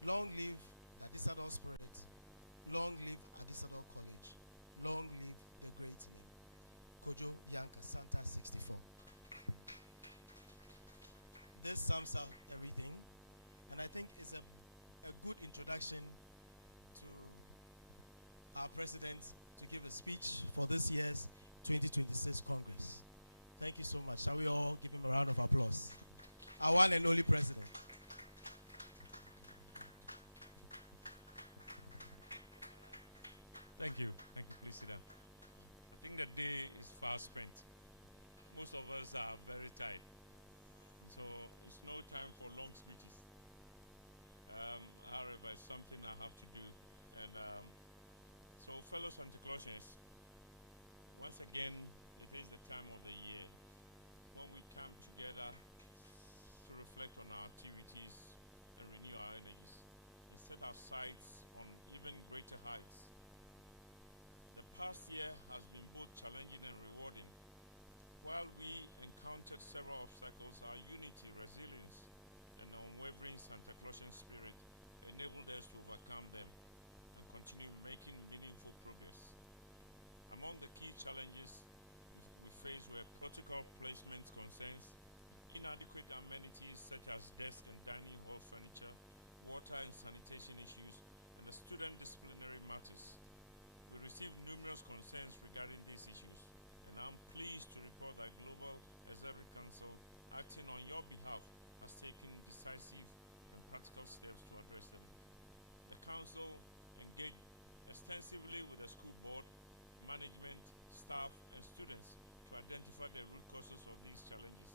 Long live the Adisadel spirit. Long live Adisadel College. Long live the great name. Kojo Yanka, Santa 64. This sums up everything, and I think it's a good introduction to our president to give a speech for this year's 2026 Congress. Thank you so much. Shall we all give him a round of applause? Our one and only president. Thank you. Thank you. Please sit down. I think the day is far spent. Most of us are very tired. So it's no time for long speeches. However, it's something I have to do. And so fellow Santaclausians, once again, it is the time of the year when we come together to reflect on our activities and renew our energies and set our sights on even greater heights. The past year has been both challenging and rewarding. While we encountered several obstacles, our unity, resilience, and unwavering Santaclausian spirit enabled us to overcome them and continue making meaningful progress. Among the key challenges we faced were protocol placement concerns, inadequate amenities such as desk and dining hall furniture, water and sanitation issues, and the student disciplinary matters. We received numerous concerns regarding these issues, and I'm pleased to report that Global Executive Council, acting on your behalf, has taken decisive and practical steps to address them. The Council engaged extensively with the school board, management, staff, and students to identify the root causes of these challenges.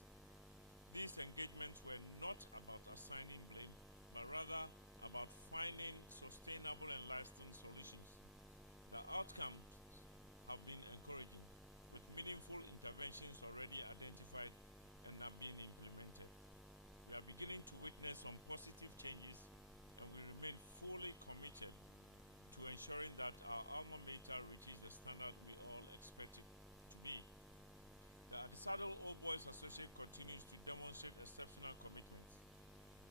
These engagements were not about assigning blame, but rather about finding sustainable and lasting solutions. The outcomes have been encouraging, with meaningful interventions already identified and are being implemented. We are beginning to witness some positive changes, and we remain fully committed to ensuring that our alma mater reaches the standard we all expect it to be. The Adisado Old Boys Association continues to demonstrate exceptional commitment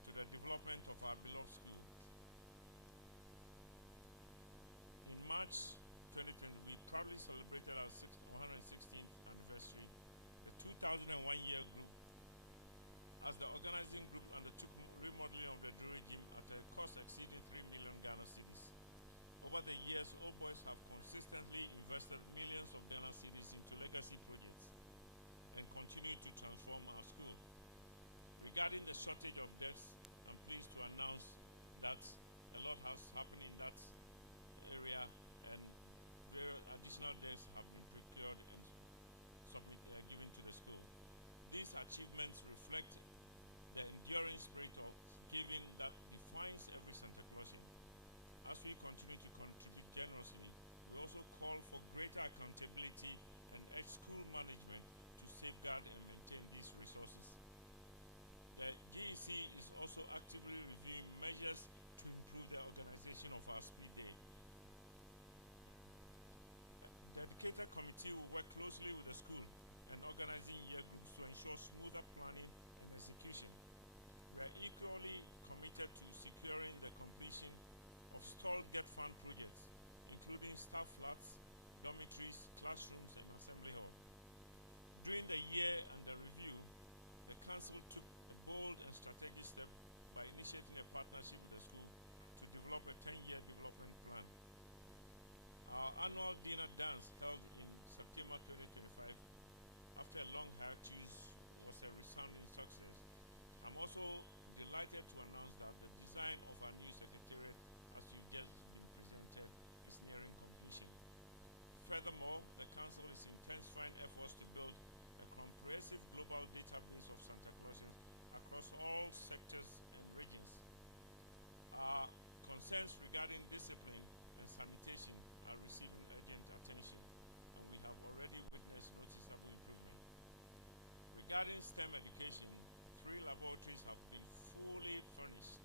to the development of our beloved school. In March 2020, we proudly celebrated our 116th anniversary. The 2001 year group, as the organizing group, undertook remodeling of the Drury Gym at a cost exceeding 3 million Ghana cedis. Over the years, Old Boys have consistently invested millions of Ghana cedis into legacy projects and continue to transform our school. Regarding the shortage of desks, I'm pleased to announce that a lot has happened in that area, and additional desks have been procured and given to the school. These achievements reflect the enduring spirit of giving that defines every Santaclausian. As we continue to contribute generously, we also call for greater accountability and urge school management to safeguard and maintain these resources. The GEC is also actively reviewing measures to improve the organization of our speed day. A dedicated committee will work closely with the school and organizing year groups to ensure smoother planning and execution. We are equally committed to securing the completion of stalled Get Fund projects, including staff flats, dormitories, classrooms, and assembly hall. During the year under review, the Council took a bold and strategic step by initiating a partnership with the school to develop a 10-year development plan. Our annual dinner dance held in September 2025, after a long hiatus, was a resounding success. I'm also delighted to announce that the design of our new secretariat, as you've just been presented, is nearing completion. Furthermore, the Council is intensifying efforts to build a comprehensive global database of Santaclausians across all sectors and regions. Our concerns regarding discipline and sanitation are receiving urgent attention, and we have already witnessed noticeable improvement. Regarding STEM education, 3 laboratories have been fully furnished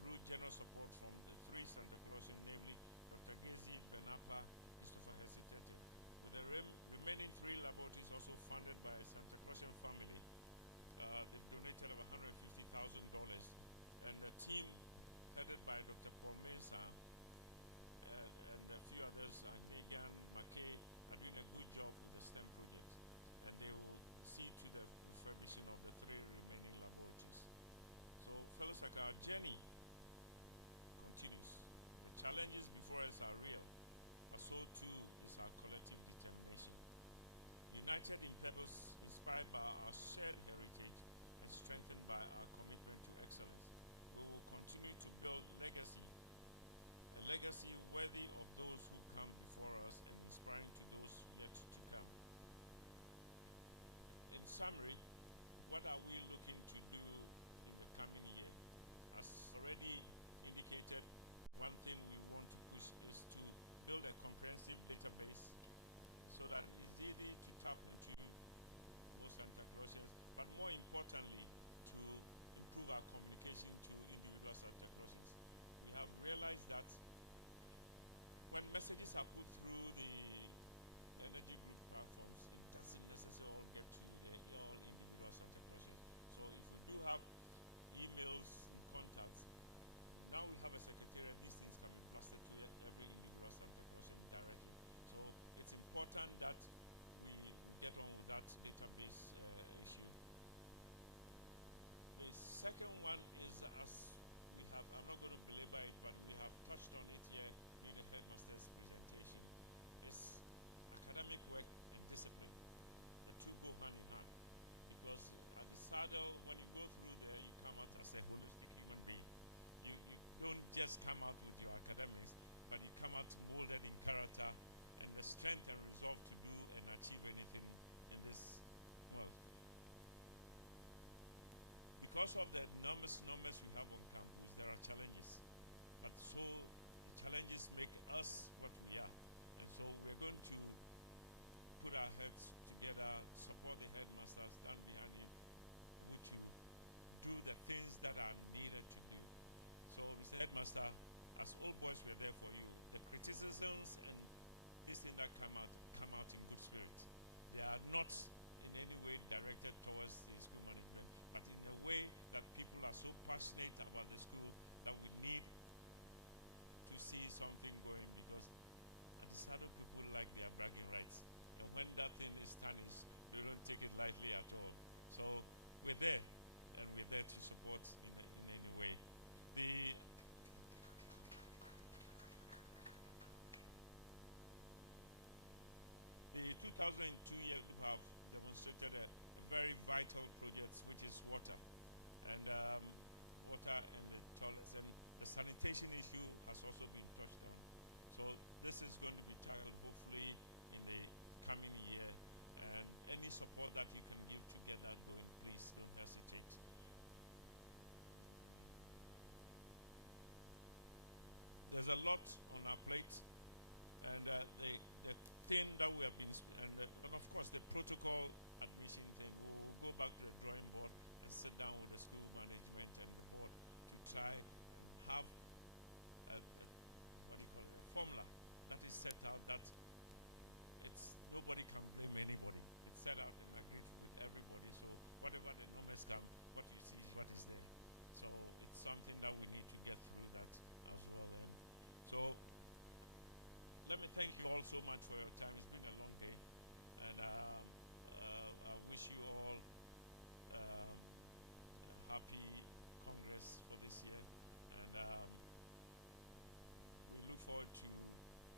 through general support from the 3 Santaclausians, namely Dr. Gezi, Benapa, Christopher Hesitete, with the remaining 3 laboratories also funded by a Santaclausian family. They've donated over $150,000, and the team headed by Dr. Paul Mensah and a few others, Negan, McKay, are doing a good job with the STEM project, and they will see to the refurbishing of the 3 remaining laboratories. So, fellows, like our journey continues. The challenges before us are real, but so too is our collective determination. United in purpose, inspired by our shared heritage, and strengthened by our commitment to excellence, we will continue to build legacy, a legacy worthy of those who come before us and inspiring to those yet to come. In summary, what are we looking to do in the coming year? As already indicated, one thing we want to push is to build a comprehensive database so that it's easy to tap into most Santaclausians, but more importantly, to improve our communication to individual Santaclausians. We have realized that when messages are put through the energy group platforms, it doesn't necessarily all get to all individual Santaclausians. So if we do have emails and contacts, now we have a secretariat, these things can be blasted to every individual Santaclausian directly. So it's important that we get on with that database issue. The second one is, as we have, I'm not going to belabor it, but we have touched on it here during the headmaster's presentation, is academic work and discipline. The two go hand in hand, because at the saddle, when you go through there, you come out as a holistic human being. You don't just come out with your academics, but you come out molded in character and the strength and resolve to do and achieve anything in this world. Because of the enormous numbers we have on campus, there are challenges. But so the challenges make us what we are. And so we're going to put our heads together, support the headmasters, stand behind him, able to do the things that are needed to do. So, Mr. Headmaster, as old boys, we are there for you. The criticisms and this thing that come out in good spirit. They are not in any way directed towards the school management, but in a way that people are so passionate about the school that we need to see something going, because at the Sado people like their bragging rights. And when that thing is tarnished, they don't take it lightly at all. So we're there, and we're there to support in any way. The 2002 year group have demonstrated a very vital project, which is water. And water and the toilets, and the sanitation issue has also been touched on. So this is going to be tackled hopefully in the coming year, and any support that you can give to get that going, please don't hesitate. There's a lot on our plate, and the thing that we have been, and of course the protocol admission thing, we'll go back to the drawing board and sit down with the school management and the board to try have what do you call it, a formula that is set out that nobody can blame anybody. It's set out and agreed with everybody, so whatever the numbers come, what you see is what is there. So it's something that we need to get through that as well. And so let me thank you all so much for your time. It's been a long day, and I wish you all a happy Congress for this year, and we look forward to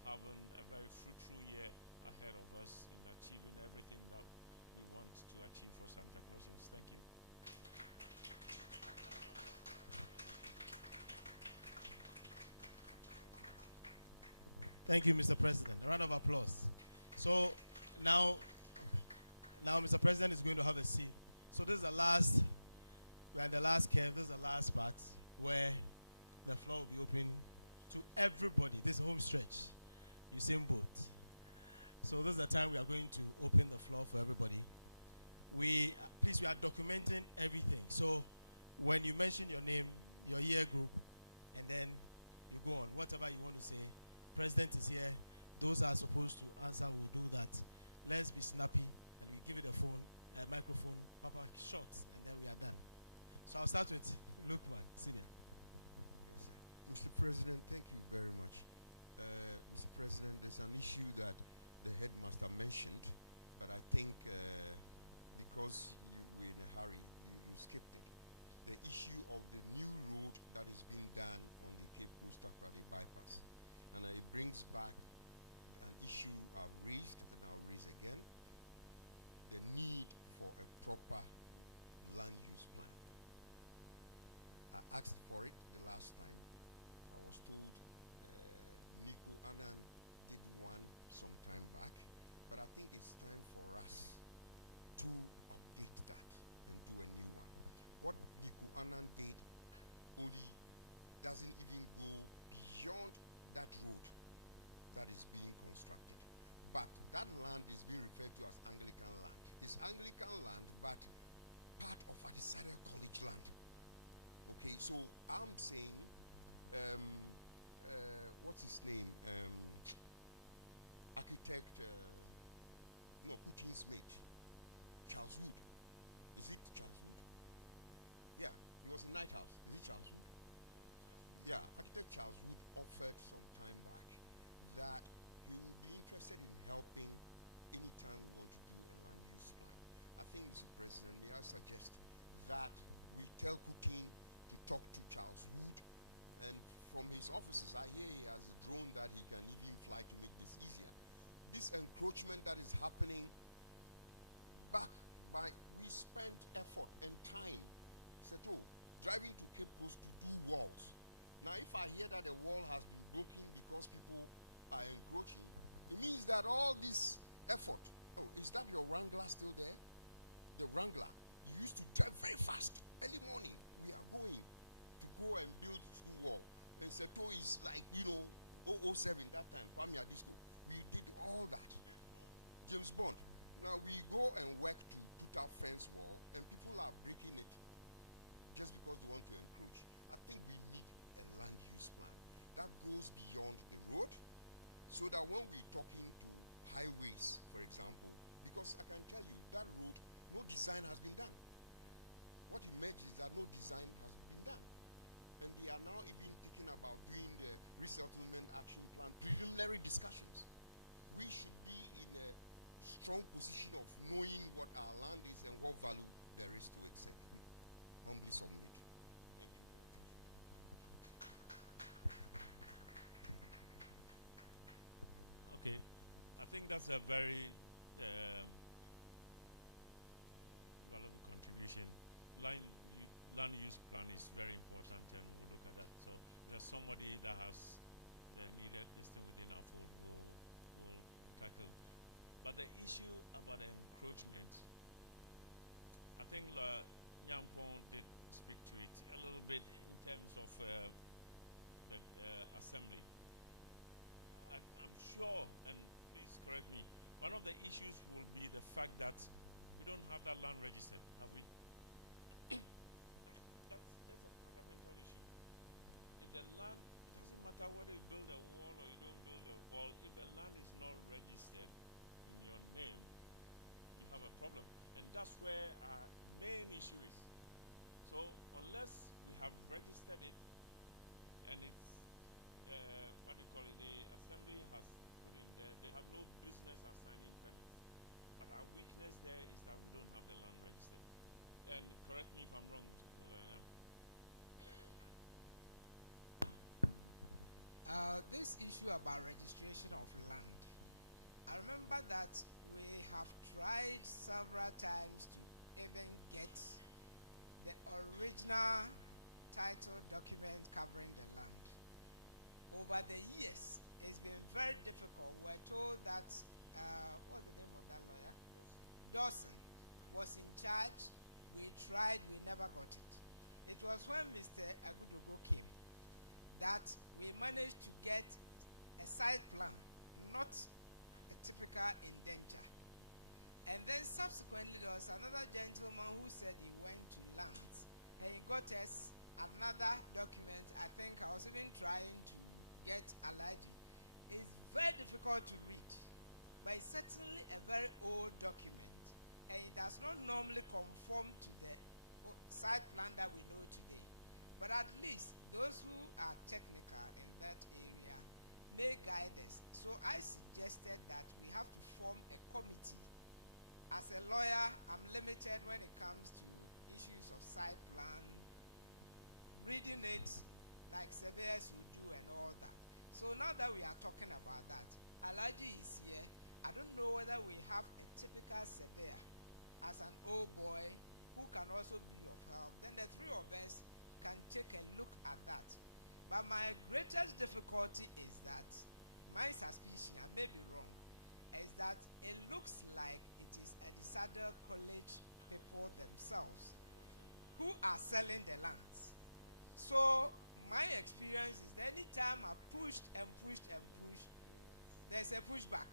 having a very fruitful year ahead of us in achieving everything that we want to achieve for Santaclausians. Thank you. Thank you, Mr. President. A round of applause. So now Mr. President is going to have a seat. So this is the last, we're in the last curve, this is the last part where the floor will be open to everybody. This home stretch, Usain Bolt. So this is the time we are going to open the floor for everybody. We are documenting everything. So when you mention your name, your year group, and then you go on, whatever you want to say, President is here. Those are supposed to answer will do that. Let's be snappy, and we give it a phone, a microphone, Papa, short, and then we are done. So I'll start with Lukman, Senior. Yes, Mr. President, thank you very much. Mr. President, there's an issue that the headmaster mentioned, but I think because we're in a hurry, you skipped it. The issue of the new road that is being done on the Cape Coast Takoradi bypass. And it brings back an issue I've raised and I'll raise again, the need for a proper land use plan. I asked for it the last time. I was told Nico Annan did one some time back, but I think it's time for us to update that and do a new one. What Nico Annan did only doesn't even go beyond that road that is being constructed. but that land is being referred to as Anglican land. It's Anglican land, but part of Adisada College land. Okay, so I'm saying, what's his name? Architect, Putin's mate, Charles Wood. Is it Charles Wood? Yeah, he was in Night House. Is it Charles Wood? Yeah, architect Charles Wood offered some time back that he would be interested in helping anytime we want to do a land use plan. I think, Mr. President, may I suggest that we tell Putin to talk to Charles Wood, and from his offices, I hear he has a drone that he can even fly to make this easier. This encroachment that is happening we spent effort and time, driving to Cape Coast to do walls. Now, if I hear that the wall has been broken because people are encroaching, it means that all this effort, is that your Wrangler still there? The Wrangler, you used to drive very fast. Early morning, we are going to go and build school wall. And Seto is like, 007 that time, Kwame Disco. We did all that. James Bond. Now we go and work to put up fence wall, and people are breaking it just because they want to encroach. I think we need a land use plan that goes beyond the road, so that when we're talking to highways, for example, because I can tell you that road, no design has been done. What emerges is that no design has been done. And they are now even thinking about doing the resettlement action plan preliminary discussions. We should be in a strong position of knowing what our land is and what value there is to it. Humbly submit. Thank you. Okay, I think that's a very valuable contribution. Land use plan is very important, and we'll look at that. So there's somebody that has needed this thing within our fold, we'll tackle. But the issue about the encroachment, I think Nyampong did speak to it a little bit in terms of the assembly. I'm sure, and please correct me, one of the issues will be the fact that we don't have that land registered, have we? That's a fundamental issue. If the land, doesn't matter whether you build a wall or you don't build a wall, if the land is not registered in your name, you have a problem. And that's where our main issue is. So unless we have registered it, and it's, what do you call it, the assembly has put in there, they have no business assigning permits. But our weakness there is that we don't have the land registered. And correct me if I'm wrong, this issue about registration of land, I remember that we have tried several times to even get the original title document covering the land. Over the years, it's been very difficult. We're told that, what's the name of that lawyer? Dawson was in charge. We tried, we never got it. It was when Mr. Agudogo came that we managed to get a site plan, not a typical indenture. And then subsequently there was another gentleman who said he went to lands and he got us another document. I think I was even trying to get Alaji. It's very difficult to read, but it's certainly a very old document, and it does not normally conform to the site plan that we know today. But at least those who are technical in that area may guide us. So I suggested that we have to form a committee. As a lawyer, I'm limited when it comes to issues of site plan, reading it like surveyors would do and all that. So now that we are talking about that, Alaji is here. I don't know whether we have a typical surveyor as an old boy who can also be of help. Then the three of us can take a look at that. But my greatest difficulty is that, my suspicion, I may be wrong, is that it looks like it is Adisada College people themselves who are selling the lands. So my experience is that anytime I pushed and pushed and pushed, there's a pushback.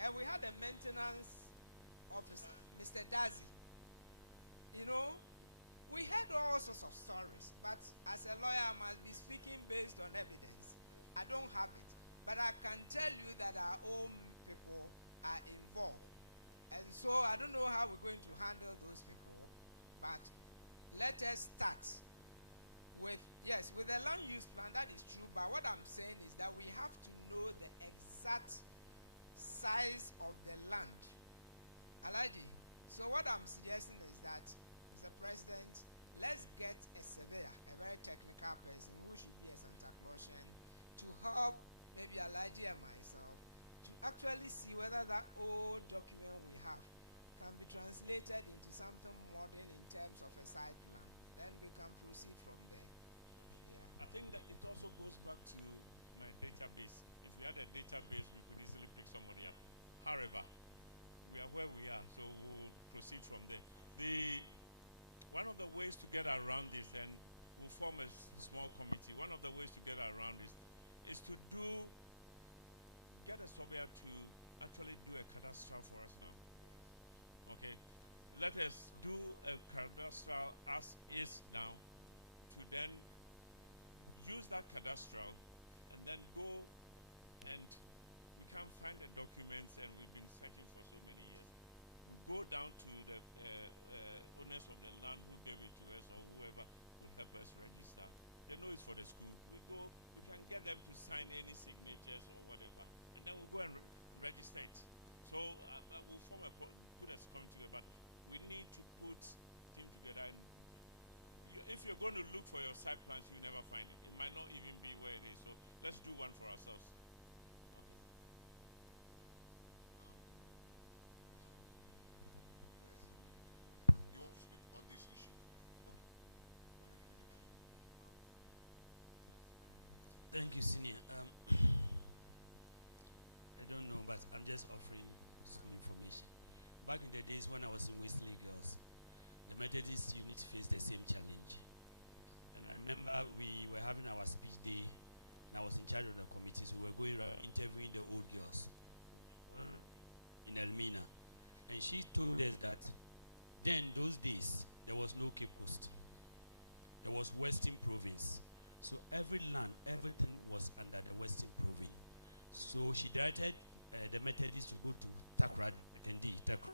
And we had a maintenance officer, Mr. Dazi. You know, we heard all sorts of stories, but as a lawyer, I must be speaking based on evidence. I don't have it, but I can tell you that our own people are involved. And so I don't know how we're going to handle those people, but let us start with, yes, with the land use plan, that is true, but what I'm saying is that we have to know the exact size of the land. Alaji, so what I'm suggesting is that, Mr. President, let's get a surveyor, a very technical person who should be a Santaclausian, to help maybe Alaji and myself to actually see whether that old document we have can be translated into something modern in terms of a site plan. Then we can proceed from there. Yeah. I think that it also goes back to my database. If we had a database, we could easily pick somebody up. However, we are where we are, so we'll proceed from there. One of the ways to get around this, and we'll form a small committee, one of the ways to get around this is to get a surveyor to actually do a cadastral for us now. Okay? Let us do a cadastral as is now, to then use that cadastral and then go, and we can't find the documents, and we've been searching for so many years. We go down to the owners of the land who gave it to us, or whoever will help us register. They know it's for the school. We can get them to sign any signatures or whatever, and then we'll go and register it. So we'll put a committee together, but we need to put team together. And if you're going to look for your site plans, you never find it. It might not even be where it is. So let's do one for ourselves. Okay. You want to speak on this issue? Thank you, Senior. I don't know, but I'm just offering some information. Back in the days when I was in Wesley Girls, the Methodist unit faced the same challenge. And I remember we were having our speech day, and I was in charge of the committee, so we were going around interviewing the old girls in Elmina. And she told us that then, those days, there was no Cape Coast. There was Western Province. So every land, everything was under the Western Province. So she directed the Methodists to go to Takrad, Kendi, Takrad.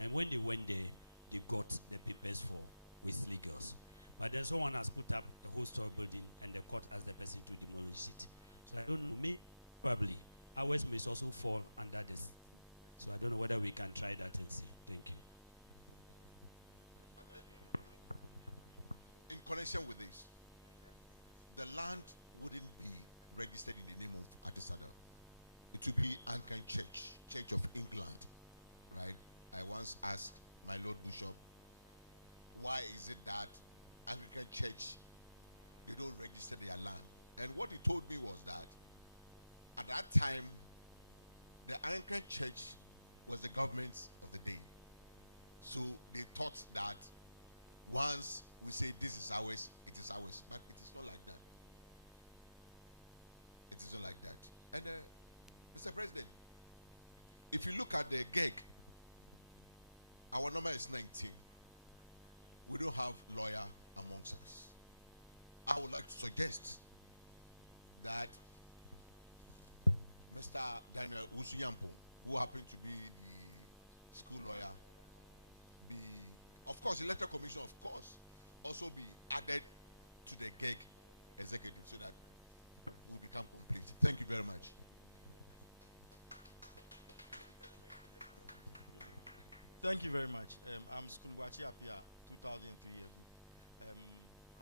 And when they went there, they got the papers for Wesley Girls. But then someone has put up a whole store building, and the court asked the person to demolish it. So I don't know, maybe, probably, ours may also fall under this. So I don't know whether we can try that and see. Thank you. In connection with this, the land wouldn't be registered in the name of Adesada. It would be Anglican Church, Church of England, right? I once asked my Lord Bishop, why is it that Anglican Church, they don't register their land? And what he told me was that at that time, the Anglican Church was the government of the day. So they thought that once we say this is ours, it is ours. But it is not like that. It is not like that. And Mr. President, if you look at the gig, our number is 19. We don't have lawyer amongst us. I would like to suggest that Mr. Daniel Usuyampo, who happened to be the school lawyer, be, of course, the electoral commission, of course, also be added to the gig executive so that we become complete. Thank you very much. Thank you very much. I'm Skunwachi Apia, 2003 year.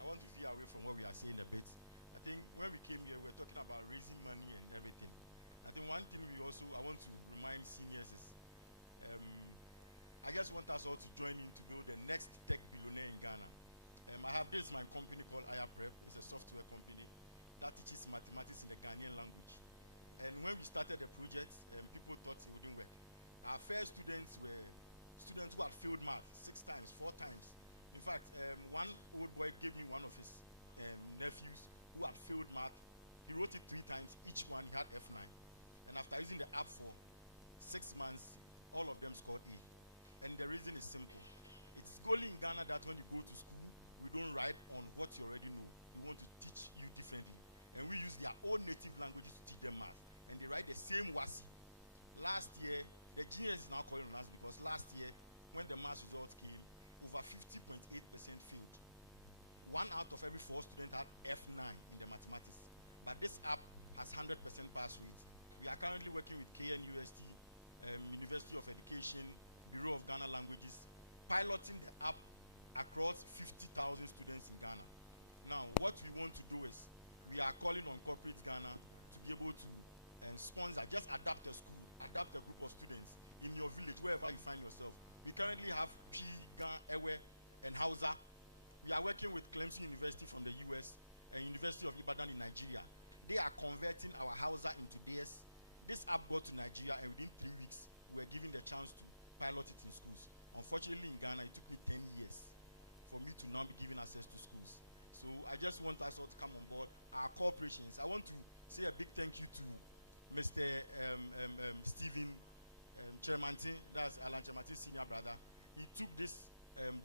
I want to veer away from what we are saying a bit. I think when we came here, we were talking about raising money and everything. I think one thing I want to remind seniors is, I just want us all to join in to build the next tech billionaire in Ghana. I have this, my company called IAPrep. It's a software company that teaches mathematics in the Ghanaian language. And when we started the project, people thought it wouldn't work. Our first students were students who had failed math 6 times, 4 times. In fact, one old boy gave me one of his nephews who had failed math. He wrote it 3 times, each one he had F9. And after using the app for 6 months, all of them scored A. And the reason is simple. It's only in Ghana that when you go to school, we don't write on what you already know. We want to teach you differently. And we use their own native languages to teach them math. And they write the same WASI. Last year, the genius is now calling on us because last year, when the math results came, over 50.8% failed. 1 out of every 4 students had F9 in the mathematics. But this app has 100% pass rate. We are currently working with KNUST, University of Education, Bureau of Ghana Languages, piloting the app across 50,000 students in Ghana. Now, what we want to do is, we are calling on corporate Ghana to be able to sponsor, just adapt a school, adapt a group of students in your village, wherever you find yourself. We currently have P, Gan, Ewe, and Hausa. We are working with Clemson University from the US and University of Ibadan in Nigeria. They are converting our Hausa into theirs. This app got to Nigeria, and within 3 weeks, we were given the chance to pilot it in schools. Unfortunately, in Ghana, it took me 10 years for me to now be given access to schools. So I just want us all to come on board, our corporations. I want to say a big thank you to Mr. Stephen Chermantin, that's Alan Chermantin's senior brother. He took this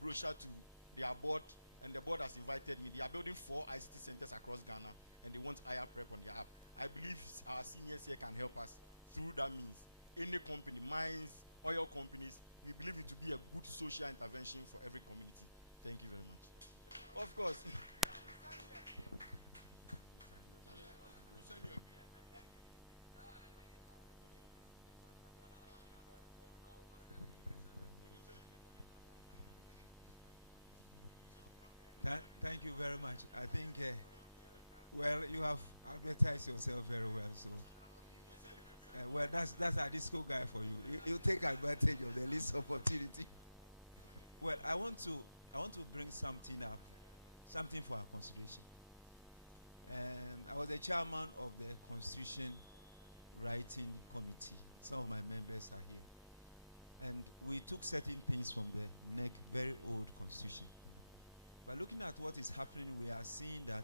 brochure to their board, and the board has invited me. They are building 4 ICT centers across Ghana, and they want IR Prep on their app. I believe our seniors here can help us through that means. Any company, mines, oil companies, we believe it to be a good social intervention for every community. Thank you very much. Of course. Thank you very much. I think, well, you have advertised yourself very well. So, well, that's a disco guy for you. You take advantage of the least opportunity. Well, I want to bring something up, something for our consideration. I was the chairman of the Constitution Writing Committee. Some of my members are here. And we took certain things from the NEC, very old Constitution. But looking at what is happening, we are seeing that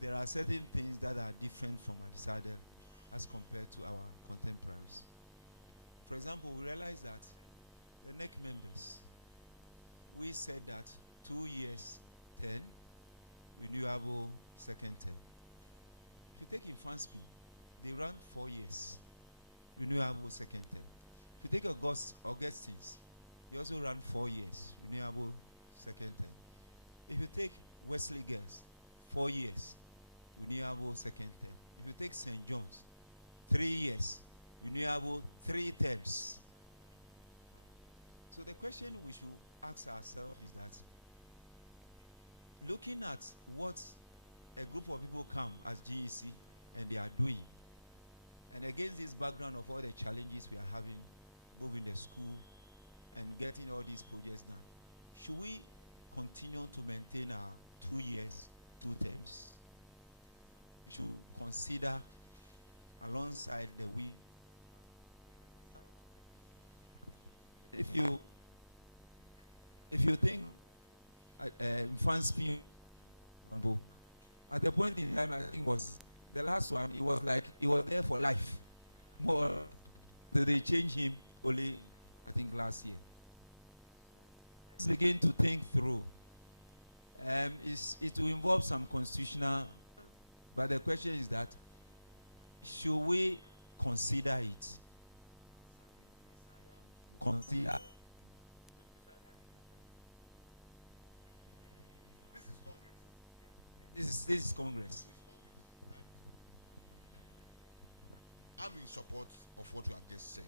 there are certain things that are different from Adisada as compared to our contemporaries. For example, we realize that the NEC members, we said that 2 years, 10, renewable second term. If you take in Fanspin, they run 4 years, renewable second term. If you take Augustine's, they also run 4 years, renewable second term. If you take Wesley Girls, 4 years, renewable second term. If you take St. John's, 3 years, renewable 3 terms. So the question we should ask ourselves is that, looking at what a group of people come as GEC and they are doing, and against this background of all the challenges we are having, both in the school and getting all these projects done, should we continue to maintain our 2 years, 2 terms? We should consider alongside the we. If you think Fanspin, at the point in time, I think was the last one, it was like he was there for life. More, they changed him only, I think, last year. Let's begin to think through. It will involve some constitutional, but the question is that, should we consider it? Consider. This is Congress. I'm in support of what you have just said.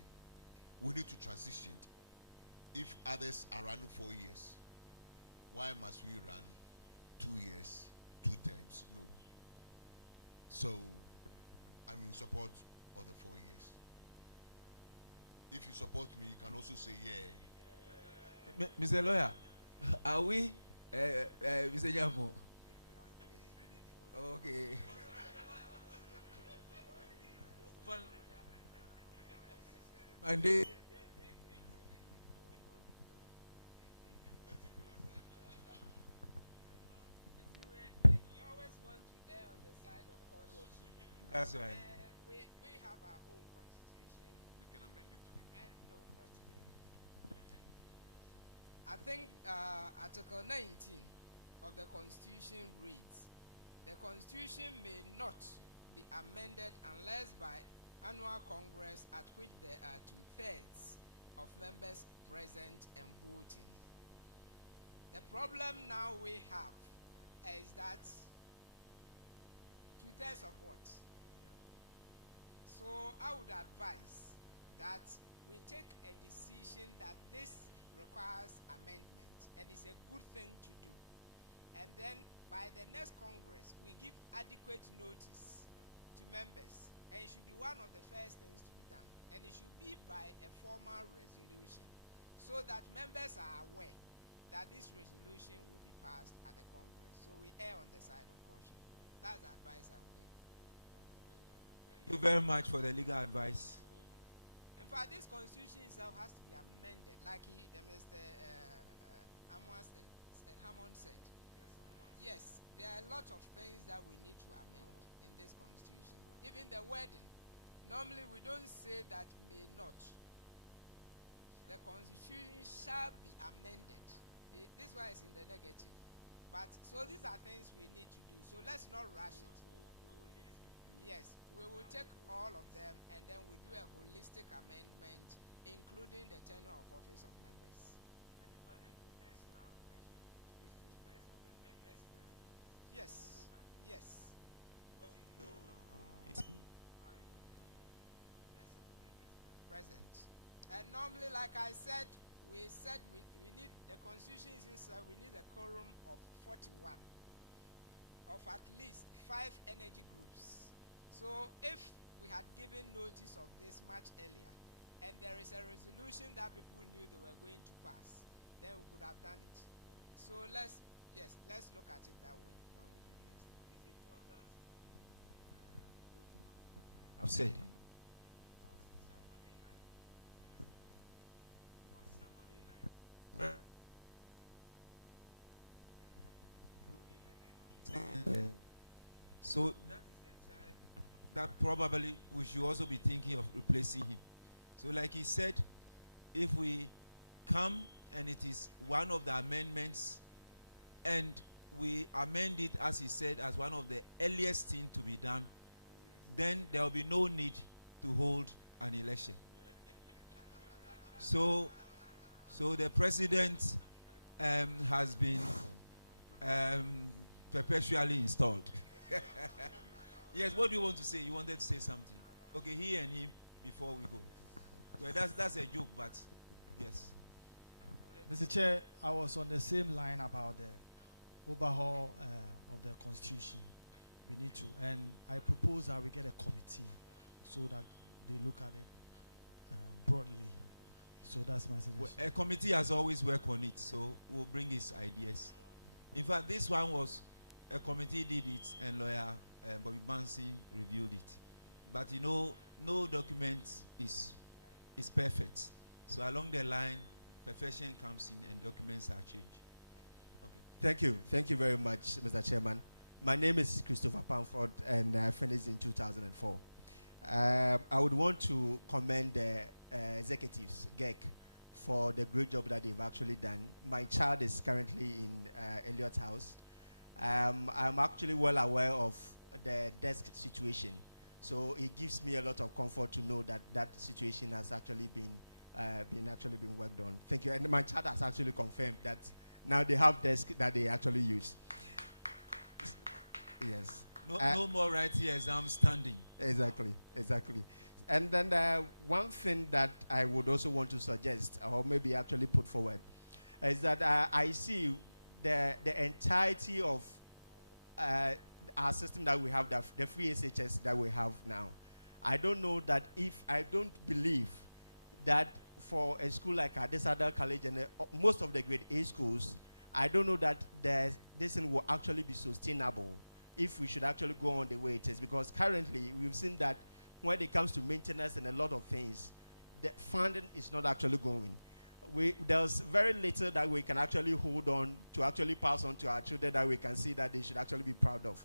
We need to transition. If others are running 4 years, why must we run 2 years, 2 terms? No. So, I'm in support of the 4 years. If you support me, you can also say, yeah. Mr. Lawyer, are we, Mr. Jambo? Okay. Monday. That's right. We have our own constitution. We can amend it I think Article 19 of the Constitution reads, the Constitution may not be amended unless by annual Congress at which there are 2/3 of members present and voting. The problem now we have is that 2/3 of what? So I would advise that we take a decision that this requires amendment and it's a good thing to do. And then by the next Congress, we give adequate notice to members, and it should be one of the first things to be done. And it should be by a formal resolution, so that members are aware that this resolution will be passed at the Congress. So we err on the side of caution. That's the advice I would give. Thank you very much for the legal advice. In fact, this constitution itself has to be amended, like Mr. Hammond said. Yes, there are a lot of things that we need to amend in this constitution. Even the wording. Normally we don't say that may not. The constitution shall be amended. This one is in the negative. But so these are things we need to do. So let's not rush it. Yes, we will take all of them and then we do a holistic amendment, including the tenure of office of members. Yes, yes. Present. And normally, like I said, we need, the constitution is we need a quorum of 41 of at least 5 energy groups. So if we had given notice of this much earlier, and there is a resolution that people knew they were going to pass, then we could have done it. So let's look at it that way. I've said. So that probably we should also be thinking of replacing him. So like he said, if we come and it is one of the amendments and we amend it as he said as one of the earliest things to be done, then there will be no need to hold an election. So the president has been perpetually installed. Yes, what do you want to say? You wanted to say something. Okay, he and him before we go. Well, that's a joke, but yes. Mr. Chair, I was on the same line about the overhaul of the Constitution. We need to, and I propose that we get a committee so that they look at it broadly. So that's my suggestion. Well, a committee has always worked on it, so we'll bring his ideas. In fact, this one was, a committee did it, and lawyer Bobby Bansi reviewed it. But you know, no document is perfect. So along the line, perfection comes in and documents are changed. Okay. Thank you very much, Mr. Chairman. My name is Christopher Pamford, and I finished in 2004. I would want to commend the executives, GEC, for the great job that they've actually done. My child is currently in Elliot's house. I'm actually well aware of the desk situation, so it gives me a lot of comfort to know that that situation has actually been worked on. Thank you. And my child has actually confirmed that now they have desk that they actually use. Yes. No more writing exam standing. Exactly. And then one thing that I would also want to suggest, or maybe actually put forward, is that I see the entirety of our system that we have, the free SHS that we have now. I don't believe that for a school like Adesada College and most of the grade A schools, I don't know that this thing will actually be sustainable if we should actually go on the way it is, because currently we've seen that when it comes to maintenance and a lot of things, the funding is not actually going. There's very little that we can actually hold on to actually pass on to our children that we can see that they should actually be proud of.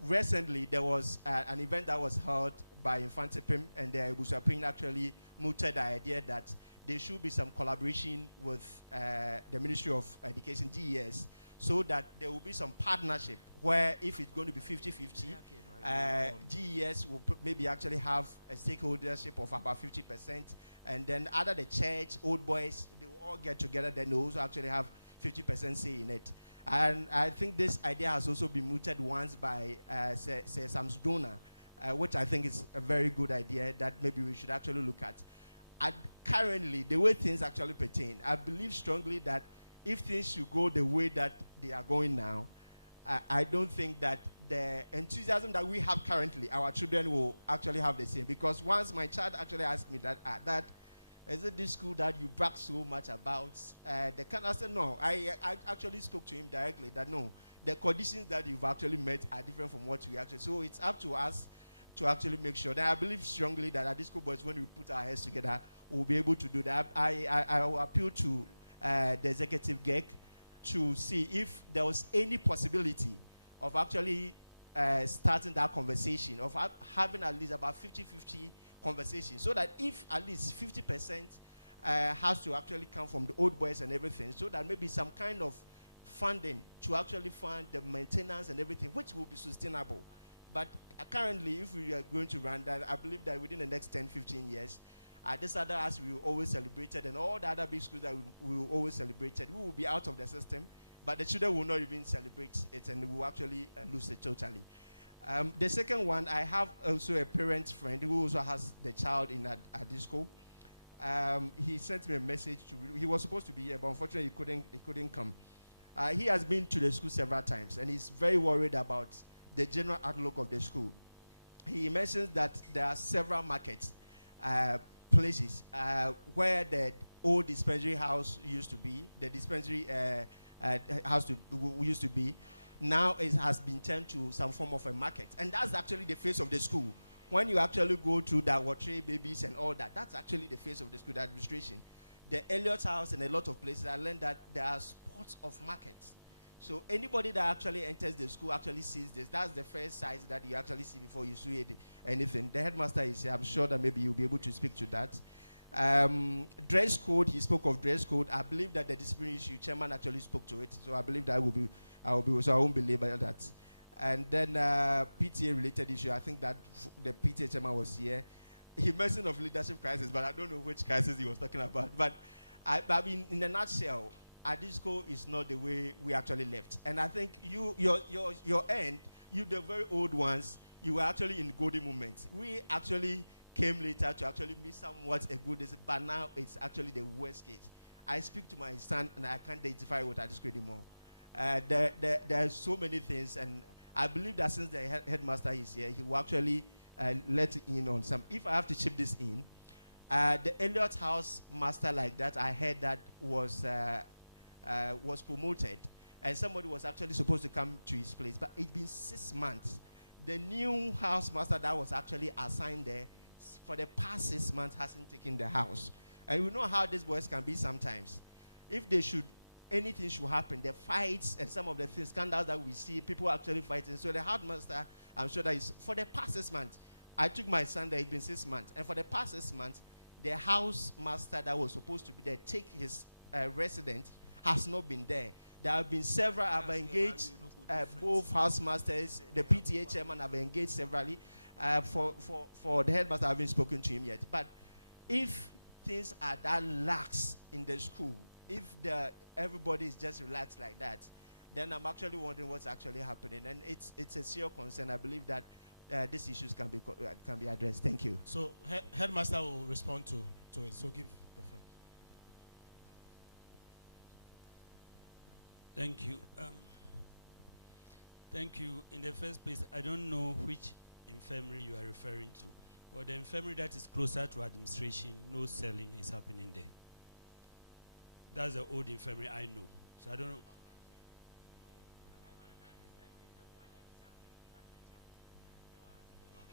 Recently, there was an event that was held by Infantipim, and the Busapin actually mooted the idea that there should be some collaboration with the Ministry of Education, GES, so that there will be some partnership where if it's going to be 50-50, GES will maybe actually have a stakeholdership of about 50%, and then other the church, old boys, they will all get together, then they also actually have 50% say in it. And I think this idea has also been mooted once by Sir Sam's donor, which I think is a very good idea that maybe we should actually look at. And currently, the way things actually pertain, I believe strongly that if things should go the way that they are going now, I don't think that the enthusiasm that we have currently, our children will actually have the same. Because once my child actually asked me that, is it this school that you brag so much about? The kind of said, no. I actually spoke to him directly that no, the conditions that you've actually met are different from what we actually. So it's up to us to actually make sure that I believe strongly that at Disco Boys, when we put our heads together, we'll be able to do that. I will appeal to the executive GEC to see if there was any possibility of actually starting that conversation, of having at least about 50-50 conversation, so that if at least 50% has to actually come from the old boys and everything, so that maybe some kind of funding to actually fund the maintenance and everything, which will be sustainable. But currently, if we are going to run that, I believe that within the next 10-15 years, this other as we will always celebrate it, and all the other big schools that we will always celebrate it, we will be out of the system, but the children will not even celebrate it, and we will actually lose it totally. The second one, I have also a parent friend who also has the child in at this school. He sent me a message. He was supposed to be here, but unfortunately he couldn't come. He has been to the school several times, and he's very worried about the general outlook of the school. He mentions that there are several markets, places where the old dispensary house used to be, the dispensary house used to be. Now it has been turned to some form of a market. And that's actually the face of the school. When you actually go to the Watray babies and all that, that's actually the face of the school, the administration. The Elliott House and a lot of places, I learned that there are spots of markets. So anybody that actually enters the school actually sees this. That's the first size that you actually see before you see anything. The headmaster is here. I'm sure that maybe you'll be able to speak to that. Dress code, he spoke of dress code. I believe that the disciplinary issue chairman actually spoke to it. So I believe that so I won't belabor that. And then PTA related issue, I think that the PTA chairman was here. He mentioned of leadership crisis, but I don't know which crisis he was talking about. But I mean, in a nutshell, Adisco is not the way we actually left. And I think your end, you the very old ones, you were actually in golden moments. We actually came later to actually meet somewhat a good, but now it's actually the worst case. I speak to my son and I can't identify with Adisco anymore. There are so many things, and I believe that since the headmaster is here, he will actually let in on some. If I have to chip this in, the Elliott House master like that, I heard that was promoted, and somebody was actually supposed to come to his place, but it's been 6 months. The new house master that was actually assigned there for the past 6 months hasn't taken the house. And we know how these boys can be sometimes. If they should, anything should happen, the fights and some of the scandals that we see, people actually fighting. So the house master, I'm sure that is, for the past 6 months, I took my son there, it's been 6 months. And for the past 6 months, the house master that was supposed to be there, take his resident, has not been there. There have been several, I've engaged both house masters, the PTA chairman have engaged severally. For the headmaster, I haven't spoken to him yet. But if things are that lax in the school, if everybody is just relaxed like that, then I'm actually wondering what's actually happening. And it's a serious concern. I believe that these issues can be addressed. Thank you. So headmaster will respond to it. So give the floor. Thank you. Thank you. In the first place, I don't know which infirmary you are referring to. But the infirmary that is closer to administration, no selling is happening there. That's the old infirmary I know. So I don't know.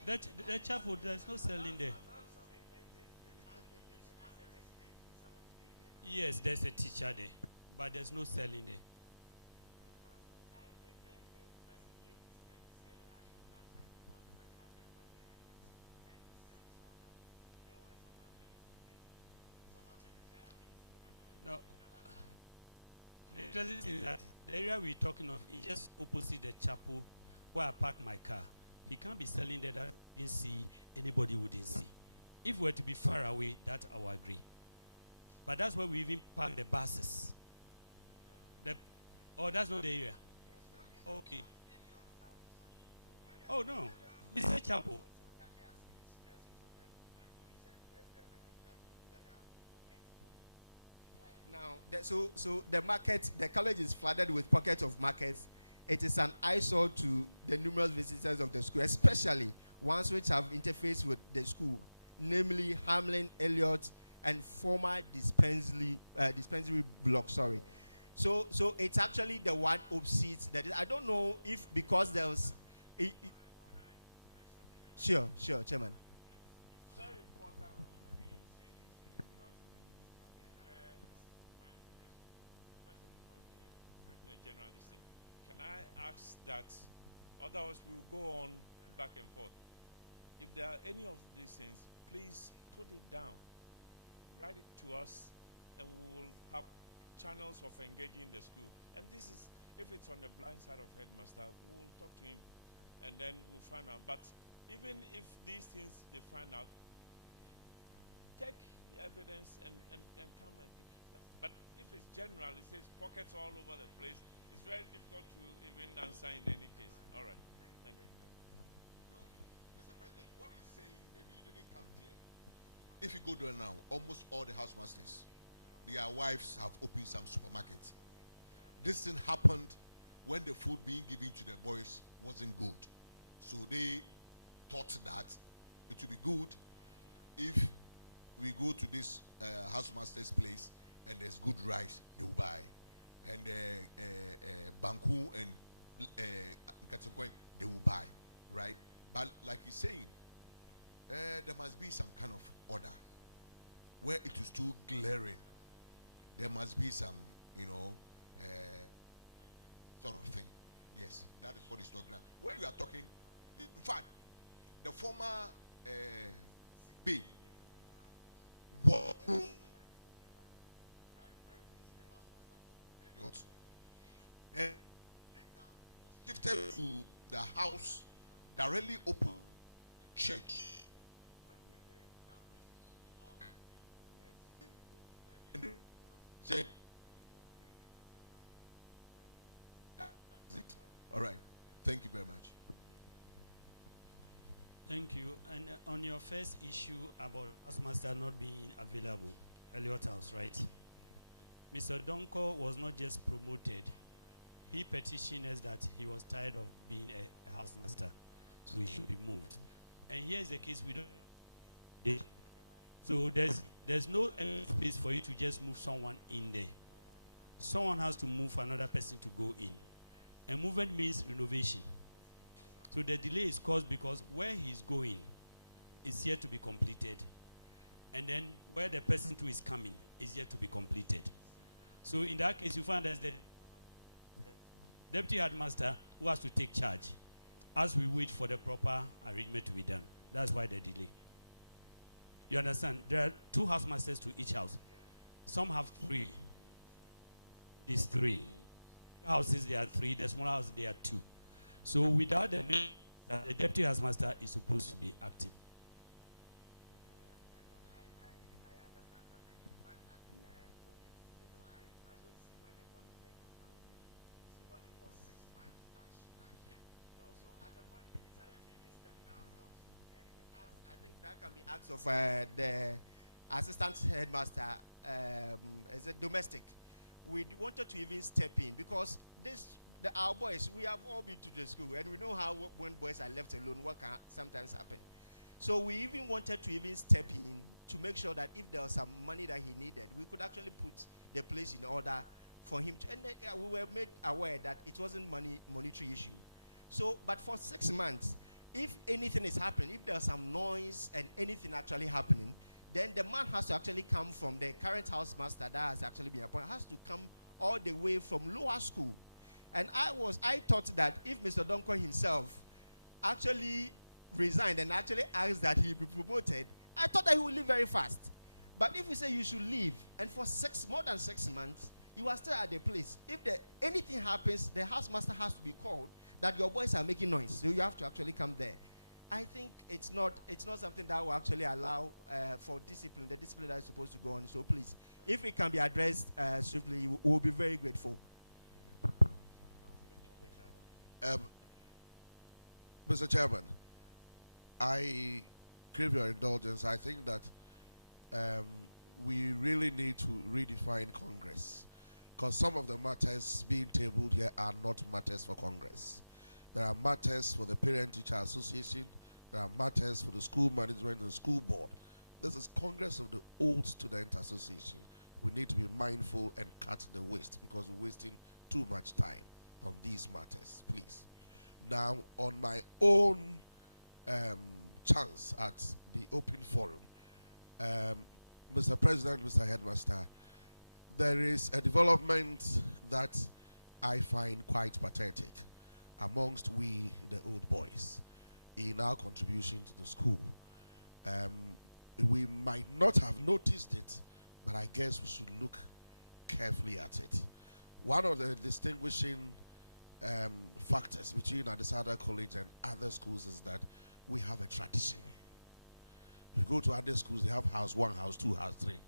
The chapel, there's no selling there. Yes, there's a teacher there, but there's no selling there. interesting thing is that the area we're talking of is just opposite the chapel where I park my car. He can't be selling there that I didn't see, anybody wouldn't see. If we were to be far away, that I will agree. But that's where we even park the buses. Oh, that's not the area. Okay. Oh, no. It's the chapel. Now, so the market, the college is flooded with pockets of markets. It is an eyesore to the numerous visitors of the school, especially ones which have interfaced with the school, namely Hamlin, Elliott, and former dispensary block. Sorry. So it's actually the one opposite that is, I don't know if because there was. Sure, Chairman. Can I ask that, otherwise we will go on back and forth. If there are any of these things, please put it down. Write it to us, and we will have channels of engaging the school. And this is, if it's on the blind side of headmaster, we will talk to him, and then we'll find out. But even if these things they find out, take the evidence and come and. But if it's general, it says pockets all over the place. It's very difficult to even answer in any case. All right. Thank you. No, Mr. President, what he's saying, maybe you didn't come clear. If you go there now, almost all the housemasters, their wives have opened some supermarkets. This thing happened when the food being given to the boys wasn't good. So they thought that it would be good if we go to this housemaster's place and there's good rice, they will buy. And banku and katsukoi, they will buy, right? But like he's saying, there must be some kind of order where it is too glaring. There must be some, sort of thing. Yes, that is what he's talking about. When you are talking, in fact, the former B was shifted to the house directly open church. Say, all right. Thank you very much. Thank you. And on your first issue about housemaster not being available, Elliott House, right? Mr. Donko was not just promoted. He petitioned us that he was tired of being a housemaster, so he should be moved. And here's the case: we don't. So there's no space for you to just move someone in there. Someone has to move another person to go in. And movement means renovation. So the delay is caused because where he's going is yet to be completed. And then where the person to is coming is yet to be completed. So in that case, you find there's the deputy headmaster who has to take charge as we wait for the proper arrangement to be done. That's why the delay. You understand? There are 2 housemasters to each house. Some have 3. These 3. Houses, there are 3. The small house, there are 2. So without the deputy housemaster is supposed to be active. Can be asked of the assistant headmaster as a domestic. We wanted to even step in because our boys, we have all been to the school and we know how when boys are left alone, what can sometimes happen. So we even wanted to even step in to make sure that if there was some money that he needed, we could actually put the place in order for him to, and we were made aware that it wasn't monetary issue. So, but for 6 months, if anything is happening, if there's some noise and anything actually happening, then the man has to actually come from the current housemaster that has actually been appointed, has to come all the way from lower school. And I thought that if Mr. Donko himself actually resigned and actually asked that he be promoted, I thought that he would leave very fast. But if you say you should leave, and for more than 6 months, you are still at the place. If anything happens, the housemaster has to be called that your boys are making noise. So you have to actually come there. I think it's not something that will actually allow for discipline, the discipline that is supposed to go on. So please, if it can be addressed swiftly, we will be very grateful. Mr. Chairman, I crave your indulgence. I think that we really need to redefine Congress, because some of the matters being tabled here are not matters for Congress. There are matters for the Parent-Teacher Association. There are matters for the school management and school board. This is Congress of the Old Student Association. We need to be mindful and cut the waste, because we're wasting too much time on these matters, please. Now, on my own chance at the open forum, Mr. President, Mr. Headmaster, there is a development that I find quite pathetic amongst we, the old boys, in our contribution to the school. We might not have noticed it, but I guess we should look carefully at it. One of the distinguishing factors between Adesada College and other schools is that we have a tradition. If you go to other schools, they have house 1, house 2, house 3.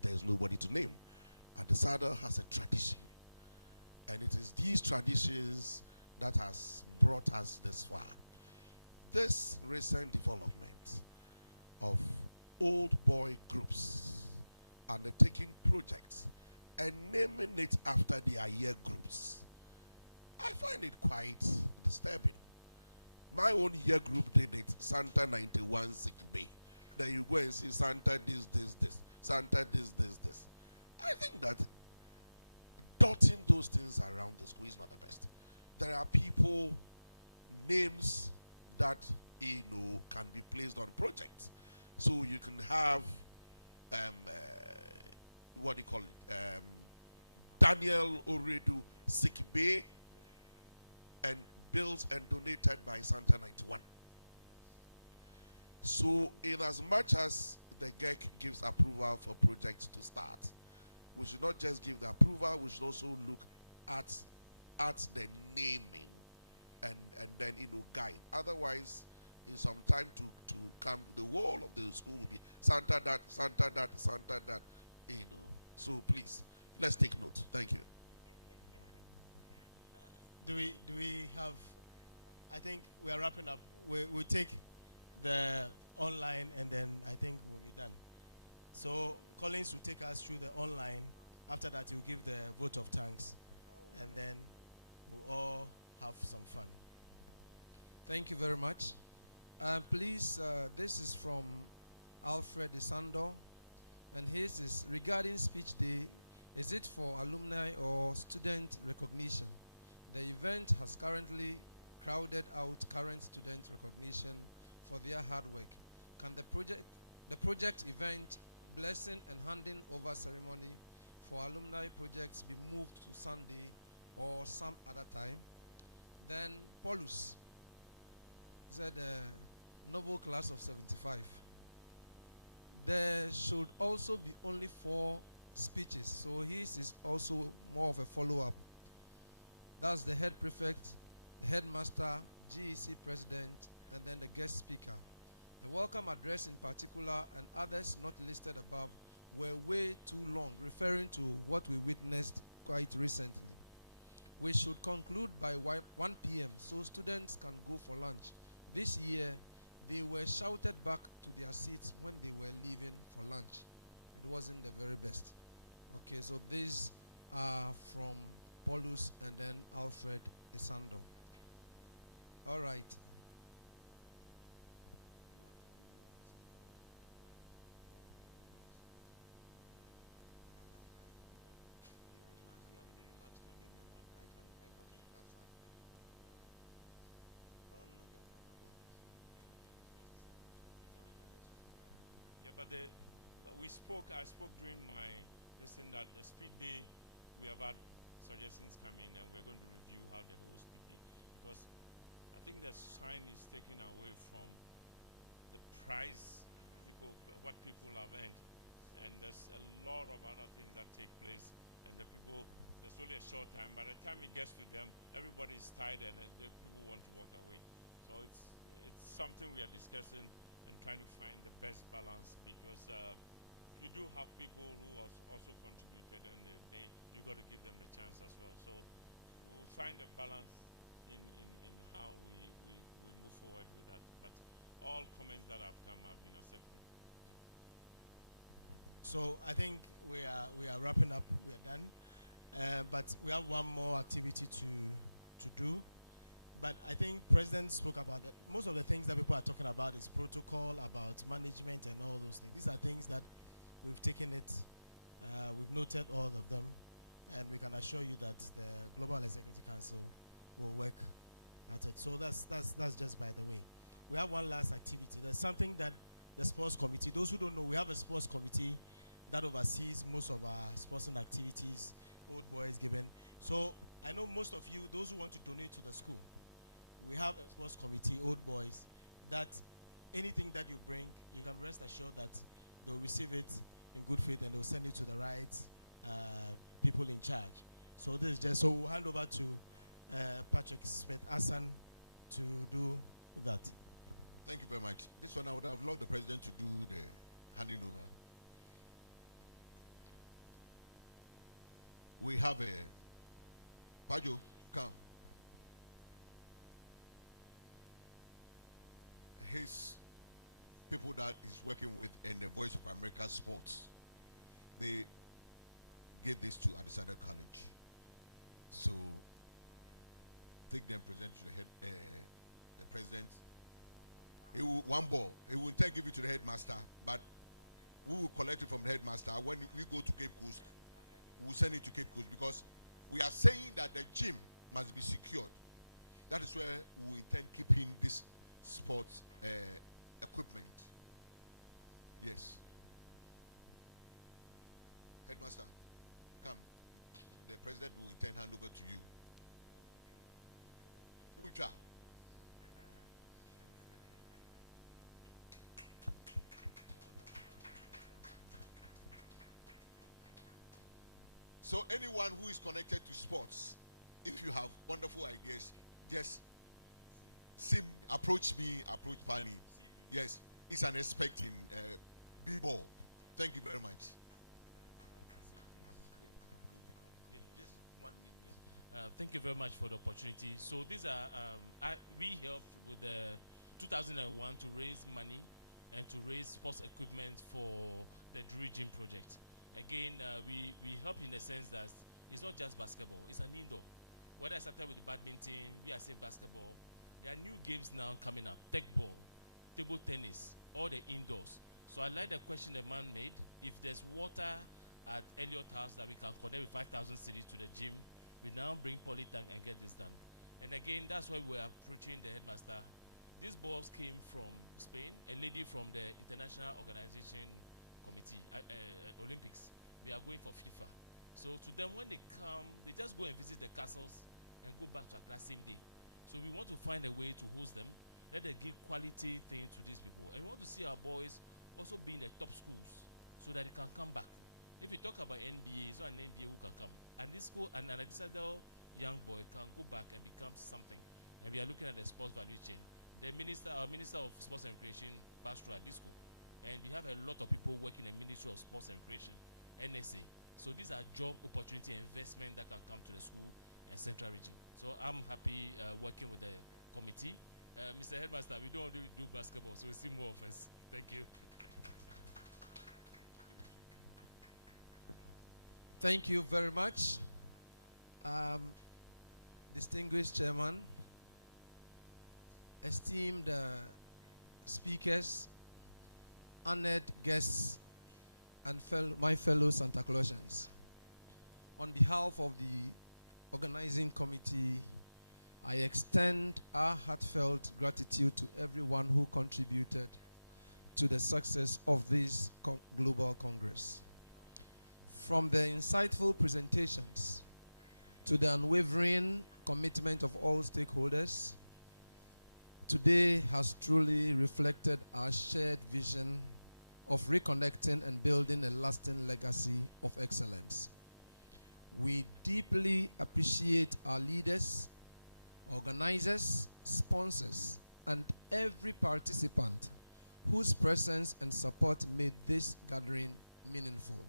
There's nobody to name. Adesada has a tradition. And it is these traditions that has brought us this far. This recent development of old boy groups undertaking projects and naming it after their year groups, I find it quite disturbing. My own year group did it, Santa 91 Sick Bay. Then you go and see Santa this, Santa this. I think that dotting those things around the school is not the best. There are people, names that can be placed on projects. So you can have what do you call it? Daniel Oredu Sick Bay, and built and donated by Santa 91. So in as much as the GEC gives approval for projects to start, we should not just give the approval, we should also look at the naming and then guide. Otherwise, in some time to come, the whole of the school will be Santa that, Santa that, Santa that, So please, let's take note. Thank you. Do we have, I think we are wrapping up. We'll take the online and then I think we'll be done. So Collins will take us through the online. After that, he'll give the vote of thanks. And then we'll all have some fun. Thank you very much. Please, this is from Alfred Desando. And his is regarding speech day. Is it for alumni or student recognition? The event has currently crowded out current student recognition for their hard work. Can the project event, blessing and handing over ceremony for alumni projects be moved to Sunday or some other time? Then Paulus said noble class of 75. There should also be only 4 speeches, so his is also more of a follow-up. That's the head prefect, the headmaster, GEC president, and then the guest speaker. The welcome address in particular and others not listed above were way too long, referring to what we witnessed quite recently. We should conclude by 1 p.m. so students can go for lunch. This year, they were shouted back to their seats when they were leaving for lunch. It wasn't the very best. Okay, so these are from Paulus and then Alfred Esando. All right. But I spoke during my lesson that the speed day, we have had suggestions come in and we're going to review how the whole speed day, because I think the shine is taken away from the prize what people have earned, and there's a lot of other things that take place and the people, there's only a short time. By the time it gets to them, everybody is tired and the people want to walk away. So it's something we are discussing and trying to find the best balance, because you do have people who also contributed, and you got to give them the chance as well. So we'll find a balance in how we move forward with that. But all comments that have come have been accepted. So I think we are wrapping up. We are done, but we have one more activity to do. But I think President spoke about that. Most of the things that people are talking about is protocol, about management, and all those things. These are things that we've taken it, we've noted all of them, and we can assure you that the Global Executive Council will work at it. So that's just by the way. We have one last activity. There's something that the sports committee, those who don't know, we have a sports committee that oversees most of our sporting activities, Old Boys given. So I know most of you, those who want to donate to the school, we have a sports committee, Old Boys, that anything that you bring, you can rest assured that they'll receive it in good faith and they'll send it to the right people in charge. So this is just, so we'll hand over to Patrick Smith-Assan to do that. Thank you very much. This one I would have loved the president to do the handing over. We have a Pajo, come. His people that he's working with in the Voice of America Sports, they gave this to Adesanya College. So take them, present to the head, the president. He will, one ball. He will intend give it to the headmaster, but we will collect it from the headmaster. When we go to Cape Coast, we will send it to Cape Coast, because we are saying that the gym must be secured. That is where we intend keeping this sports equipment. Yes. Headmaster, come. The president will intend hand over to you. Uja. So anyone who is connected to sports, if you have wonderful ideas, just approach me, approach Pani. Yes, it's an expert in b-ball. Thank you very much. Thank you very much for the opportunity. So these are, we helped with the 2001 to raise money and to raise sports equipment for the Drury Gym project. Again, we help in the sense that it's not just basketball, it's an indoor. Whether I started with badminton, we are saying basketball. There are new games now coming up, tech ball, table tennis, all the indoors. So I like the question the man made. If there's water at Elliott House that we can connect with 5,000 cities to the gym, we now bring polytank and get this done. And again, that's why we're approaching the headmaster. These balls came from Spain, a lady from the International Organization Committee, Olympics. We are going for FIFA. So to them, when they come, they just go and visit the castles and go back to Accra same day. So we want to find a way to host them, let them give quality things to these people. And we want to see our boys also be in the top schools so that they can come back. If we talk about NBA, it's not an NBA who can come. And this school, and an additional young boy can go back and become something. And we are looking at the sports value chain. The minister, our Minister of Sports and Recreation passed through at this school. And we have a lot of people working in the Ministry of Sports and Recreation, NSA. So these are job opportunity and investment that can come to the school and central region. So I'm happy working with the committee. Mr. Headmaster, we don't only do basketball, so we see more of us. Thank you. Thank you very much. Distinguished Chairman, esteemed speakers, honored guests, and my fellow Santaclausians. On behalf of the organizing committee, I extend our heartfelt gratitude to everyone who contributed to the success of this Global Congress. From the insightful presentations to the unwavering commitment of all stakeholders, today has truly reflected our shared vision of reconnecting and building a lasting legacy of excellence. We deeply appreciate our leaders, organizers, sponsors, and every participant whose presence and support made this gathering meaningful.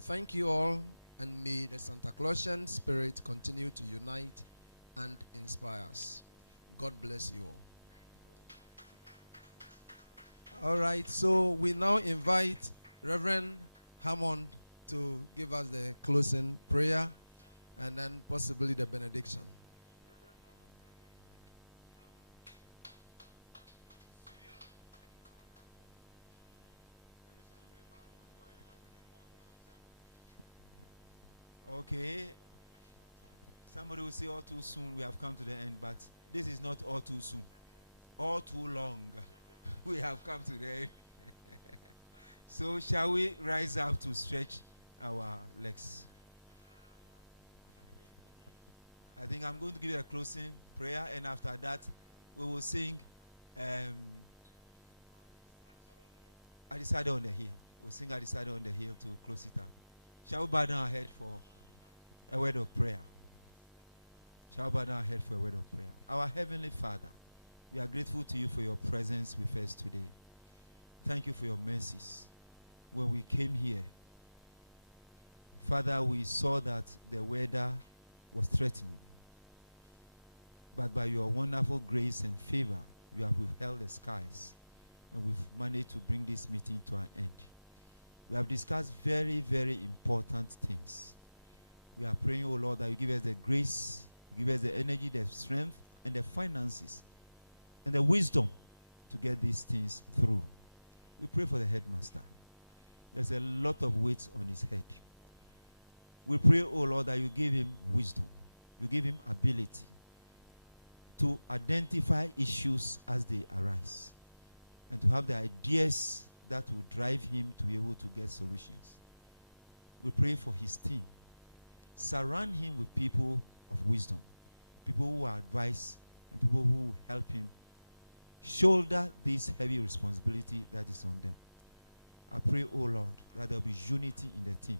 Thank you all, and may the Santaclausian spirit continue to unite and inspire us. God bless you all. All right, so we now invite Reverend Hammond to give us the closing prayer and then possibly the benediction. Okay. Somebody will say all too soon we have come to the end, but this is not all too soon. All too long we have come to the end. So shall we rise up to stretch our legs? I think I'm going to give a closing prayer, and after that we will sing I Decided on the Hill. We'll sing I Decided on the Hill to close it up. Shall we bow down our head for a word of prayer? Shall we bow down our head for a word of prayer? Our Heavenly Father, we are grateful to you for your presence with us today. Thank you for your mercies. When we came here, Father, we saw that the weather was threatening. But by your wonderful grace and favor, you have withheld the skies, and we've managed to bring this meeting to an end. We have discussed very, very important things. We are praying, oh Lord, that you give us the grace, you give us the energy, the strength, and the finances, and the wisdom to get these things through. We pray for the headmaster. There's a lot of weight on his head. We pray, oh Lord, that you give him wisdom. You give him ability to identify issues as they arise, and to have the ideas that will drive him to be able to get solutions. We pray for his team. Surround him with people of wisdom, people who are advice, and people who help him shoulder this heavy responsibility that is on them. I pray, oh Lord, that there will be unity in the team.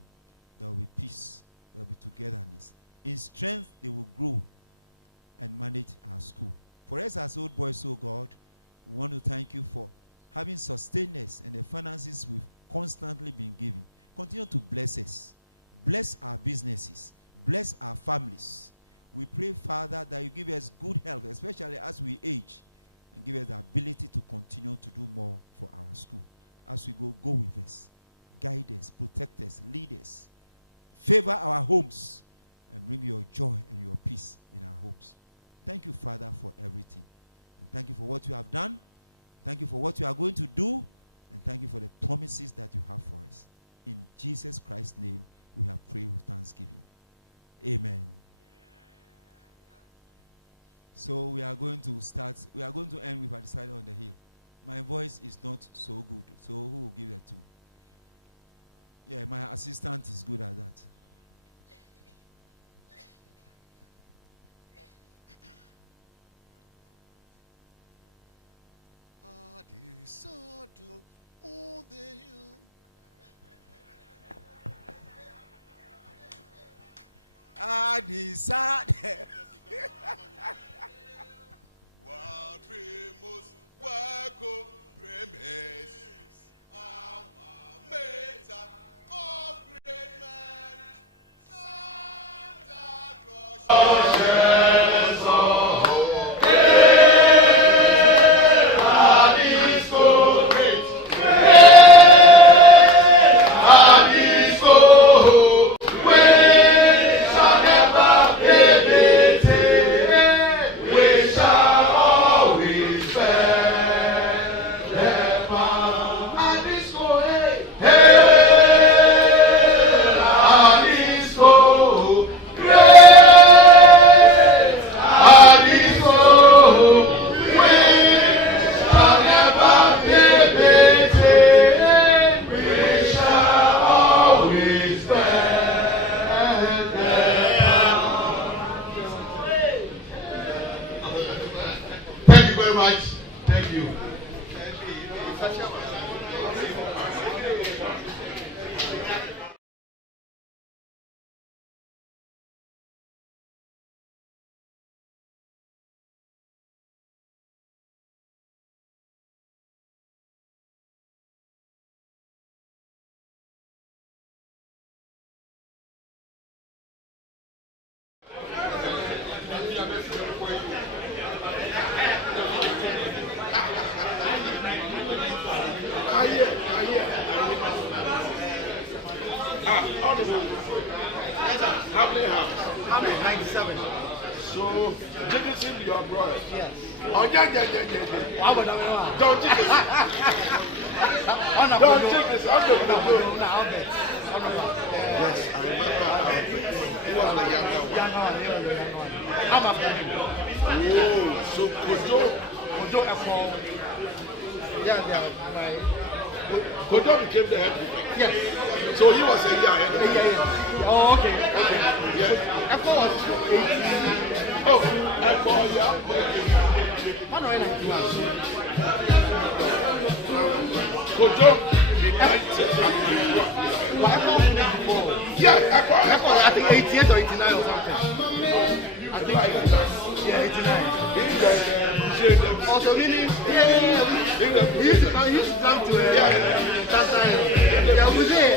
There will be peace. There will be togetherness. In strength, they will grow and manage our school. For us as old boys, oh God, we want to thank you for having sustained us, and the finances we've constantly been given. Continue to bless us. Bless our businesses. Bless our families. We pray, Father, that you give us good health, especially as we age, and give us the ability to continue to do more for our school. As we go with us. Guide us, protect us, lead us. Favor our homes, and bring your joy and your peace in our homes. Thank you, Father, for everything. And thank you for what you have done. Thank you for what you are going to do. And thank you for the promises that you have for us. In Jesus Christ's name, we have prayed with thanksgiving. Amen. So we are going to start. We are going to end with I Decided on the Hill. My voice is not so good. So who will give it to? Yeah, my assistant is good at that. I decided on the hill. I decided. What primus waco premes ama meta of great men Santa Honorable. How many house? How many? 97. So, Jigginson be your brother? Yes. Oh, yeah. Don't jig this. Don't jig this. Yes, I remember Albert. He was the younger one. He was the younger one. I'm after him. Oh, so Kojo F4. Yeah, Kojo became the head prefect. Yes. So he was a year ahead of him. Yeah. Oh, okay. Yeah. F4 was 18. Oh, F4, yeah. 191. Kojo be 90 and 91. But F4 finished before. Yeah, F4, I think 88 or 89 or something. I think 89. Yeah, 89. Also, he used to come to Tanzania. Yeah, was it?